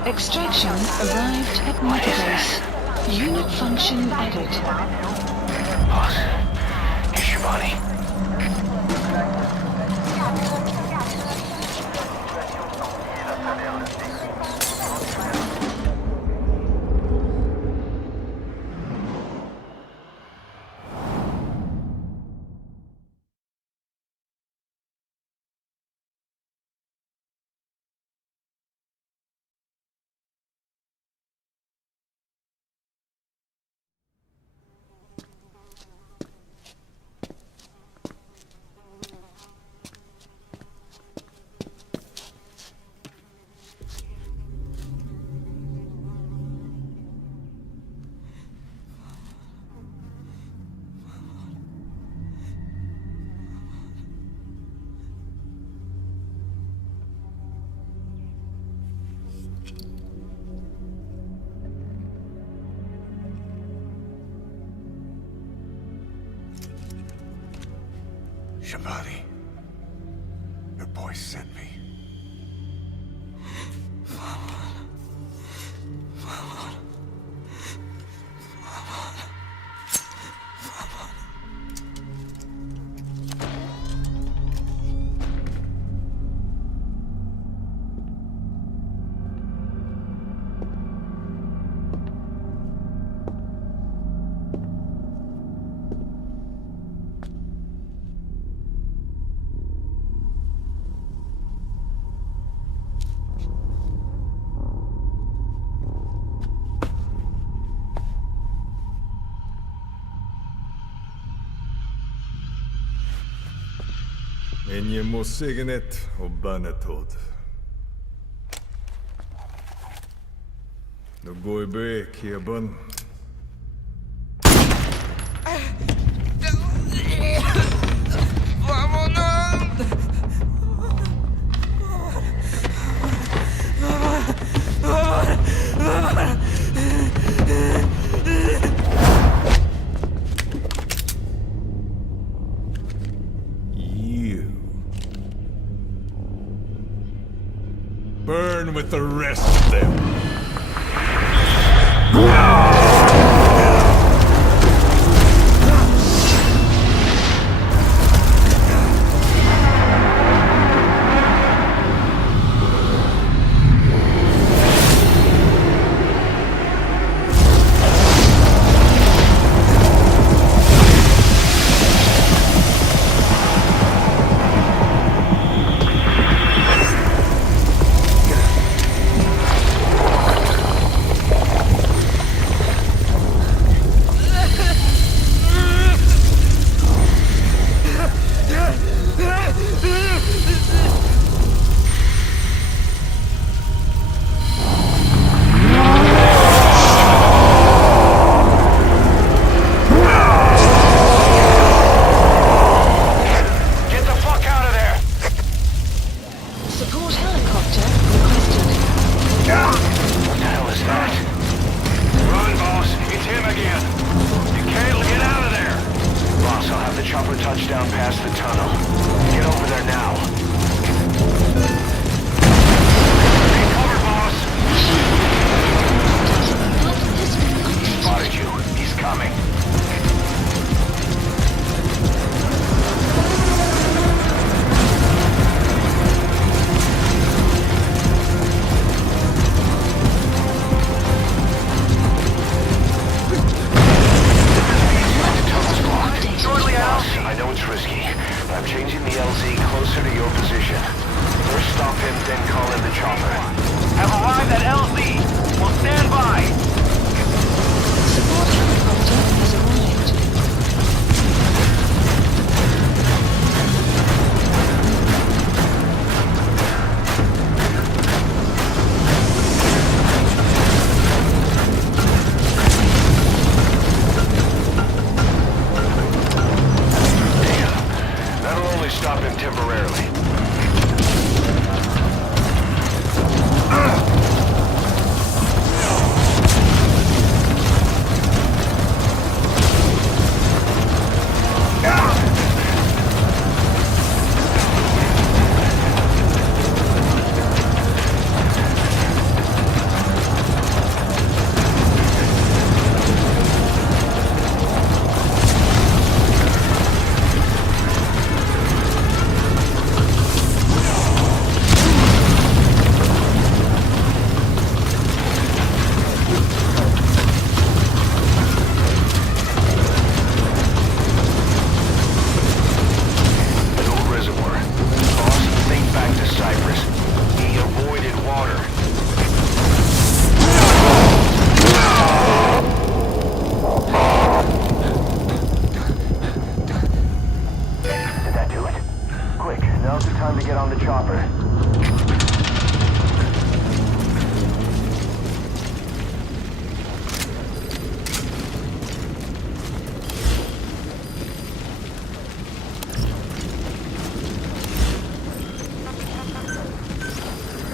Extraction arrived at Metabase. Unit function added. Boss, here's your body. Shabani, your boy sent me. En je må signet og banetod. Nu går i brek, Hebon. Burn with the rest of them.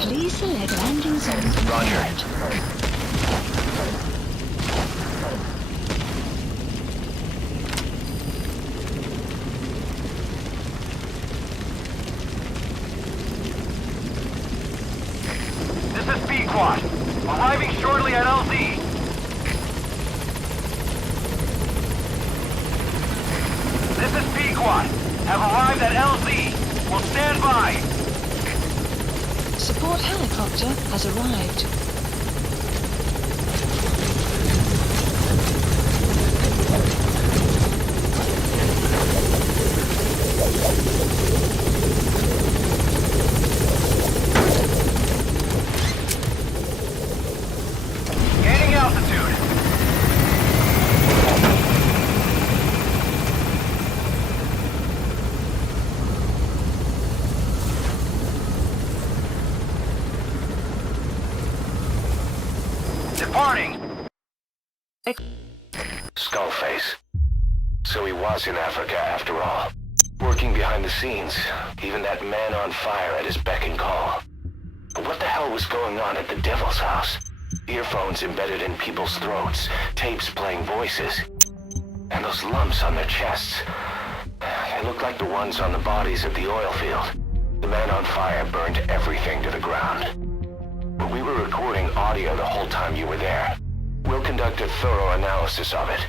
Please select landing zone. Roger. This is Pequod. Arriving shortly at LZ. This is Pequod. Have arrived at LZ. Will stand by. Support helicopter has arrived. Gaining altitude. Departing. Skullface. So he was in Africa after all. Working behind the scenes. Even that man on fire at his beck and call. But what the hell was going on at the Devil's House? Earphones embedded in people's throats. Tapes playing voices. And those lumps on their chests. They looked like the ones on the bodies at the oil field. The man on fire burned everything to the ground. We were recording audio the whole time you were there. We'll conduct a thorough analysis of it.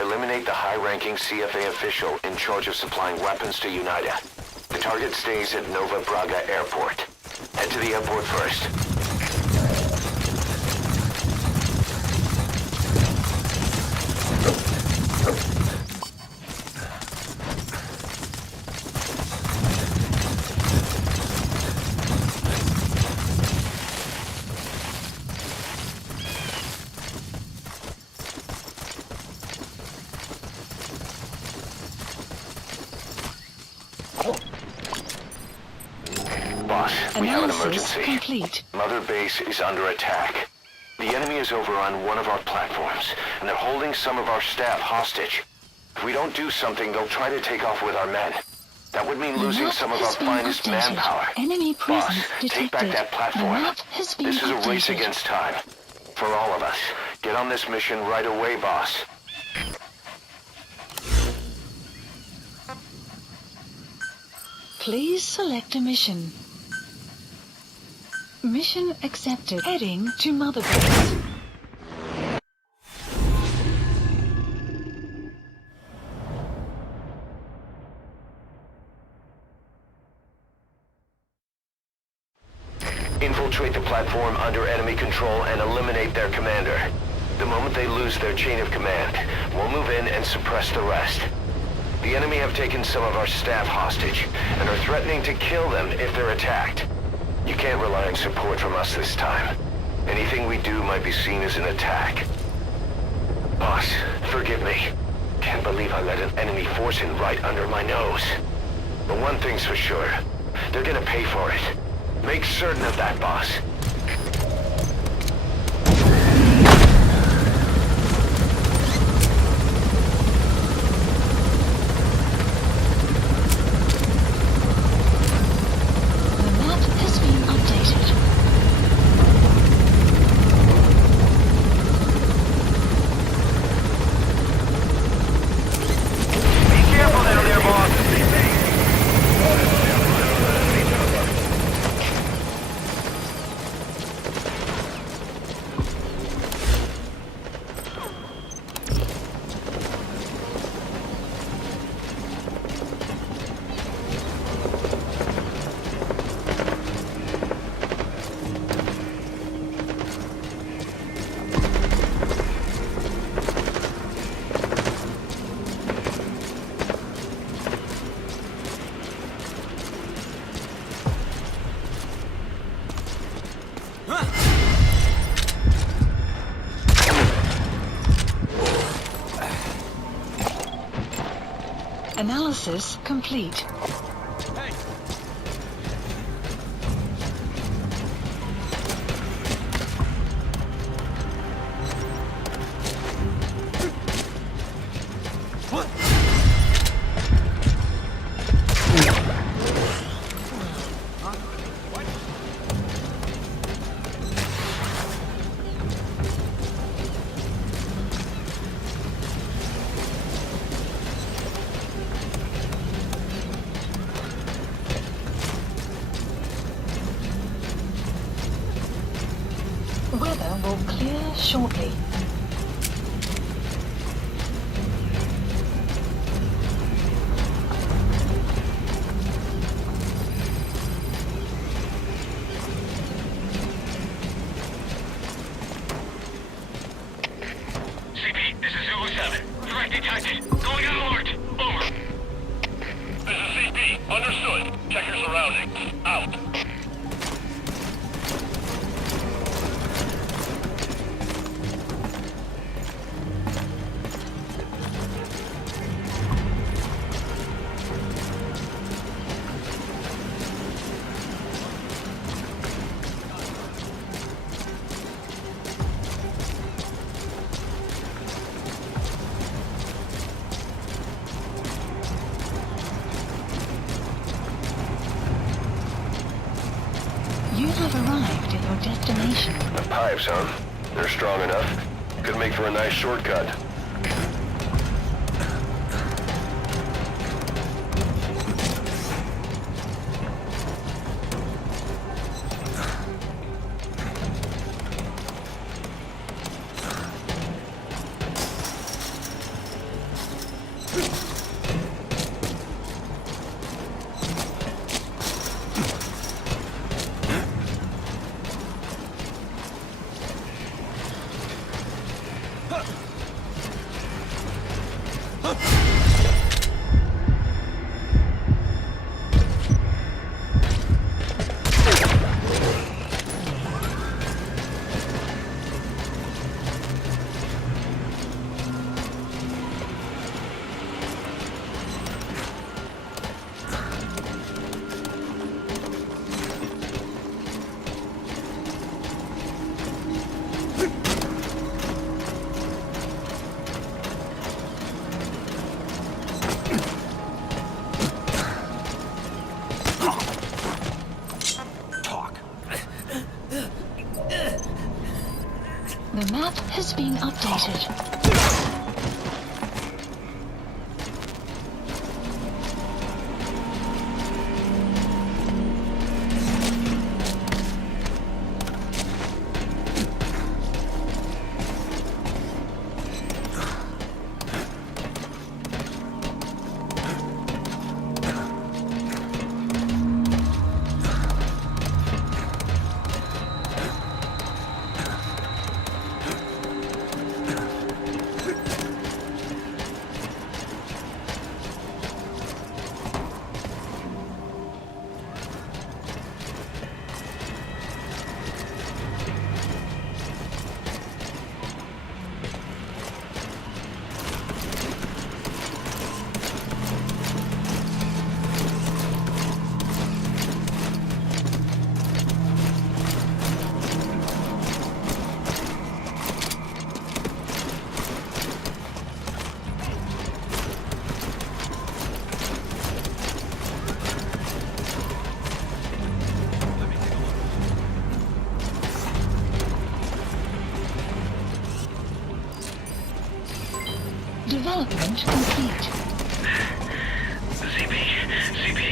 Eliminate the high-ranking CFA official in charge of supplying weapons to UNITA. The target stays at Nova Braga Airport. Head to the airport first. Boss, we have an emergency. Complete. Mother Base is under attack. The enemy is over on one of our platforms, and they're holding some of our staff hostage. If we don't do something, they'll try to take off with our men. That would mean losing some of our finest manpower. Enemy Boss, presence take back that platform. This is a race updated. against time. For all of us. Get on this mission right away, boss. Please select a mission. Mission accepted. Heading to Mother Base. Infiltrate the platform under enemy control and eliminate their commander. The moment they lose their chain of command, we'll move in and suppress the rest. The enemy have taken some of our staff hostage and are threatening to kill them if they're attacked. You can't rely on support from us this time. Anything we do might be seen as an attack. Boss, forgive me. Can't believe I let an enemy force in right under my nose. But one thing's for sure. They're gonna pay for it. Make certain of that, boss. The map has been updated. Be careful down there, boss. Analysis complete. Weather will clear shortly. CP, this is Zulu 7. Threat detected. Going on alert. Over. This is CP. Understood. Check your surroundings. Out. You have arrived at your destination. The pipes, huh? They're strong enough. Could make for a nice shortcut. The map has been updated. Development complete. CP.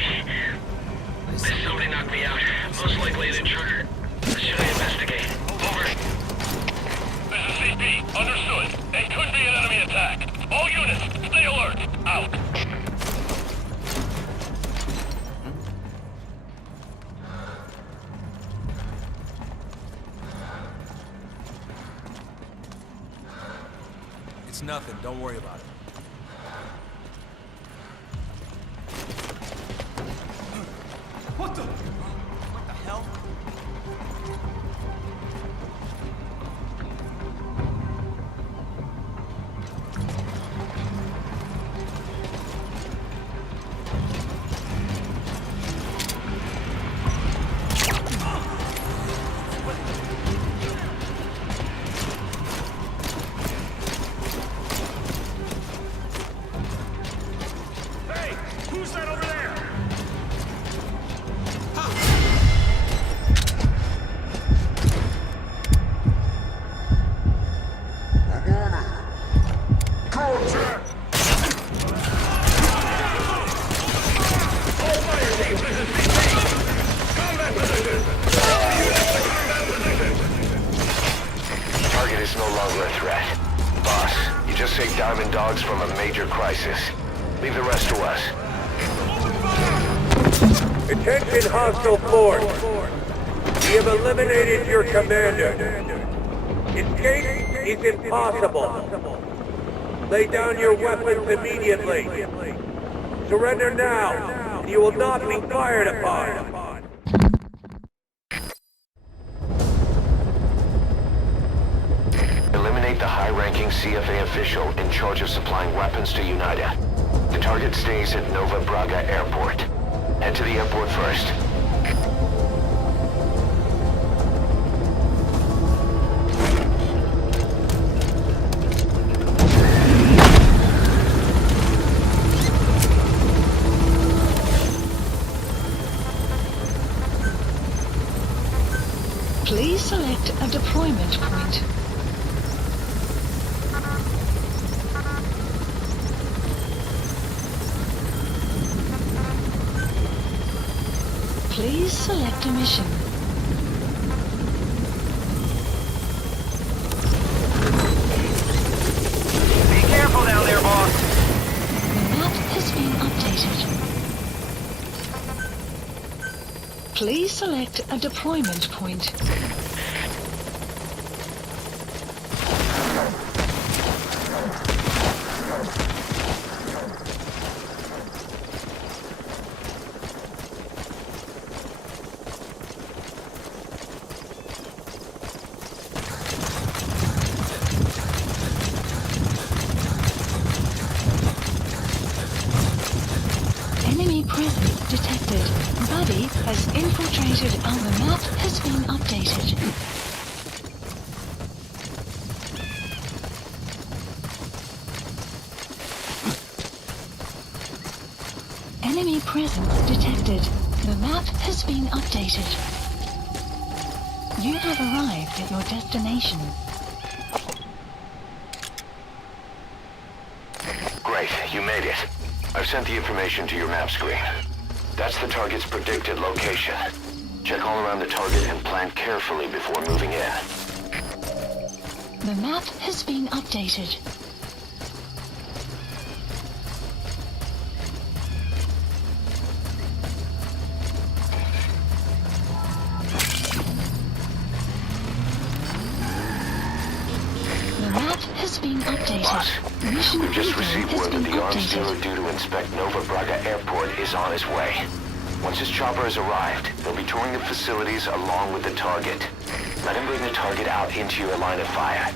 Somebody knocked me out. Most likely an intruder. Should I investigate? Over. This is CP. Understood. It could be an enemy attack. All units, stay alert. Out. It's nothing. Don't worry about it. What the hell? save Diamond Dogs from a major crisis. Leave the rest to us. Attention hostile force! We have eliminated your commander. Escape is impossible. Lay down your weapons immediately. Surrender now, and you will not be fired upon. Eliminate the high-ranking CFA official in charge of supplying weapons to UNITA. The target stays at Nova Braga Airport. Head to the airport first. Please select a deployment point. Please select a mission. Be careful down there, boss. The map has been updated. Please select a deployment point. Enemy presence detected. Buddy has infiltrated and the map has been updated. Enemy presence detected. The map has been updated. You have arrived at your destination. Great, you made it. I've sent the information to your map screen. That's the target's predicted location. Check all around the target and plan carefully before moving in. The map has been updated. The map has been updated. Boss, Mission we've just info received has word that been the arms updated. dealer due to inspect Nova Braga Airport is on his way. Once his chopper has arrived, they'll be touring the facilities along with the target. Let him bring the target out into your line of fire.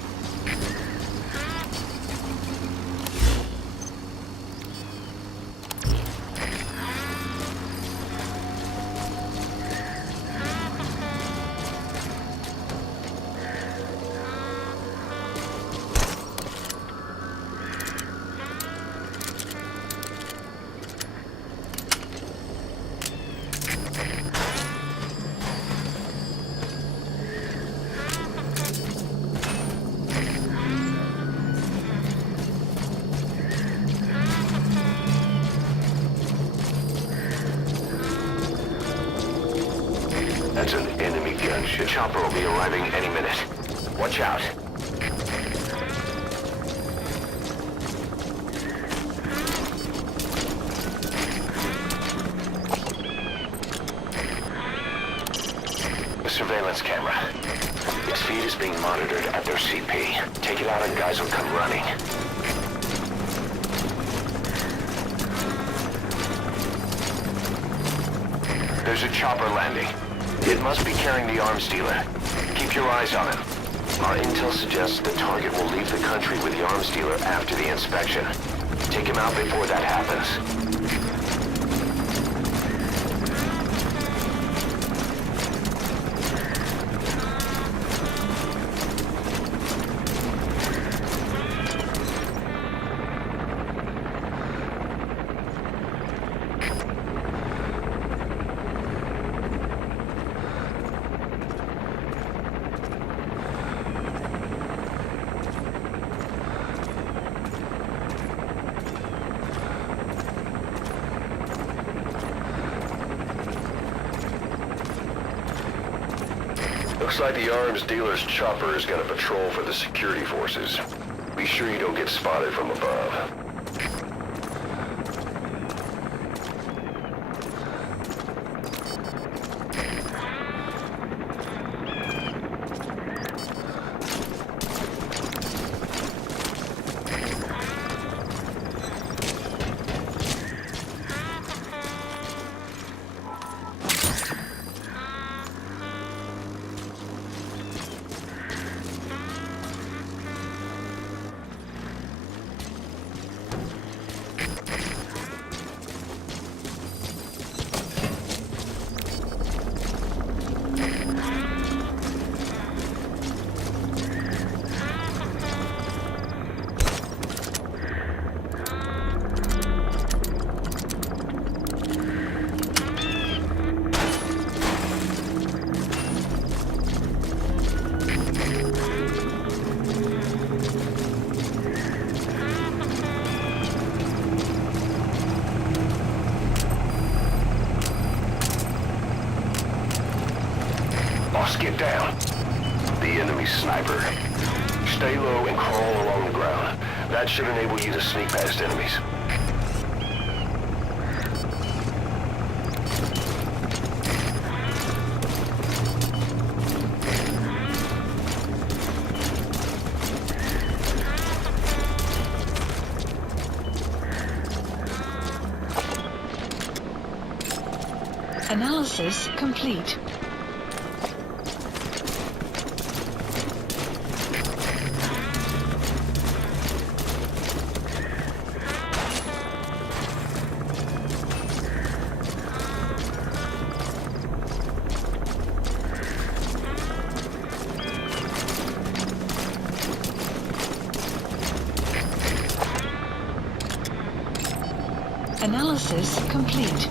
That's an enemy gunship. Chopper will be arriving any minute. Watch out. The surveillance camera. Its feed is being monitored at their CP. Take it out and guys will come running. There's a chopper landing. It must be carrying the arms dealer. Keep your eyes on him. Our intel suggests the target will leave the country with the arms dealer after the inspection. Take him out before that happens. Looks like the arms dealer's chopper is gonna patrol for the security forces. Be sure you don't get spotted from above. Get down. The enemy sniper. Stay low and crawl along the ground. That should enable you to sneak past enemies. Analysis complete. Analysis complete.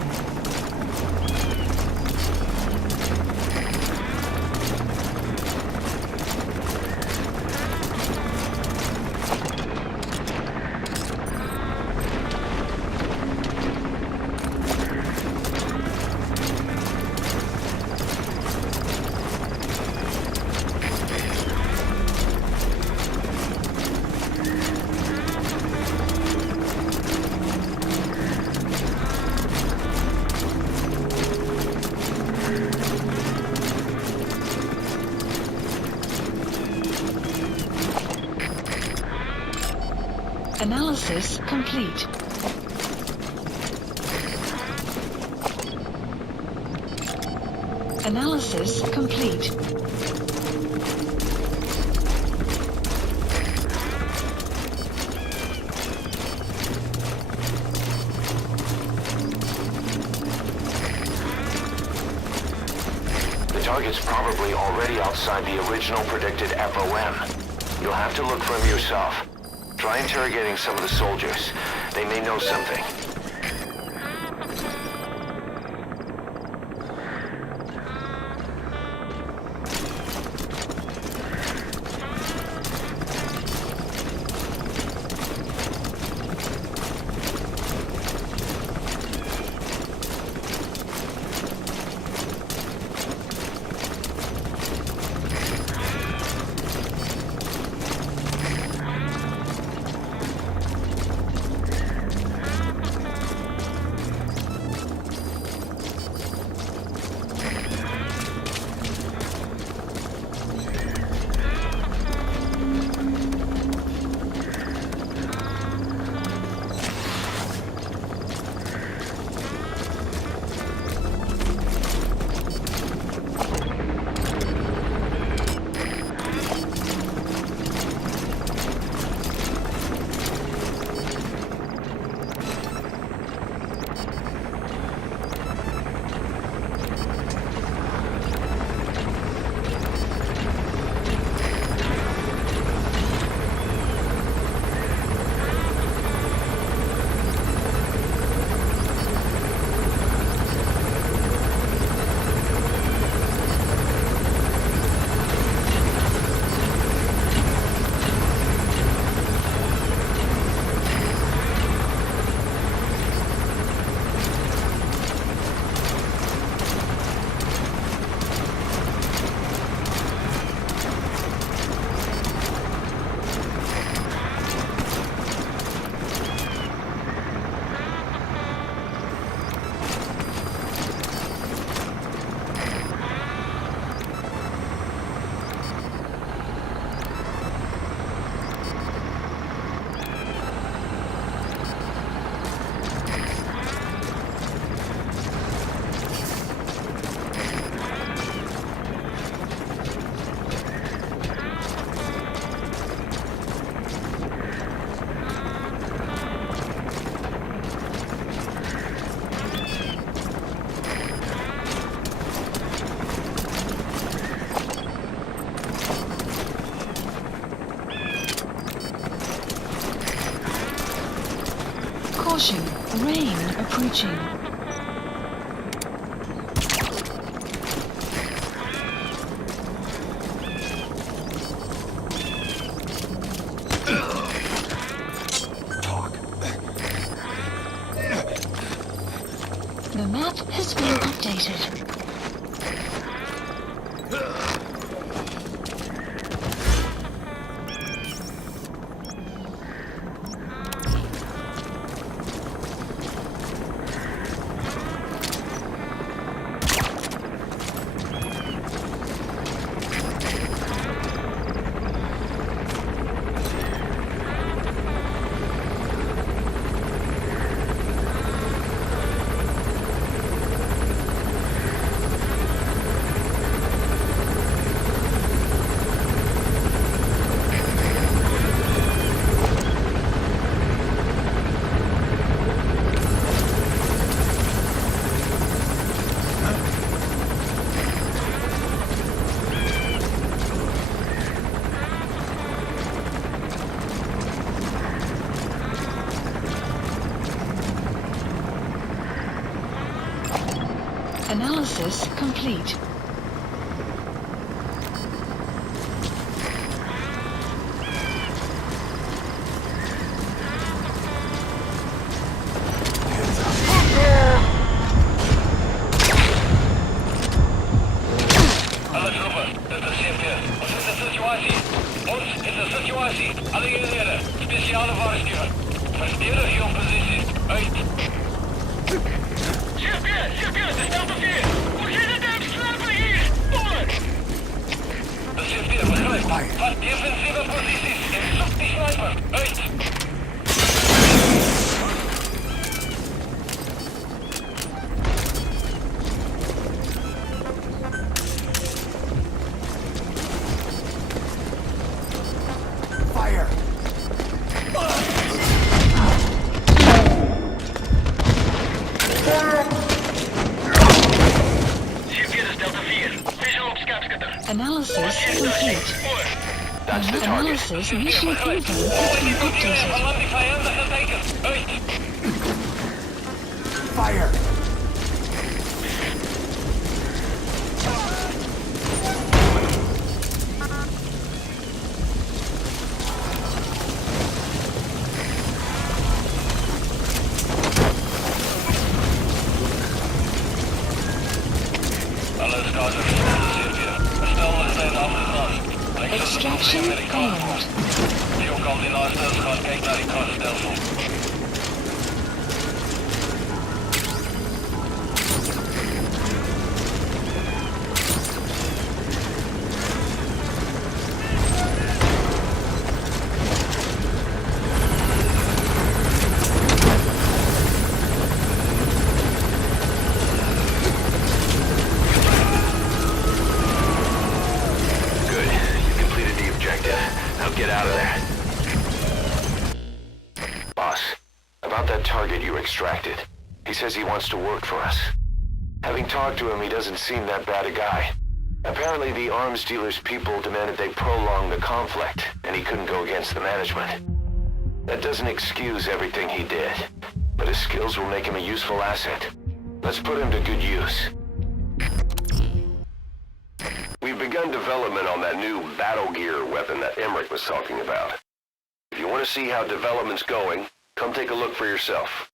Analysis complete. Analysis complete. The target's probably already outside the original predicted FOM. You'll have to look for him yourself. Try interrogating some of the soldiers. They may know something. Caution, rain approaching. The map has been updated. Analysis complete. Alle troepen, dit is CP. Wat is de situatie? Ons is de situatie. Alle eenheden, speciale waarschuwing. Verdedig je positie. Uit. CP, het is Delta 4. Hoe zit het hem slapen hier? Door! De CP, begrijp. Van defensieve posities en zoek die sniper. Uit. Fire! Analysis complete. Analysis mission info has been updated. Fire! Extraction failed. Die ook al die laatste gaan kijken naar die kaststelsel. Get out of there. Boss, about that target you extracted. He says he wants to work for us. Having talked to him, he doesn't seem that bad a guy. Apparently the arms dealer's people demanded they prolong the conflict, and he couldn't go against the management. That doesn't excuse everything he did, but his skills will make him a useful asset. Let's put him to good use. We've begun development on that new battle gear weapon that Emmerich was talking about. If you want to see how development's going, come take a look for yourself.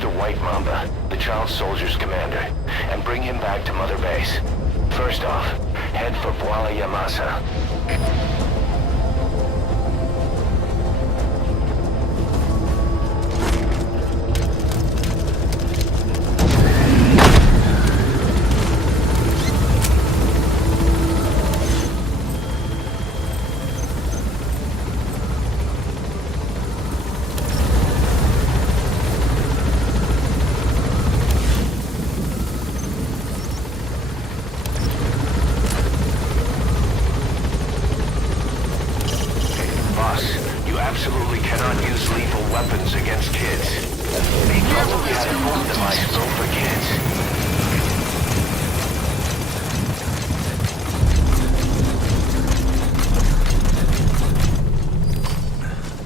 to White Mamba, the child soldier's commander, and bring him back to Mother Base. First off, head for Voila Yamasa. Absolutely cannot use lethal weapons against kids. Be told we had a home device built for kids.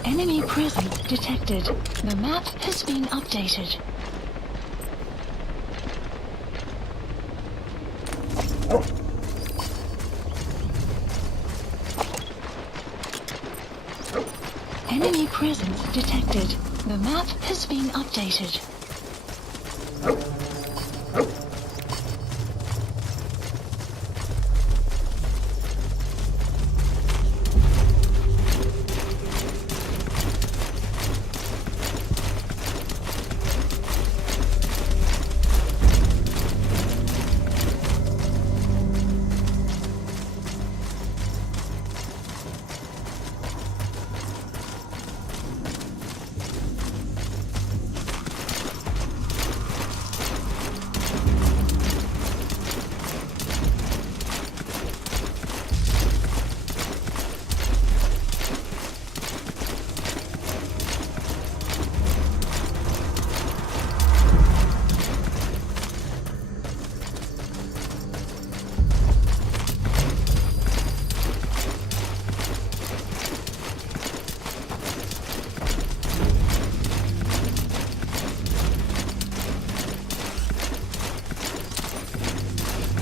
Enemy presence detected. The map has been updated. Enemy presence detected. The map has been updated.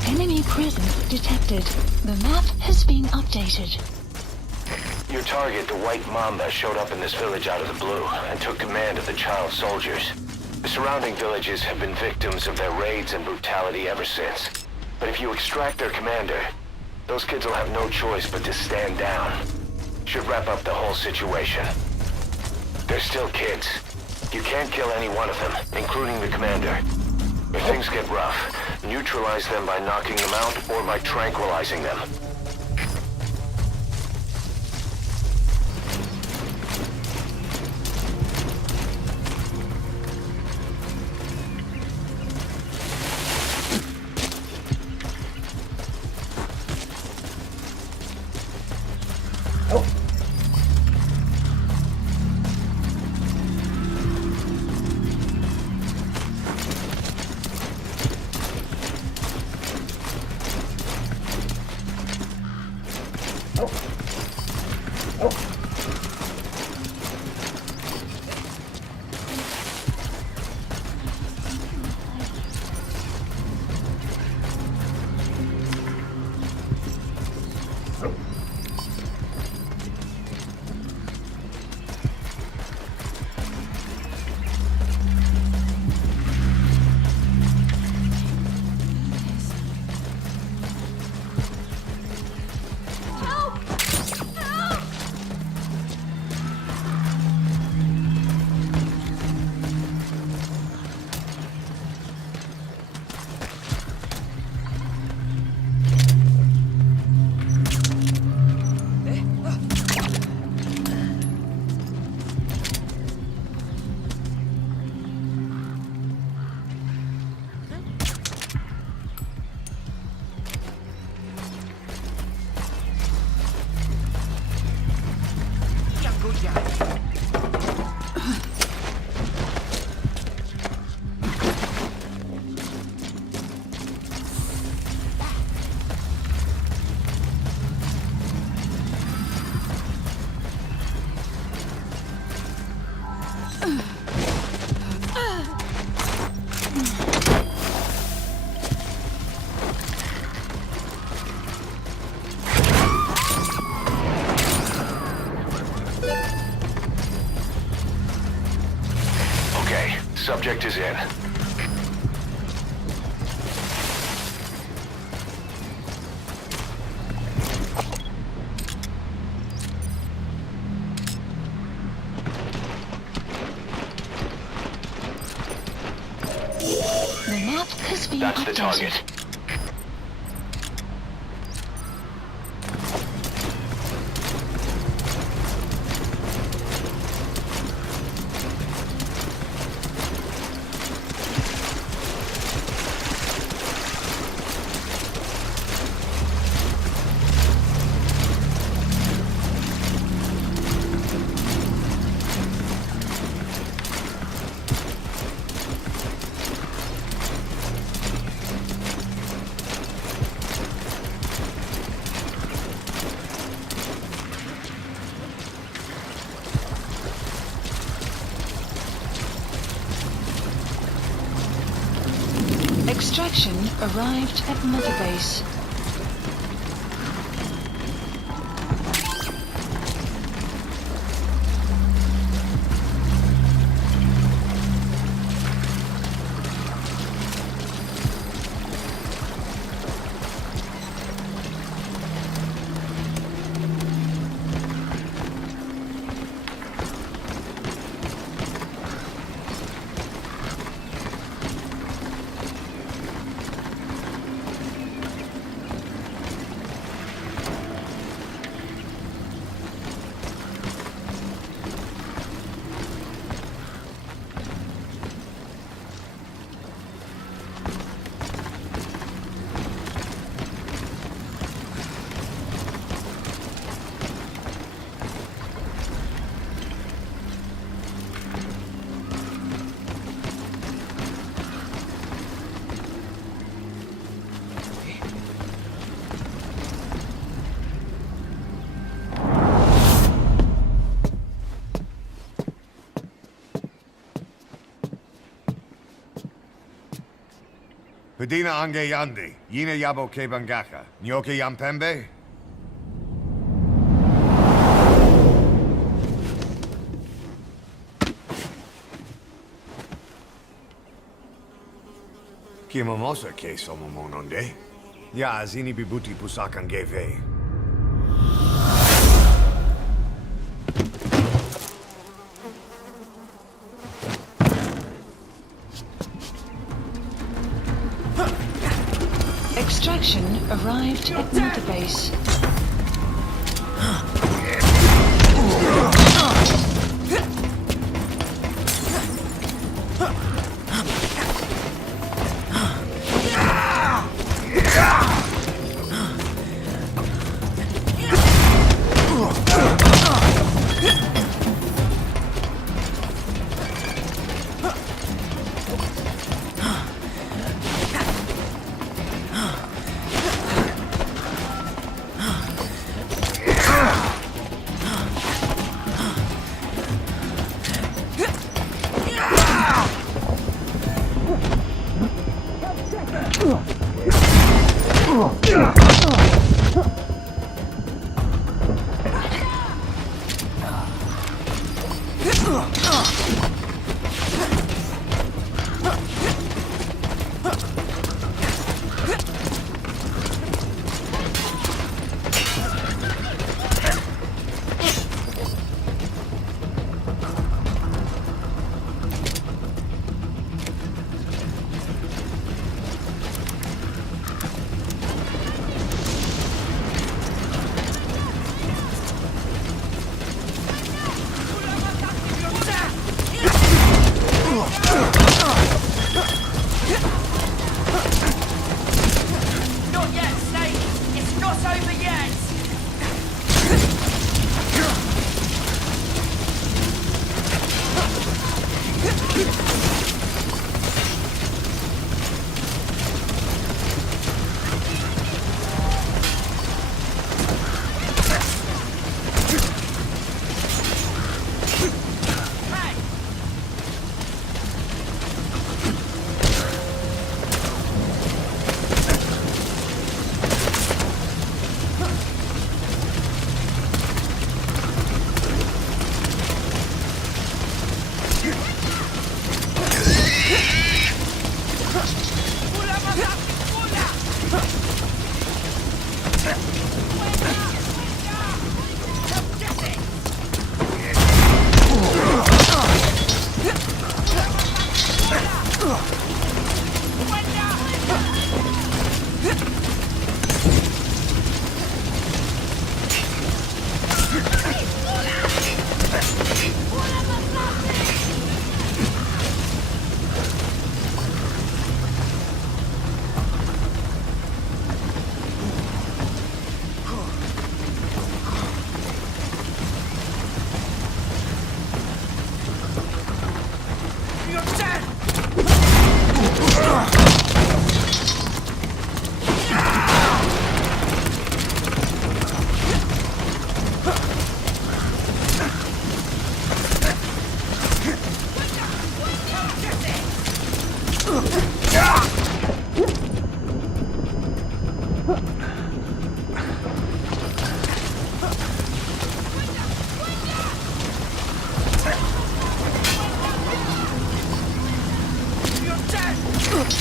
Enemy presence detected. The map has been updated. Your target, the White Mamba, showed up in this village out of the blue and took command of the child soldiers. The surrounding villages have been victims of their raids and brutality ever since. But if you extract their commander, those kids will have no choice but to stand down. Should wrap up the whole situation. They're still kids. You can't kill any one of them, including the commander. If things get rough, neutralize them by knocking them out or by tranquilizing them. subject is in. The map has been That's updated. the target. Extraction arrived at Mother Base. Pedina ange yandi, yina yabo ke bangaka, nyoke yampembe? Kimamosa ke somomononde? Ya zini bibuti pusakan geve. Extraction arrived at Mother Base.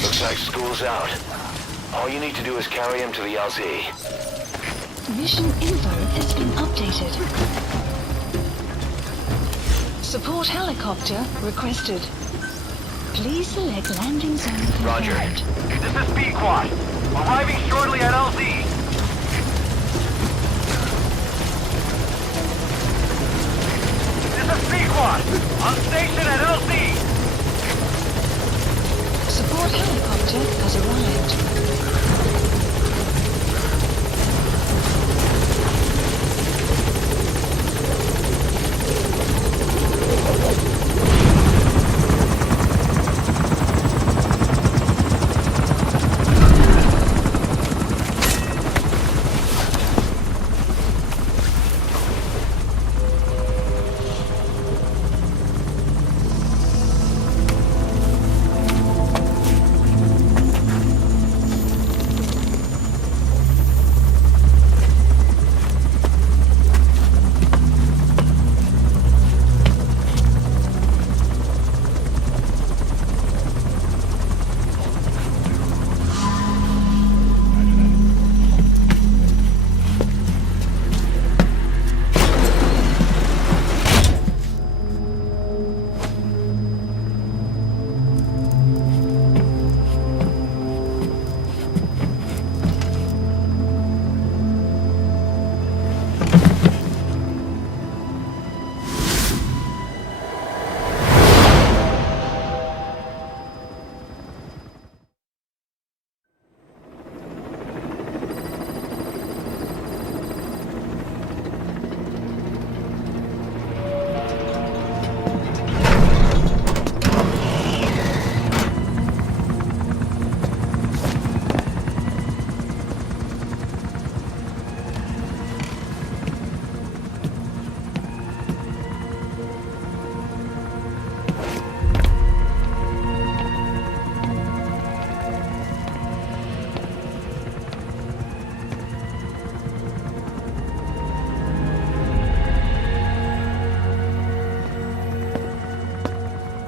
Looks like school's out. All you need to do is carry him to the LZ. Mission info has been updated. Support helicopter requested. Please select landing zone confirmed. Roger. This is Pequod. Arriving shortly at LZ. This is Pequod. On station at LZ. Support helicopter has arrived.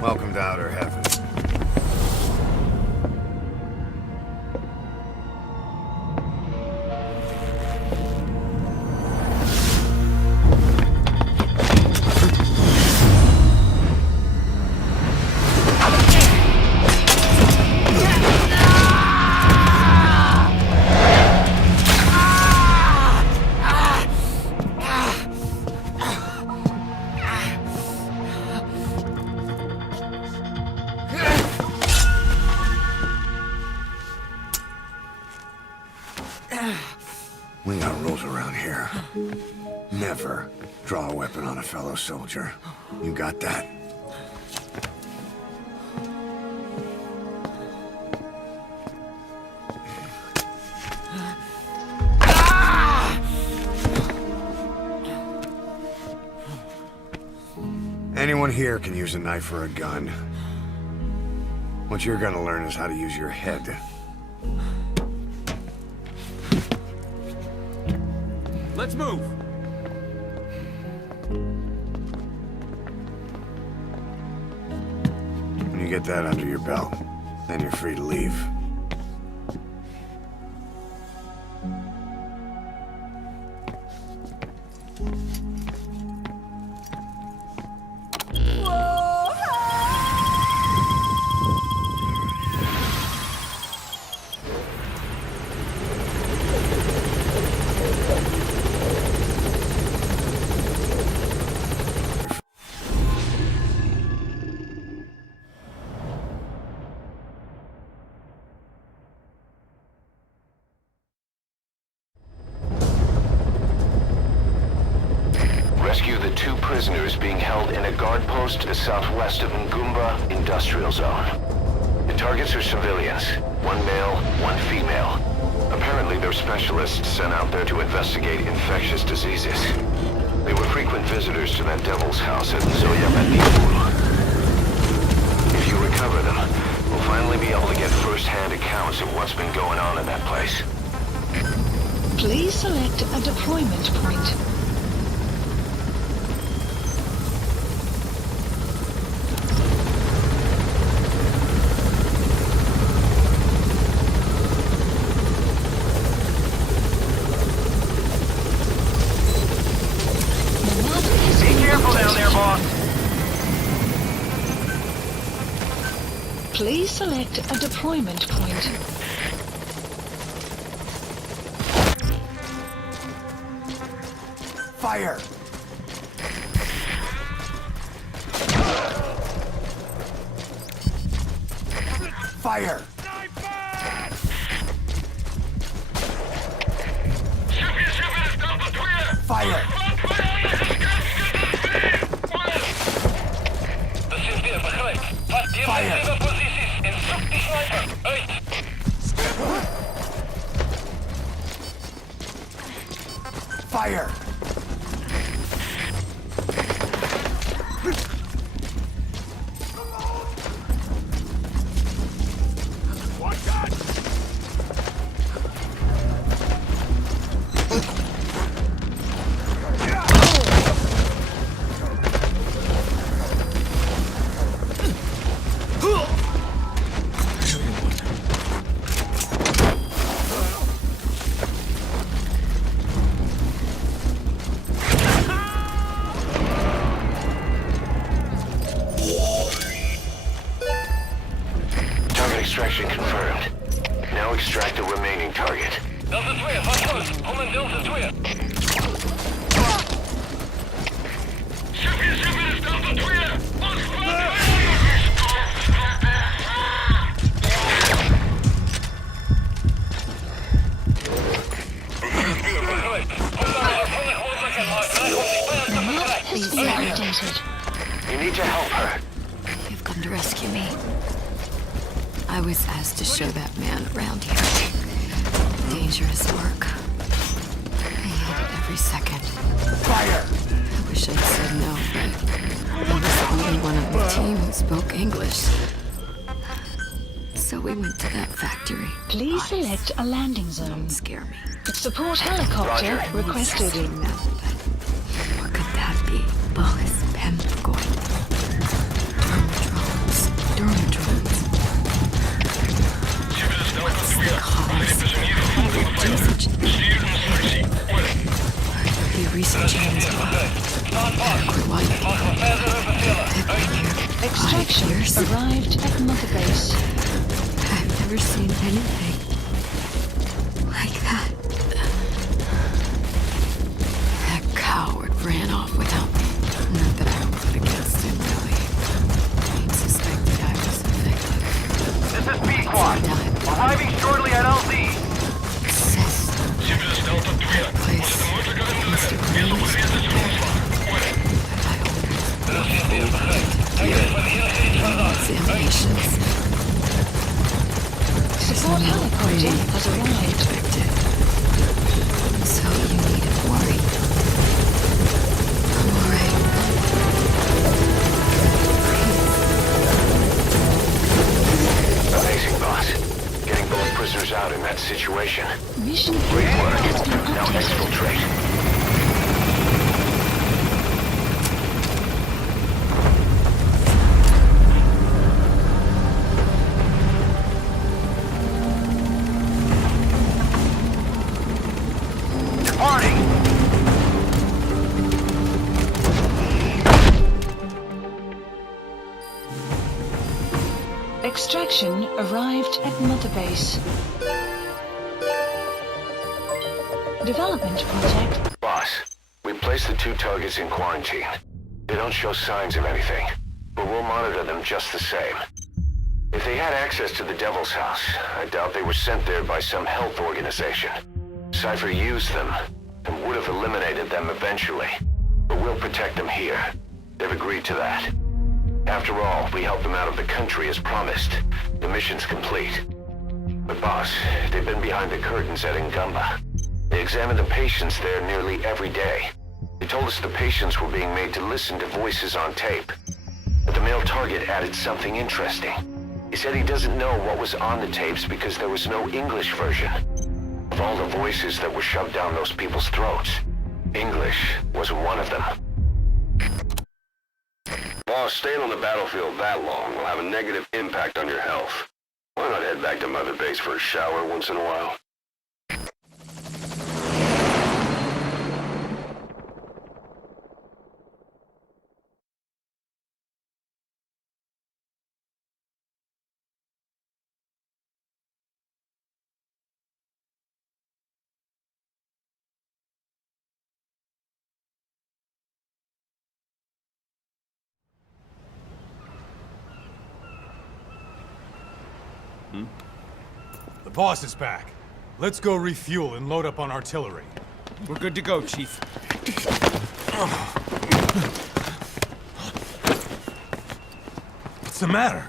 Welcome to Outer Heaven. We got rules around here. Never draw a weapon on a fellow soldier. You got that? Anyone here can use a knife or a gun. What you're gonna learn is how to use your head. Let's move! When you get that under your belt, then you're free to leave. Rescue the 2 prisoners being held in a guard post to the southwest of Ngumba Industrial Zone. The targets are civilians, 1 male, 1 female. Apparently they're specialists sent out there to investigate infectious diseases. They were frequent visitors to that devil's house at Zoya Medipur. If you recover them, we'll finally be able to get first-hand accounts of what's been going on in that place. Please select a deployment point. Please select a deployment point. Fire! Fire! Fire! Fire! Fire! Extraction confirmed. Now extract the remaining target. Delta 2, fast close. Holland Delta 2. Sheffield is Delta 2. You need to help her. You've come to rescue me. I was asked to show that man around here. Dangerous work. I hated every second. Fire! I wish I'd said no, but I was the only one on the team who spoke English. So we went to that factory. Please select a landing zone. Don't scare me. Support helicopter requested. What could that be? Boris Pemgoy. Dermadrones. What's the cause? The recent change. Extraction arrived at Mother Base. I've never seen anything like that. That coward ran off without me. Not that I voted against him, really. He suspected I was infected. This is B-Quad. Arriving shortly at LZ. That place must have examinations. Support helicopter has arrived. So you needn't worry. I'm alright. Amazing, boss. Getting both prisoners out in that situation. Mission Great work. Now exfiltrate. Extraction arrived at Mother Base. Development project. Boss, we placed the 2 targets in quarantine. They don't show signs of anything, but we'll monitor them just the same. If they had access to the Devil's House, I doubt they were sent there by some health organization. Cypher used them, and would have eliminated them eventually. But we'll protect them here. They've agreed to that. After all, we helped them out of the country as promised. The mission's complete. But boss, they've been behind the curtains at Ngamba. They examined the patients there nearly every day. They told us the patients were being made to listen to voices on tape. But the male target added something interesting. He said he doesn't know what was on the tapes because there was no English version. Of all the voices that were shoved down those people's throats, English was one of them. Boss, staying on the battlefield that long will have a negative impact on your health. Why not head back to Mother Base for a shower once in a while? The boss is back. Let's go refuel and load up on artillery. We're good to go, Chief. What's the matter?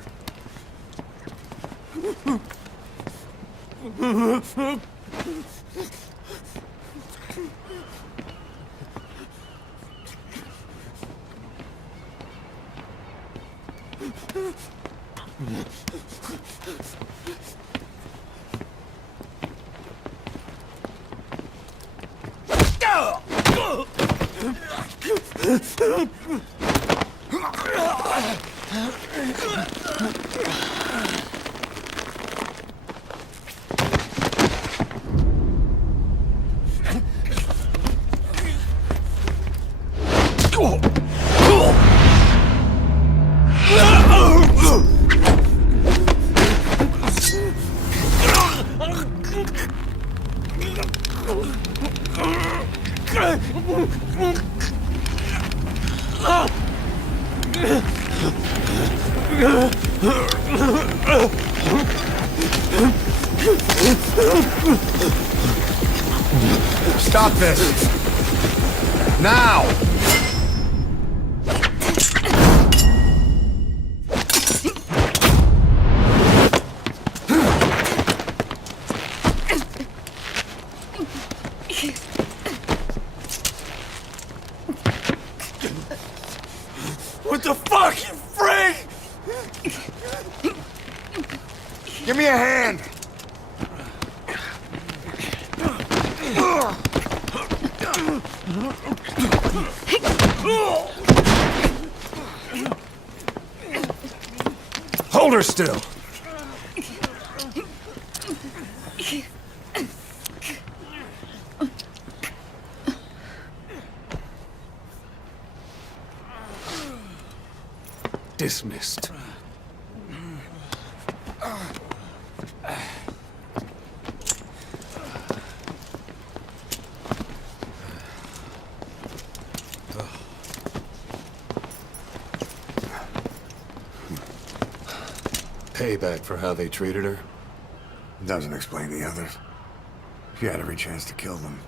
Stop this! Now! What the fuck, you freak? Give me a hand! Hold her still! Dismissed. Payback for how they treated her? Doesn't explain the others. She had every chance to kill them.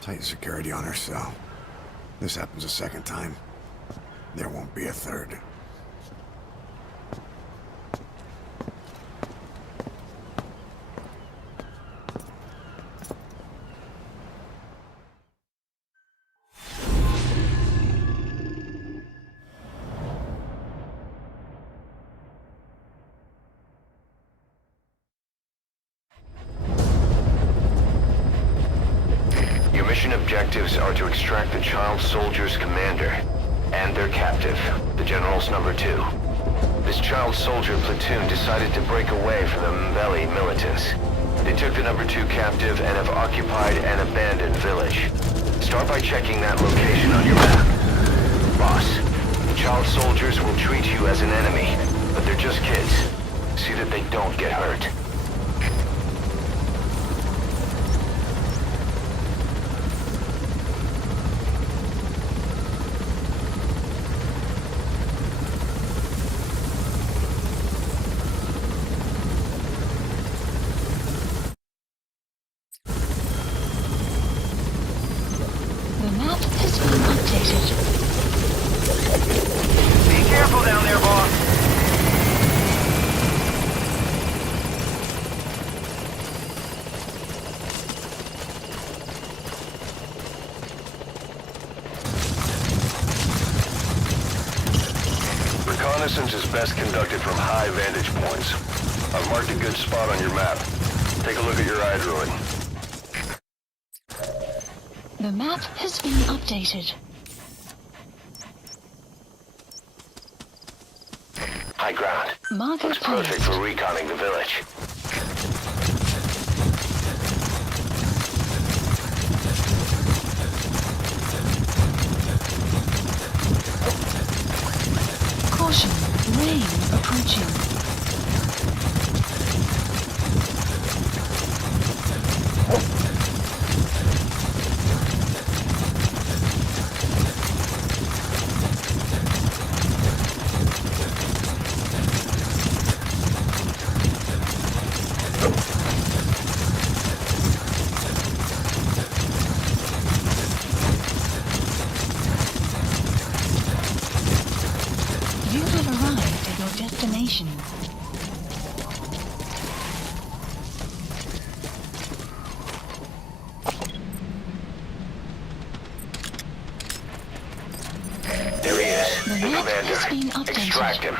Tight security on her cell. This happens a second time. There won't be a third. Your mission objectives are to extract the child soldier's commander and their captive, the General's number 2. This child soldier platoon decided to break away from the Mbeli militants. They took the number 2 captive and have occupied an abandoned village. Start by checking that location on your map. Boss, the child soldiers will treat you as an enemy, but they're just kids. See that they don't get hurt. The map has been updated. Be careful down there, boss. Reconnaissance is best conducted from high vantage points. I've marked a good spot on your map. Take a look at your iDroid. The map has been updated. High ground. Marker Looks perfect for reconning the village. Caution, rain approaching. You have arrived at your destination. There he is. The The map has been commander. updated. Extract him.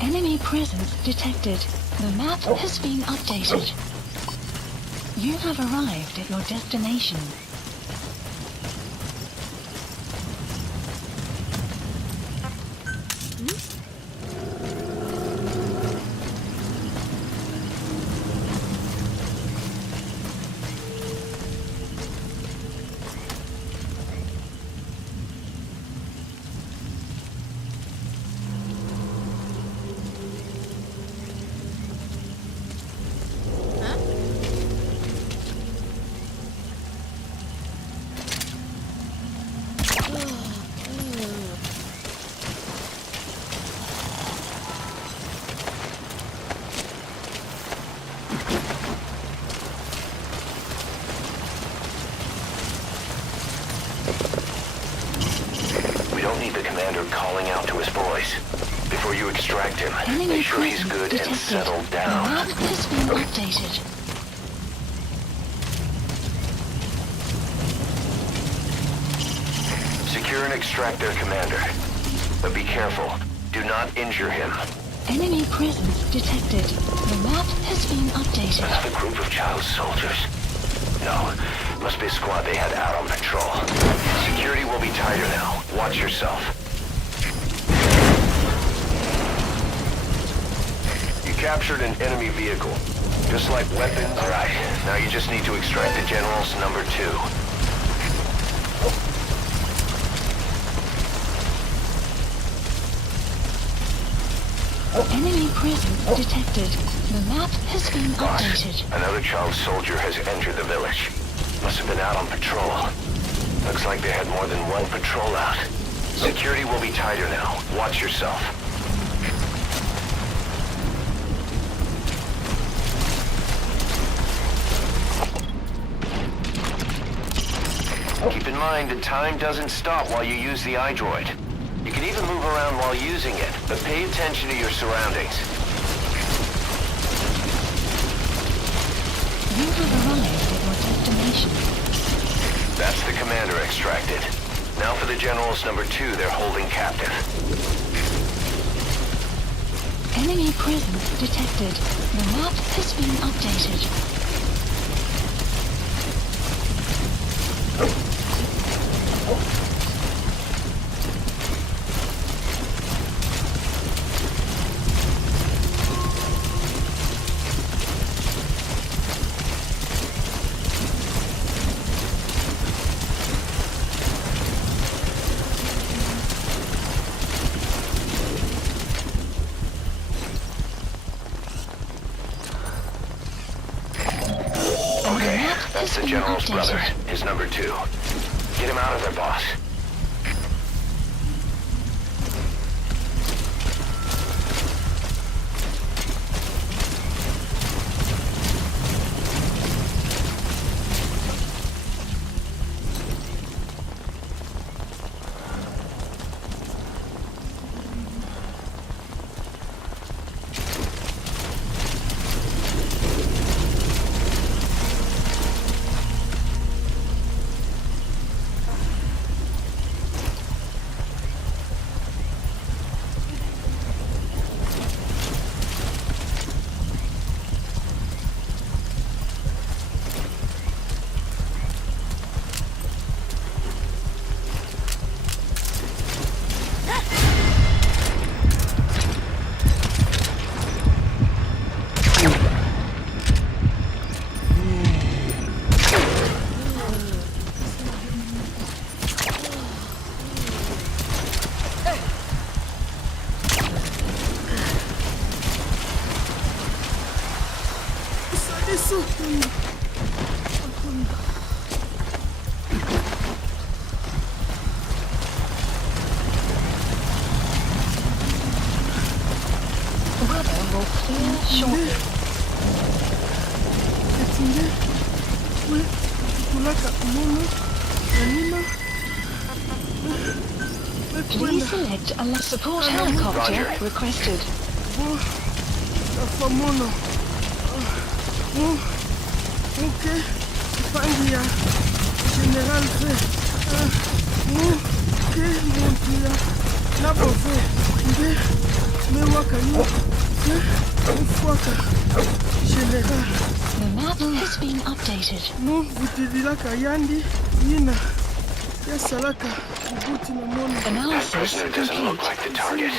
Enemy presence detected. The map has been updated. You have arrived at your destination. We don't need the commander calling out to his boys. Before you extract him, Enemy make sure he's presence good detected. and settled The down. map has been updated. Secure and extract their commander. But be careful. Do not injure him. Enemy presence detected. The map has been updated. Another group of child soldiers. No, must be a squad they had out on patrol. Security will be tighter now. Watch yourself. You captured an enemy vehicle. Just like weapons. All right, now you just need to extract the general's number 2. Enemy presence detected. The map has been updated. Another child soldier has entered the village. Must have been out on patrol. Looks like they had more than one patrol out. Security will be tighter now. Watch yourself. Keep in mind that time doesn't stop while you use the iDroid. You can even move around while using it, but pay attention to your surroundings. You have arrived at your destination. That's the commander extracted. Now for the general's number 2 they're holding captive. Enemy presence detected. The map has been updated. That's the General's brother, his number 2. Get him out of there, boss. Please select a support helicopter requested. Okay, find ya General Fe. Okay, Montia. Nabo Fe. Nde me wakayo. Ufwaka. General. The map has been updated. No, vitidilaka yandi yina. Yasalaka buti na mono. Analysis doesn't look like the target.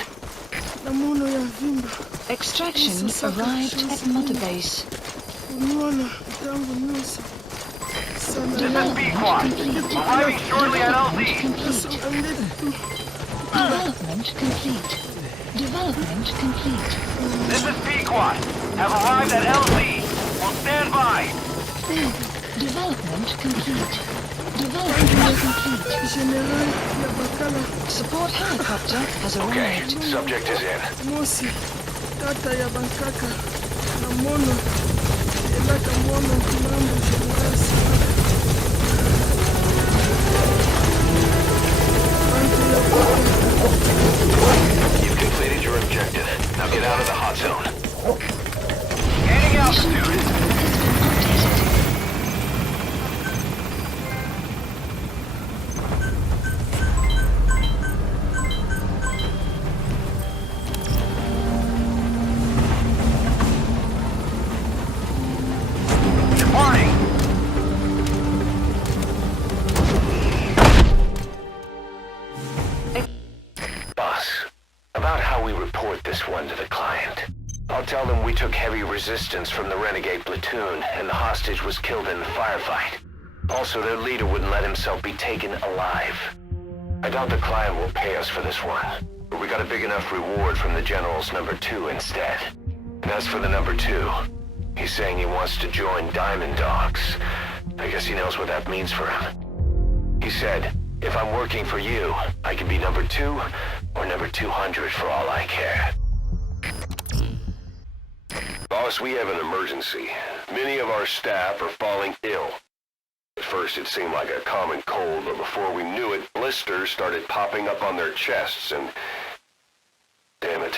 Na mono ya vimba. Extraction arrived at Mother Base. Unuana tangu nusu. This is Pequod. Arriving shortly at LZ. Development complete. Development complete. This is Pequod. Have arrived at LZ. Will stand by. Development complete. Development complete. General Yabakala. Support helicopter has Okay, arrived. subject is in. Mosi. Tata Yabakaka. Na mono. Elaka mono. Mambo General Sabaka. You've completed your objective. Now get out of the hot zone. Gaining altitude. Warning. Boss, about how we report this one to the client. I'll tell them we took heavy resistance from the renegade platoon and the hostage was killed in the firefight. Also, their leader wouldn't let himself be taken alive. I doubt the client will pay us for this one, but we got a big enough reward from the General's number 2 instead. And as for the number 2, he's saying he wants to join Diamond Dogs. I guess he knows what that means for him. He said, if I'm working for you, I can be number 2 or number 200 for all I care. Boss, we have an emergency. Many of our staff are falling ill. At first it seemed like a common cold, but before we knew it, blisters started popping up on their chests and... Damn it.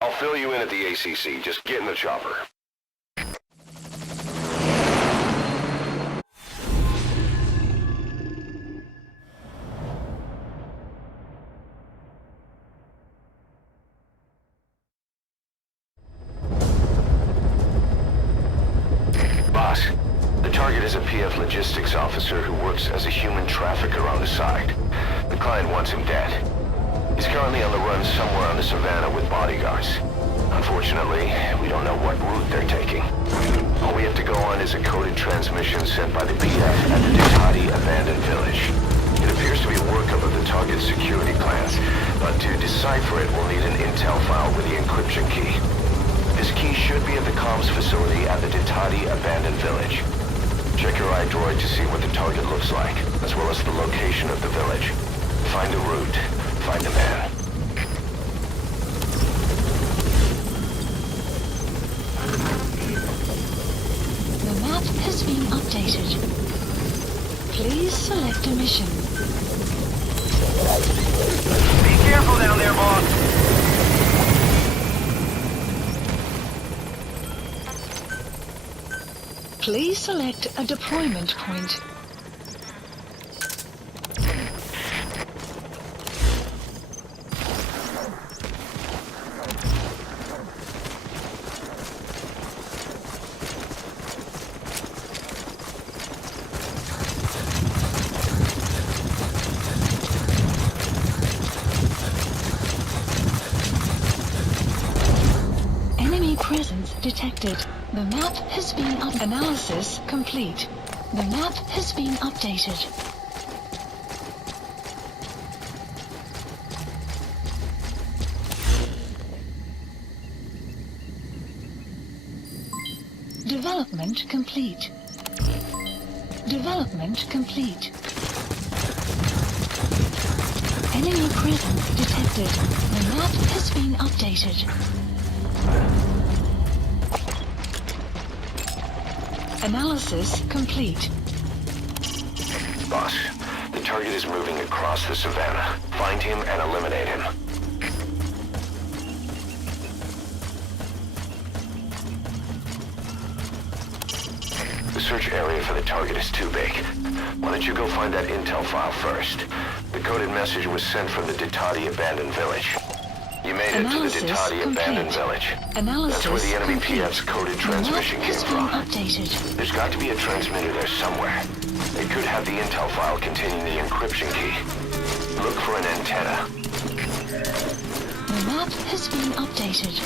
I'll fill you in at the ACC. Just get in the chopper. Boss, the target is a PF logistics officer who works as a human trafficker on the side. The client wants him dead. He's currently on the run somewhere on the savannah with bodyguards. Unfortunately, we don't know what route they're taking. All we have to go on is a coded transmission sent by the PF at the Ditati abandoned village. It appears to be a workup of the target's security plans, but to decipher it, we'll need an intel file with the encryption key. This key should be at the comms facility at the Ditati abandoned village. Check your iDroid to see what the target looks like, as well as the location of the village. Find a route. Find a man. The map has been updated. Please select a mission. Be careful down there, boss. Please select a deployment point. Enemy presence detected. The map has been analysis complete. The map has been updated. Development complete. Development complete. Enemy presence detected. The map has been updated. Analysis complete. Boss, the target is moving across the savannah. Find him and eliminate him. The search area for the target is too big. Why don't you go find that intel file first? The coded message was sent from the Ditati abandoned village. You made it to the Ditati abandoned village. That's where the enemy PF's coded transmission came from. There's got to be a transmitter there somewhere. It could have the intel file containing the encryption key. Look for an antenna. The map has been updated.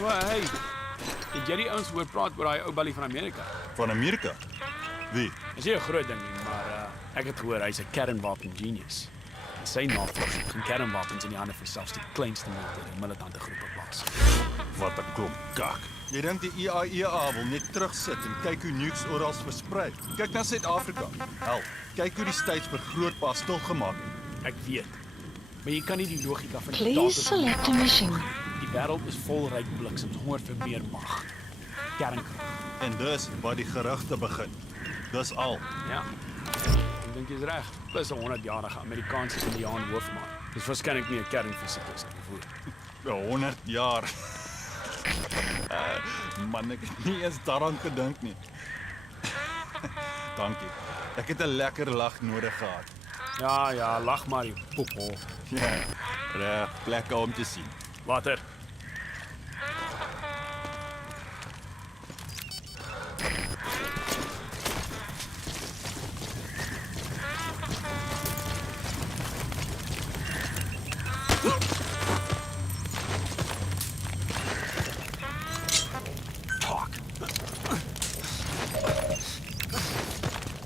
Well, hey. Het jy die ouens hoor praat oor daai ou Bully van Amerika? Van Amerika? Wie? Is nie 'n groot ding nie, maar ek het gehoor hy's 'n kernwapen genius. En sy navorsing gaan kernwapens in die hande van selfs die kleinste militante groepe plaas. Wat 'n klomp kak. Jy dink die IAEA wil net terugsit en kyk hoe nukes oral versprei. Kyk na Suid-Afrika. Hel, kyk hoe die States vir Grootpa stilgemaak het. Ek weet. Maar jy kan nie die logika van die Please select a mission. Die wêreld is vol ryk bliksems, honger vir meer mag. Kernkrag. En dis waar die gerugte begin. Dis al. Ja. Ek dink jy's reg. Plus 'n 100-jarige Amerikaanse Indiaan hoofman. Dis waarskynlik nie 'n kernfisikus nie. 100 jaar. Man, ek het nie eens daaraan gedink nie. Dankie. Ek het 'n lekker lag nodig gehad. Ja, lag maar, jy poepel. Ja, reg, plekke om te sien. Water.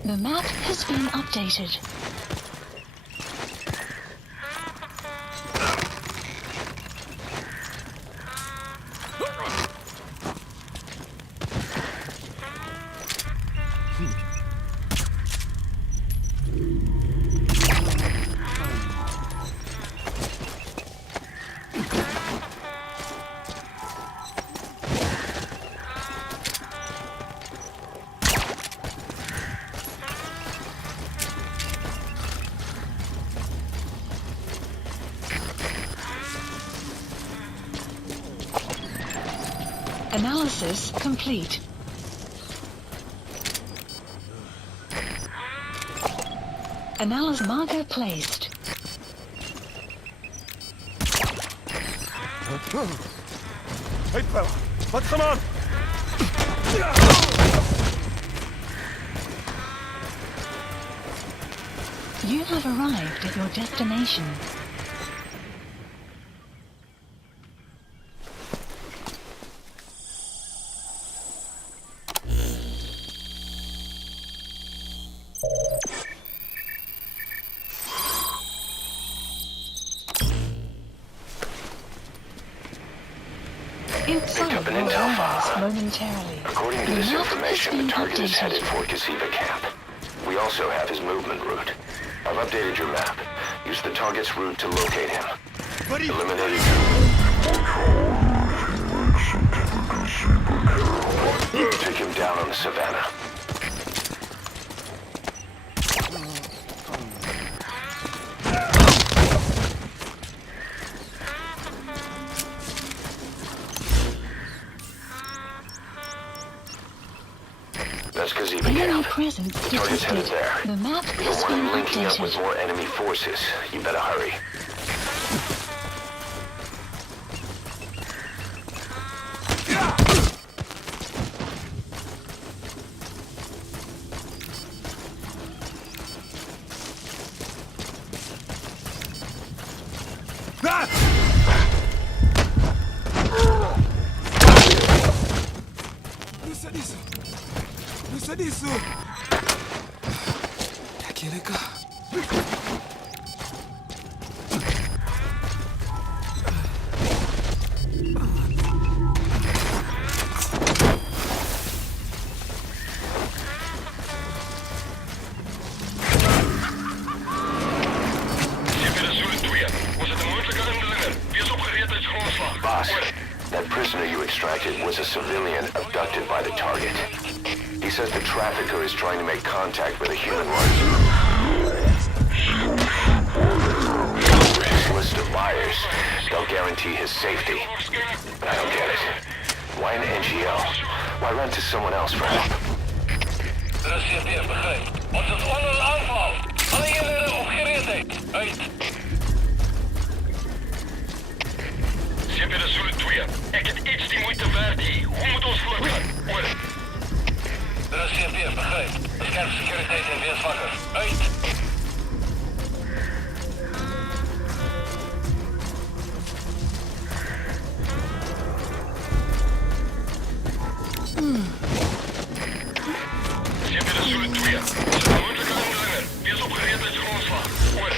The map has been updated. Analysis complete. Analysis marker placed. Hey fella, wat gaan aan? You have arrived at your destination. Picked up an intel file. Momentarily. According to this information, the target is headed for Gaziba camp. We also have his movement route. I've updated your map. Use the target's route to locate him. Eliminated. Take him down on the savannah. That's Gaziba camp. The target's headed there. The map You don't want him linking up with more enemy forces. You better hurry. Boss, that prisoner you extracted was a civilian abducted by the target. He says the trafficker is trying to make contact with a human one. His list of buyers, they'll guarantee his safety. But I don't get it. Why an NGO? Why run to someone else for help? Ons is onder een aanval. Alle eenheden op gereedheid. Uit. Sjeppe de Zulu 2. Ik heb iets die moeite waard hier. Hoe moet ons voortgaan? Hoor. Er is CFD, begrijp. Bescherm securiteit en wees wakker. Uit. Sjeppe de Zulu 2. Ons is een moeilijke handelingen. Wees op gereedheidsgrondslag. Hoor.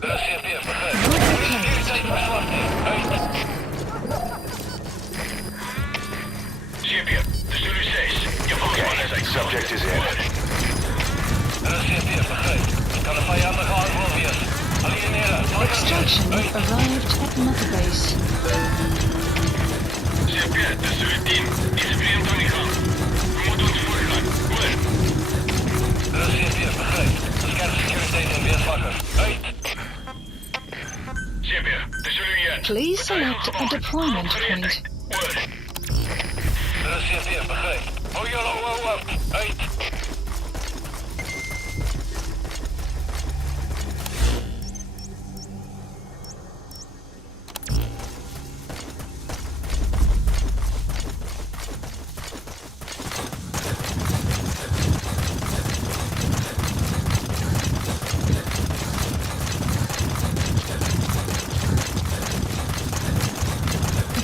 Er is CFD, begrijp. Securiteit verzwakt. Uit. Sjeppe, de Zulu 6. Je volgens mij Subject is in. Er is CFD, begrijp. Het kan een vijandige aanval wezen. Extraction arrived at Mother Base. Sjeppe, de Zulu 10. Deze vriend aan die gang. We moeten ons voorgaan. Hoor. Er is CFD, begrijp. Bescherm securiteit en wees wakker. Uit. Sjeppe, de Zulu 1. Please select a deployment point. Hoor. Er is CFD, begrijp. Hou jullie ogen op. Uit.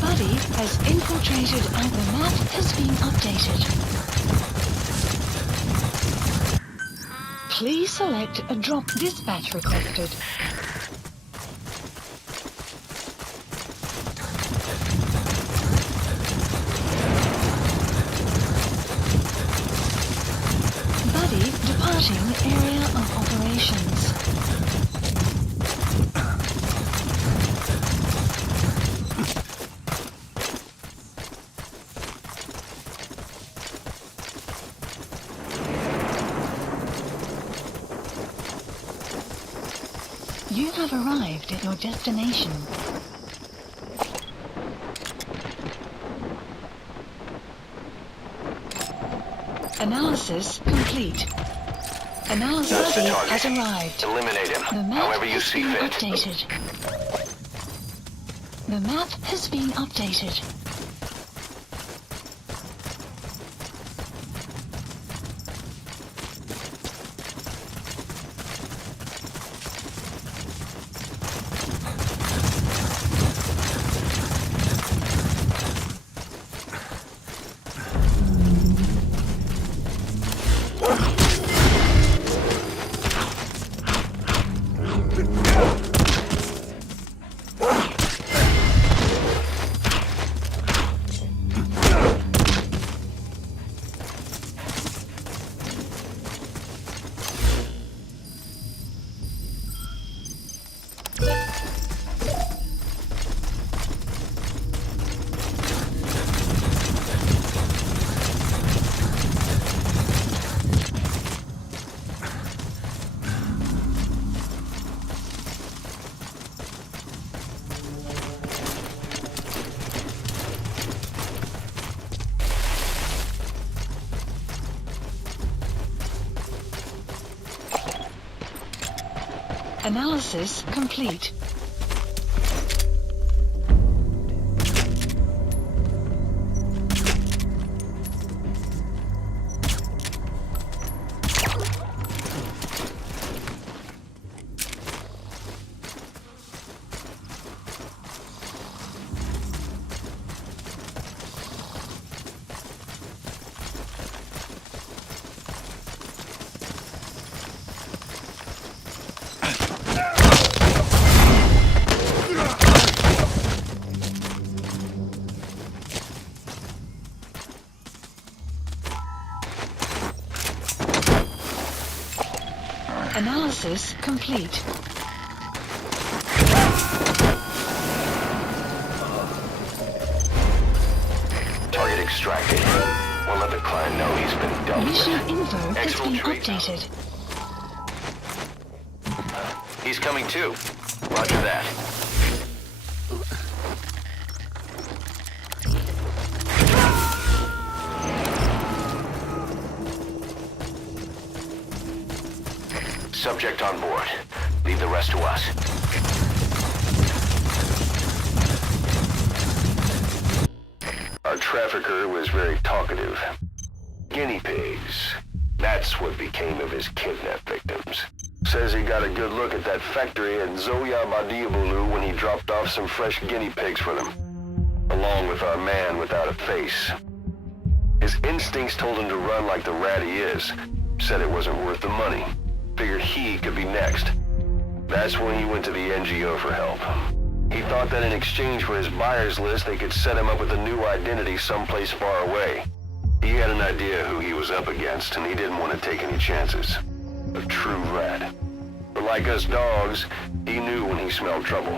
Buddy has infiltrated and the map has been updated. Please select a drop dispatch requested. Buddy departing area of operations. You have arrived at your destination. Analysis complete. Analysis That's the target. has arrived. Eliminate him, The map however you has see been fit. updated. The map has been updated. Analysis complete. Analysis complete. Target extracted. We'll let the client know he's been dealt Mission with. info has been updated. He's coming too. Roger that. Subject on board. Leave the rest to us. Our trafficker was very talkative. Guinea pigs. That's what became of his kidnapped victims. Says he got a good look at that factory at Zoya Badiabulu when he dropped off some fresh guinea pigs for them. Along with our man without a face. His instincts told him to run like the rat he is. Said it wasn't worth the money. Figured he could be next. That's when he went to the NGO for help. He thought that in exchange for his buyer's list, they could set him up with a new identity someplace far away. He had an idea who he was up against, and he didn't want to take any chances. A true rat. But like us dogs, he knew when he smelled trouble.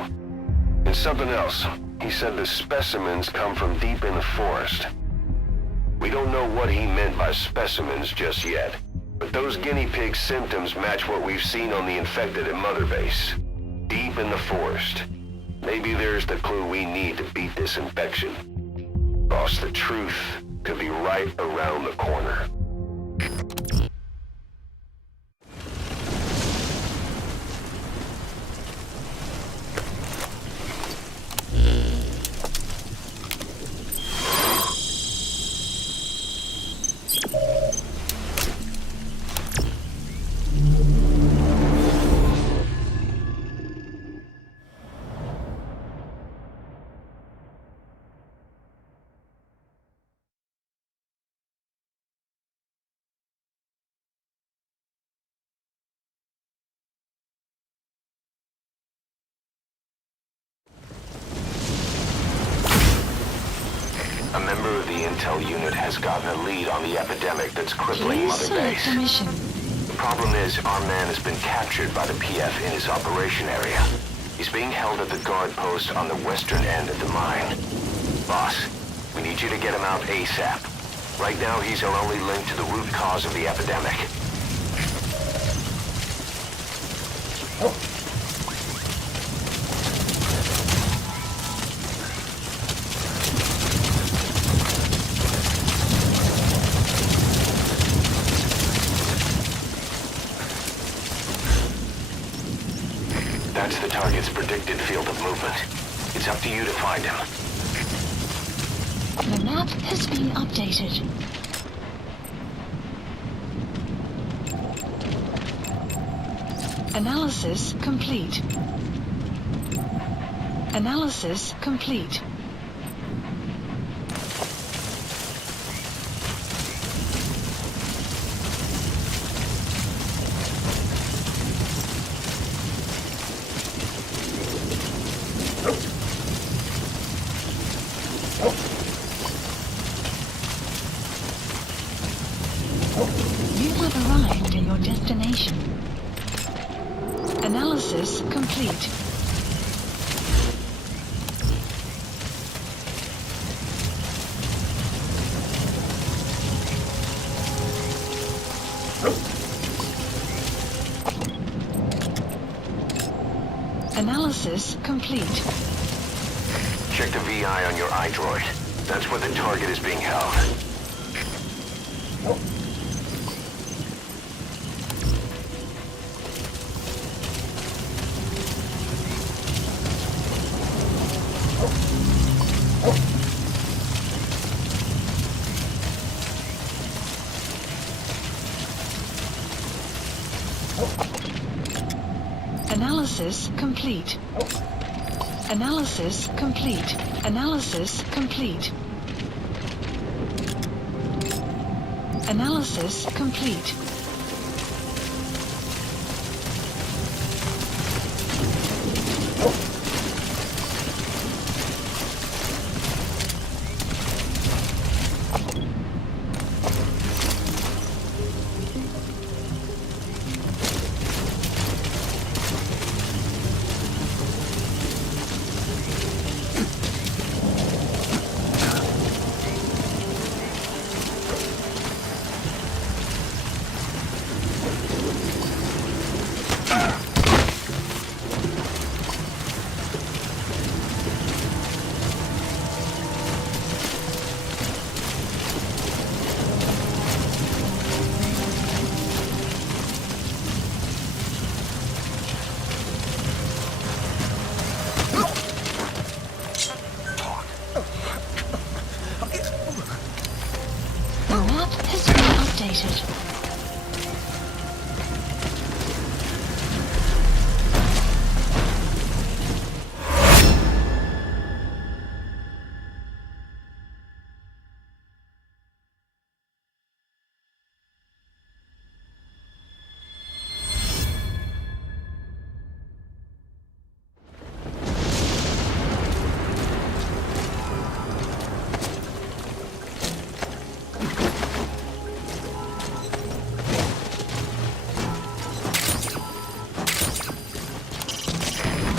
And something else. He said the specimens come from deep in the forest. We don't know what he meant by specimens just yet. But those guinea pig symptoms match what we've seen on the infected at Mother Base. Deep in the forest. Maybe there's the clue we need to beat this infection. Boss, the truth could be right around the corner. A member of the intel unit has gotten a lead on the epidemic that's crippling Mother Base. The problem is, our man has been captured by the PF in his operation area. He's being held at the guard post on the western end of the mine. Boss, we need you to get him out ASAP. Right now, he's our only link to the root cause of the epidemic. That's the target's predicted field of movement. It's up to you to find him. The map has been updated. Analysis complete. Analysis complete. You have arrived at your destination. Analysis complete. Analysis complete. Check the VI on your iDroid. That's where the target is being held. Analysis complete. Analysis complete. Analysis complete. Analysis complete.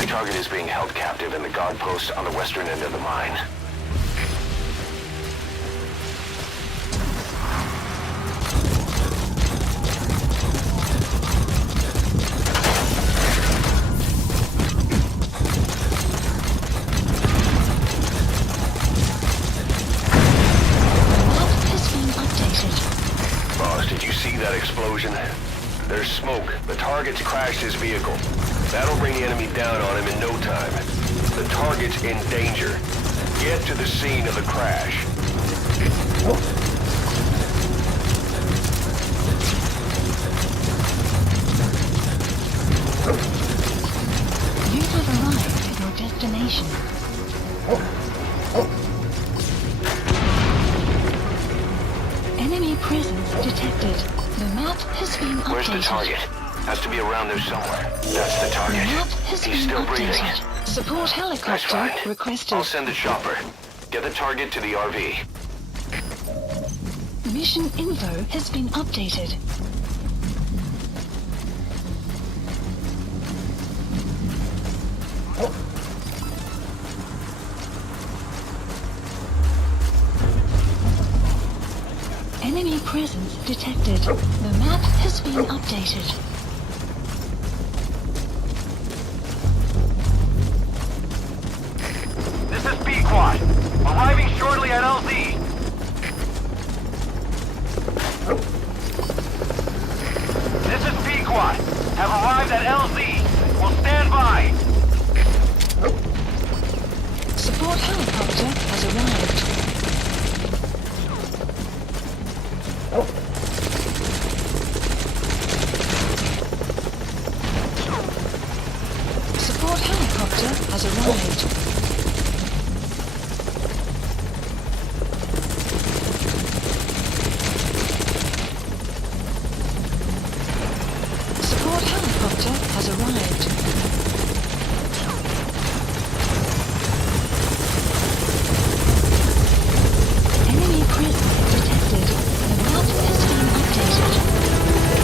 Target is being held captive in the guard post on the western end of the mine. Boss, did you see that explosion? There's smoke. The target's crashed his vehicle. That'll bring the enemy down on him in no time. The target's in danger. Get to the scene of the crash. You have arrived at your destination. Enemy presence detected. The map has been updated. Where's the target? Has to be around there somewhere. That's the target. The map has He's been still updated. breathing. Support helicopter Nice find. requested. I'll send the chopper. Get the target to the RV. Mission info has been updated. Enemy presence detected. The map has been updated. This is Pequod. Arriving shortly at LZ. This is Pequod. Have arrived at LZ. Will stand by. Support helicopter has arrived. Support helicopter has arrived. Support helicopter has arrived. Enemy presence detected. The map has been updated.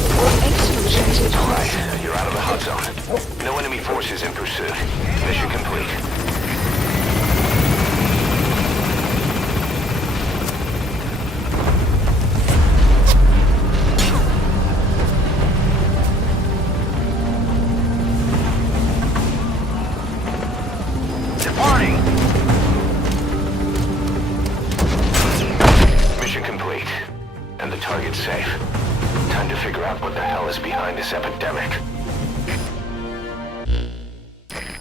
Exfiltrated. All right, you're out of the hot zone. No enemy forces in pursuit. Mission complete. Departing. Mission complete. And the target's safe. Time to figure out what the hell is behind this epidemic.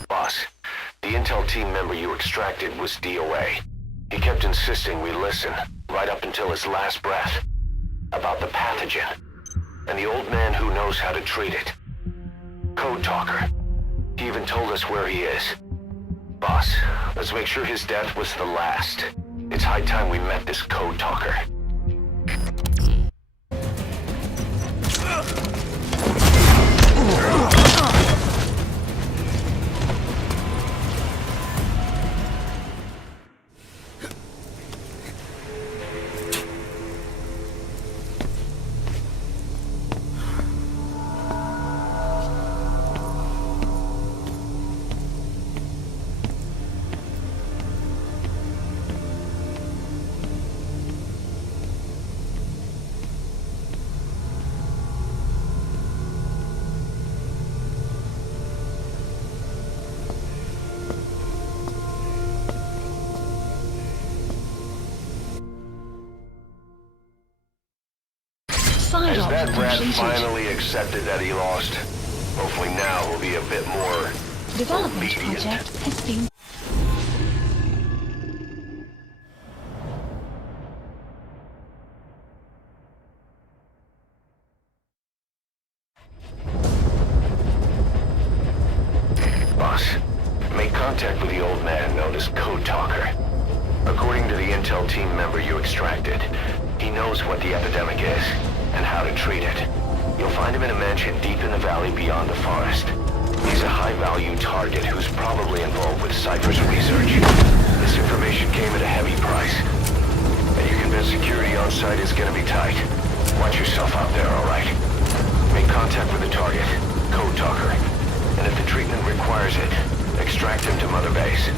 Boss, the intel team member you extracted was DOA. He kept insisting we listen, right up until his last breath. about the pathogen, and the old man who knows how to treat it. Code Talker. He even told us where he is. Boss, let's make sure his death was the last. It's high time we met this Code Talker. As that rat finally accepted that he lost, hopefully now he'll be a bit more Development project has been... Boss, make contact with the old man known as Code Talker. According to the intel team member you extracted, he knows what the epidemic is and how to treat it. You'll find him in a mansion deep in the valley beyond the forest. He's a high-value target who's probably involved with Cypher's research. This information came at a heavy price, and you're convinced security on site is gonna be tight. Watch yourself out there, all right? Make contact with the target, Code Talker, and if the treatment requires it, extract him to Mother Base.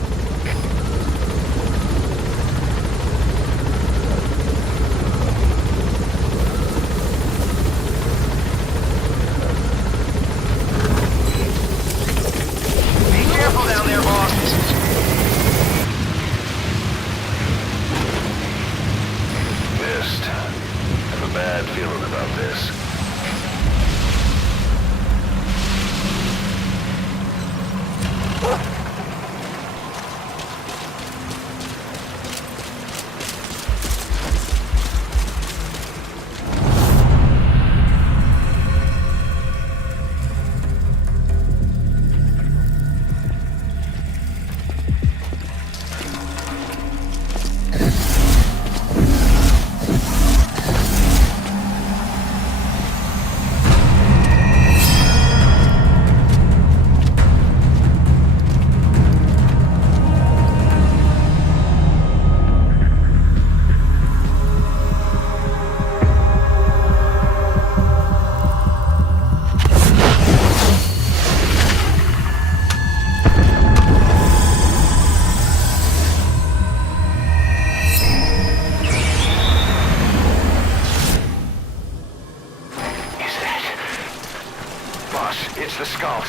It's the Skulls.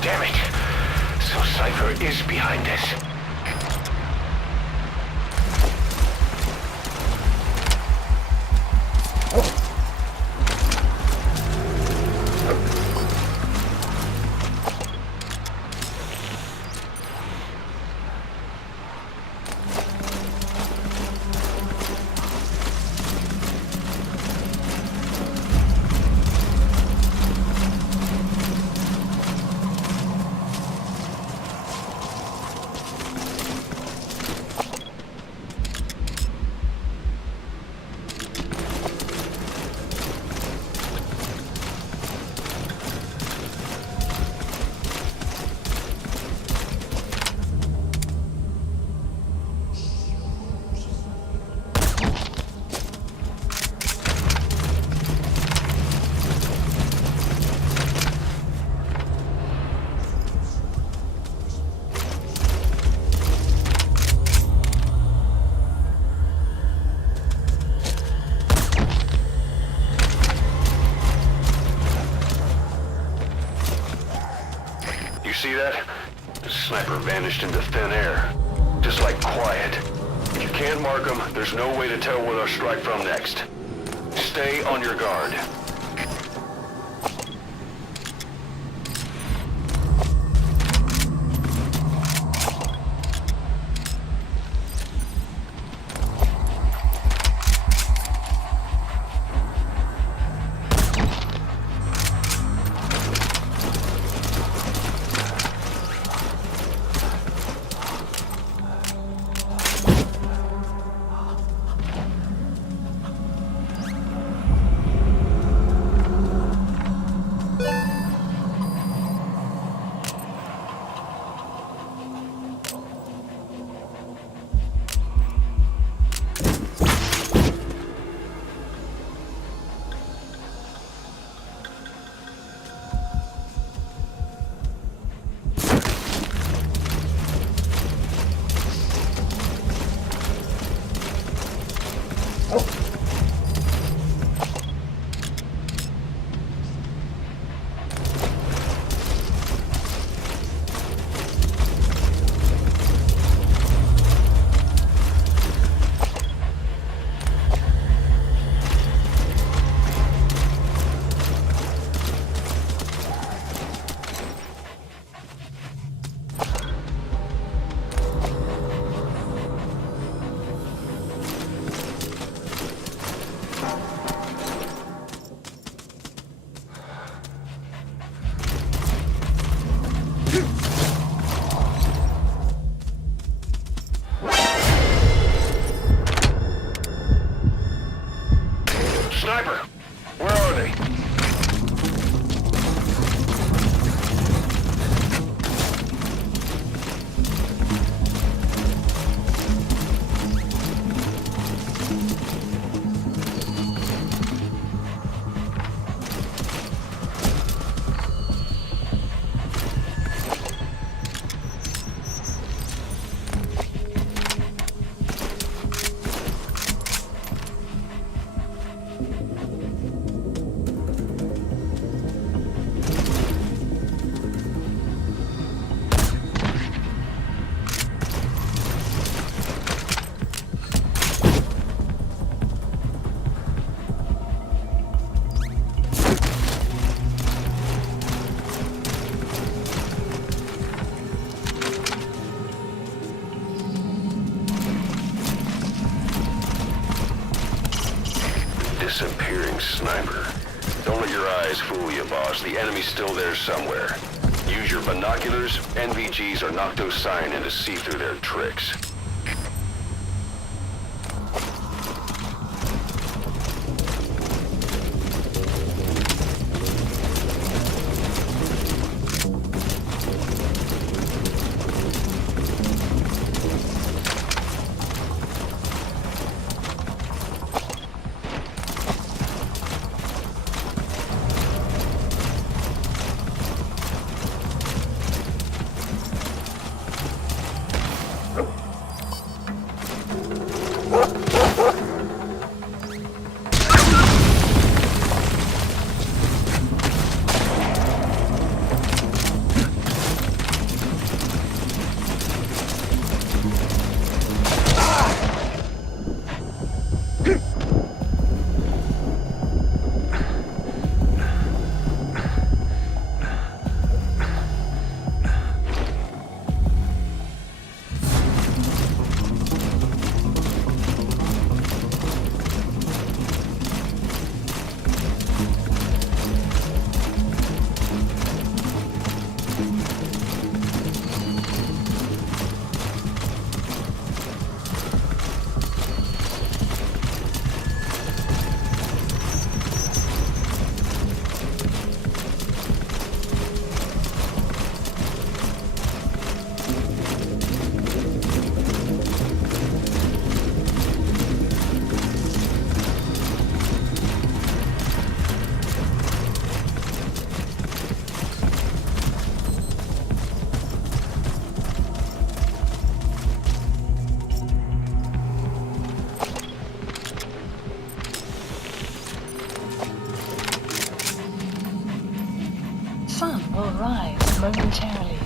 Damn it. So Cypher is behind this. See that? The sniper vanished into thin air. Just like quiet. If you can't mark them, there's no way to tell where they'll strike from next. Stay on your guard. Sniper! Where are they? Disappearing sniper. Don't let your eyes fool you, boss. The enemy's still there somewhere. Use your binoculars, NVGs, or Nocto Cyanin to see through their tricks. Sun will rise momentarily.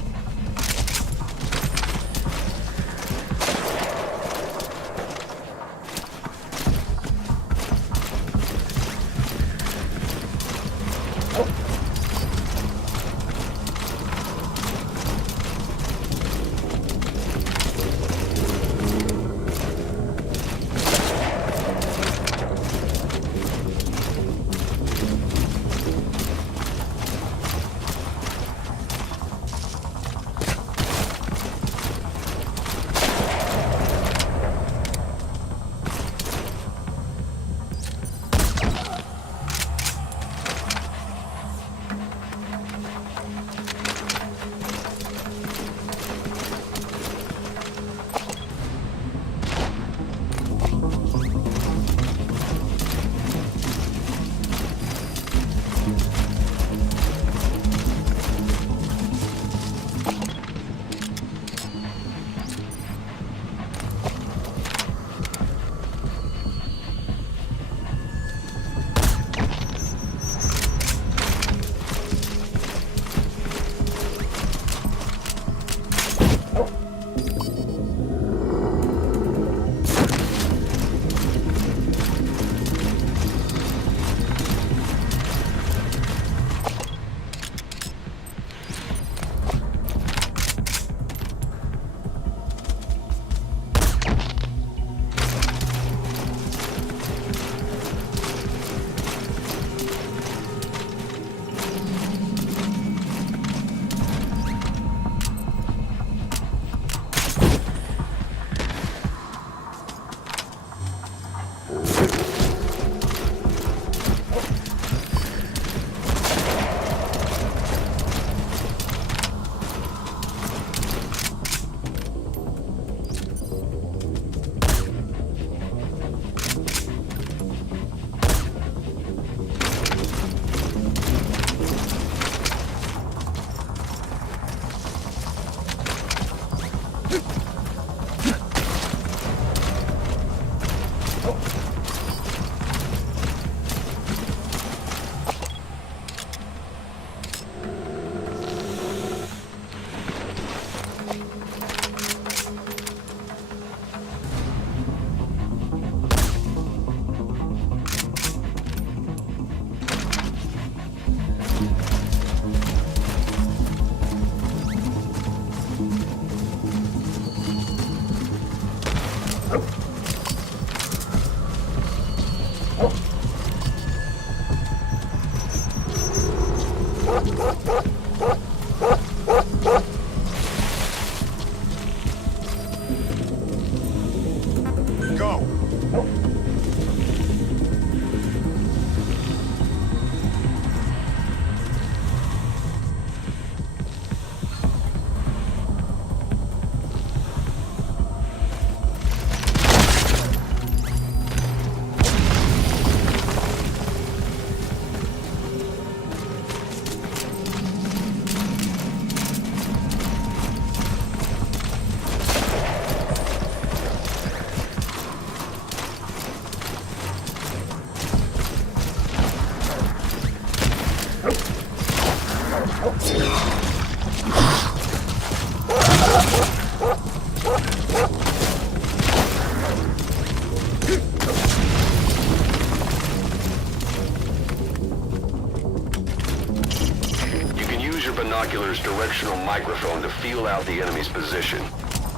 Binoculars directional microphone to feel out the enemy's position.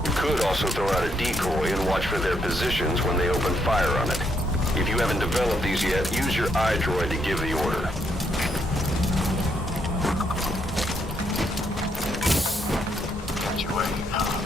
You could also throw out a decoy and watch for their positions when they open fire on it. If you haven't developed these yet, use your iDroid to give the order. Get your way now.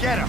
Get him!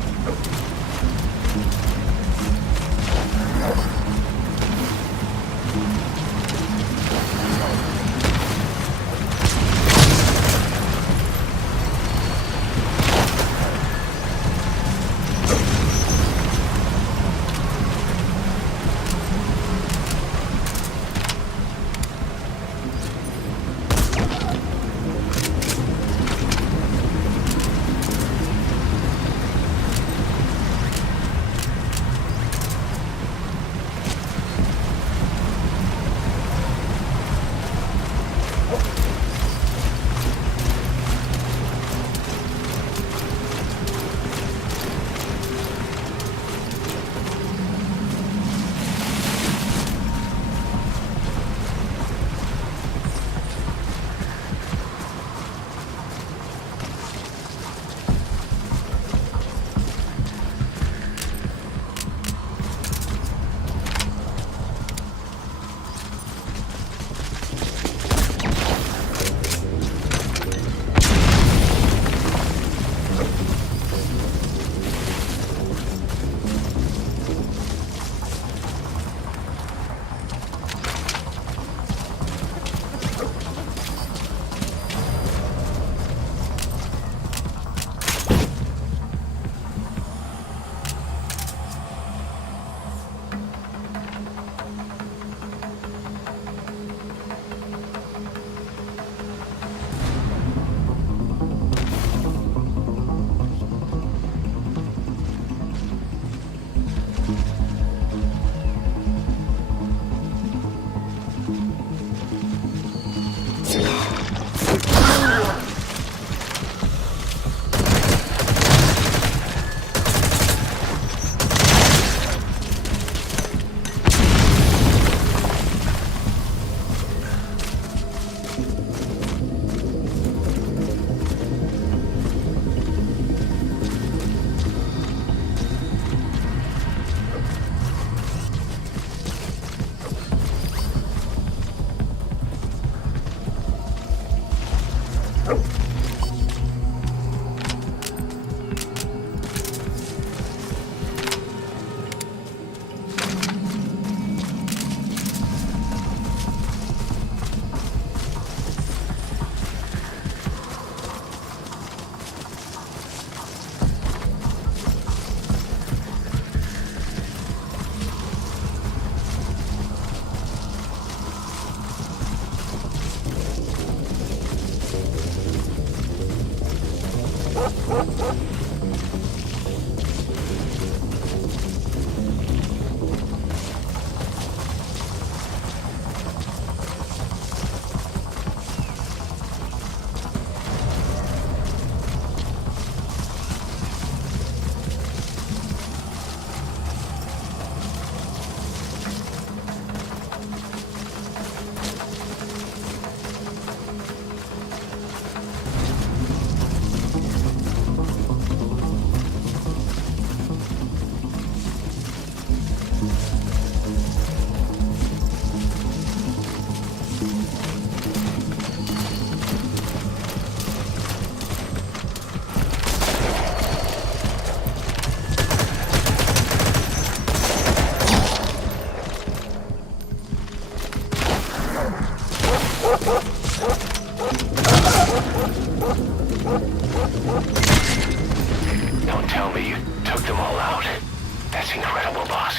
That's incredible, boss.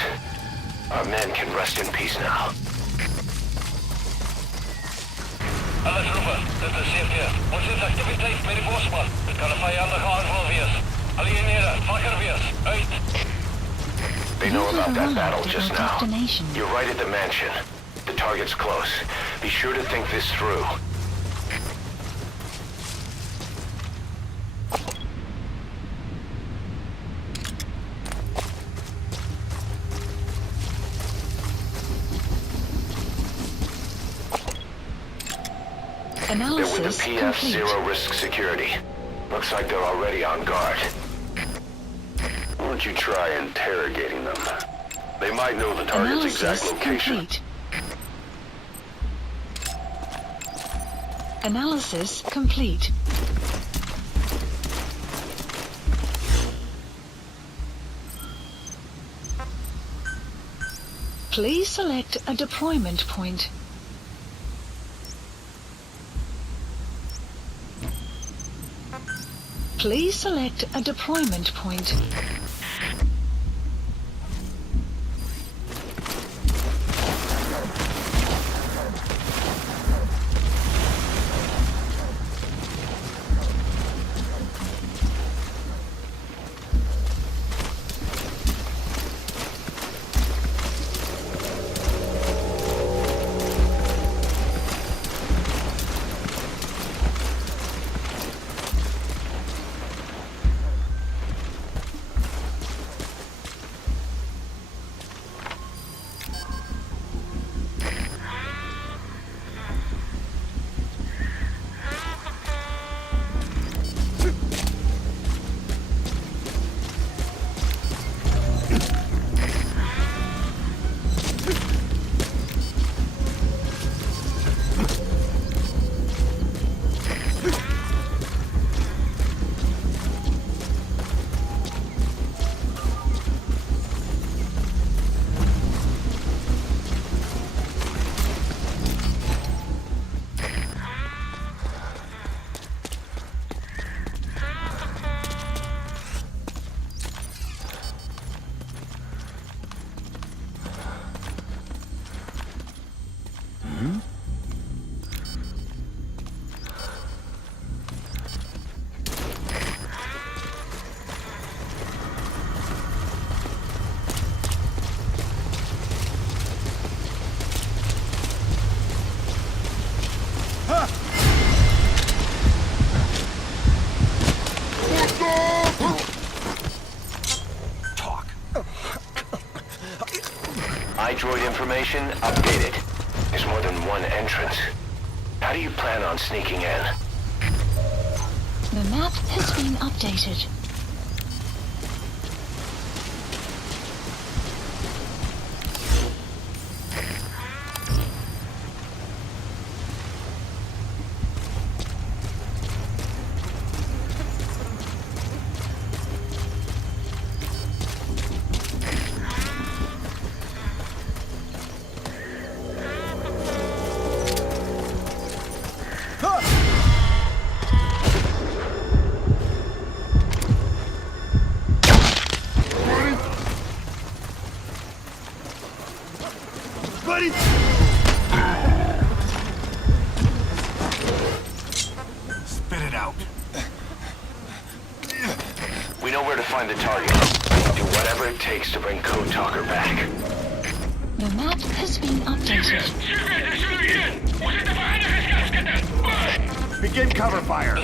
Our men can rest in peace now. Alle troepen, dit is CFT. Ons het activiteit by die bosman. Dit kan 'n vyandige aanval wees. Alleenere, wakker wees. Uit. They know about that battle just now. You're right at the mansion. The target's close. Be sure to think this through. They're with the PF Zero Risk Security. Looks like they're already on guard. Why don't you try interrogating them? They might know the target's exact location. Analysis complete. Please select a deployment point. Please select a deployment point. iDroid information updated. There's more than one entrance. How do you plan on sneaking in? The map has been updated. Spit it out. We know where to find the target. Do whatever it takes to bring Code Talker back. The map has been updated. Begin cover fire.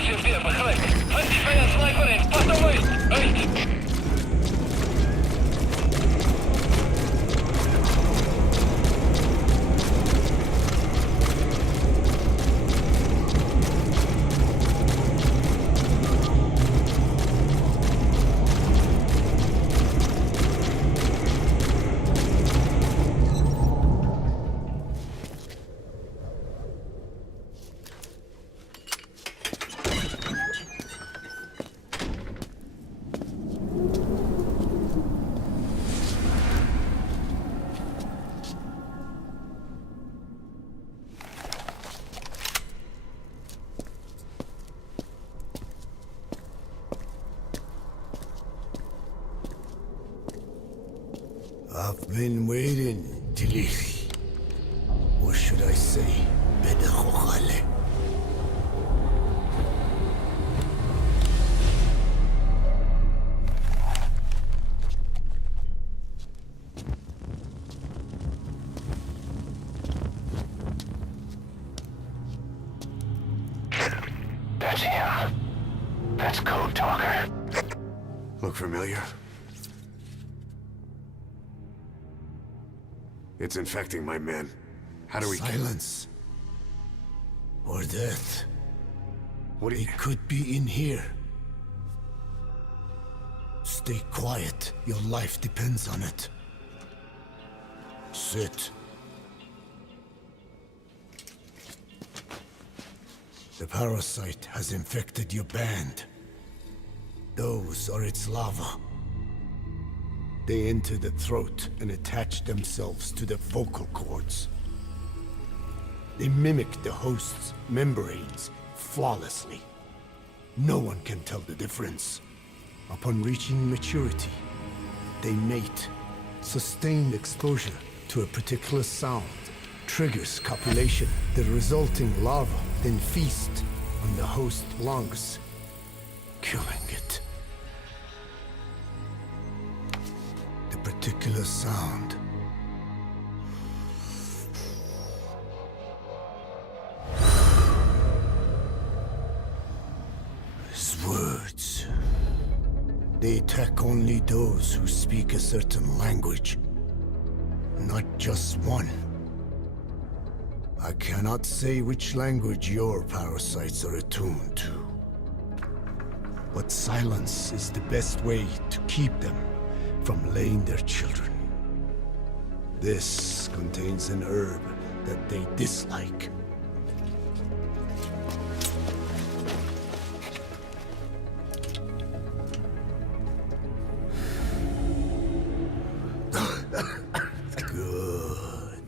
I've been waiting, Tilich. Or should I say, Bedachochale. That's him. That's Code Talker. Look familiar? It's infecting my men. How do we Silence. Or death. What it could be in here. Stay quiet. Your life depends on it. Sit. The parasite has infected your band. Those are its larvae. They enter the throat and attach themselves to the vocal cords. They mimic the host's membranes flawlessly. No one can tell the difference. Upon reaching maturity, they mate. Sustained exposure to a particular sound triggers copulation. The resulting larva then feast on the host lungs, killing it. The particular sound is words. They attack only those who speak a certain language, not just one. I cannot say which language your parasites are attuned to. But silence is the best way to keep them from laying their children. This contains an herb that they dislike. Good.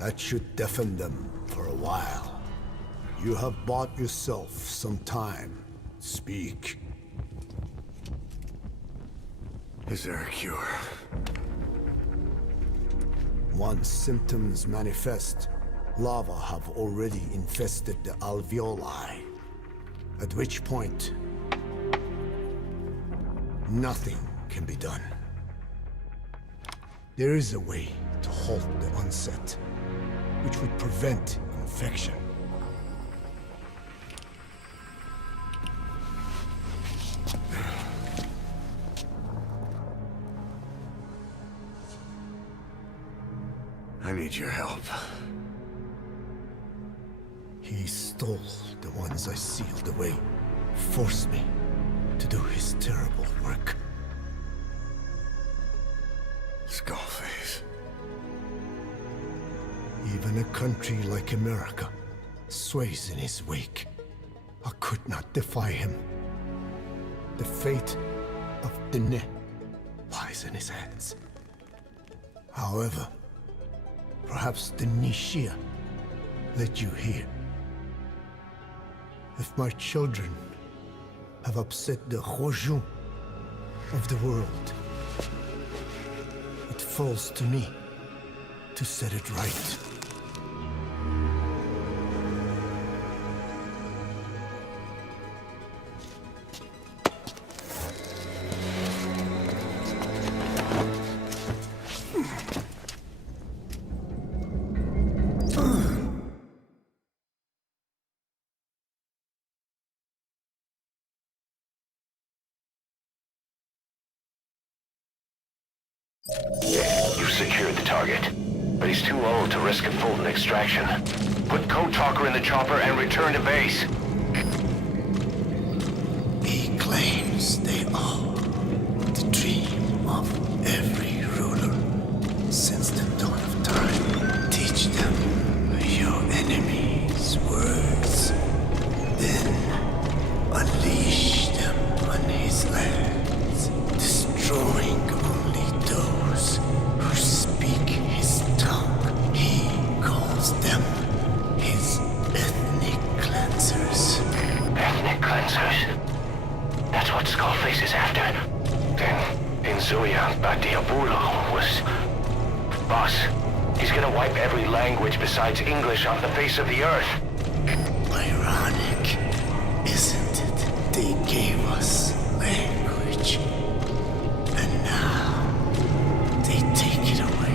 That should deafen them for a while. You have bought yourself some time. Speak. Is there a cure? Once symptoms manifest, larvae have already infested the alveoli. At which point, nothing can be done. There is a way to halt the onset, which would prevent infection. I need your help. He stole the ones I sealed away, forced me to do his terrible work. Skullface. Even a country like America sways in his wake. I could not defy him. The fate of Diné lies in his hands. However, perhaps the Nishia led you here. If my children have upset the Rojun of the world, it falls to me to set it right. You've secured the target, but he's too old to risk a Fulton extraction. Put Code Talker in the chopper and return to base. He claims they are the dream of every ruler since the dawn of time. Teach them your enemy's words, then unleash them on his lands, destroying only those who speak his tongue. He calls them his ethnic cleansers. But Diablo was... Boss, he's gonna wipe every language besides English off the face of the earth. Ironic, isn't it? They gave us language. And now, they take it away.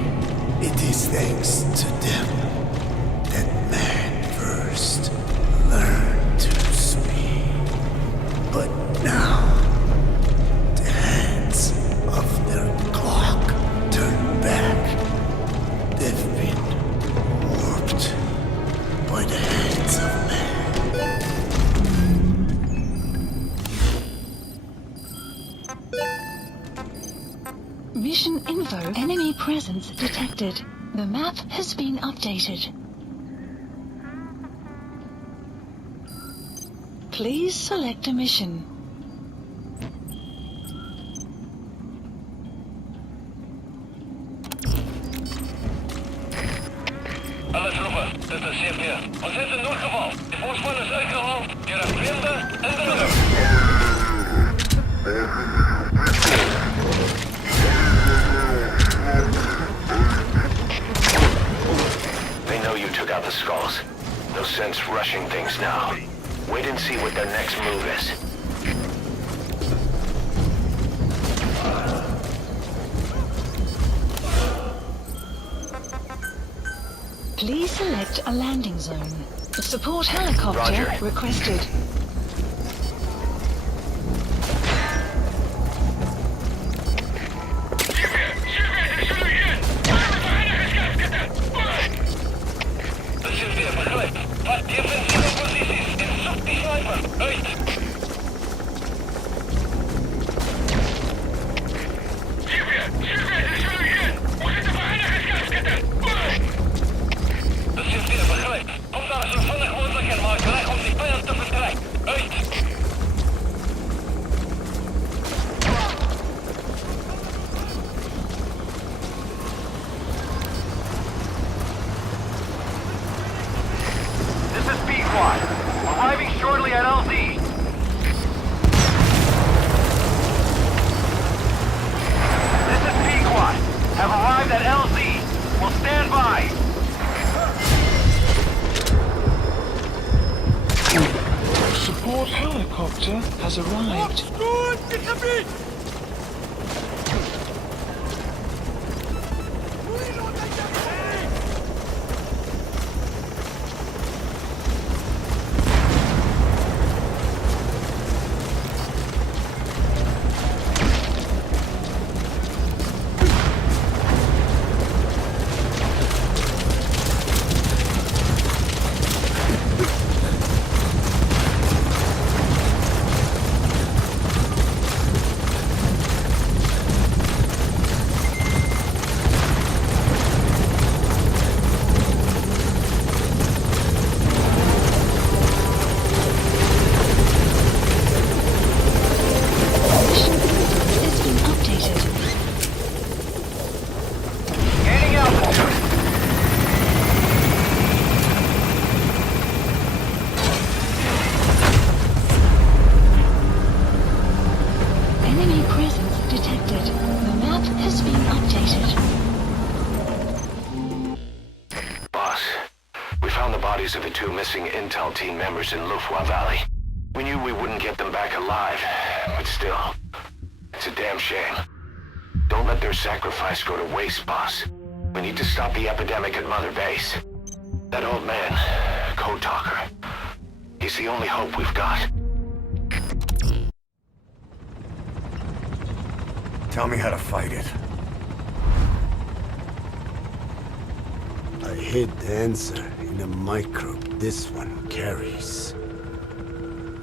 It is thanks to them that man first learned to speak. But now, the hands of their clock turn back. They've been warped by the hands of man. Mission info. Enemy presence detected. The map has been updated. Please select a mission. Alle troepen, dit is CP. Ons heeft een noodgeval. De voorspan is uitgehaald door een vreemde in de lucht. They know you took out the skulls. No sense rushing things now. Wait and see what their next move is. Please select a landing zone. Support helicopter Roger. requested. De CP begrijpt. Vat defensieve posities en zoek die sniper. Uit! De CP begrijpt. Kom daar zo vinnig mogelijk en maak weg om die vijand te vertrekken. Uit! This is B-Quad. Arriving shortly at LZ. This is P-Quad. Have arrived at LZ. Will stand by. Support helicopter has arrived. Of the two missing intel team members in Lufwa Valley. We knew we wouldn't get them back alive, but still, it's a damn shame. Don't let their sacrifice go to waste, boss. We need to stop the epidemic at Mother Base. That old man, Code Talker, he's the only hope we've got. Tell me how to fight it. I hid the answer in a microbe this one carries.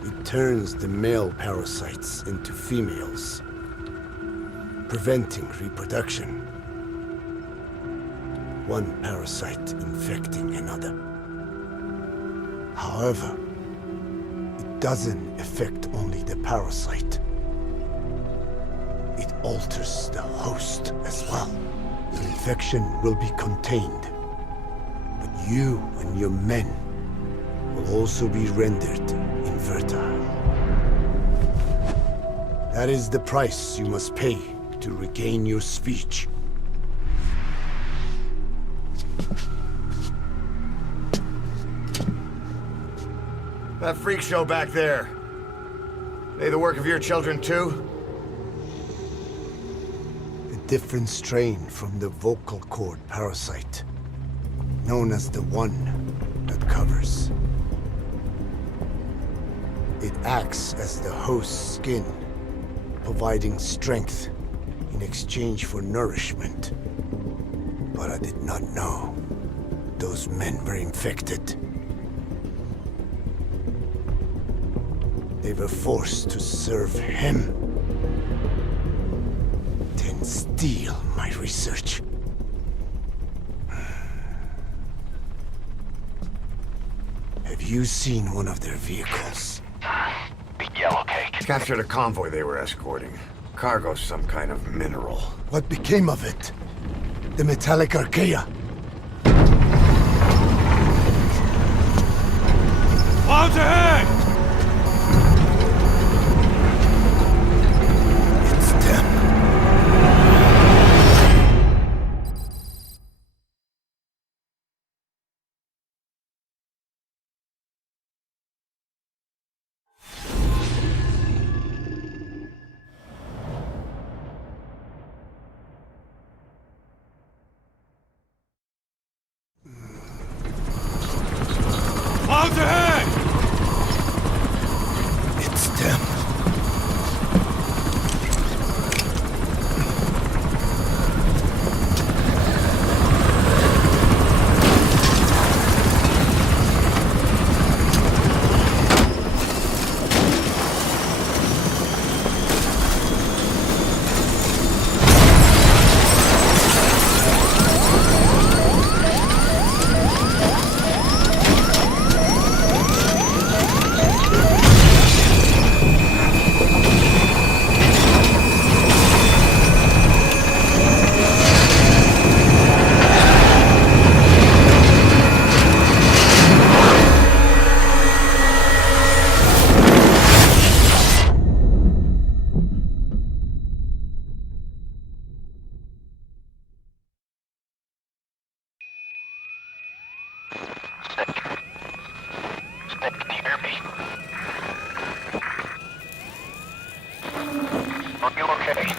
It turns the male parasites into females, preventing reproduction. One parasite infecting another. However, it doesn't affect only the parasite. It alters the host as well. The infection will be contained. But you and your men will also be rendered infertile. That is the price you must pay to regain your speech. That freak show back there. They the work of your children too? A different strain from the vocal cord parasite, known as the one that covers. It acts as the host's skin, providing strength in exchange for nourishment. But I did not know those men were infected. They were forced to serve him, then steal my research. Have you seen one of their vehicles? The Yellow Cake. Captured a convoy they were escorting. Cargo, some kind of mineral. What became of it? The metallic Archaea? Clouds ahead! Clouds ahead! It's them. Snake, can you hear me? Are you okay?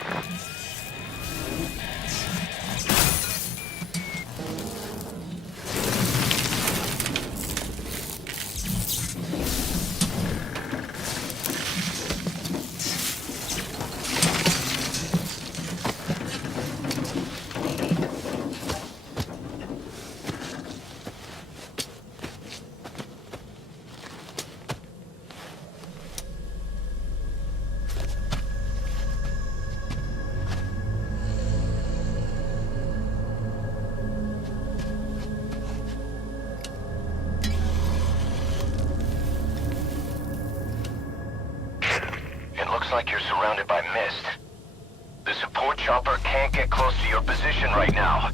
Looks like you're surrounded by mist. The support chopper can't get close to your position right now.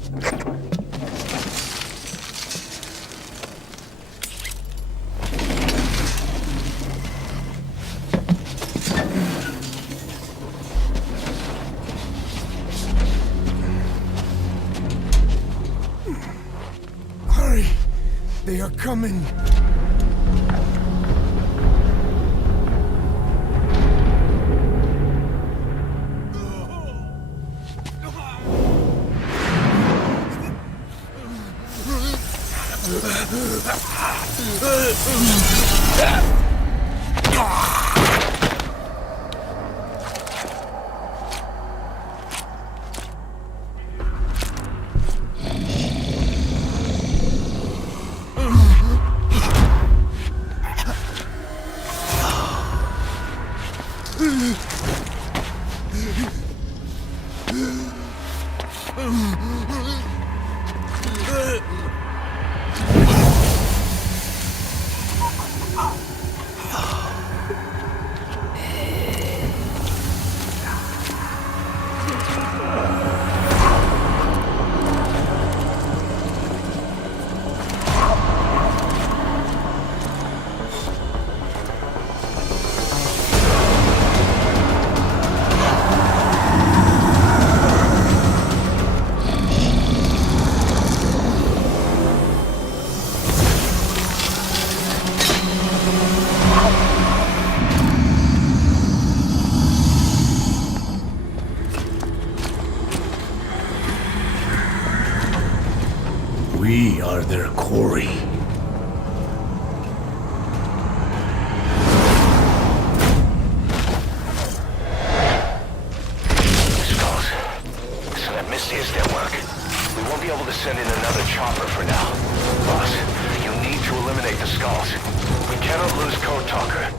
Hurry! They are coming! We are their quarry. Skulls. So that Misty is their work. We won't be able to send in another chopper for now. Boss, you need to eliminate the Skulls. We cannot lose Code Talker.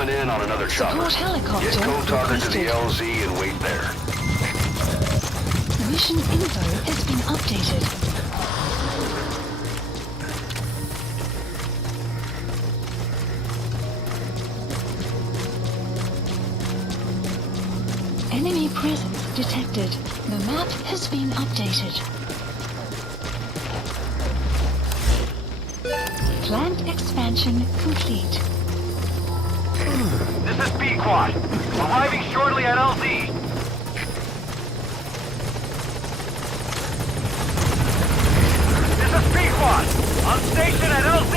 coming in on another chopper. Support helicopter Get Kotar to the requested. LZ and wait there. Mission info has been updated. Enemy presence detected. The map has been updated. Plant expansion complete. This is B-Quad. Arriving shortly at LZ. This is B-Quad. On station at LZ.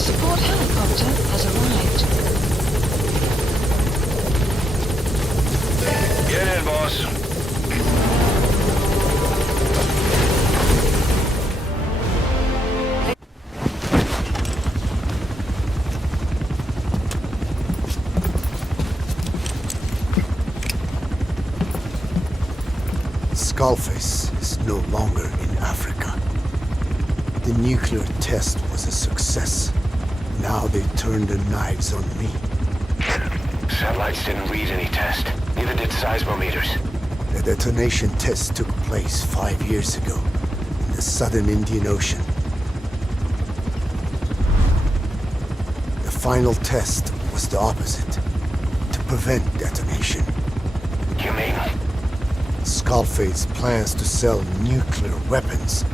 Support helicopter has arrived. Get in, boss. Skullface is no longer in Africa. The nuclear test was a success. Now they turned their knives on me. Satellites didn't read any test. Neither did seismometers. The detonation test took place 5 years ago in the southern Indian Ocean. The final test was the opposite, to prevent detonation. You mean? Skullface plans to sell nuclear weapons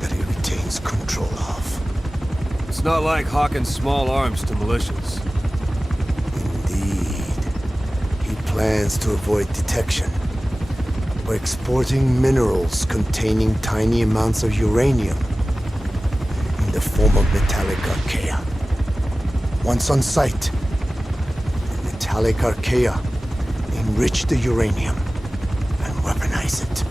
that he retains control of. It's not like hawking small arms to militias. Indeed. He plans to avoid detection by exporting minerals containing tiny amounts of uranium in the form of metallic archaea. Once on site, the metallic archaea enrich the uranium and weaponize it.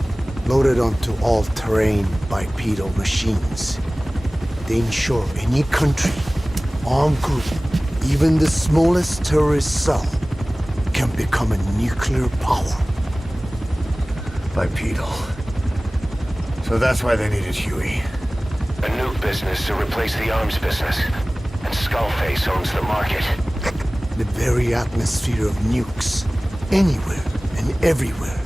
Loaded onto all-terrain bipedal machines. They ensure any country, armed group, even the smallest terrorist cell, can become a nuclear power. Bipedal. So that's why they needed Huey. A nuke business to replace the arms business. And Skullface owns the market. The very atmosphere of nukes, anywhere and everywhere.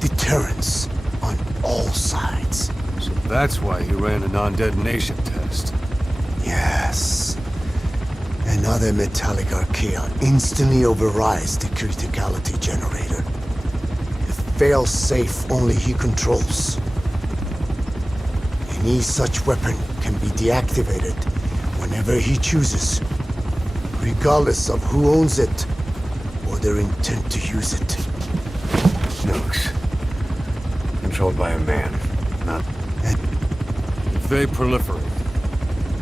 Deterrence on all sides. So that's why he ran a non-detonation test. Yes. Another metallic archaea instantly overrides the criticality generator. A fail-safe only he controls. Any such weapon can be deactivated whenever he chooses, regardless of who owns it or their intent to use it. Nukes. Controlled by a man, not... If they proliferate,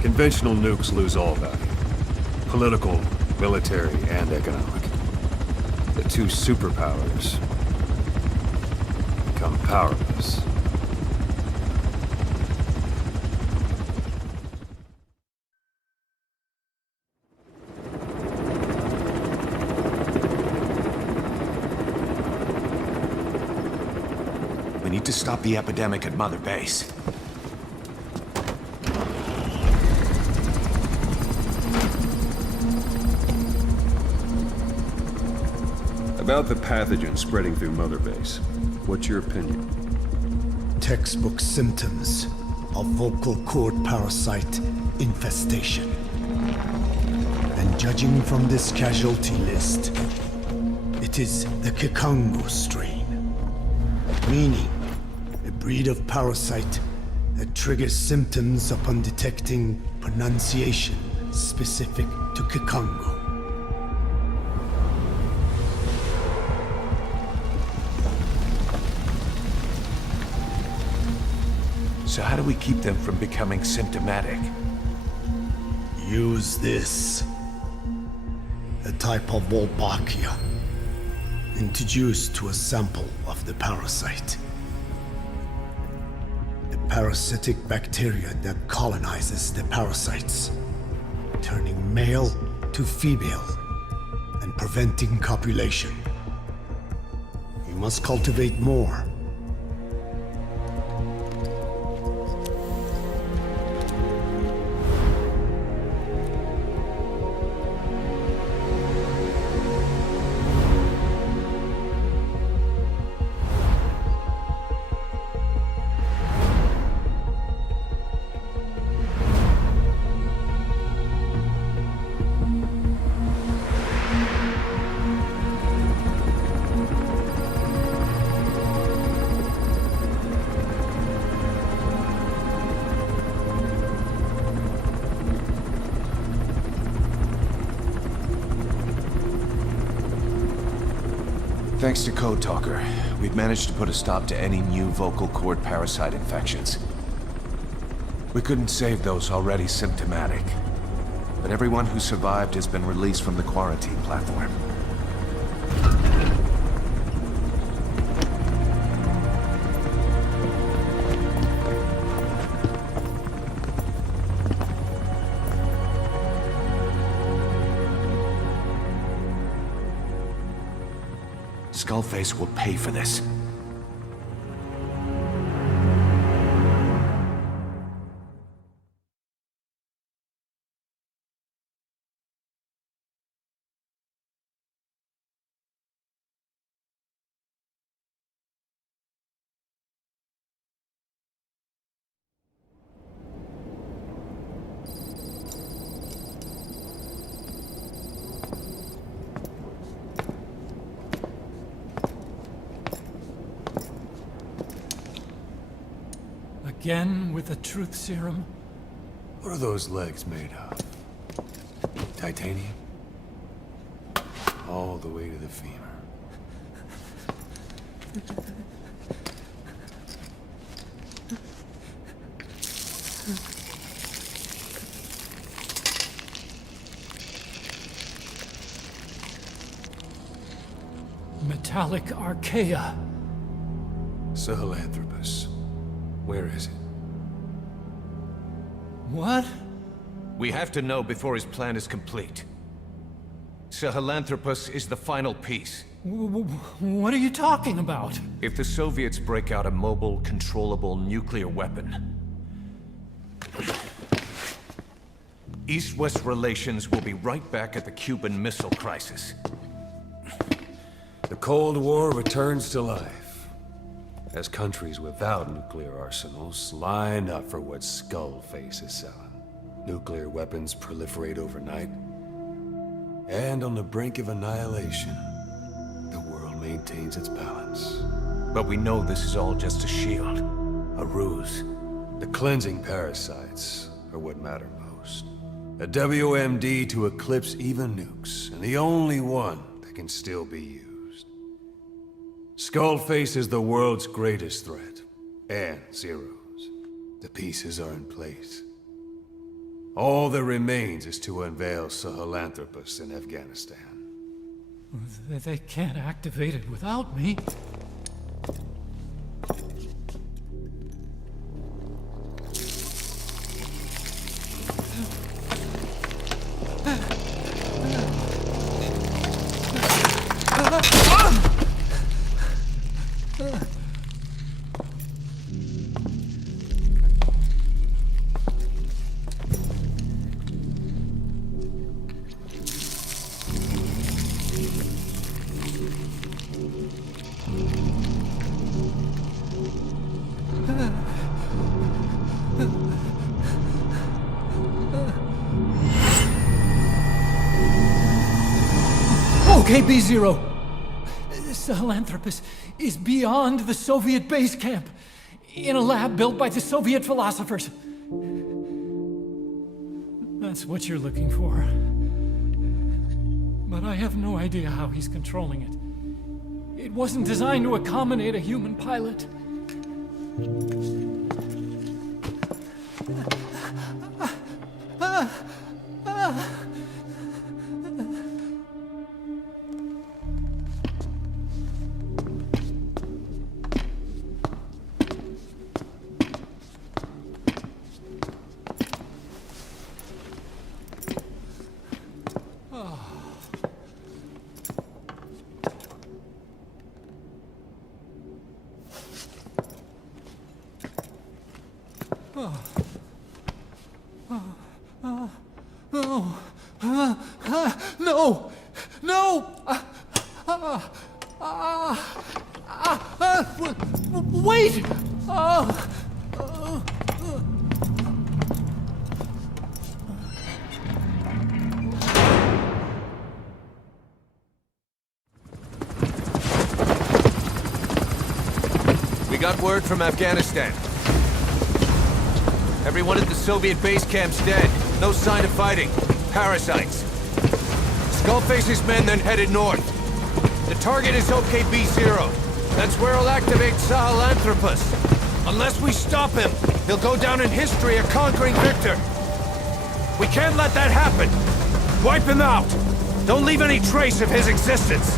conventional nukes lose all value. Political, military, and economic. The two superpowers become powerless. We need to stop the epidemic at Mother Base. About the pathogen spreading through Mother Base, what's your opinion? Textbook symptoms of vocal cord parasite infestation. And judging from this casualty list, it is the Kikongo strain. Meaning, a breed of parasite that triggers symptoms upon detecting pronunciation specific to Kikongo. So how do we keep them from becoming symptomatic? Use this. A type of Wolbachia. Introduced to a sample of the parasite. A parasitic bacteria that colonizes the parasites, turning male to female and preventing copulation. You must cultivate more. Thanks to Code Talker, we've managed to put a stop to any new vocal cord parasite infections. We couldn't save those already symptomatic, but everyone who survived has been released from the quarantine platform. Skullface will pay for this. Again with the truth serum? What are those legs made of? Titanium? All the way to the femur. Metallic archaea. Sahelanthropus. Where is it? What? We have to know before his plan is complete. Sahelanthropus is the final piece. What are you talking about? If the Soviets break out a mobile, controllable nuclear weapon, East-West relations will be right back at the Cuban Missile Crisis. The Cold War returns to life, as countries without nuclear arsenals line up for what Skullface is selling. Nuclear weapons proliferate overnight, and on the brink of annihilation, the world maintains its balance. But we know this is all just a shield, a ruse. The cleansing parasites are what matter most. A WMD to eclipse even nukes, and the only one that can still be used. Skullface is the world's greatest threat, and Zero's. The pieces are in place. All that remains is to unveil Sahelanthropus in Afghanistan. They can't activate it without me. Okay, B-Zero. Sahelanthropus is beyond the Soviet base camp, in a lab built by the Soviet philosophers. That's what you're looking for. But I have no idea how he's controlling it. It wasn't designed to accommodate a human pilot. No! No! Wait! We got word from Afghanistan. Everyone at the Soviet base camp's dead. No sign of fighting. Parasites. Skullface's men then headed north. The target is OKB-0. That's where he'll activate Sahelanthropus. Unless we stop him, he'll go down in history a conquering victor. We can't let that happen. Wipe him out. Don't leave any trace of his existence.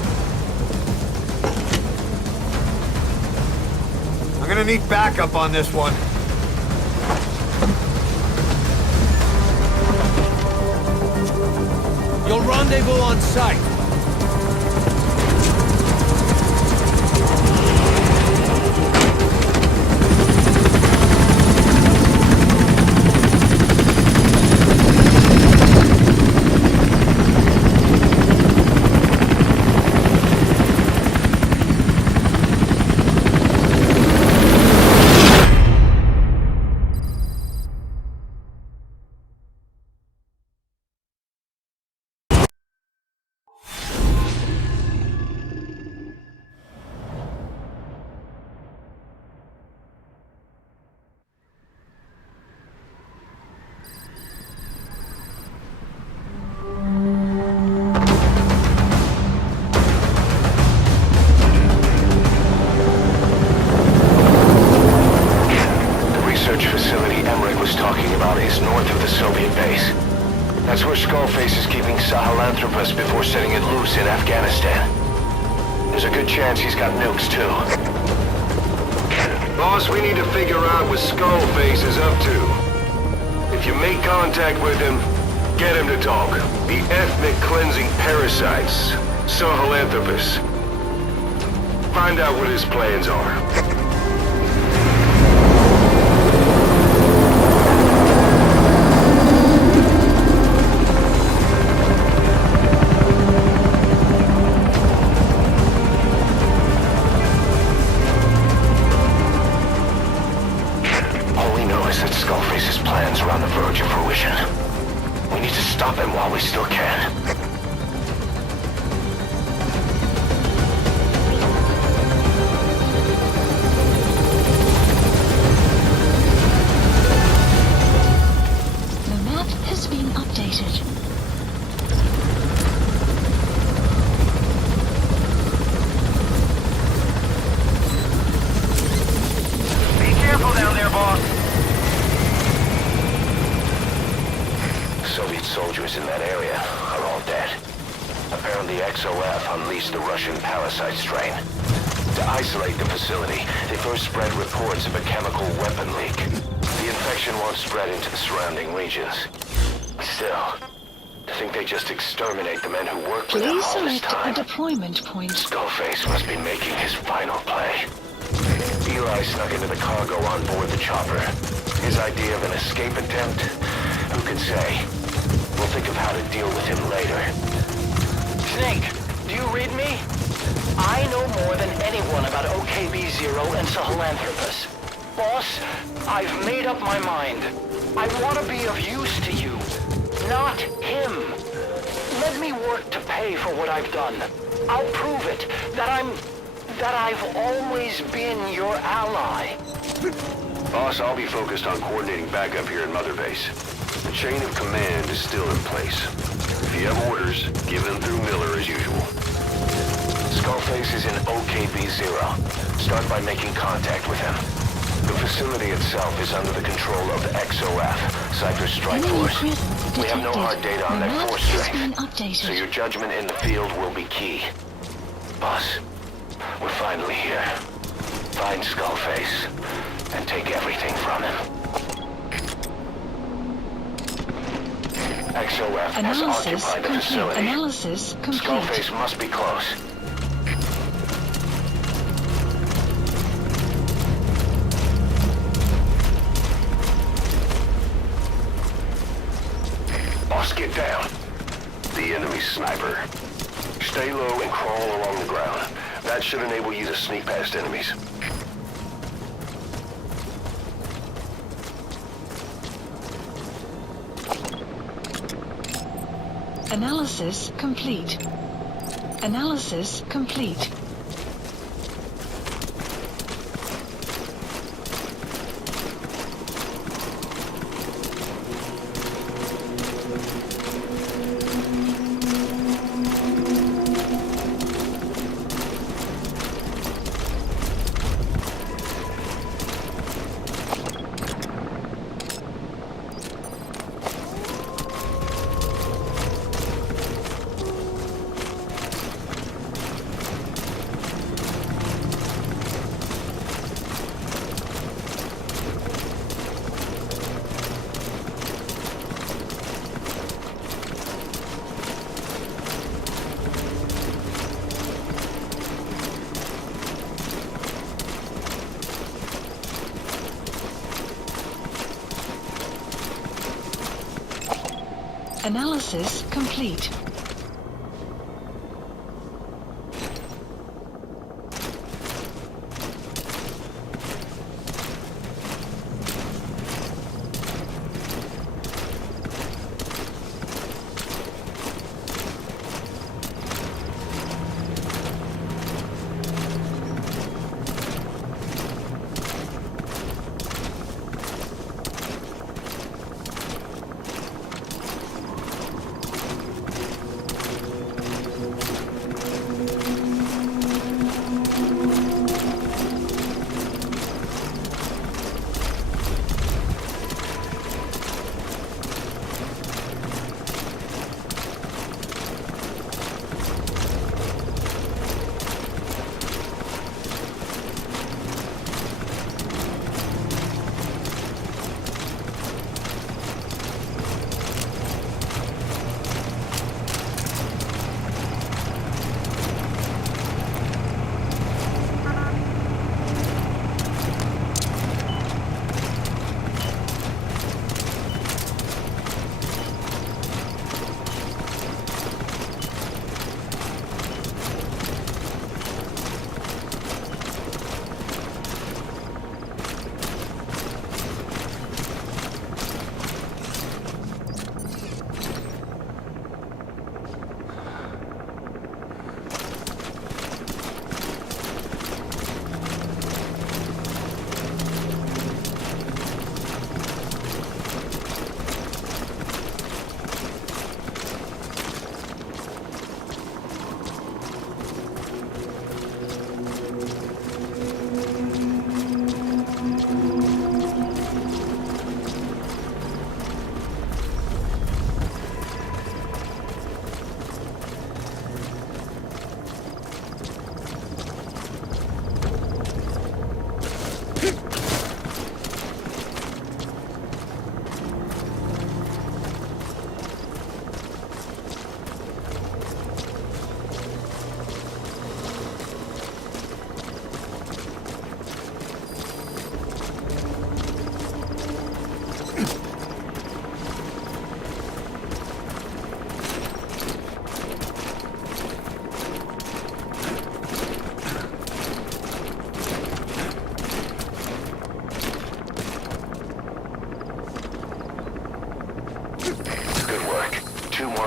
I'm gonna need backup on this one. You'll rendezvous on site. That's where Skullface is keeping Sahelanthropus before setting it loose in Afghanistan. There's a good chance he's got nukes, too. Boss, we need to figure out what Skullface is up to. If you make contact with him, get him to talk. The ethnic cleansing parasites, Sahelanthropus. Find out what his plans are. Plans are on the verge of fruition. We need to stop him while we still can. The map has been updated. Be careful down there, boss. Soviet soldiers in that area are all dead. Apparently XOF unleashed the Russian parasite strain. To isolate the facility, they first spread reports of a chemical weapon leak. The infection won't spread into the surrounding regions. Still, to think they just exterminate the men who worked with them Please all this select a time. deployment point. Skullface must be making his final play. Eli snuck into the cargo on board the chopper. His idea of an escape attempt? Who could say? We'll think of how to deal with him later. Snake, do you read me? I know more than anyone about OKB-0 and Sahelanthropus. Boss, I've made up my mind. I want to be of use to you, not him. Let me work to pay for what I've done. I'll prove it, that I've always been your ally. Boss, I'll be focused on coordinating backup here in Mother Base. The chain of command is still in place. If you have orders, give them through Miller as usual. Skullface is in OKB-0. Start by making contact with him. The facility itself is under the control of XOF, Cypher's Strike Force. We have no hard data on their force strength, so your judgment in the field will be key. Boss, we're finally here. Find Skullface, and take everything from him. XOF has occupied the facility. Analysis complete. Skullface must be close. Boss, get down. The enemy sniper. Stay low and crawl along the ground. That should enable you to sneak past enemies. Analysis complete. Analysis complete. Analysis complete.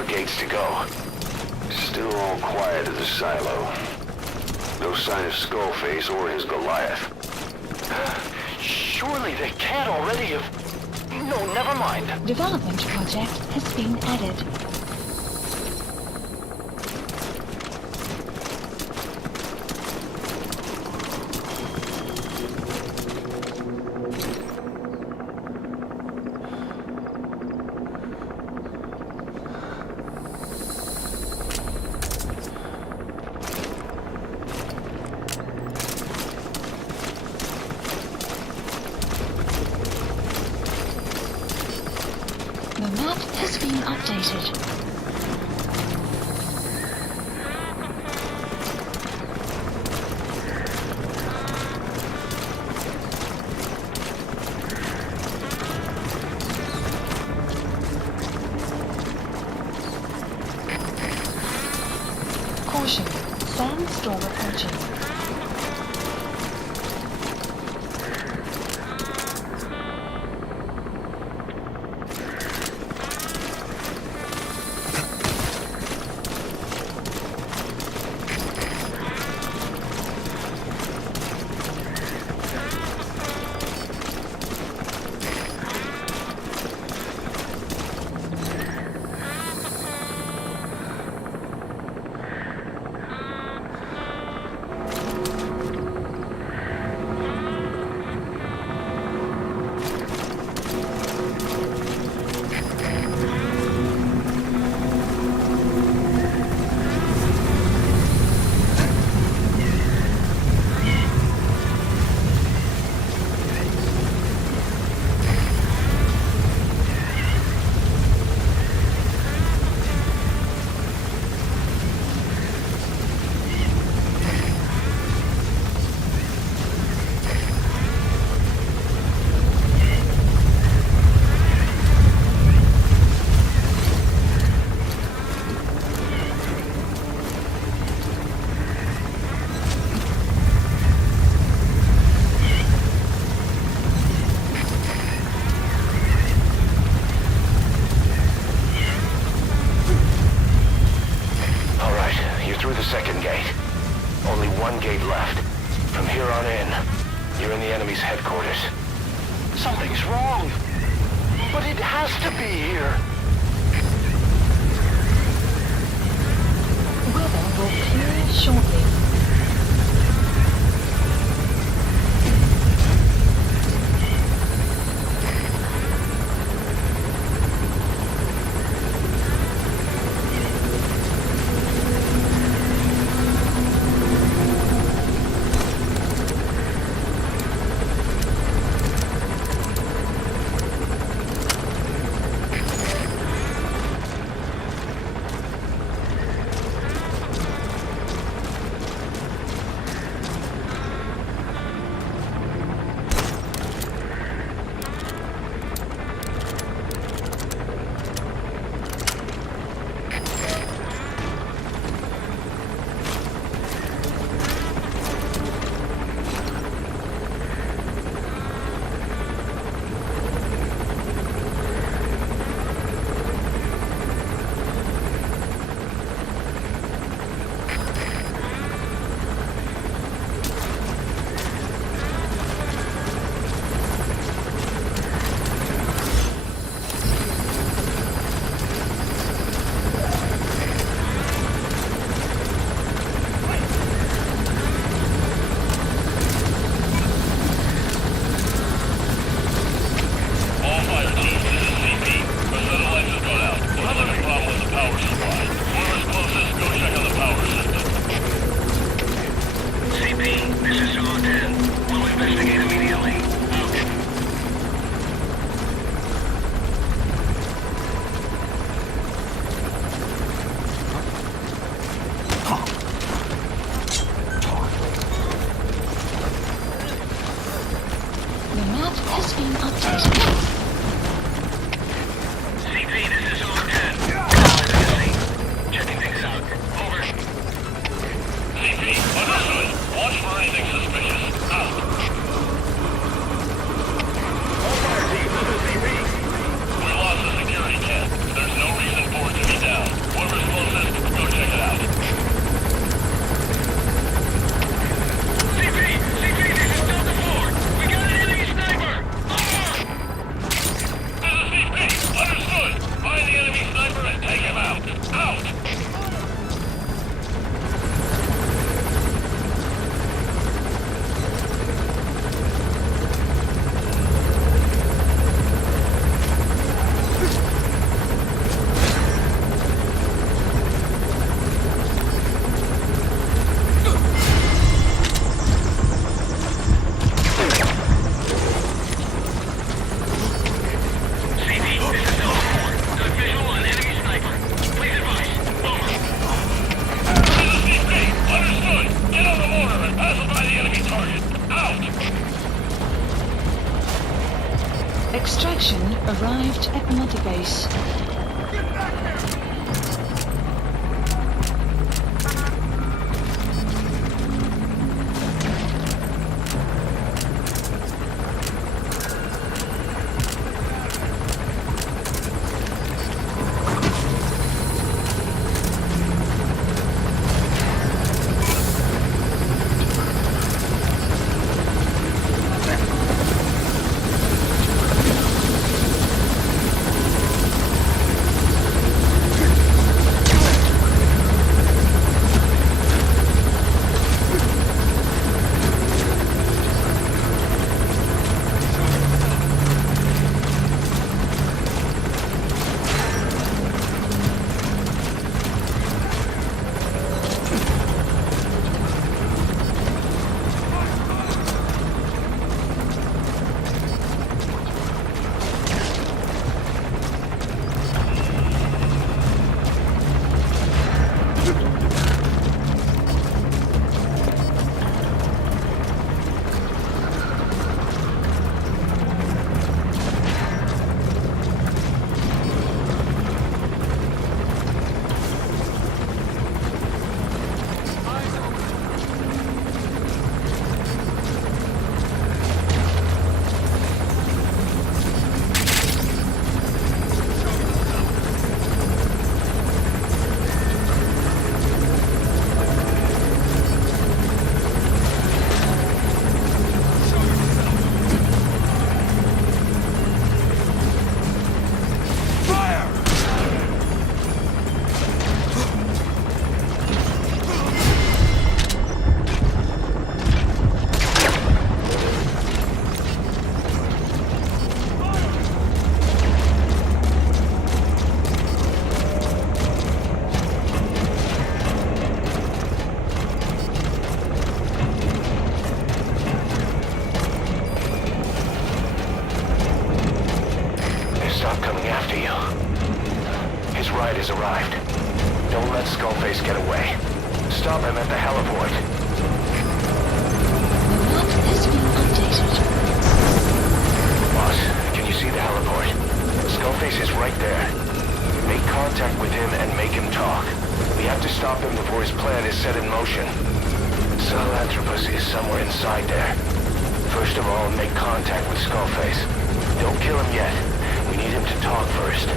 Gates to go. Still all quiet at the silo. No sign of Skullface or his Goliath. Surely they can't already have... No, never mind. Development project has been added. The map has been updated. Caution, sandstorm approaching. through the second gate. Only one gate left. From here on in, you're in the enemy's headquarters. Something's wrong. But it has to be here. Weather will clear shortly. Extraction arrived at Mother Base. get away. Stop him at the heliport. The map has been updated. Boss, can you see the heliport? Skullface is right there. Make contact with him and make him talk. We have to stop him before his plan is set in motion. Sahelanthropus is somewhere inside there. First of all, make contact with Skullface. Don't kill him yet. We need him to talk first.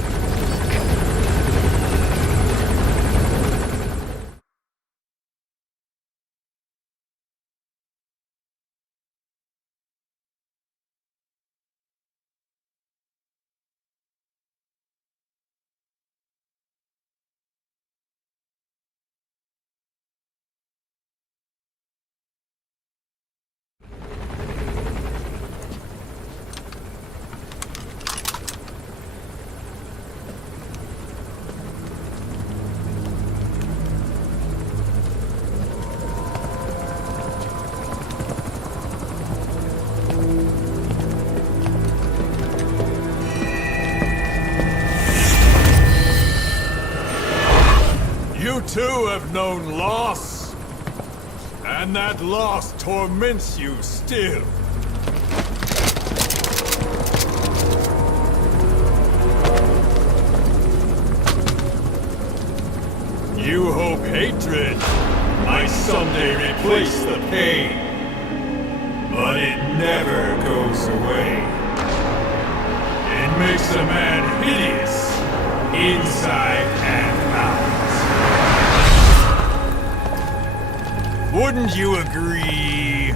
You too have known loss, and that loss torments you still. You hope hatred might someday replace the pain, but it never goes away. It makes a man hideous, inside and out. Wouldn't you agree?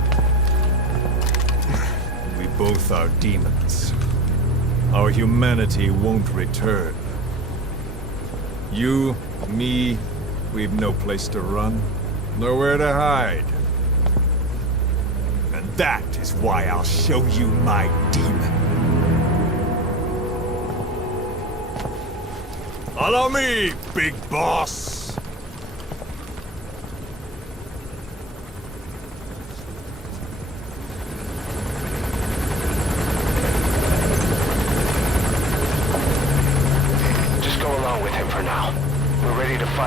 We both are demons. Our humanity won't return. You, me, we've no place to run, nowhere to hide. And that is why I'll show you my demon. Follow me, big boss!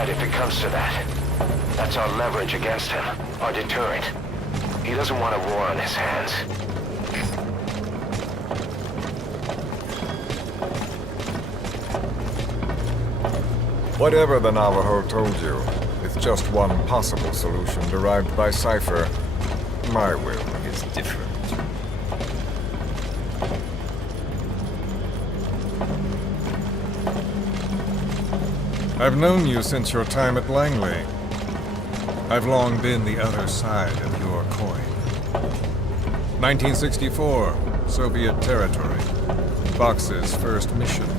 If it comes to that. That's our leverage against him, our deterrent. He doesn't want a war on his hands. Whatever the Navajo told you, with just one possible solution derived by Cypher, my will is different. I've known you since your time at Langley. I've long been the other side of your coin. 1964, Soviet territory. Box's first mission.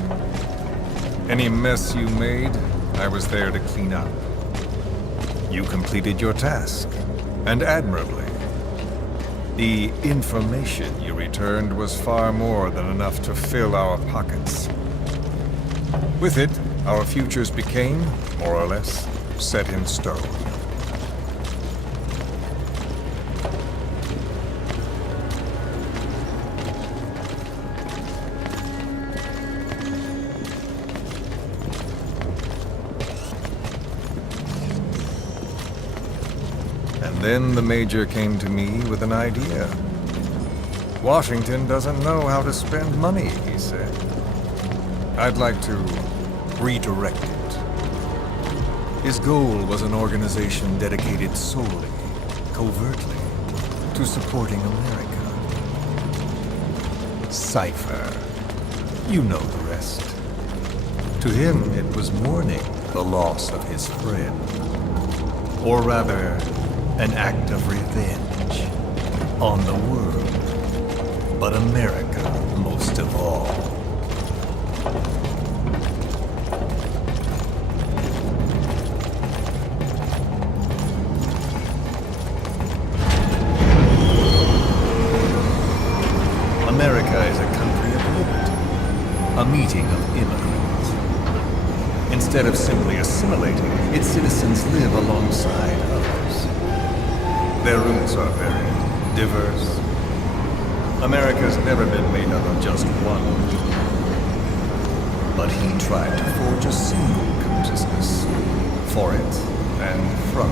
Any mess you made, I was there to clean up. You completed your task, and admirably. The information you returned was far more than enough to fill our pockets. With it, our futures became, more or less, set in stone. And then the Major came to me with an idea. Washington doesn't know how to spend money, he said. I'd like to redirect it. His goal was an organization dedicated solely, covertly, to supporting America. Cypher. You know the rest. To him, it was mourning the loss of his friend. Or rather, an act of revenge on the world, but America most of all. America is a country of liberty, a meeting of immigrants. Instead of simply assimilating, its citizens live alongside others. Their roots are varied, diverse. America's never been made up of just one people. But he tried to forge a single consciousness. For it, and from.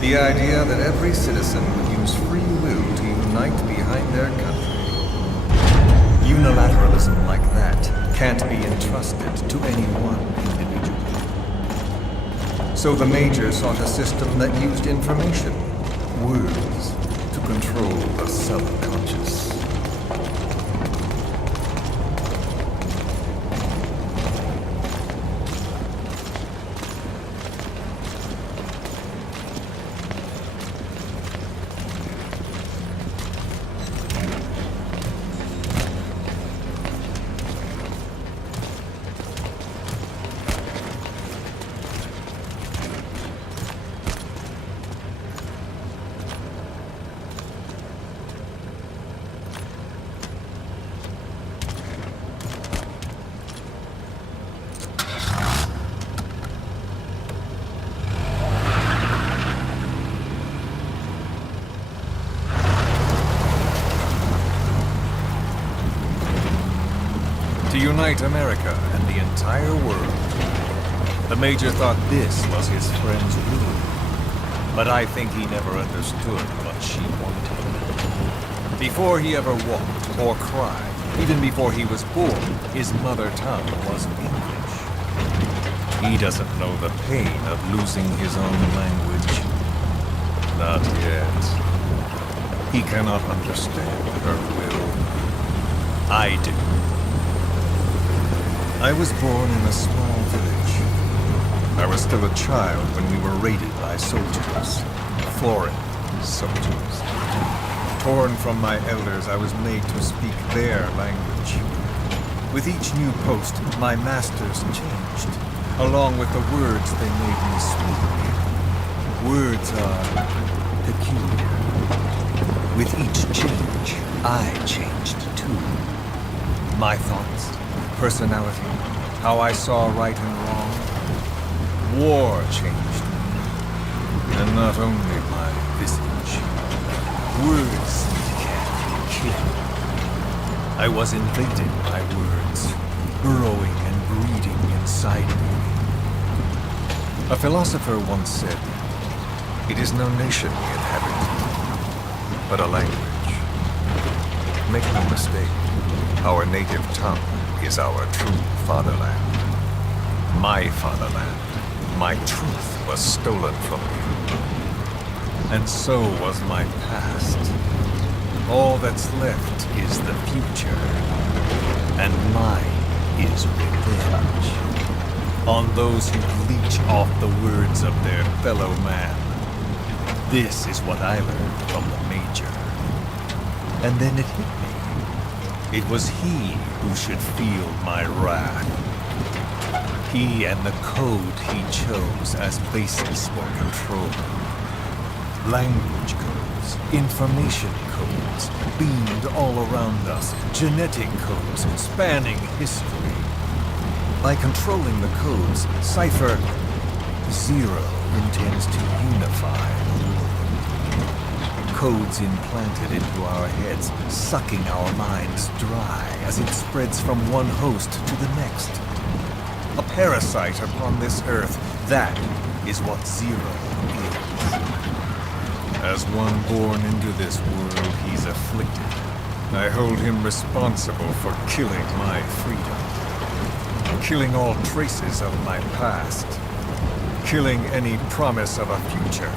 The idea that every citizen would use free will to unite behind their country. Unilateralism like that can't be entrusted to any one individual. So the Major sought a system that used information, words, to control the subconscious. To unite America and the entire world. The Major thought this was his friend's rule, but I think he never understood what she wanted. Before he ever walked or cried, even before he was born, his mother tongue was English. He doesn't know the pain of losing his own language. Not yet. He cannot understand her will. I do. I was born in a small village. I was still a child when we were raided by soldiers. Foreign soldiers. Torn from my elders, I was made to speak their language. With each new post, my masters changed, along with the words they made me speak. Words are peculiar. With each change, I changed too. My thoughts, personality, how I saw right and wrong. War changed me. And not only my visage. Words can kill. I was invaded by words, burrowing and breeding inside me. A philosopher once said, "It is no nation we inhabit, but a language." Make no mistake, our native tongue is our true fatherland. My fatherland, my truth was stolen from me. And so was my past. All that's left is the future. And mine is revenge. On those who leech off the words of their fellow man. This is what I learned from the Major. And then it hit me. It was he who should feel my wrath. He and the code he chose as basis for control. Language codes, information codes, beamed all around us, genetic codes spanning history. By controlling the codes, Cypher Zero intends to unify the world. Codes implanted into our heads, sucking our minds dry as it spreads from one host to the next. A parasite upon this earth, that is what Zero is. As one born into this world, he's afflicted. I hold him responsible for killing my freedom. Killing all traces of my past. Killing any promise of a future.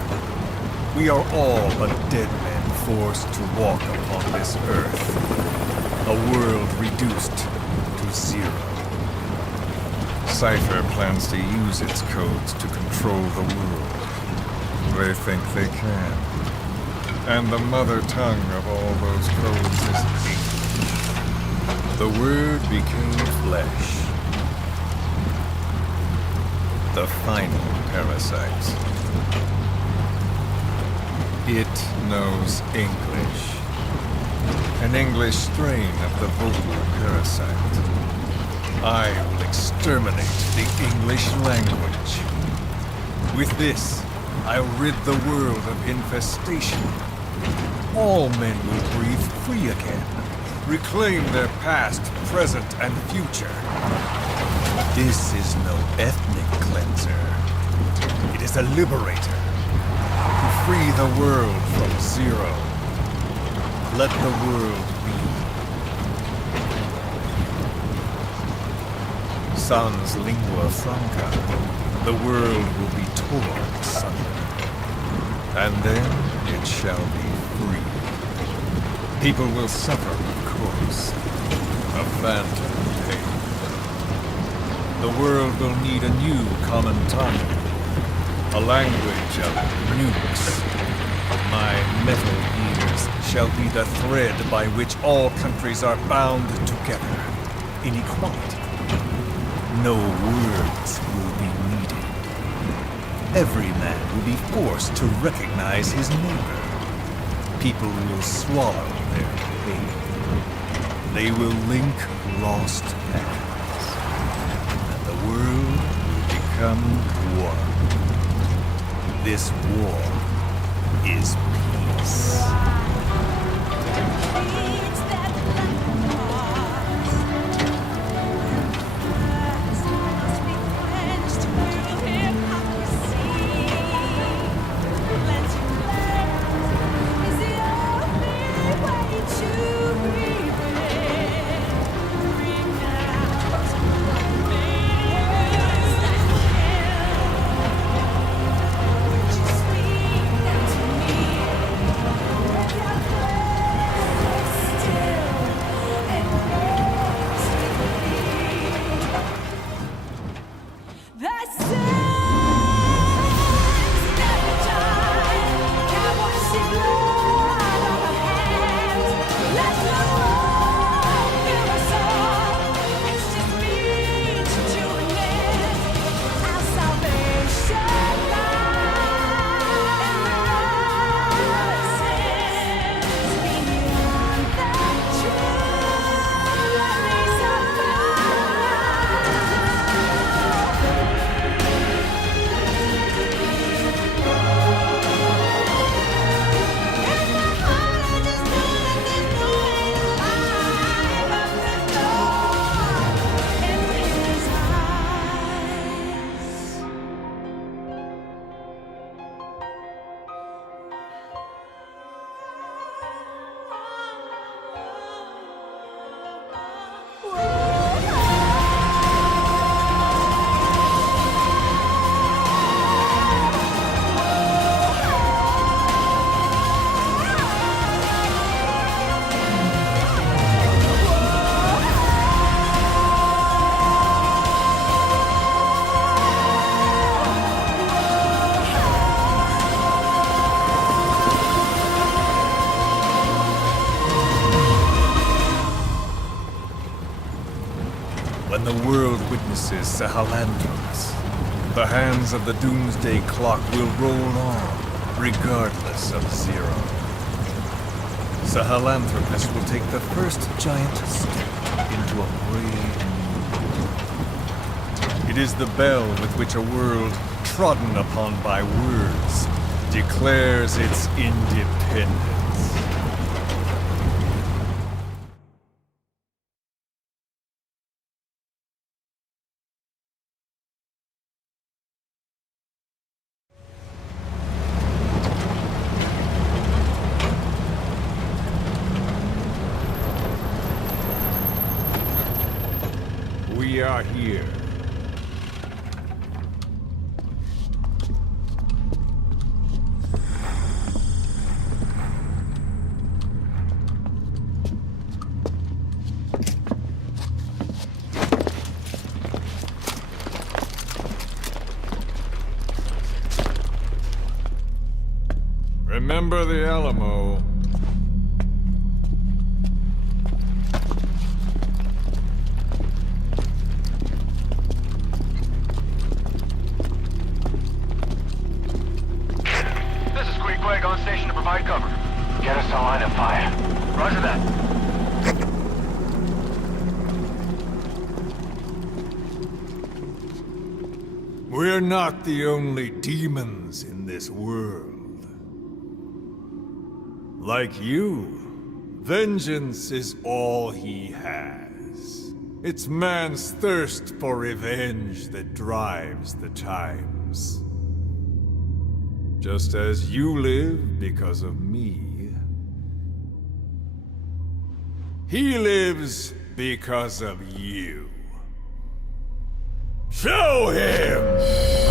We are all but dead men forced to walk upon this earth. A world reduced to zero. Cypher plans to use its codes to control the world. They think they can. And the mother tongue of all those codes is English. The word became flesh. The final parasite. It knows English. An English strain of the vocal parasite. I will exterminate the English language. With this, I'll rid the world of infestation. All men will breathe free again, reclaim their past, present, and future. This is no ethnic cleanser. a liberator. To free the world from Zero. Let the world be. Sans lingua franca, the world will be torn asunder. And then it shall be free. People will suffer, of course. A phantom pain. The world will need a new common tongue. A language of nukes. My metal gears shall be the thread by which all countries are bound together. In equality. No words will be needed. Every man will be forced to recognize his neighbor. People will swallow their pain. They will link lost paths. And the world will become one. This war is peace. When the world witnesses Sahelanthropus, the hands of the Doomsday Clock will roll on, regardless of Zero. Sahelanthropus will take the first giant step into a brave new world. It is the bell with which a world trodden upon by words declares its independence. We are here. Remember the Alamo. On station to provide cover. Get us a line of fire. Roger that. We're not the only demons in this world. Like you, vengeance is all he has. It's man's thirst for revenge that drives the times. Just as you live because of me, he lives because of you. Show him!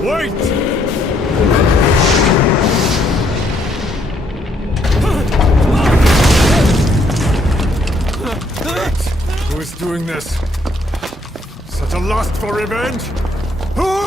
Wait! Who is doing this? Such a lust for revenge? Who?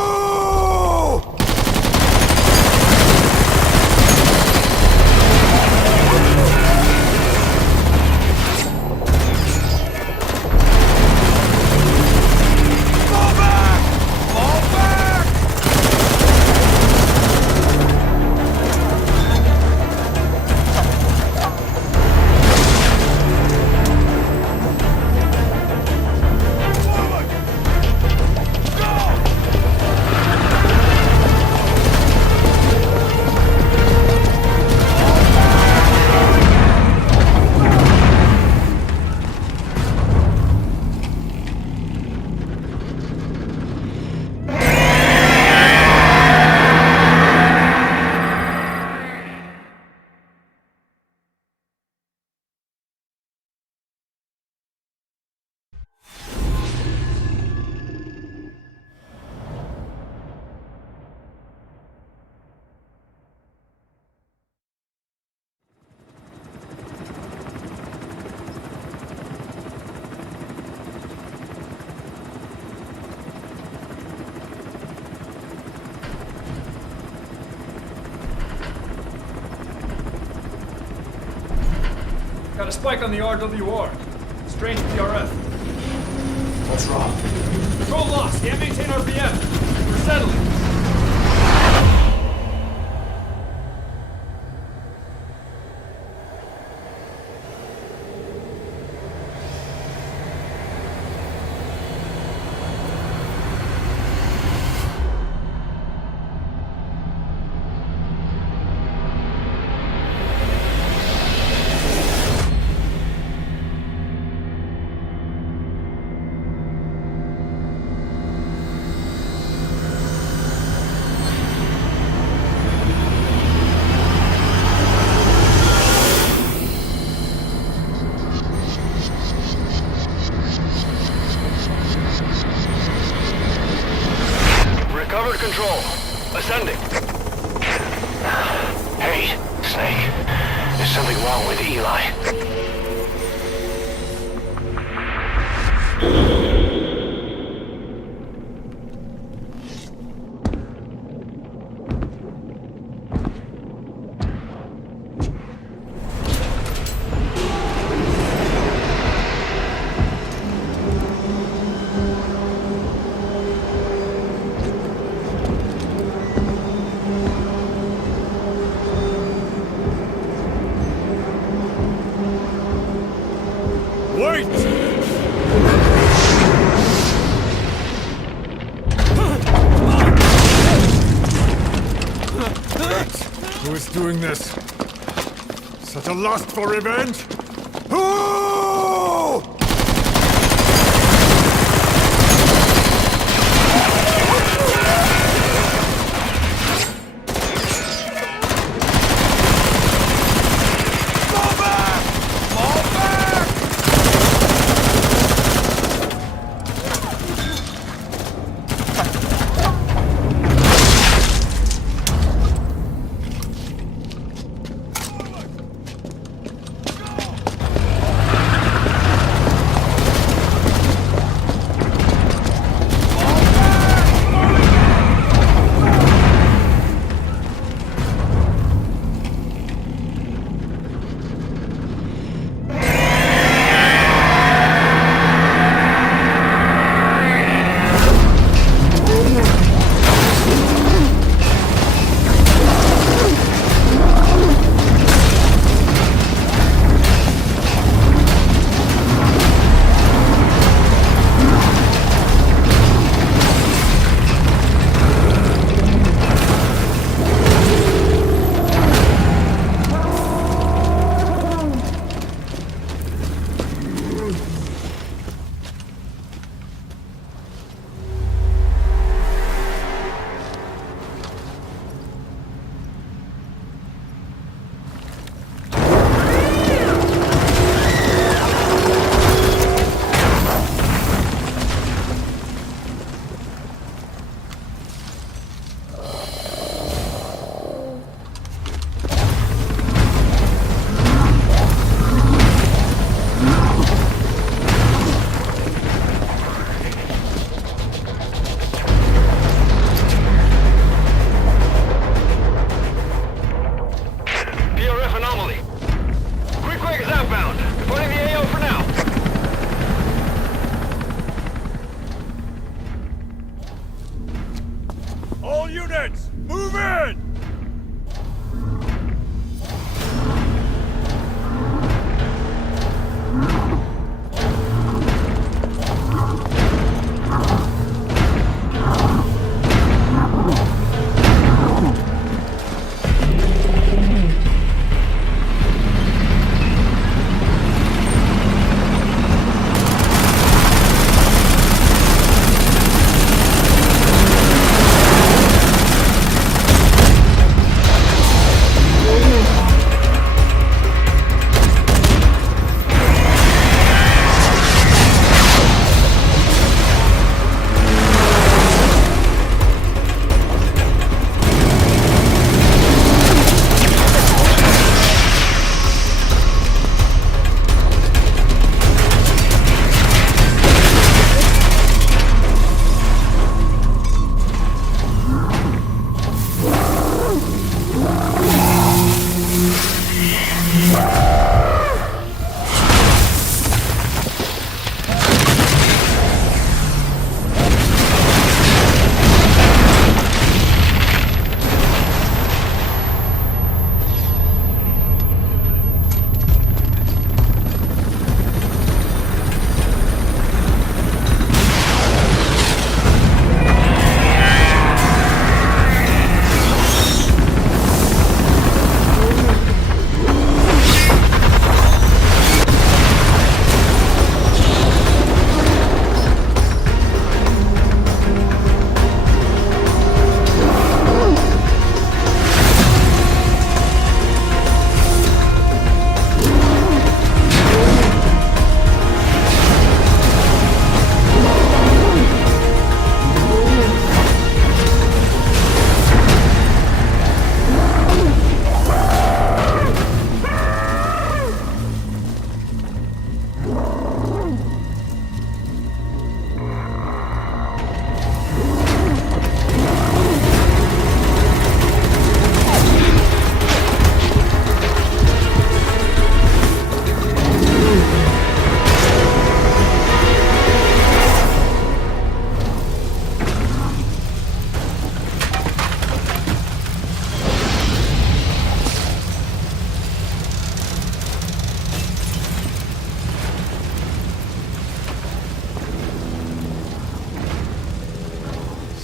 Got a spike on the RWR. Strange PRF. What's wrong? Control lost. Can't maintain RPM. We're settling. Recovered control. Ascending. Hey, Snake. There's something wrong with Eli. Who is doing this? Such a lust for revenge? Who?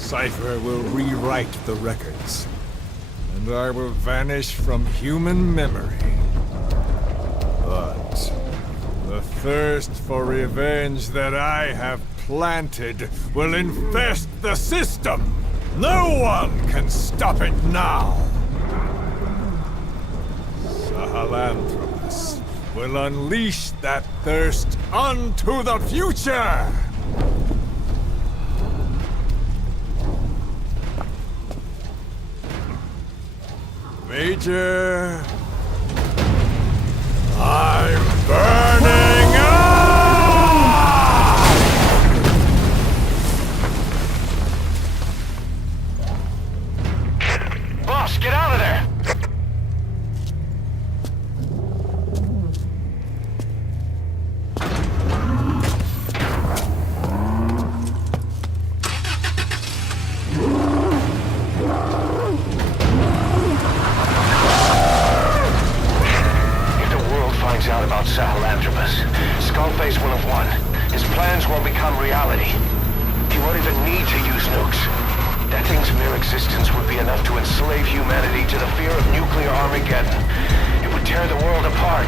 Cypher will rewrite the records. and I will vanish from human memory. But the thirst for revenge that I have planted will infest the system. No one can stop it now. Sahelanthropus will unleash that thirst onto the future! Major... I'm burning up! Boss, get out of there! Out about Sahelanthropus. Skullface will have won. His plans will become reality. He won't even need to use nukes. That thing's mere existence would be enough to enslave humanity to the fear of nuclear Armageddon. It would tear the world apart.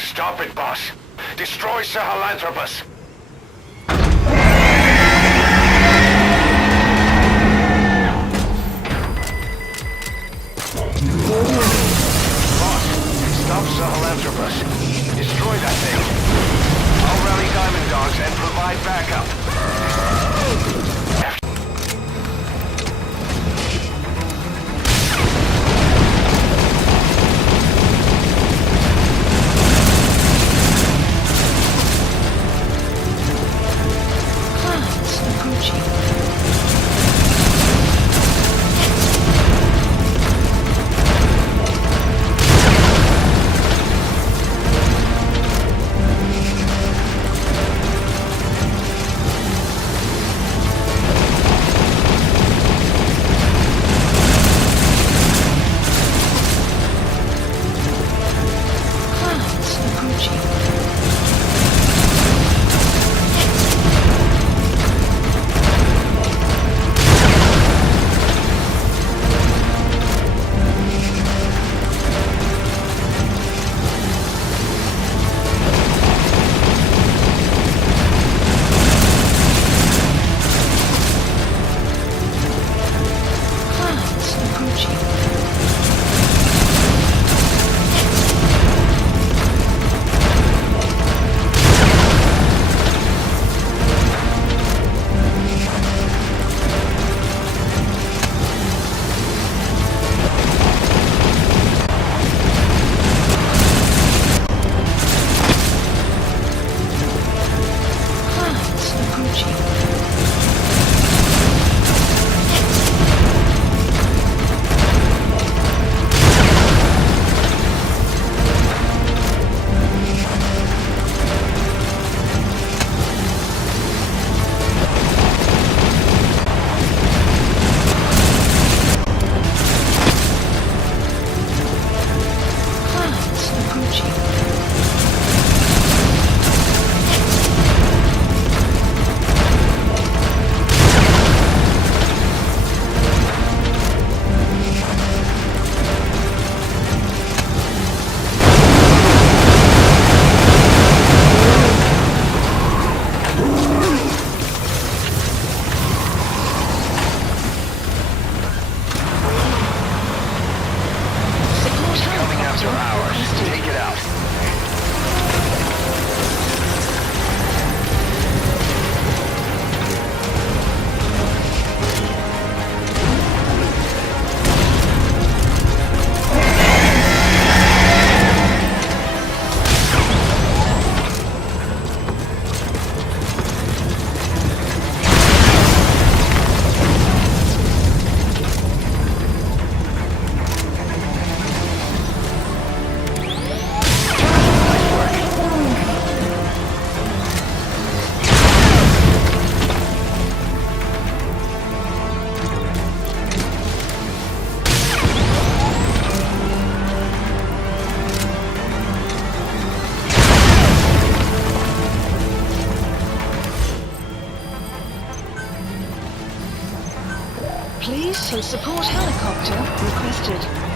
Stop it, boss. Destroy Sahelanthropus. Boss, stop Sahelanthropus. Destroy that thing. I'll rally Diamond Dogs and provide backup. Police and support helicopter requested.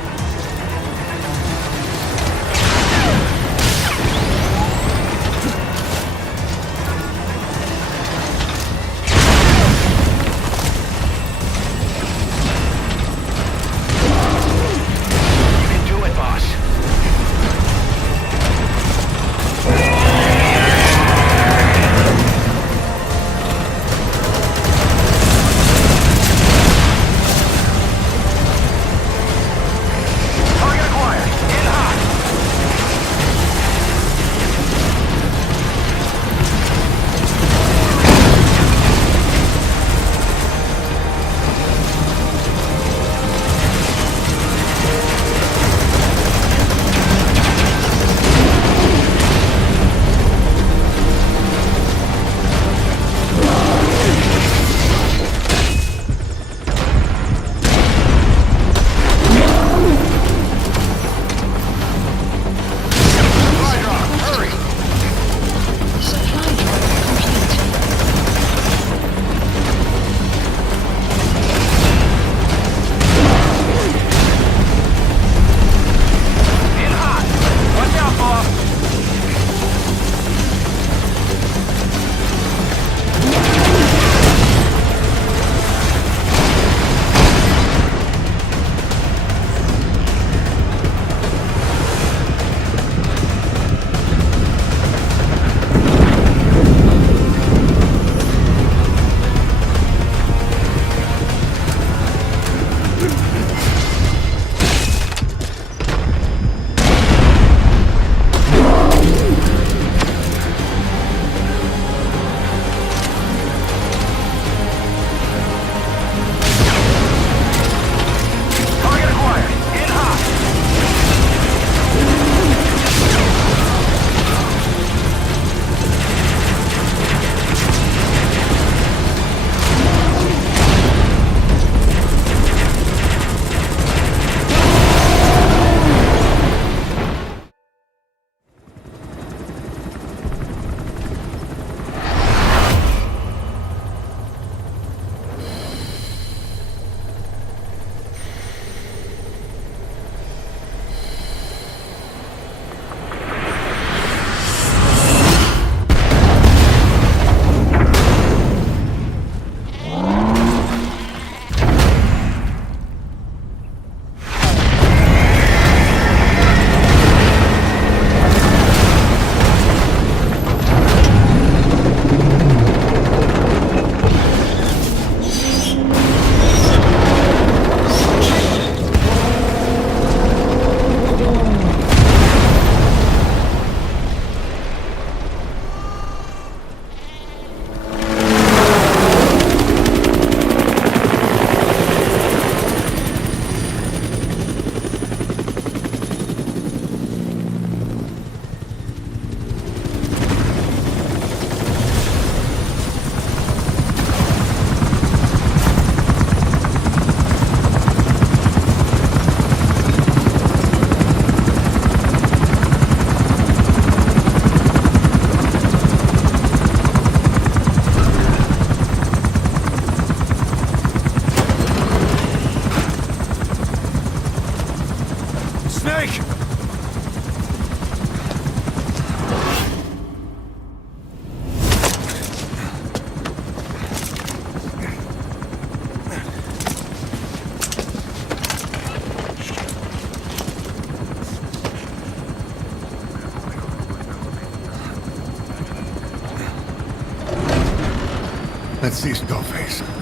Let's see Skullface.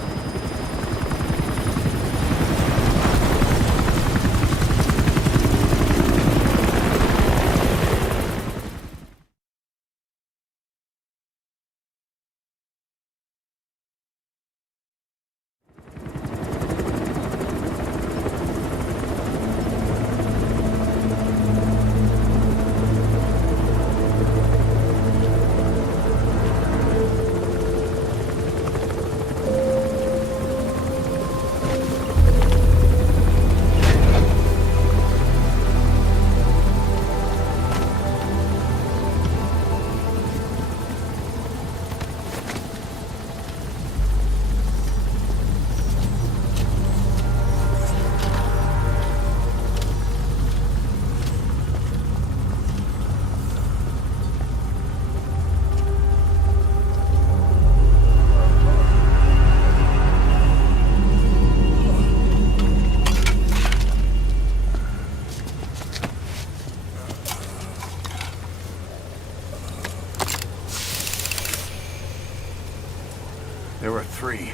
There were 3.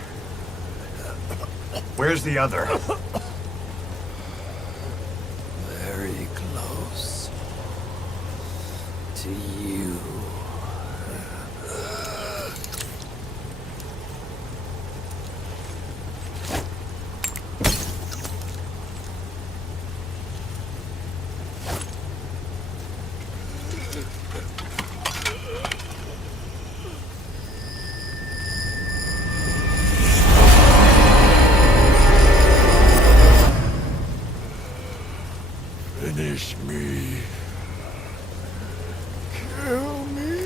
Where's the other? Very close to you. Finish me. Kill me.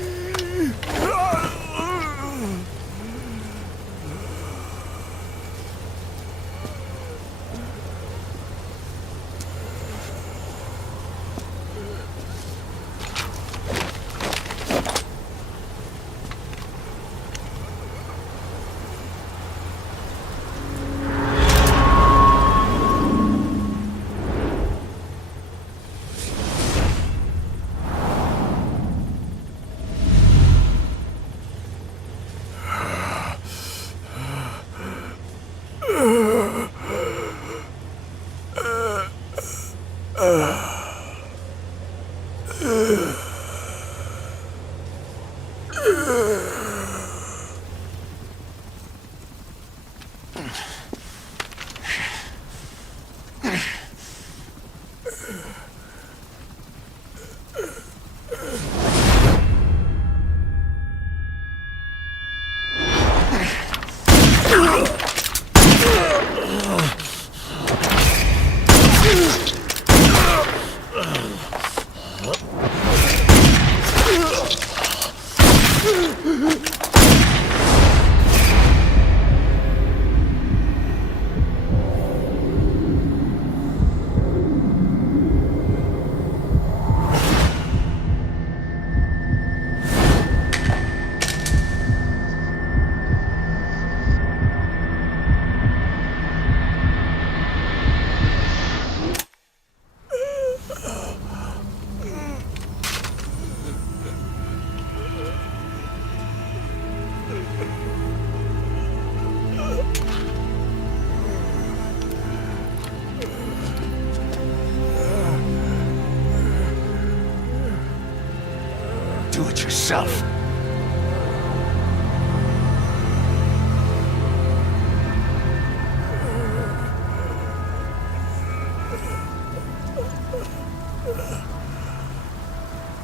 Do it yourself.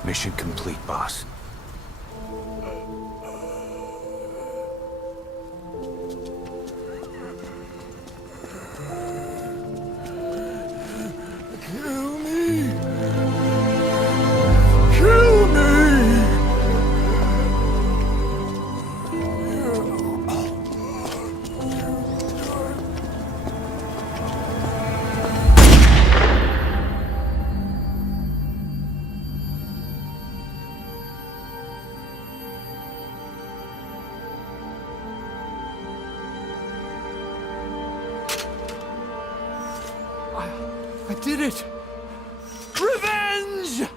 Mission complete, boss. Kill me. Kill me. I did it! Revenge!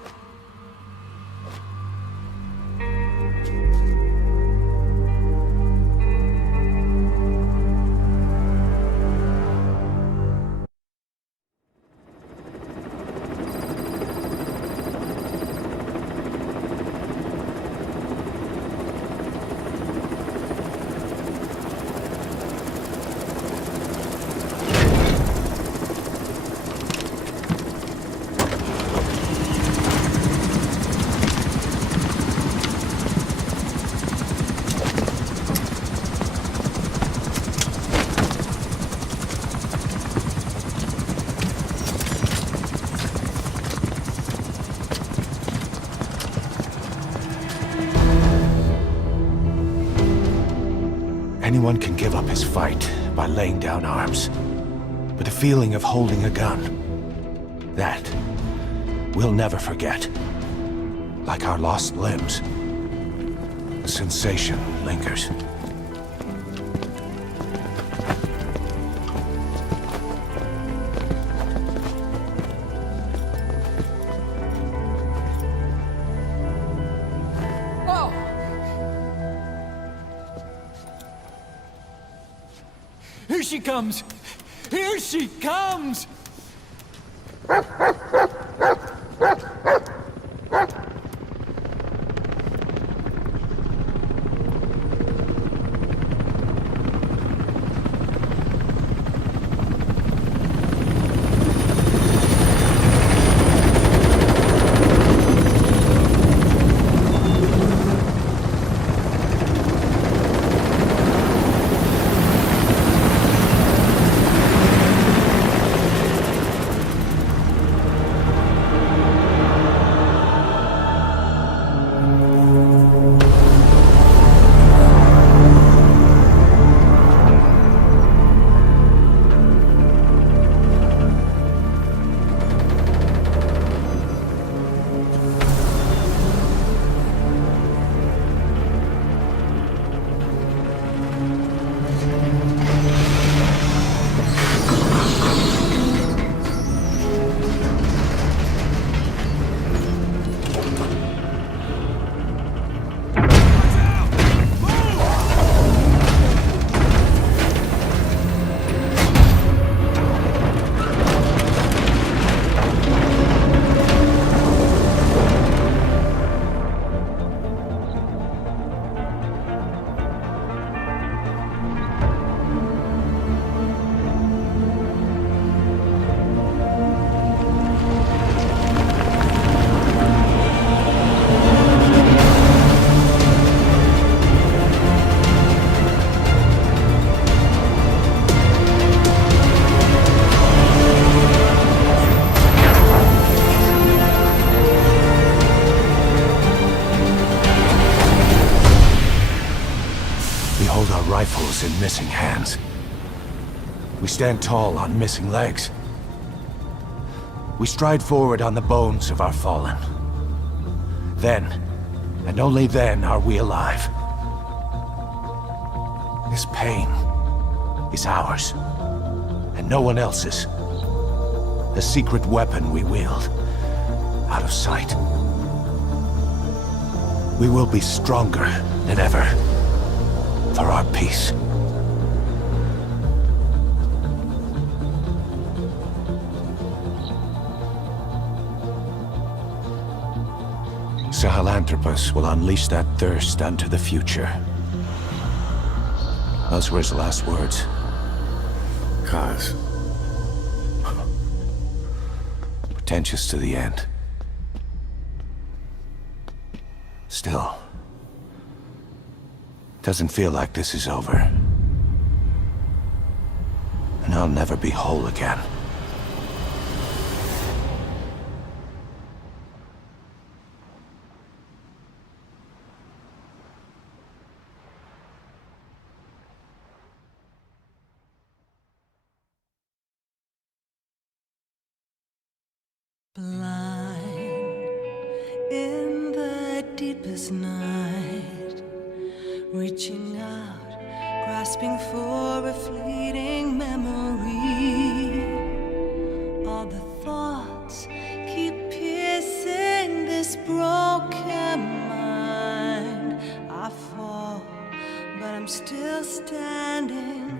Anyone can give up his fight by laying down arms. But the feeling of holding a gun, that we'll never forget. Like our lost limbs, the sensation lingers. Here she comes! Here she comes! Rifles in missing hands. We stand tall on missing legs. We stride forward on the bones of our fallen. Then, and only then, are we alive. This pain is ours, and no one else's. The secret weapon we wield, out of sight. We will be stronger than ever. For our peace. Sahelanthropus will unleash that thirst unto the future. Those were his last words. Kaz. Pretentious to the end. Still. Doesn't feel like this is over. And I'll never be whole again. Blind in the deepest night, reaching out, grasping for a fleeting memory. All the thoughts keep piercing this broken mind. I fall, but I'm still standing,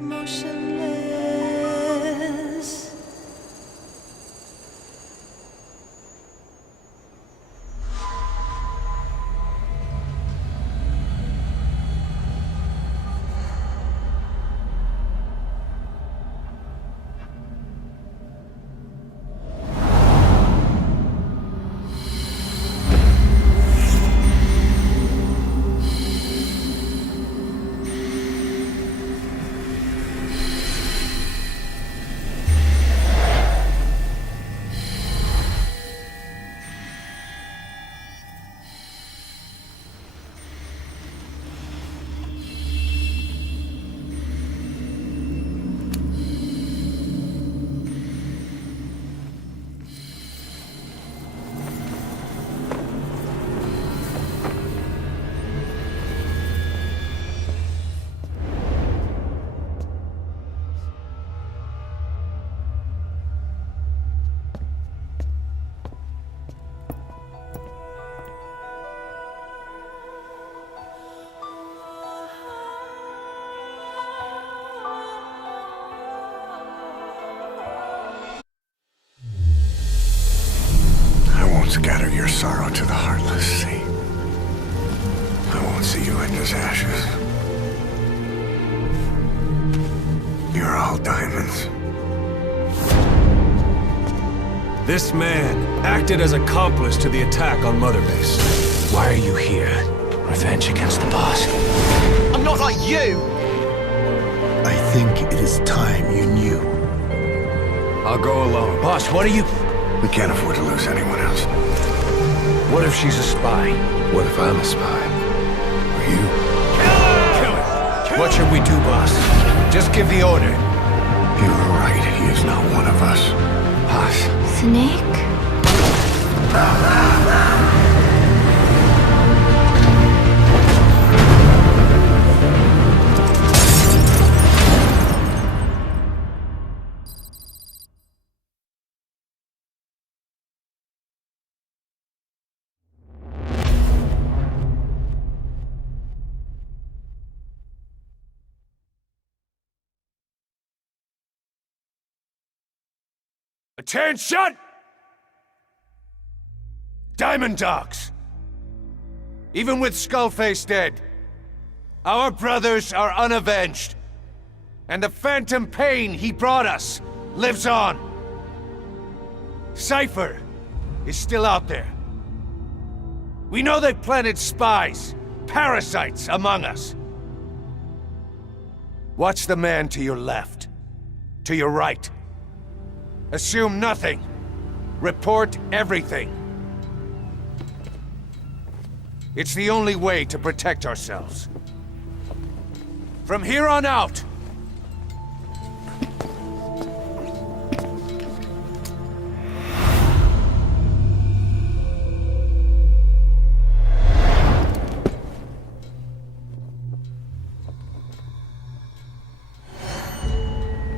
motionless. sorrow to the heartless, see? I won't see you in his ashes. You're all diamonds. This man acted as accomplice to the attack on Mother Base. Why are you here? Revenge against the boss. I'm not like you! I think it is time you knew. I'll go alone. Boss, what are you... We can't afford to lose anyone else. What if she's a spy? What if I'm a spy? Or you? Kill him! What should we do, boss? Just give the order. You were right. He is not one of us. Boss. Snake? Attention! Diamond Dogs! Even with Skullface dead, our brothers are unavenged. And the phantom pain he brought us lives on. Cypher is still out there. We know they've planted spies, parasites among us. Watch the man to your left, to your right. Assume nothing. Report everything. It's the only way to protect ourselves. From here on out,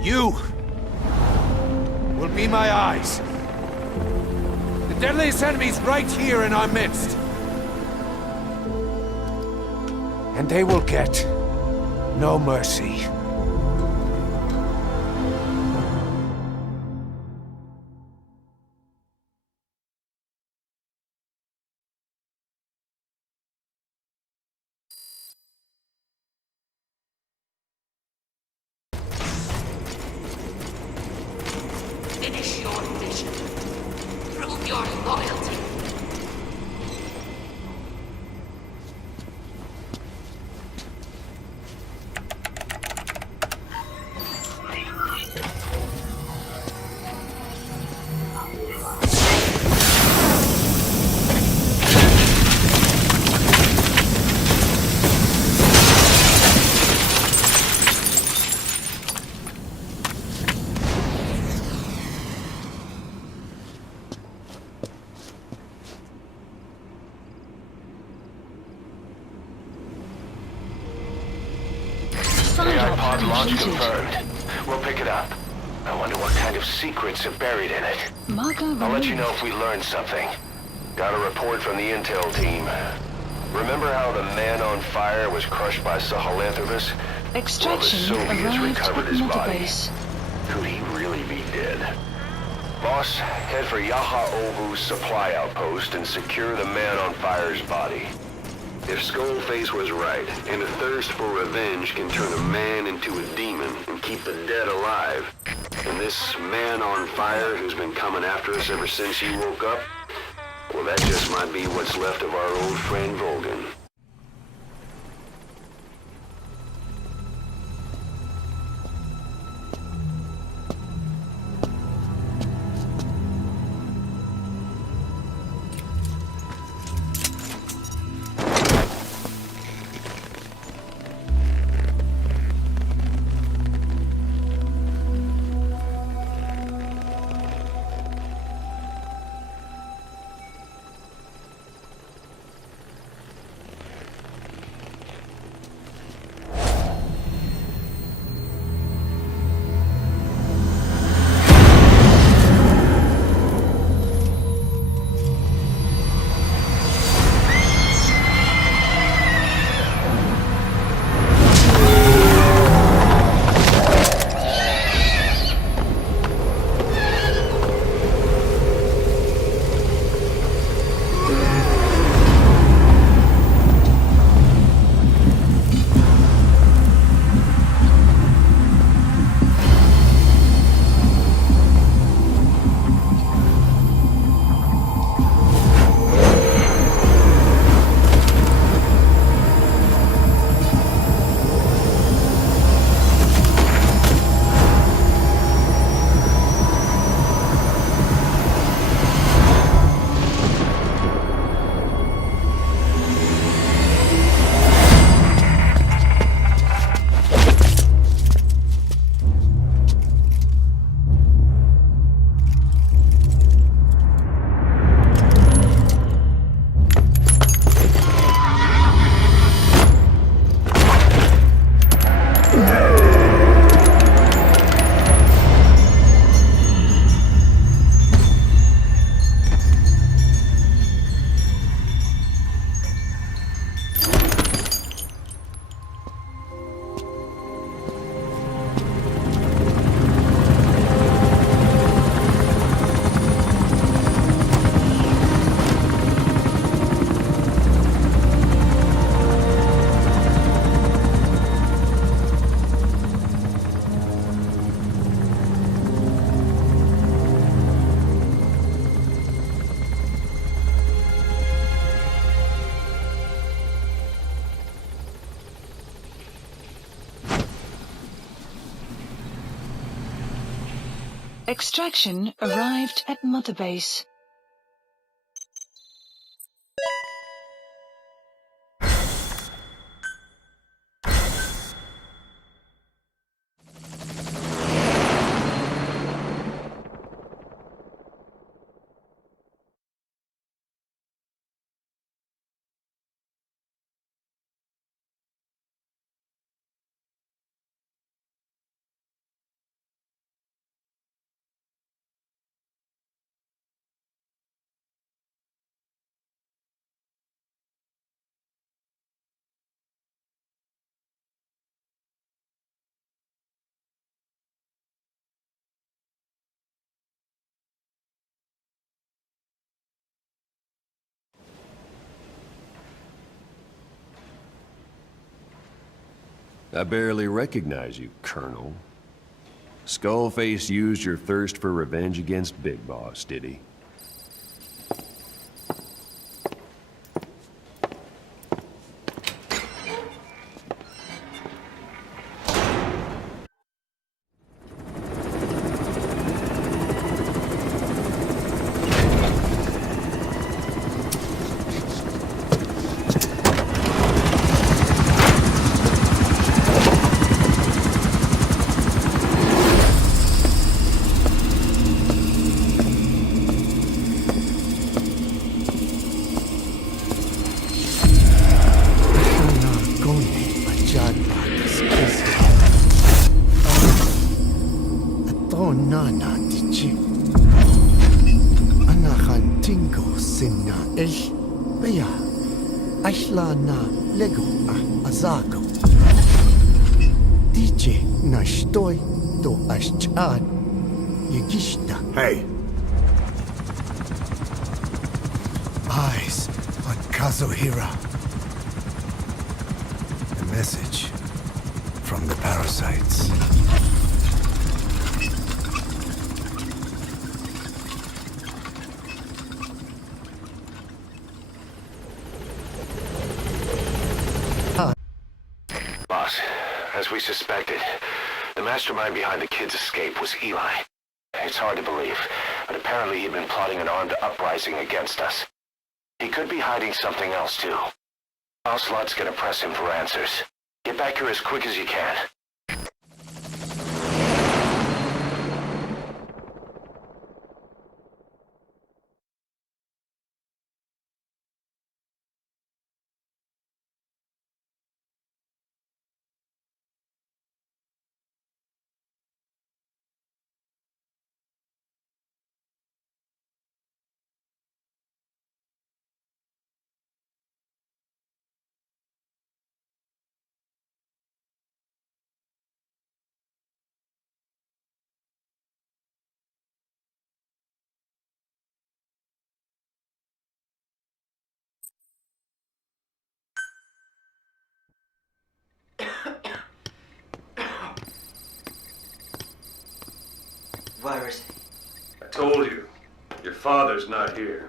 you will be my eyes. The deadliest enemy's right here in our midst. And they will get no mercy. Finish your mission. Prove your loyalty. AI pod launch confirmed. We'll pick it up. I wonder what kind of secrets are buried in it. I'll let you know if we learn something. Got a report from the intel team. Remember how the man on fire was crushed by Sahelanthropus? Extraction well, the Soviets arrived recovered at his Mother body. Base. Could he really be dead? Boss, head for Yaha Ovu's supply outpost and secure the man on fire's body. If Skullface was right, and a thirst for revenge can turn a man into a demon and keep the dead alive, and this man on fire who's been coming after us ever since you woke up, well, that just might be what's left of our old friend Volgin. Extraction arrived at Mother Base. I barely recognize you, Colonel. Skullface used your thirst for revenge against Big Boss, did he? Hey. Eyes on Kazuhira. A message from the parasites. Boss, as we suspected, the mastermind behind the kid's escape was Eli. It's hard to believe, but apparently he'd been plotting an armed uprising against us. He could be hiding something else, too. Ocelot's gonna press him for answers. Get back here as quick as you can. Where is he? I told you. Your father's not here.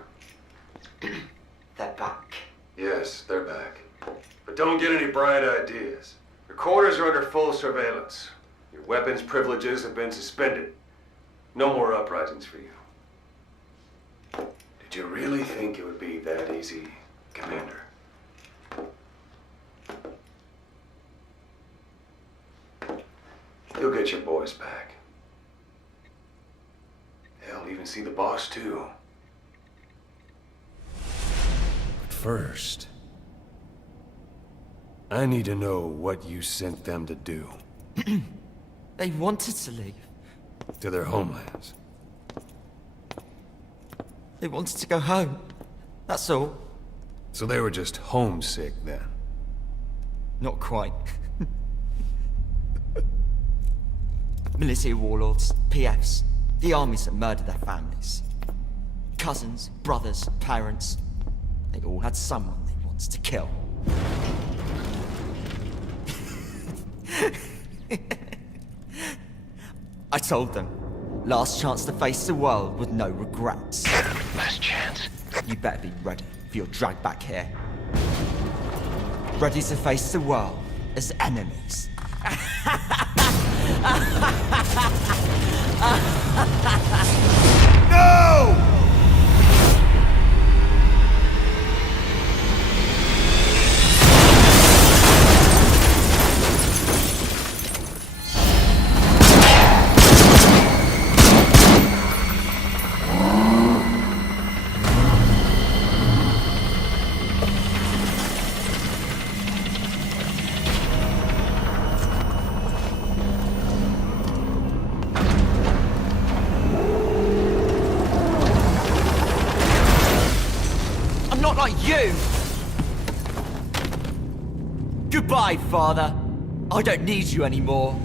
They're back. Yes, they're back. But don't get any bright ideas. Your quarters are under full surveillance. Your weapons privileges have been suspended. No more uprisings for you. Did you really think it would be that easy, Commander? You'll get your boys back. Hell, even see the boss, too. But first, I need to know what you sent them to do. They wanted to leave. To their homelands. They wanted to go home. That's all. So they were just homesick, then? Not quite. Military warlords, PFs, the armies that murdered their families. Cousins, brothers, parents. They all had someone they wanted to kill. I told them, last chance to face the world with no regrets. Last chance? You better be ready for your drag back here. Ready to face the world as enemies. No! I'm not like you! Goodbye, Father. I don't need you anymore.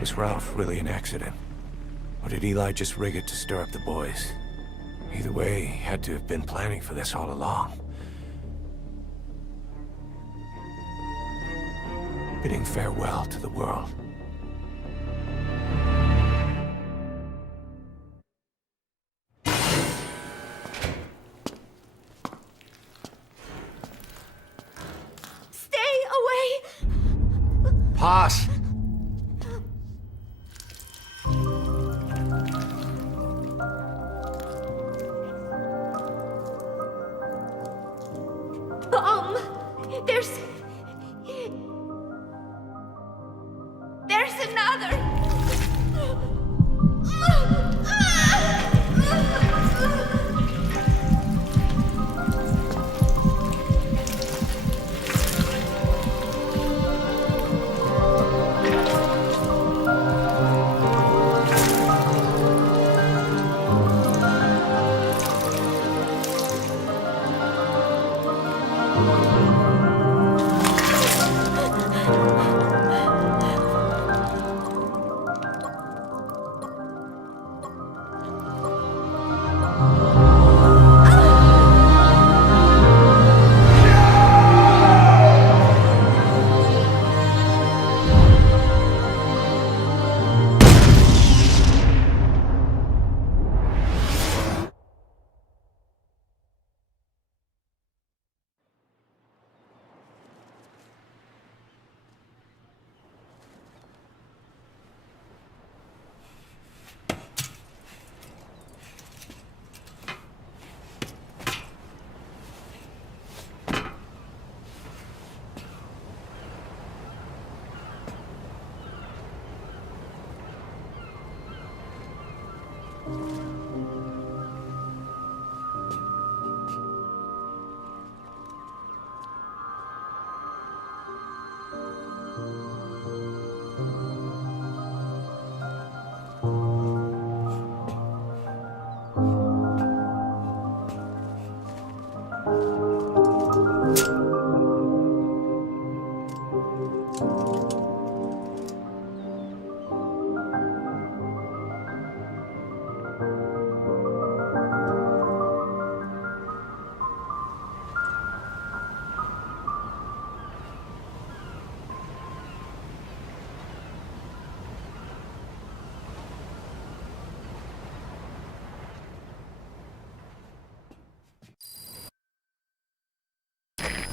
Was Ralph really an accident? Or did Eli just rig it to stir up the boys? Either way, he had to have been planning for this all along. Bidding farewell to the world. Stay away! Pass! There's... There's another!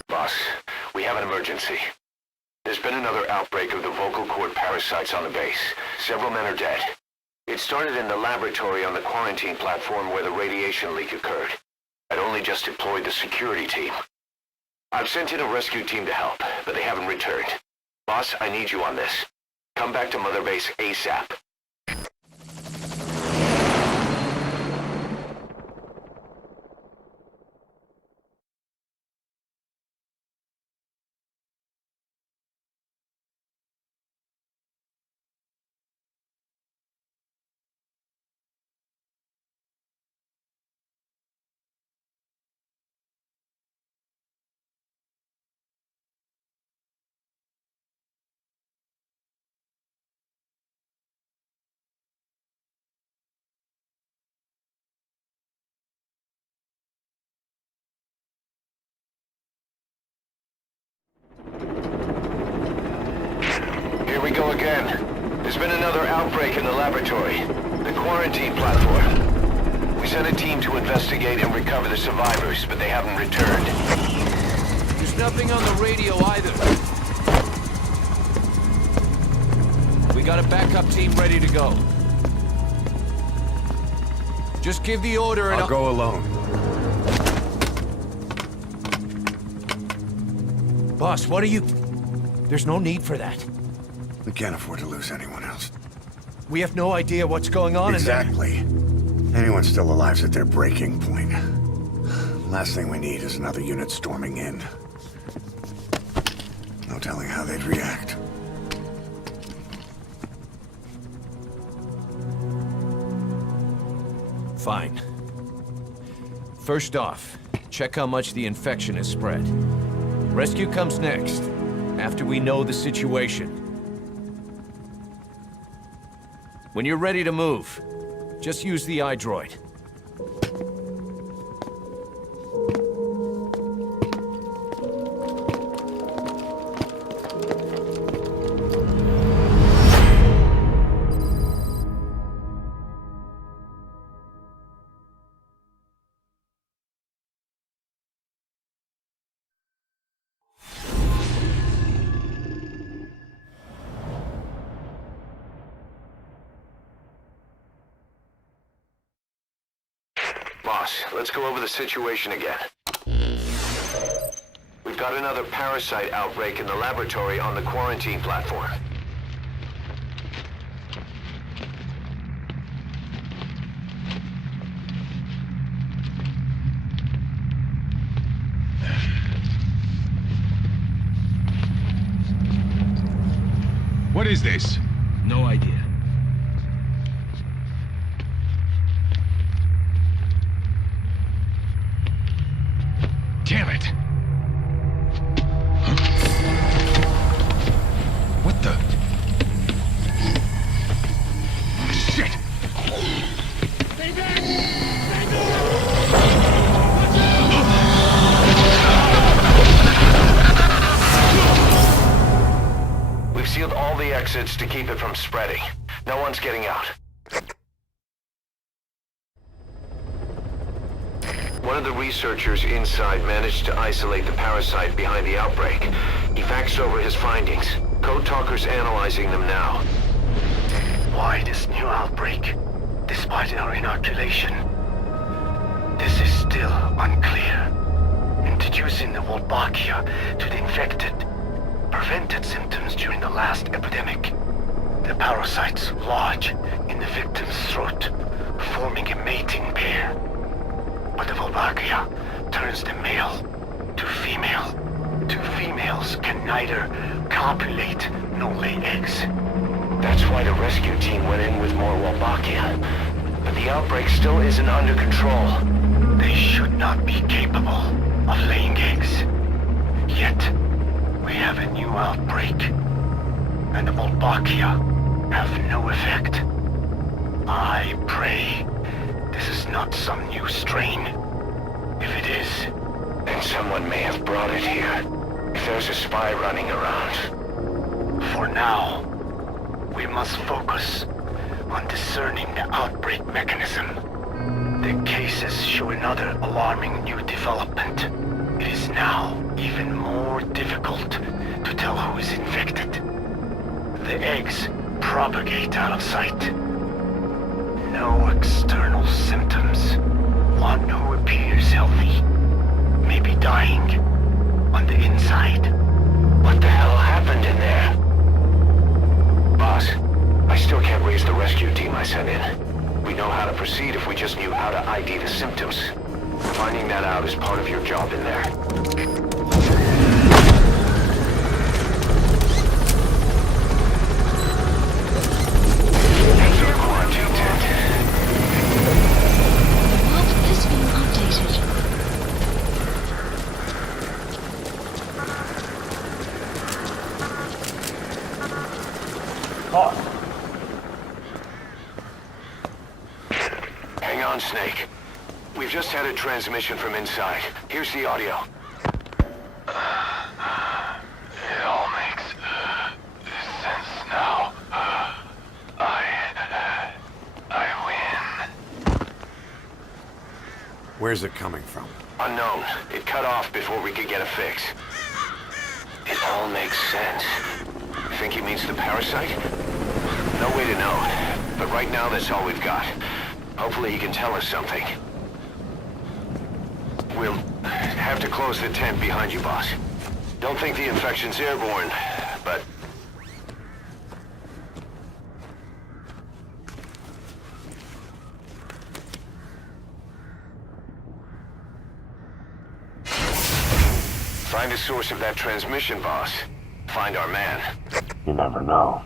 Boss, we have an emergency. There's been another outbreak of the vocal cord parasites on the base. Several men are dead. It started in the laboratory on the quarantine platform where the radiation leak occurred. I'd only just deployed the security team. I've sent in a rescue team to help, but they haven't returned. Boss, I need you on this. Come back to Mother Base ASAP. go again. There's been another outbreak in the laboratory. The quarantine platform. We sent a team to investigate and recover the survivors, but they haven't returned. There's nothing on the radio either. We got a backup team ready to go. Just give the order and I'll go alone. Boss, what are you... There's no need for that. We can't afford to lose anyone else. We have no idea what's going on Exactly. Anyone still alive's at their breaking point. Last thing we need is another unit storming in. No telling how they'd react. Fine. First off, check how much the infection has spread. Rescue comes next, after we know the situation. When you're ready to move, just use the iDroid. Boss, let's go over the situation again. We've got another parasite outbreak in the laboratory on the quarantine platform. What is this? No idea. Damn it! Huh? What the? Shit! Stay back! Stay back! We've sealed all the exits to keep it from spreading. No one's getting out. One of the researchers inside managed to isolate the parasite behind the outbreak. He faxed over his findings. Code Talker's analyzing them now. Why this new outbreak, despite our inoculation? This is still unclear. Introducing the Wolbachia to the infected prevented symptoms during the last epidemic. The parasites lodge in the victim's throat, forming a mating pair. But the Wolbachia turns the male to female. Two females can neither copulate nor lay eggs. That's why the rescue team went in with more Wolbachia. But the outbreak still isn't under control. They should not be capable of laying eggs. Yet, we have a new outbreak. And the Wolbachia have no effect. I pray this is not some new strain. If it is, then someone may have brought it here. If there's a spy running around. For now, we must focus on discerning the outbreak mechanism. The cases show another alarming new development. It is now even more difficult to tell who is infected. The eggs propagate out of sight. No external symptoms. One who appears healthy may be dying on the inside. What the hell happened in there? Boss, I still can't raise the rescue team I sent in. We know how to proceed if we just knew how to ID the symptoms. Finding that out is part of your job in there. Hang on, Snake. We've just had a transmission from inside. Here's the audio. It all makes sense now. Where's it coming from? Unknown. It cut off before we could get a fix. It all makes sense. Think he means the parasite? No way to know. But right now, that's all we've got. Hopefully he can tell us something. We'll have to close the tent behind you, boss. Don't think the infection's airborne, but... Find the source of that transmission, boss. Find our man. You never know.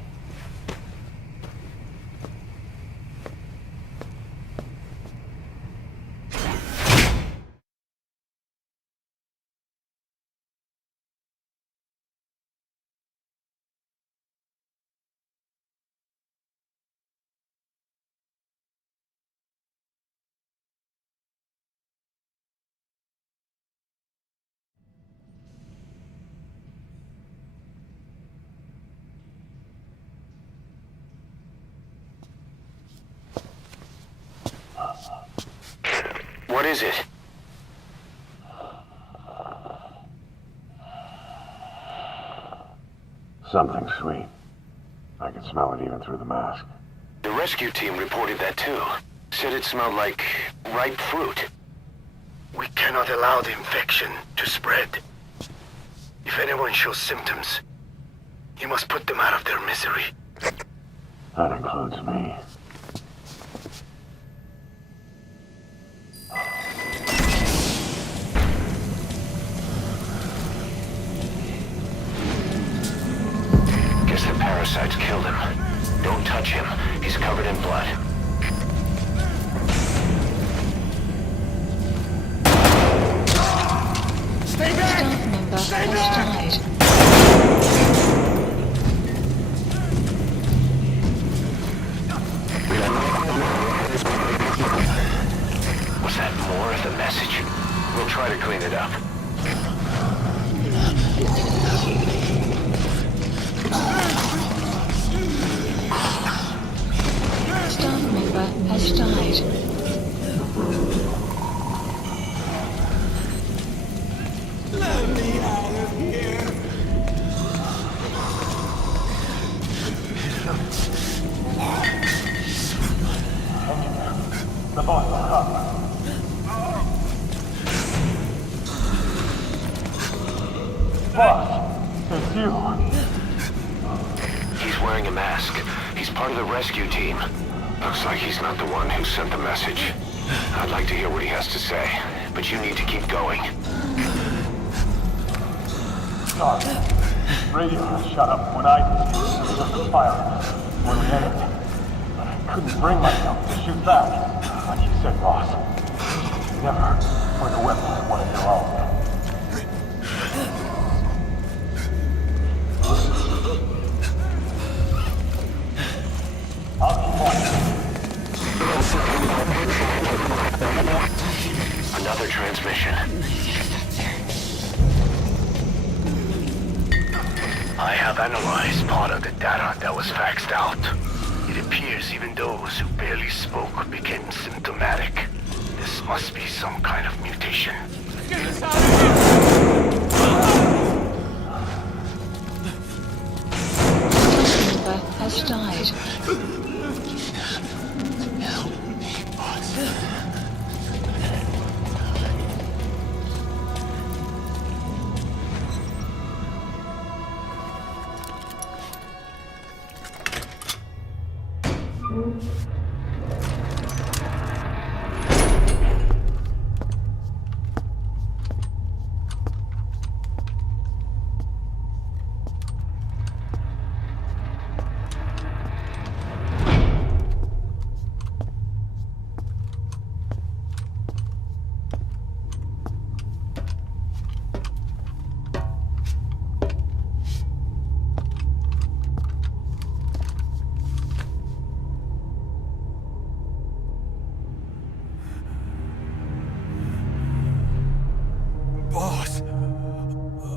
What is it? Something sweet. I can smell it even through the mask. The rescue team reported that too. Said it smelled like ripe fruit. We cannot allow the infection to spread. If anyone shows symptoms, you must put them out of their misery. That includes me. Guess the parasites killed him. Don't touch him. He's covered in blood. Stay back! Staff member has died. Was that more of the message? We'll try to clean it up. Staff member has died. Let me out of here! The boss will come. Boss, it's you. He's wearing a mask. He's part of the rescue team. Looks like he's not the one who sent the message. I'd like to hear what he has to say, but you need to keep going. Sorry. Radio shut up when I just the fire when we entered. But I couldn't bring myself to shoot back. Like you said, boss. Never point a weapon at one of your own. I'll keep watching. Another transmission. I have analyzed part of the data that was faxed out. It appears even those who barely spoke became symptomatic. This must be some kind of mutation. Get us out of Staff member has died.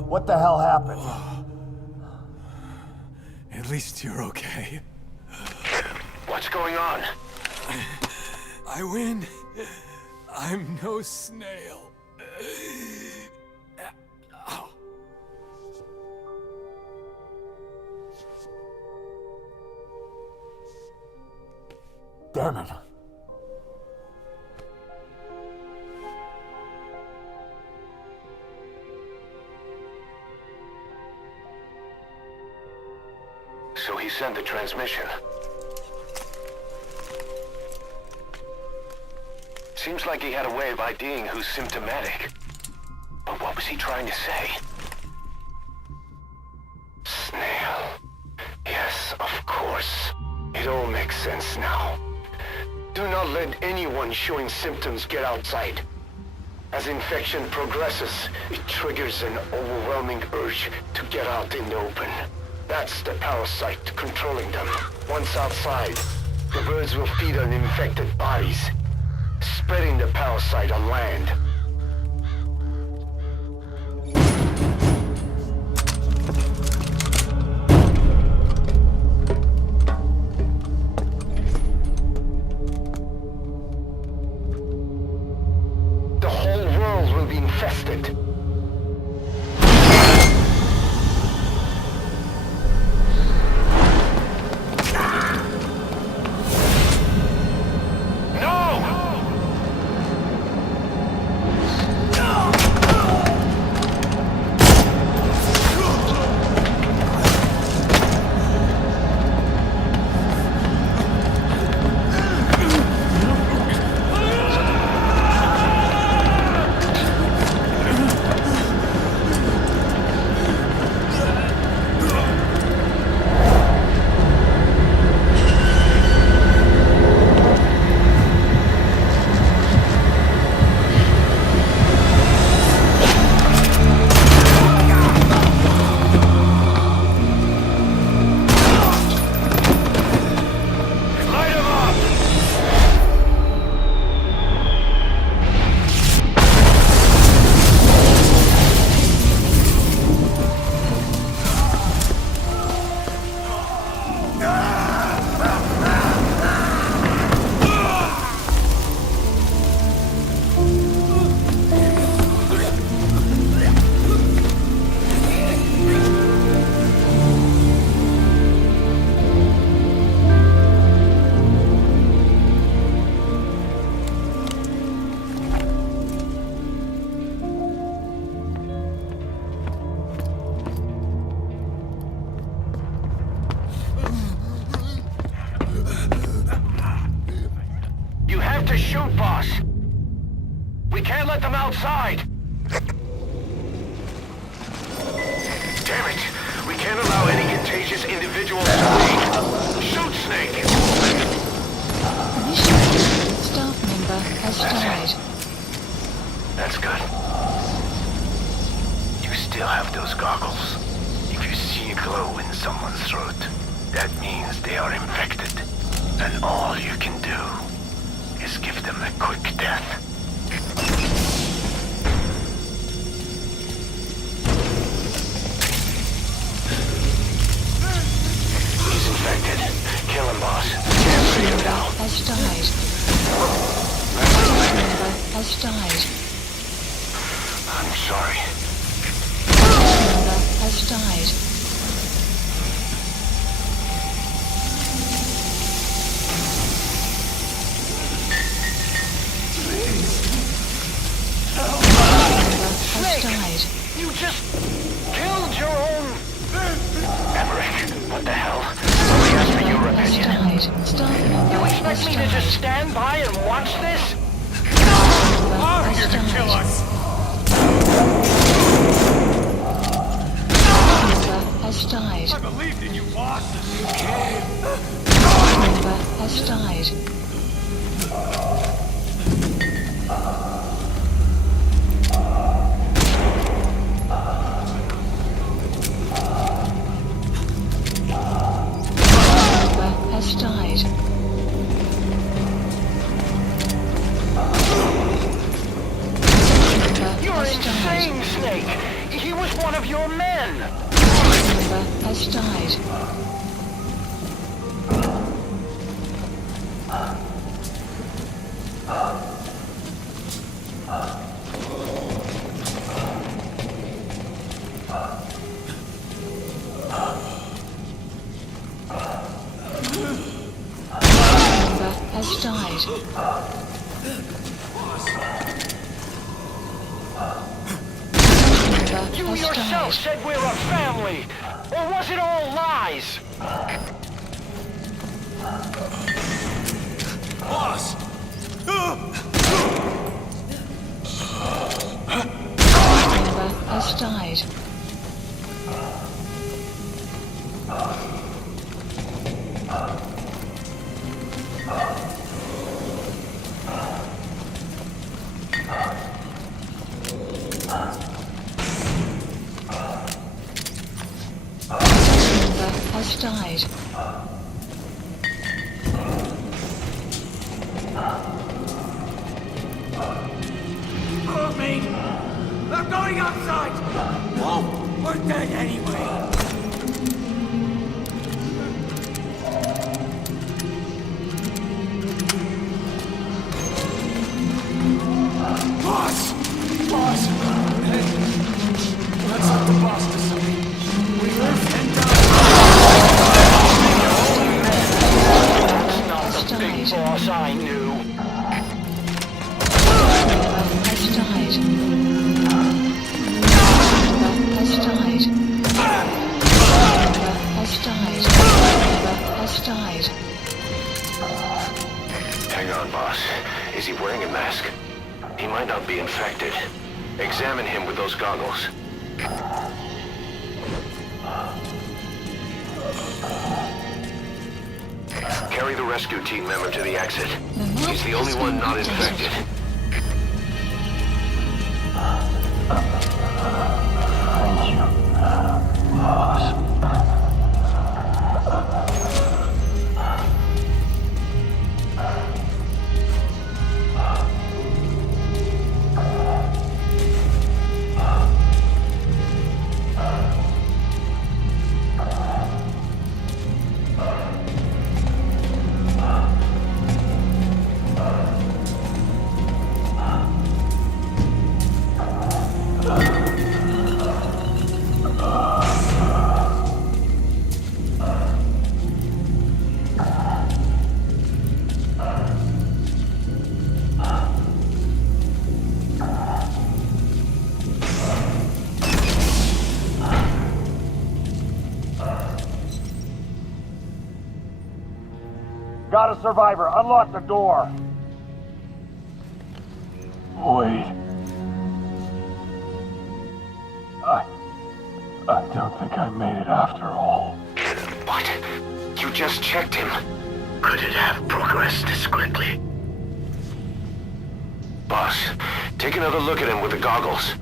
What the hell happened? At least you're okay. What's going on? I win. I'm no snail. Damn it. So he sent the transmission. Seems like he had a way of IDing who's symptomatic. But what was he trying to say? Snail. Yes, of course. It all makes sense now. Do not let anyone showing symptoms get outside. As infection progresses, it triggers an overwhelming urge to get out in the open. That's the parasite controlling them. Once outside, the birds will feed on infected bodies, spreading the parasite on land. The whole world will be infested. To shoot, boss. We can't let them outside. Damn it! We can't allow any contagious individuals to leave. Shoot, Snake! Mission staff member has died. That's good. You still have those goggles. If you see a glow in someone's throat, that means they are infected. And all you can do is give them a quick death. He's infected. Kill him, boss. Can't free him now. Has died. Staff member has died. I'm sorry. Staff member has died. Snake! You just killed your own... Emmerich, what the hell? Somebody asked for your opinion. You expect me to just stand by and watch this? Are here to kill us! Has died. I believed in you, boss. Member has died. Has died. You're insane, Snake! He was one of your men! Member has died. Member has died. You yourself said we're a family! Or was it all lies? Boss! Member has died. Member has died. Move me! They're going outside! Whoa! We're dead anyway! Boss! Boss! Hey! Let's let the boss decide. We live and die! That's not the big boss I knew. Has died. Has died. Has died. Has died. Hang on, boss. Is he wearing a mask? He might not be infected. Examine him with those goggles. Carry the rescue team member to the exit. He's the only one not infected. Thank you, boss. Got a survivor. Unlock the door. Wait. I don't think I made it after all. What? You just checked him. Could it have progressed this quickly? Boss, take another look at him with the goggles.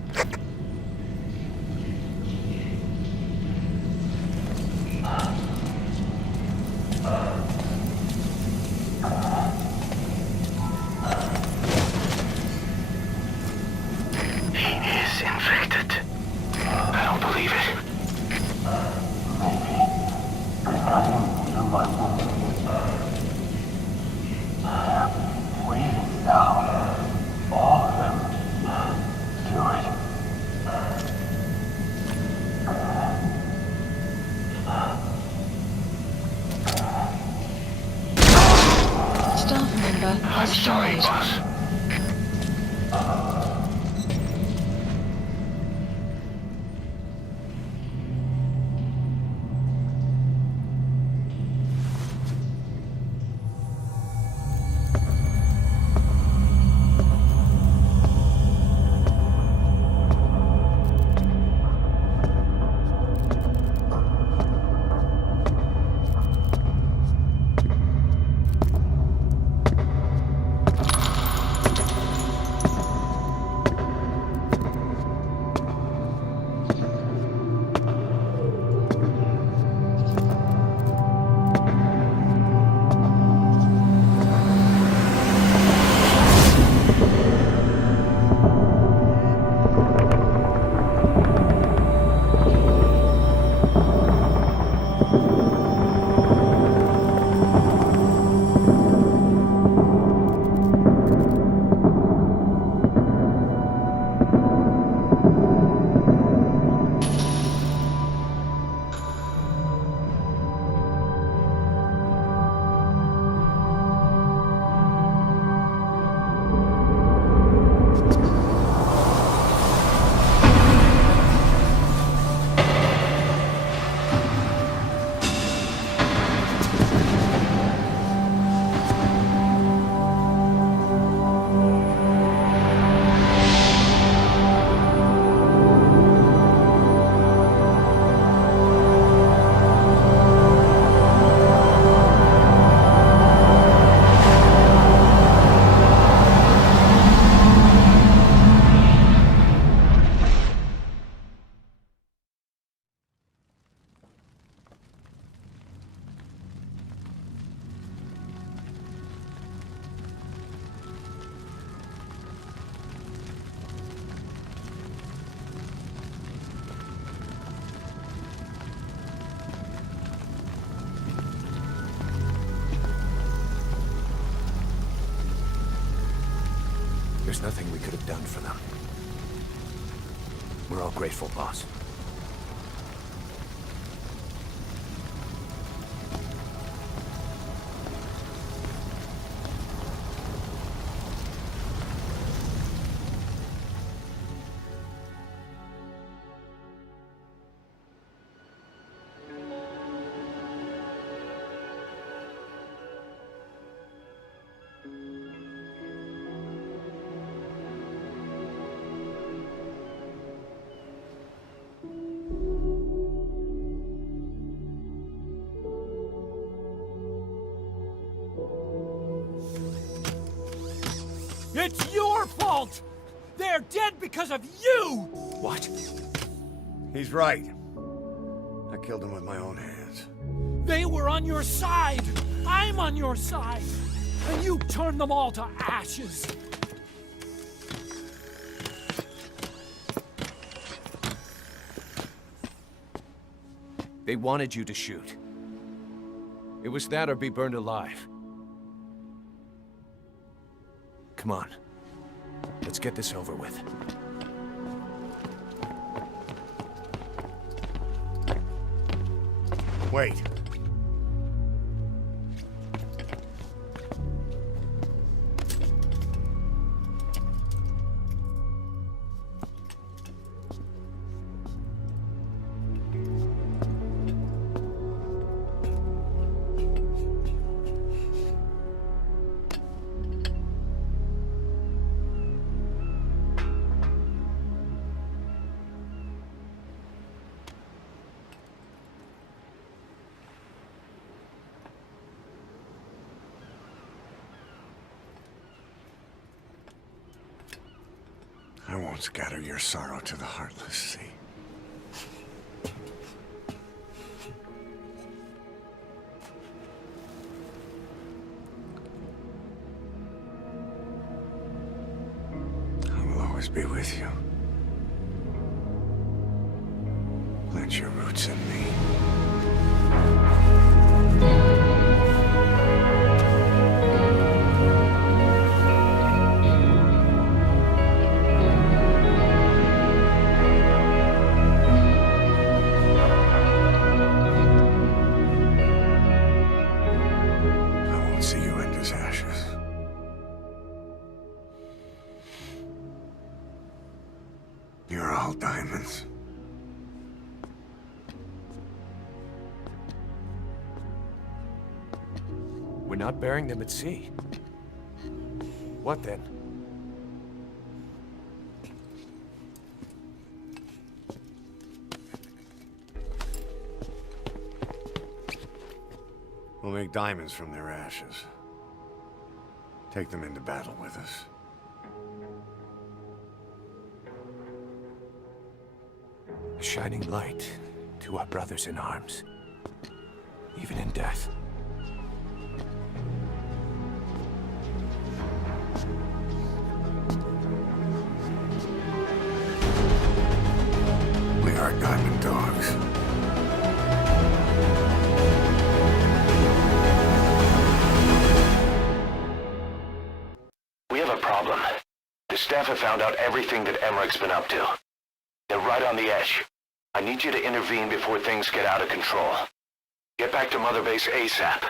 He is infected. I don't believe it. Maybe it got in through my wound. They're waiting now. All of them. Do it. Staff member has Sorry, died. boss. There's nothing we could have done for them. We're all grateful, boss. It's your fault! They're dead because of you! What? He's right. I killed him with my own hands. They were on your side! I'm on your side! And you turned them all to ashes! They wanted you to shoot. It was that or be burned alive. Come on. Let's get this over with. Wait. I won't scatter your sorrow to the heartless sea. I will always be with you. Plant your roots in me. You're all diamonds. We're not burying them at sea. What then? We'll make diamonds from their ashes. Take them into battle with us. A shining light to our brothers in arms, even in death. We are diamond dogs. We have a problem. The staff have found out everything that Emmerich's been up to. They're right on the edge. I need you to intervene before things get out of control. Get back to Mother Base ASAP.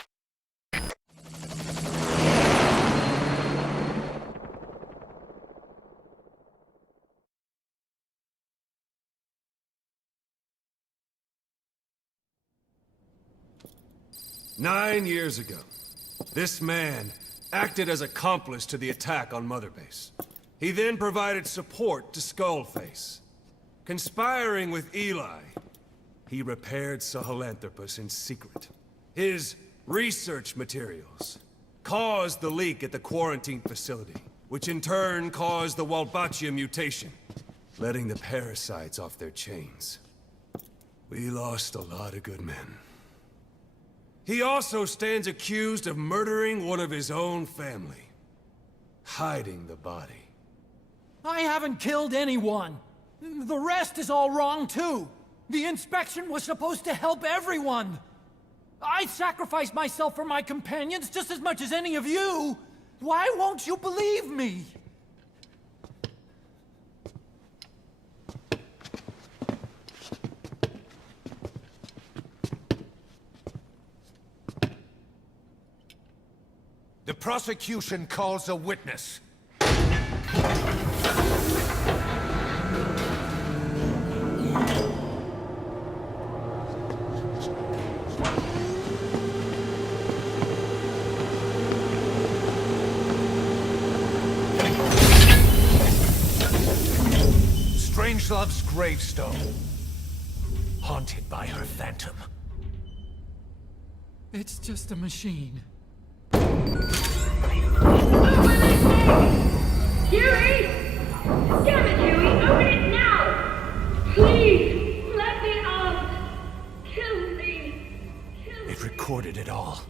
Nine years ago, this man acted as accomplice to the attack on Mother Base. He then provided support to Skullface. Conspiring with Eli, he repaired Sahelanthropus in secret. His research materials caused the leak at the quarantine facility, which in turn caused the Walbachia mutation, letting the parasites off their chains. We lost a lot of good men. He also stands accused of murdering one of his own family, hiding the body. I haven't killed anyone. The rest is all wrong, too. The inspection was supposed to help everyone. I sacrificed myself for my companions just as much as any of you. Why won't you believe me? prosecution calls a witness. Strangelove's gravestone, haunted by her phantom. It's just a machine. Huey! Damn it, Huey! Open it now! Please! Let me out! Kill me! It recorded it all.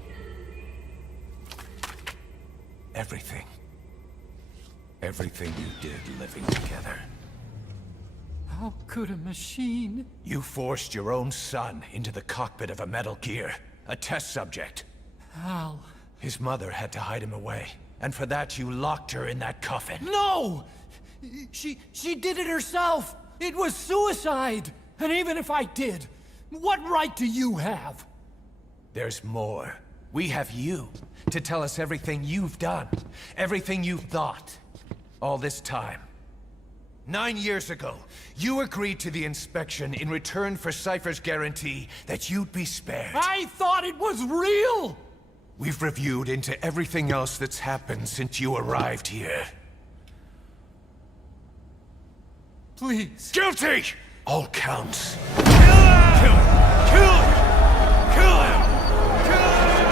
Everything. Everything you did living together. How could a machine? You forced your own son into the cockpit of a Metal Gear. A test subject. How? His mother had to hide him away. And for that, you locked her in that coffin. No! She did it herself! It was suicide! And even if I did, what right do you have? There's more. We have you to tell us everything you've done. Everything you've thought. All this time. 9 years ago, you agreed to the inspection in return for Cypher's guarantee that you'd be spared. I thought it was real! We've reviewed into everything else that's happened since you arrived here. Please. Guilty! All counts. Kill him! Kill him! Kill him! Kill him!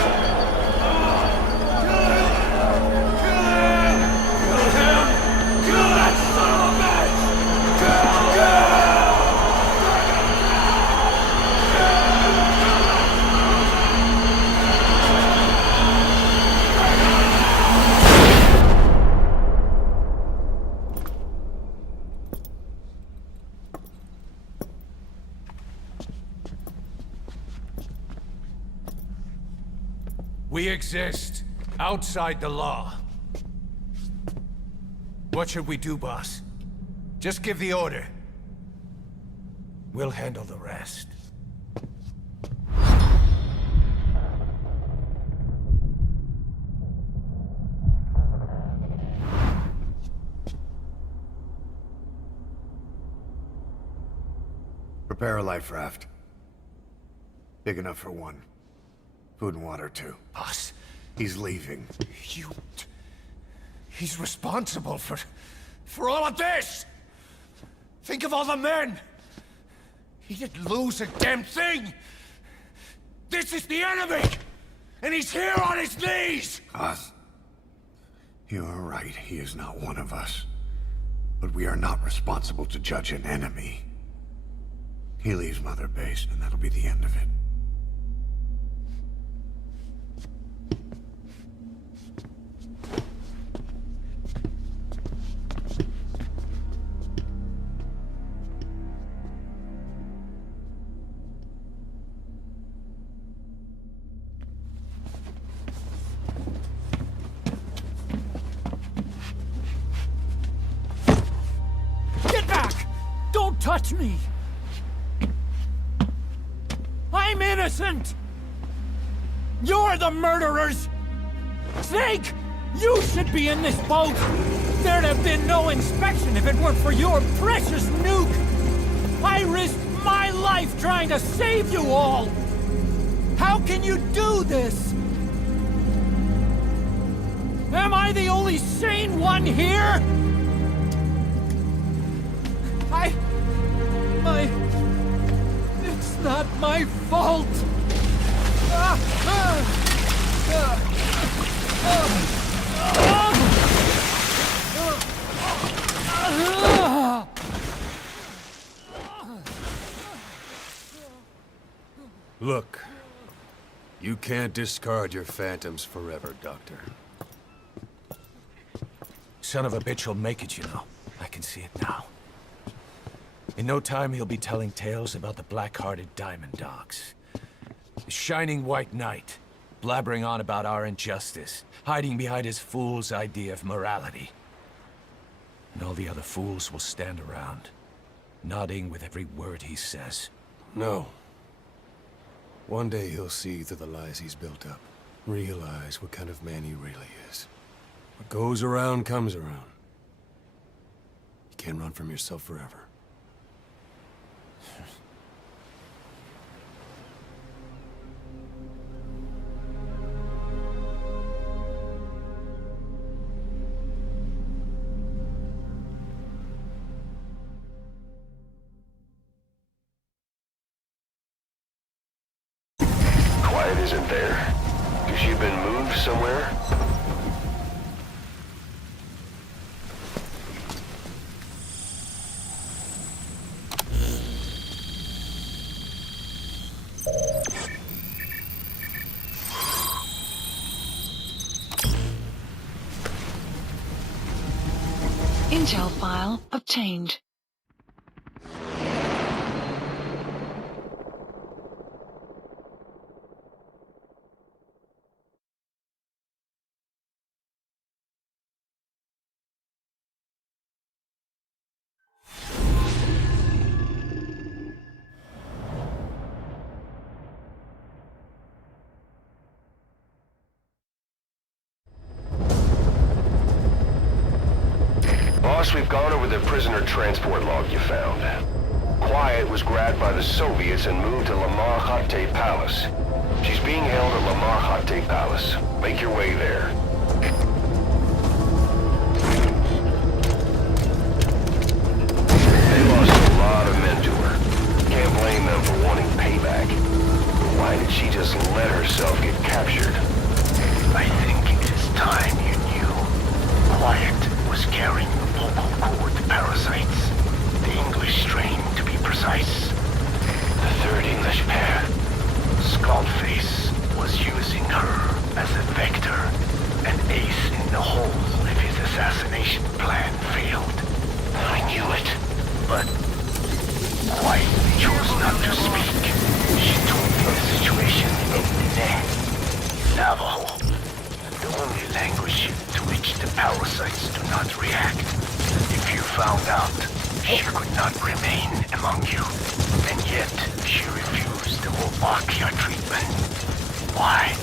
We exist outside the law. What should we do, boss? Just give the order. We'll handle the rest. Prepare a life raft. Big enough for one. Food and water, too. Boss. He's leaving. He's responsible for all of this! Think of all the men! He didn't lose a damn thing! This is the enemy! And he's here on his knees! Us. You are right, he is not one of us. But we are not responsible to judge an enemy. He leaves Mother Base, and that'll be the end of it. Touch me! I'm innocent! You're the murderers! Snake! You should be in this boat! There'd have been no inspection if it weren't for your precious nuke! I risked my life trying to save you all! How can you do this? Am I the only sane one here? It's not my fault! Look, you can't discard your phantoms forever, Doctor. Son of a bitch will make it, you know. I can see it now. In no time, he'll be telling tales about the black-hearted Diamond Dogs. The shining white knight, blabbering on about our injustice, hiding behind his fool's idea of morality. And all the other fools will stand around, nodding with every word he says. No. One day he'll see through the lies he's built up. realize what kind of man he really is. What goes around comes around. You can't run from yourself forever. Quiet isn't there. Has she been moved somewhere? Intel file obtained. Boss, we've gone over the prisoner transport log you found. Quiet was grabbed by the Soviets and moved to Lamar Khatte Palace. She's being held at Lamar Khatte Palace. Make your way there. They lost a lot of men to her. Can't blame them for wanting payback. But why did she just let herself get captured? I think it is time you knew. Quiet was carrying the vocal cord parasites. The English strain, to be precise. The third English pair. Skullface was using her as a vector, an ace in the hole if his assassination plan failed. I knew it. But Quiet chose not to speak. She told me the situation in Navajo. The only language to which the parasites do not react. If you found out, she could not remain among you. And yet, she refused the Wolbachia treatment. Why?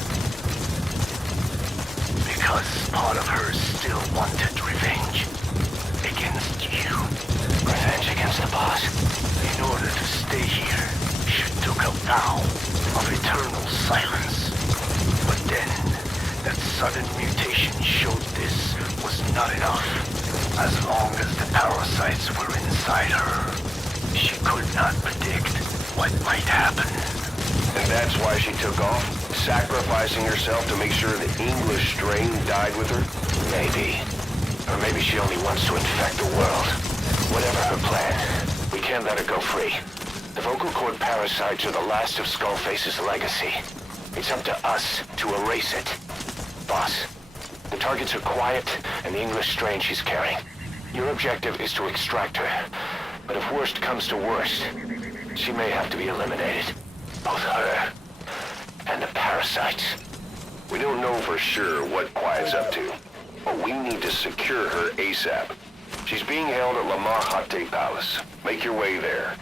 Because part of her still wanted revenge. Against you. Revenge against the boss? In order to stay here, she took a vow of eternal silence. But then, that sudden mutation showed this was not enough. As long as the parasites were inside her, she could not predict what might happen. And that's why she took off? Sacrificing herself to make sure the English strain died with her? Maybe. Or maybe she only wants to infect the world. Whatever her plan, we can't let her go free. The vocal cord parasites are the last of Skullface's legacy. It's up to us to erase it. Boss, the targets are Quiet and the English strain she's carrying. Your objective is to extract her. But if worst comes to worst, she may have to be eliminated. Both her and the parasites. We don't know for sure what Quiet's up to, but we need to secure her ASAP. She's being held at Lamar Khatte Palace. Make your way there.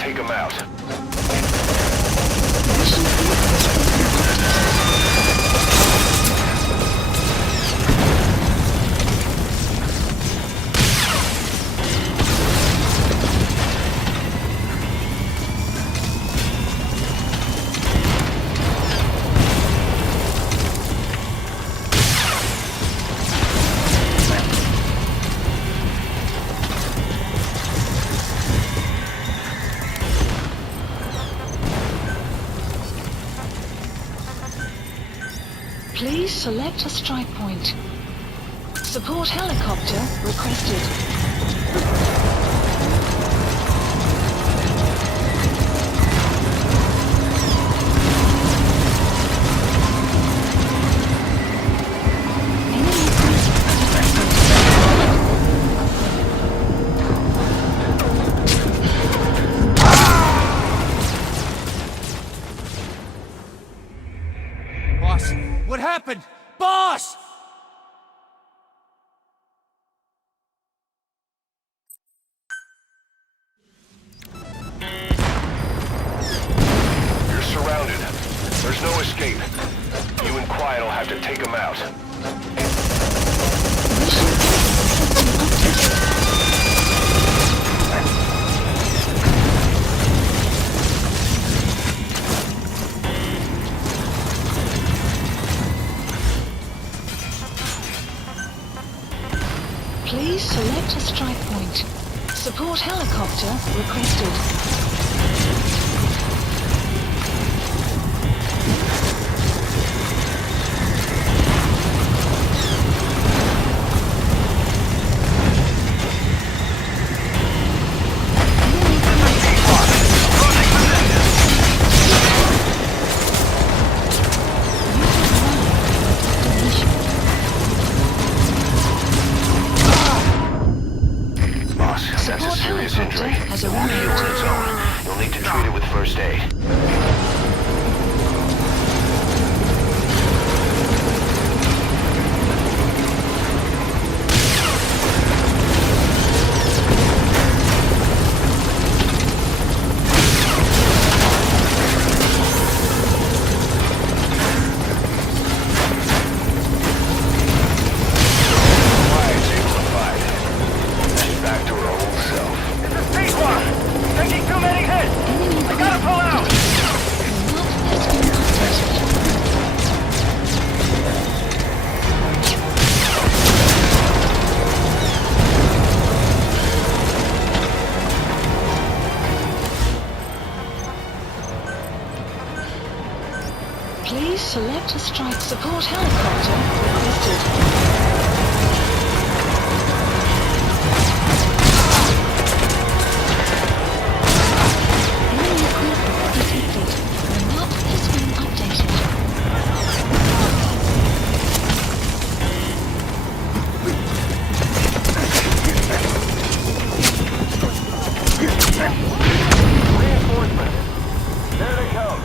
take him out. Please select a strike point. Support helicopter requested. Boss, what happened? Boss! You're surrounded. There's no escape. You and Quiet will have to take him out. Please select a strike point. Support helicopter requested. Boss, that's a serious injury. It won't heal on its own. You'll need to treat it with first aid. Back to her old self. This is Pequot! Taking too many hits! I gotta pull out! Please select a strike support helicopter requested. Enemy equipment detected. The map has been updated. Reinforcements! There they come!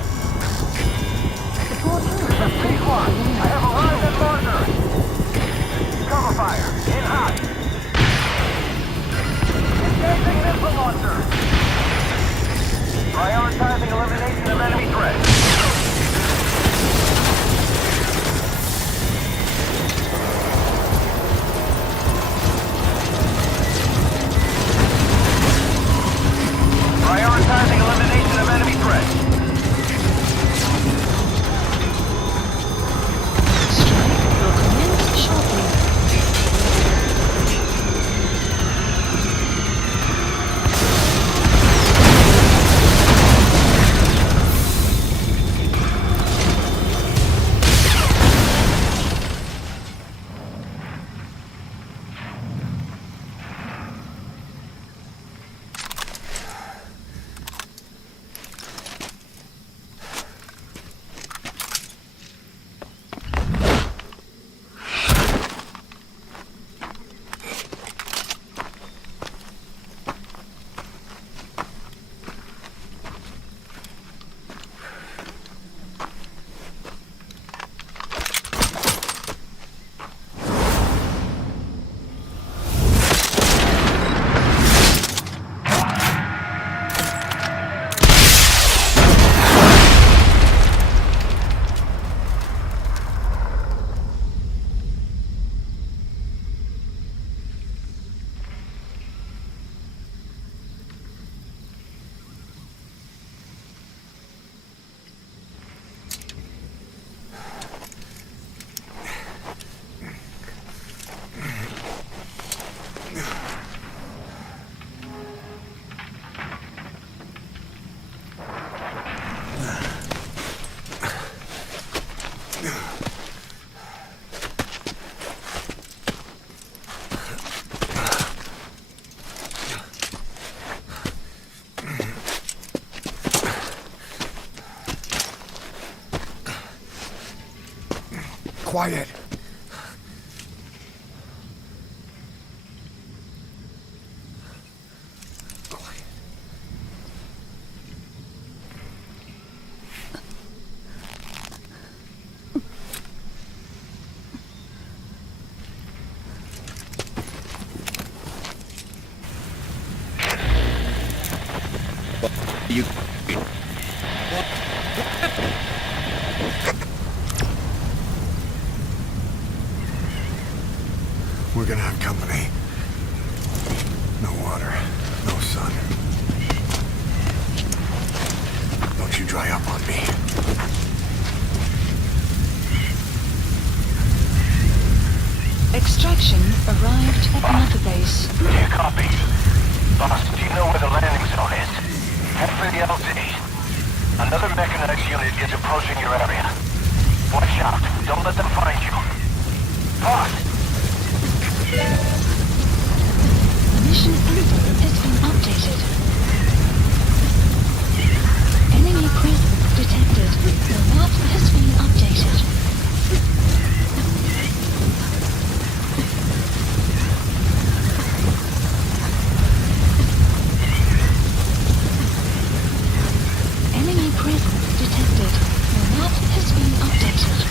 Pequot, I have arrived at Marker! Quiet. We're gonna have company. No water, no sun. Don't you dry up on me. Extraction arrived at Mother Base. Here, copy. Boss, do you know where the landing zone is? Head for the LZ. Another mechanized unit is approaching your area. Watch out. Don't let them find you. Boss! Mission info has been updated. Enemy presence detected. The map has been updated. Enemy presence detected. The map has been updated.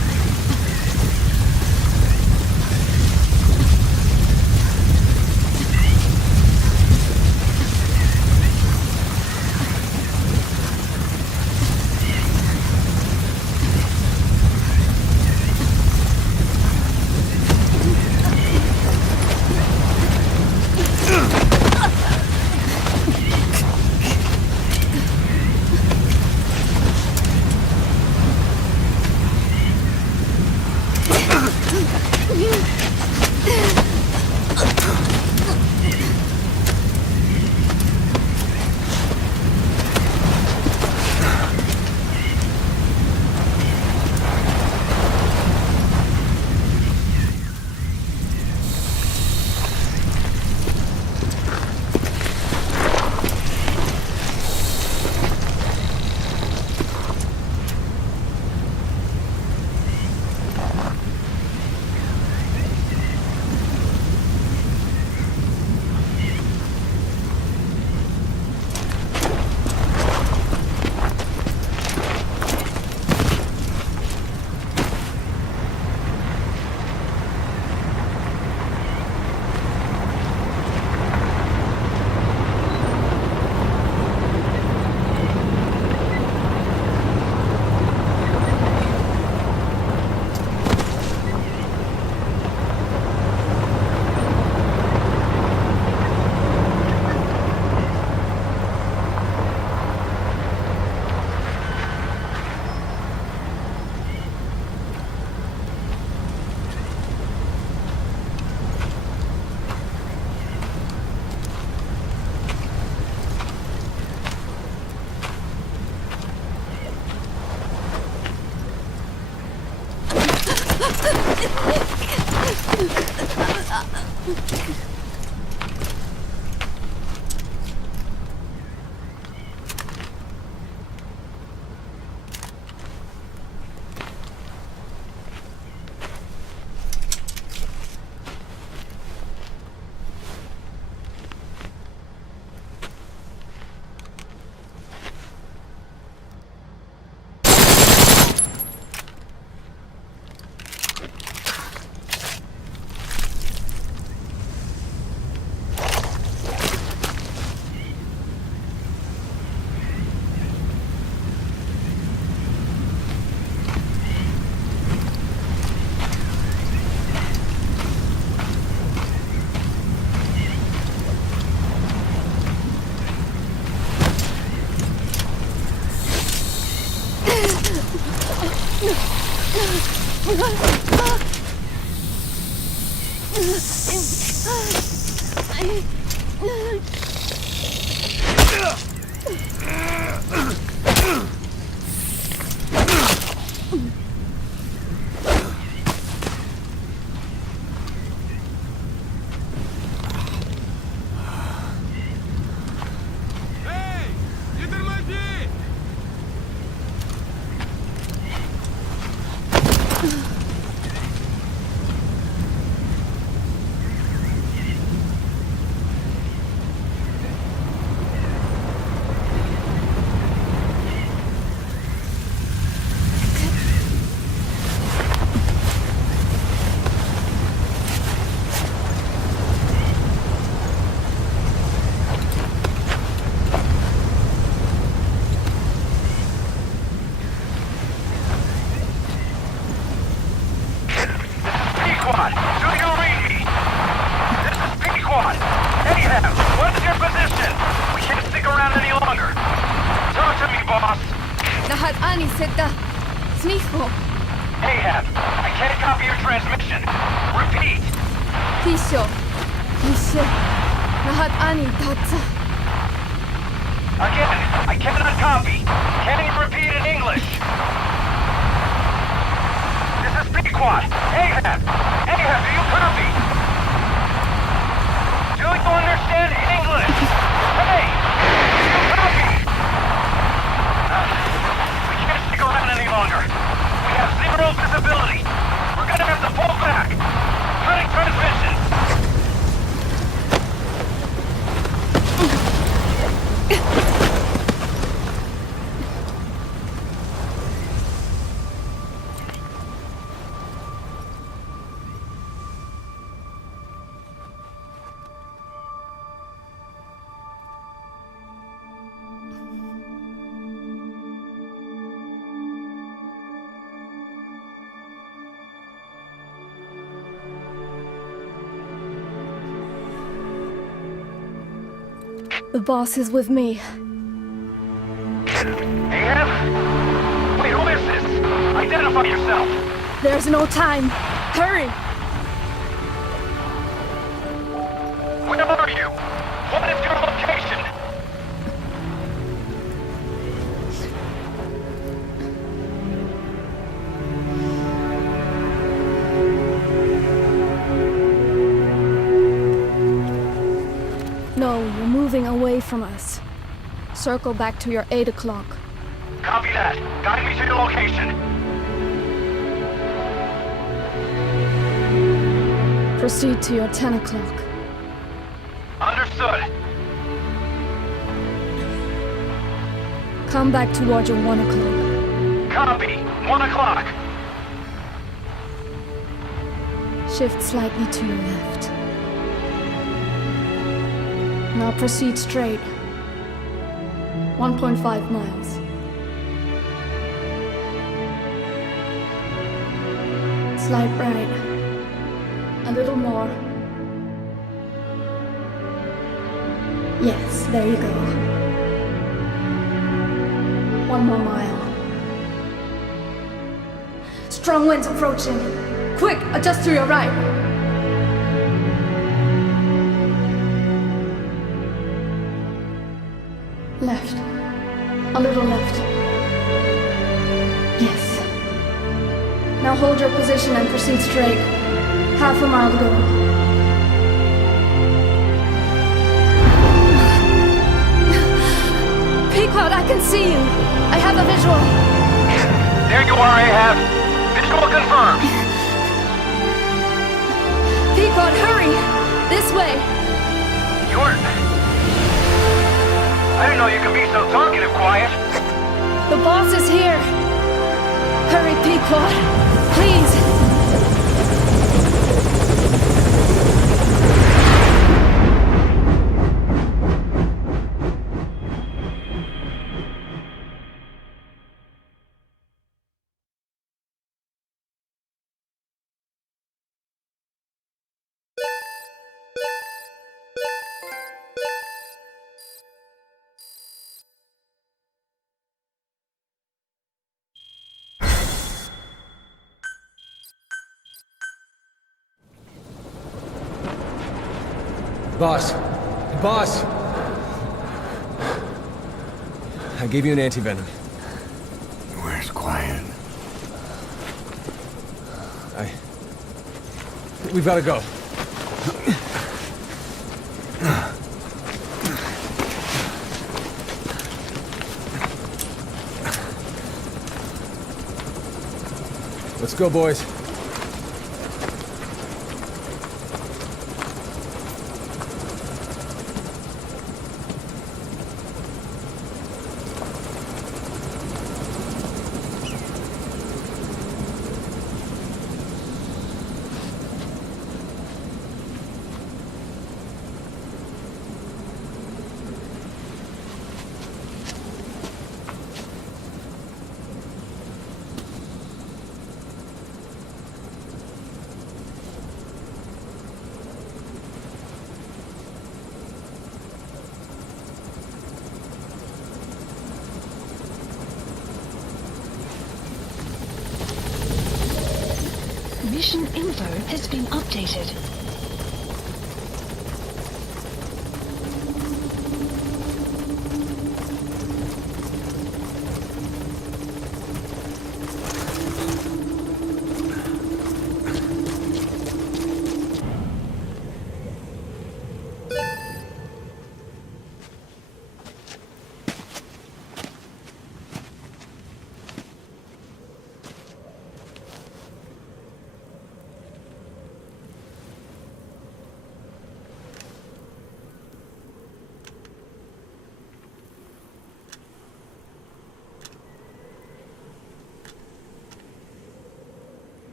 Lahat ani seta. Sniffo. Ahab, I can't copy your transmission. Repeat. Tisho. Nishe. Lahat ani tatsa. Again, I cannot copy. Can you repeat in English? This is Pequod. Ahab! Ahab, do you copy? Do you understand English? Hey! Do you copy? We can't stick around any longer. We have zero visibility. We're gonna have to pull back. Cutting transmission. The boss is with me. Ahab? Wait, who is this? Identify yourself. There's no time. Hurry! Where are you? What is your location? No, you're moving away from us. Circle back to your 8 o'clock. Copy that. Guide me to your location. Proceed to your 10 o'clock. Understood. Come back towards your 1 o'clock. Copy. 1 o'clock. Shift slightly to your left. Now proceed straight. 1.5 miles. Slide right. A little more. Yes, there you go. 1 more mile. Strong winds approaching. Quick, adjust to your right. Left. A little left. Yes. Now hold your position and proceed straight. Half a mile to go. Pequod, I can see you. I have a visual. There you are, Ahab. Visual confirmed. Pequod, hurry! This way. I didn't know you could be so talkative, Quiet. The boss is here. Hurry, Pequod. Please. Boss. Boss! I gave you an antivenom. Where's Quiet? We've got to go. Let's go, boys. mission info has been updated.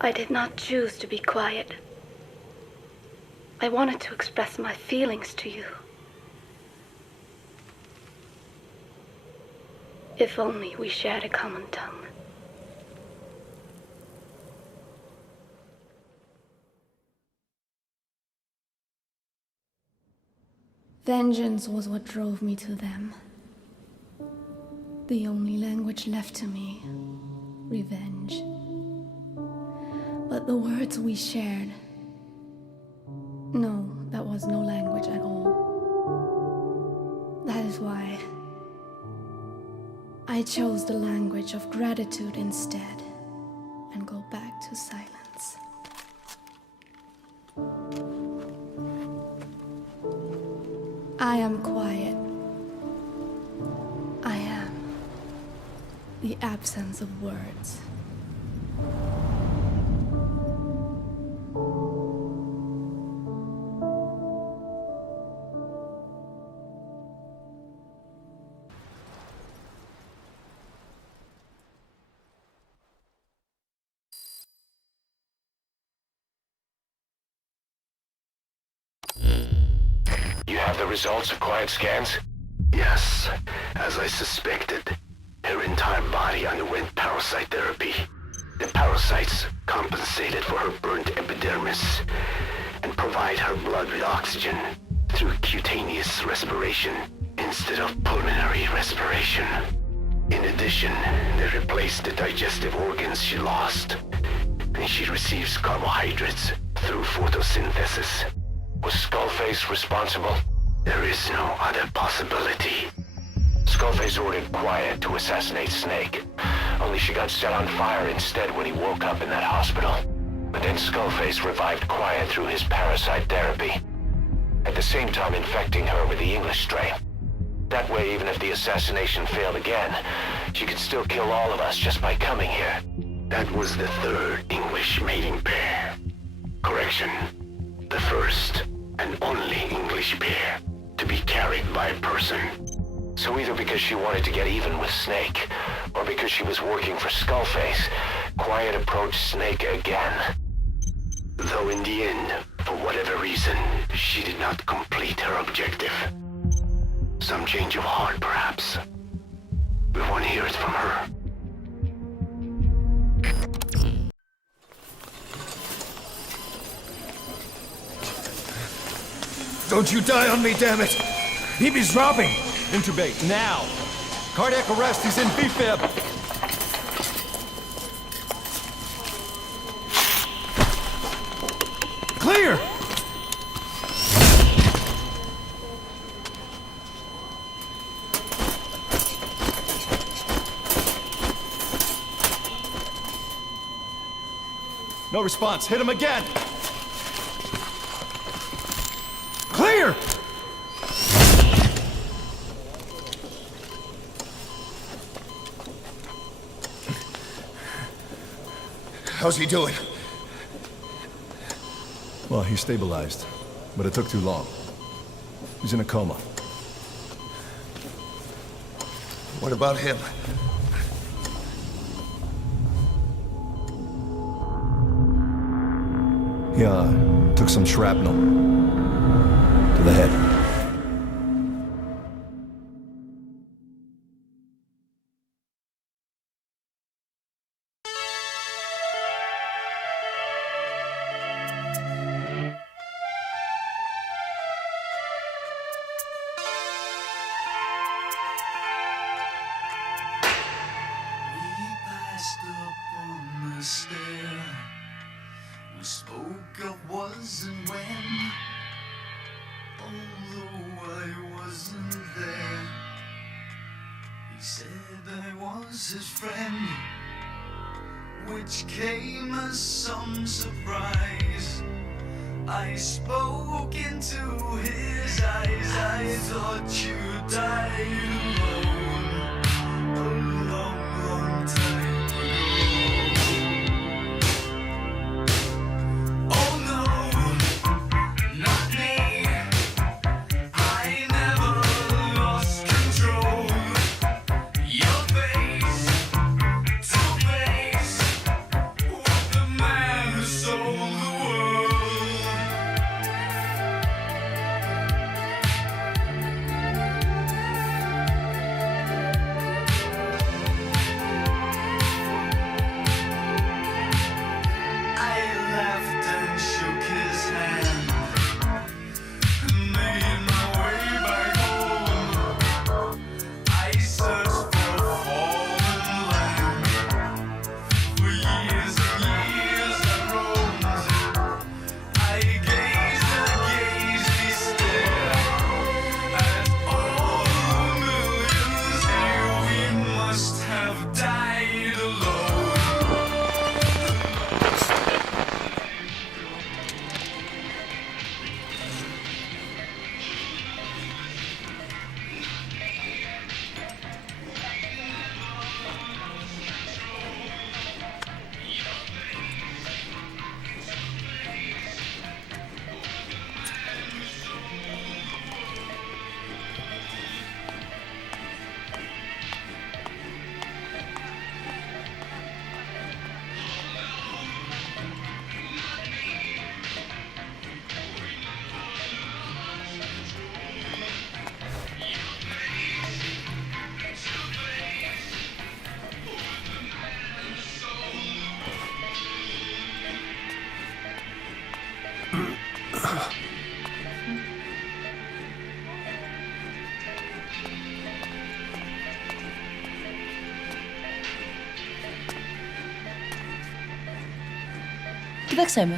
I did not choose to be quiet. I wanted to express my feelings to you. If only we shared a common tongue. Vengeance was what drove me to them. The only language left to me, revenge. But the words we shared, no, that was no language at all. That is why I chose the language of gratitude instead and go back to silence. I am quiet. I am the absence of words. The results of quiet scans? Yes, as I suspected. Her entire body underwent parasite therapy. The parasites compensated for her burnt epidermis and provide her blood with oxygen through cutaneous respiration instead of pulmonary respiration. In addition, they replaced the digestive organs she lost, and she receives carbohydrates through photosynthesis. Was Skullface responsible? There is no other possibility. Skullface ordered Quiet to assassinate Snake. Only she got set on fire instead when he woke up in that hospital. But then Skullface revived Quiet through his parasite therapy. At the same time infecting her with the English strain. That way, even if the assassination failed again, she could still kill all of us just by coming here. That was the third English mating pair. Correction. The first and only English pair to be carried by a person. So either because she wanted to get even with Snake, or because she was working for Skullface, Quiet approached Snake again. Though in the end, for whatever reason, she did not complete her objective. Some change of heart, perhaps. We want to hear it from her. Don't you die on me, damn it! He's dropping! Intubate, now! Cardiac arrest, he's in B-fib! Clear! No response, hit him again! Clear! How's he doing? Well, he stabilized, but it took too long. He's in a coma. What about him? Yeah, took some shrapnel. To the head. We spoke of was and when, although I wasn't there. He said I was his friend, which came as some surprise. I spoke into his eyes. I thought you died alone a long, long time ago. Oh no, not me. I never lost control. Your face to face with the man who sold the world. I laughed and shook his hand and made my way back home. I searched for a fallen land. For years and years I roamed. I gazed and gazed stare at all the millions here. We must have died alone. Κοίταξέ με.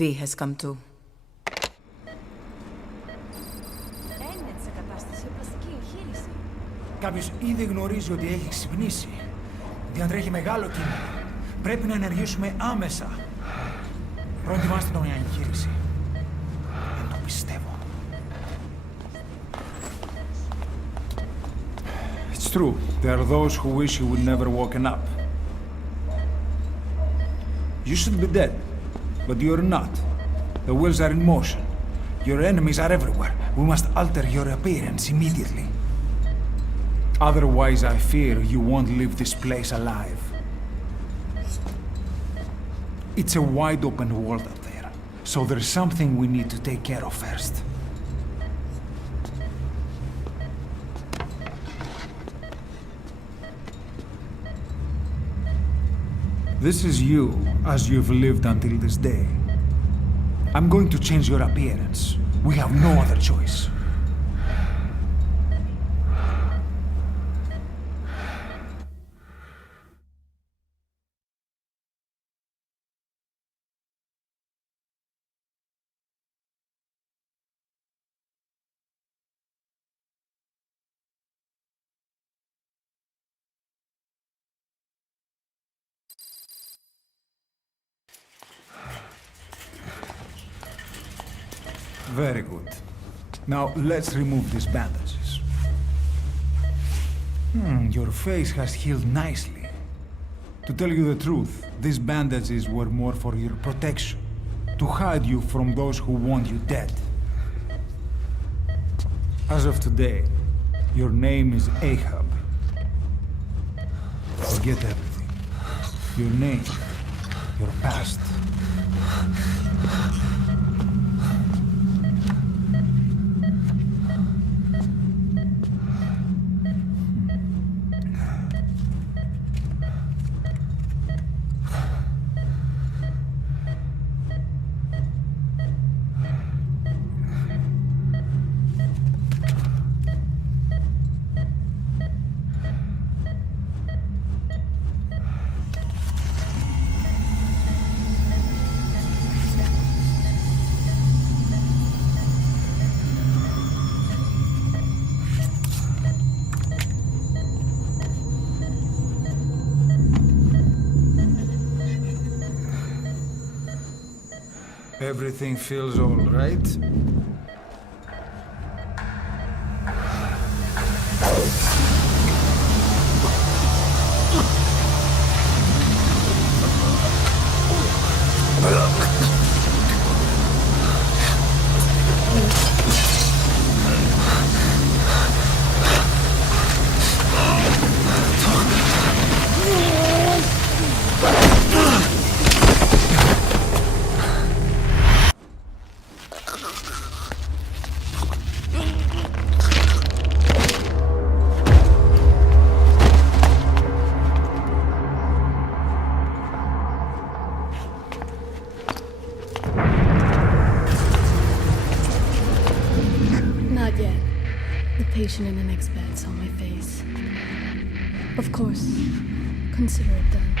V has come to. Έγινε σε κατάσταση πλαστική εγχείρηση. Κάποιος ήδη γνωρίζει ότι έχει ξυπνήσει. Διατρέχει μεγάλο κίνδυνο. Πρέπει να ενεργήσουμε άμεσα. Προετοιμάστε τον για εγχείρηση. Δεν το πιστεύω. It's true. There are those who wish you would never woken up. You should be dead, but you're not. The wheels are in motion. Your enemies are everywhere. We must alter your appearance immediately. Otherwise, I fear you won't leave this place alive. It's a wide open world out there, so there's something we need to take care of first. This is you, as you've lived until this day. I'm going to change your appearance. We have no other choice. Very good. Now, let's remove these bandages. Your face has healed nicely. To tell you the truth, these bandages were more for your protection. To hide you from those who want you dead. As of today, your name is Ahab. Forget everything. Your name, your past. Everything feels all right? In the next bed saw my face. Of course, consider it done.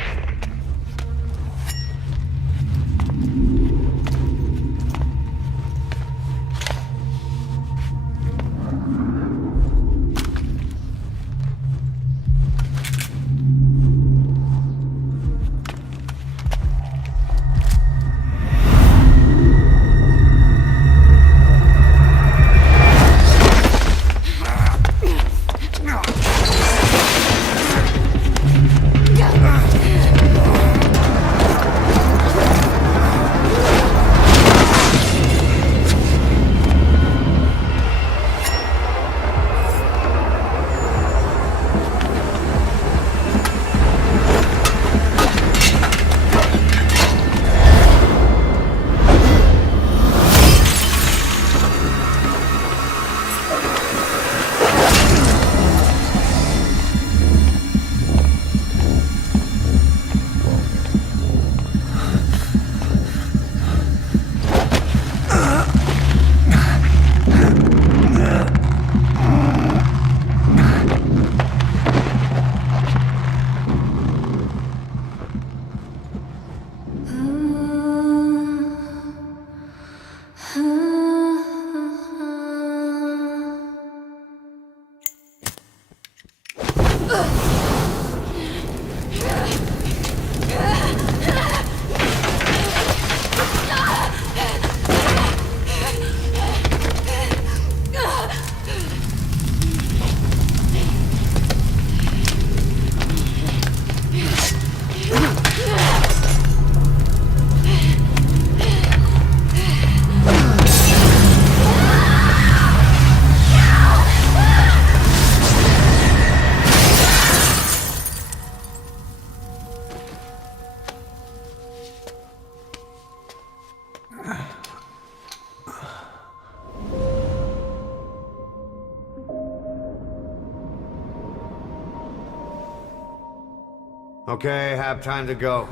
Okay, have time to go.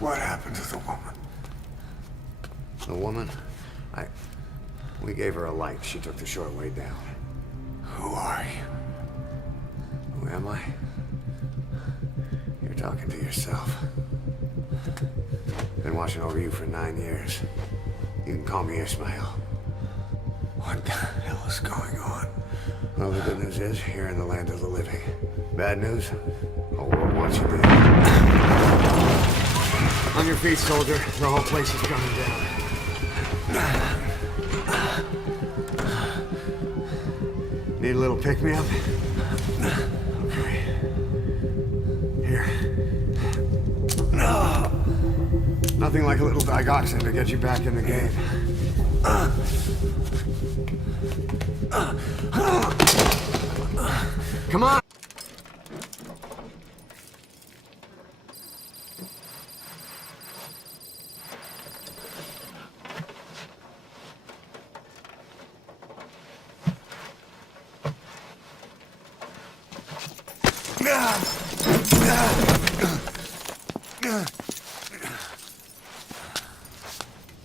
What happened to the woman? The woman? We gave her a light. She took the short way down. Who are you? Who am I? You're talking to yourself. Been watching over you for 9 years. You can call me Ishmael. What the hell is going on? Well, the good news is, you're in the land of the living. Bad news? The whole world wants you dead. On your feet, soldier. The whole place is coming down. Need a little pick-me-up? Okay. Here. Nothing like a little digoxin to get you back in the game. Come on!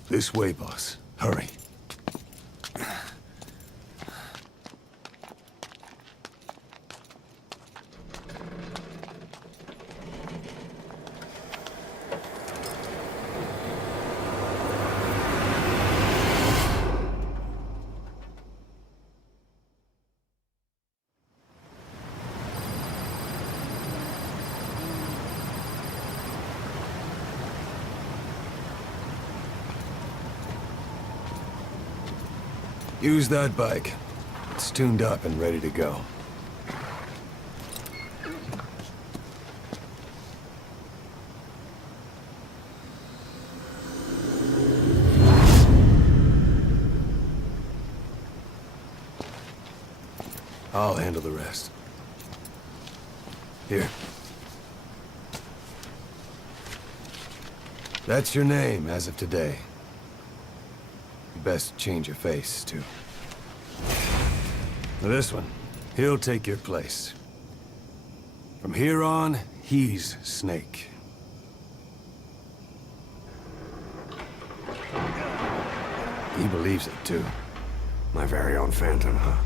This way, boss. Hurry. Use that bike. It's tuned up and ready to go. I'll handle the rest. Here. That's your name as of today. You best change your face, too. Now this one, he'll take your place. From here on, he's Snake. He believes it, too. My very own Phantom, huh?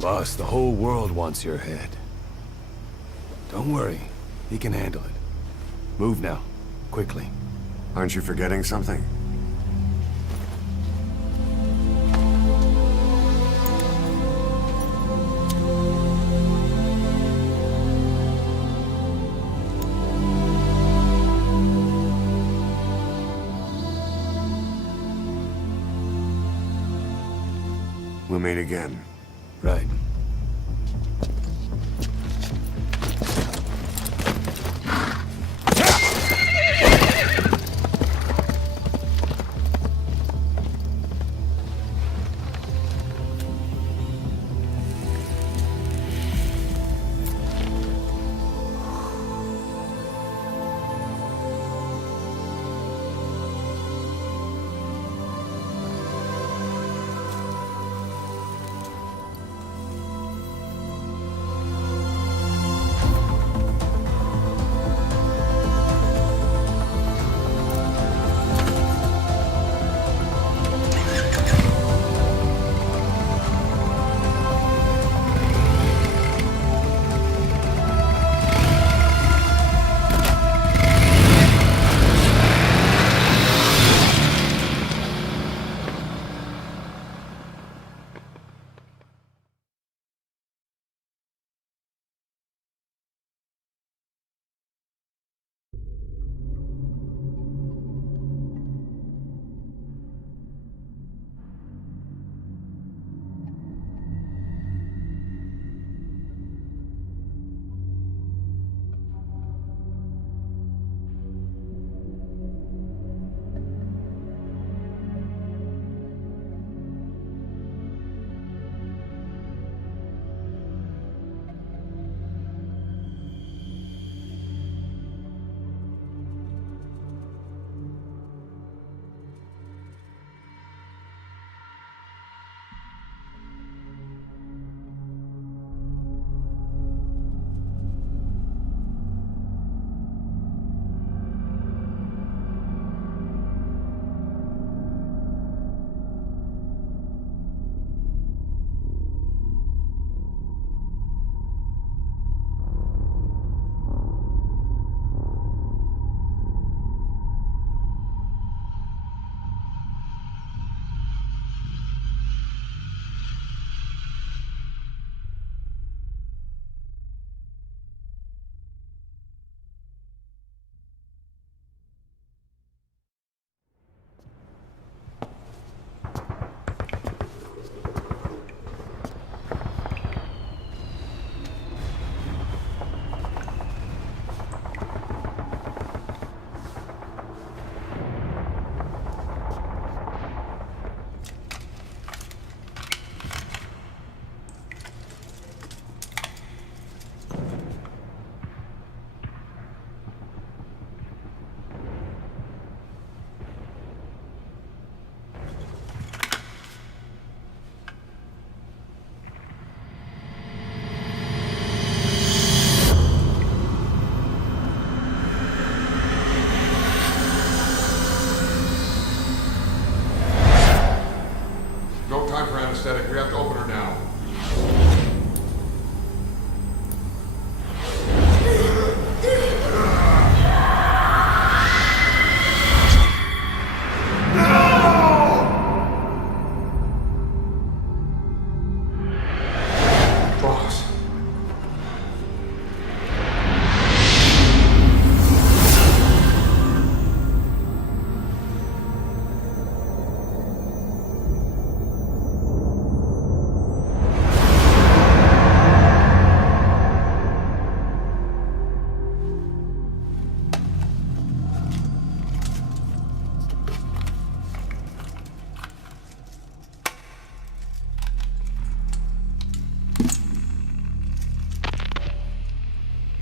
Boss, the whole world wants your head. Don't worry, he can handle it. Move now, quickly. Aren't you forgetting something? We'll meet again. Right.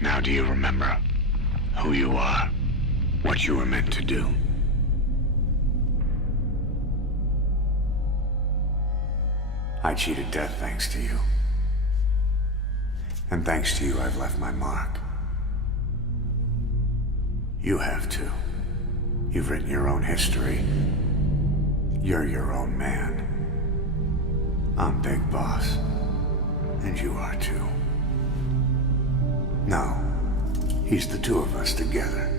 Now do you remember who you are? What you were meant to do? I cheated death thanks to you. And thanks to you, I've left my mark. You have too. You've written your own history. You're your own man. I'm Big Boss. And you are too. No. He's the two of us together.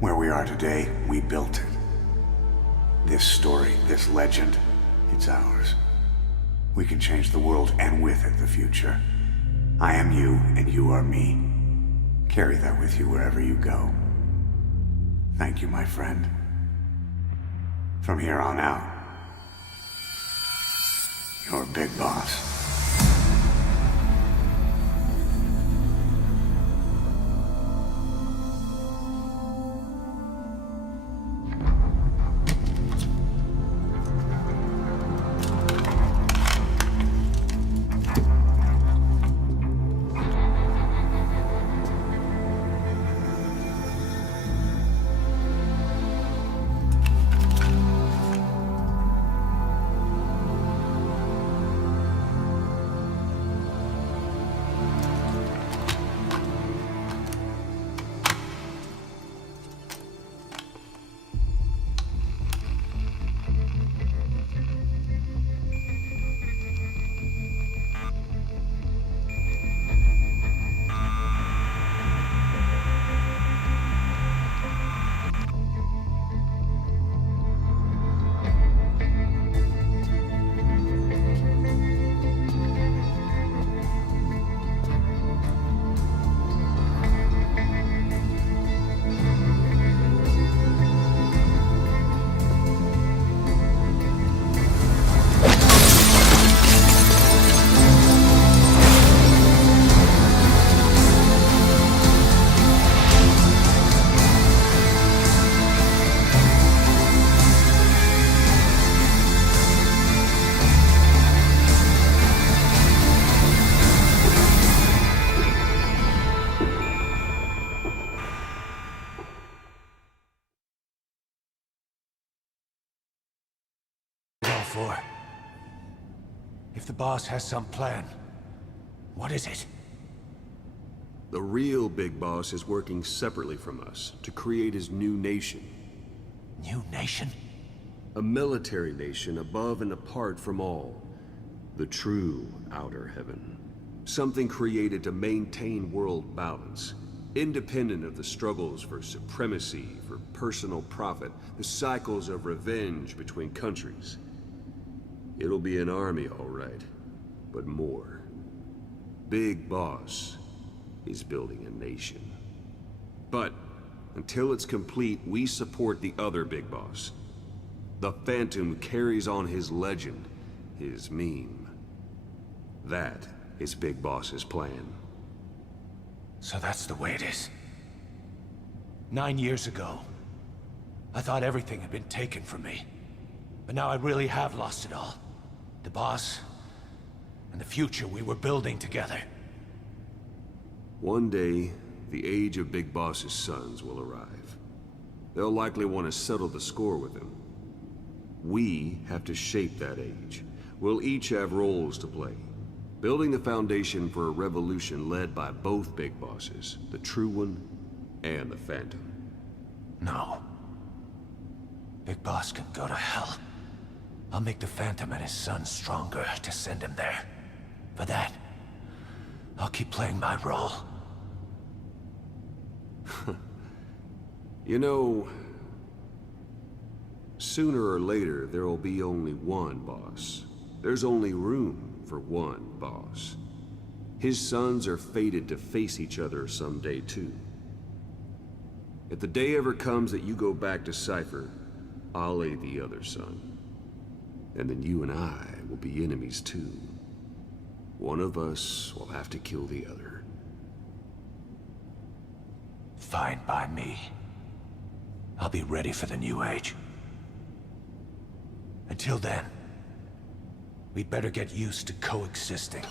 Where we are today, we built it. This story, this legend, it's ours. We can change the world and with it the future. I am you and you are me. Carry that with you wherever you go. Thank you, my friend. From here on out, you're Big Boss. For? If the boss has some plan, what is it? The real Big Boss is working separately from us to create his new nation. New nation? A military nation above and apart from all. The true outer heaven. Something created to maintain world balance. Independent of the struggles for supremacy, for personal profit, the cycles of revenge between countries. It'll be an army, all right, but more. Big Boss is building a nation. But until it's complete, we support the other Big Boss. The Phantom carries on his legend, his meme. That is Big Boss's plan. So that's the way it is. 9 years ago, I thought everything had been taken from me. But now I really have lost it all. The boss, and the future we were building together. One day, the age of Big Boss's sons will arrive. They'll likely want to settle the score with him. We have to shape that age. We'll each have roles to play. Building the foundation for a revolution led by both Big Bosses, the True One and the Phantom. No. Big Boss can go to hell. I'll make the Phantom and his son stronger to send him there. For that, I'll keep playing my role. You know, sooner or later, there will be only one boss. There's only room for one boss. His sons are fated to face each other someday, too. If the day ever comes that you go back to Cypher, I'll aid the other son. And then you and I will be enemies too. One of us will have to kill the other. Fine by me. I'll be ready for the new age. Until then, we'd better get used to coexisting.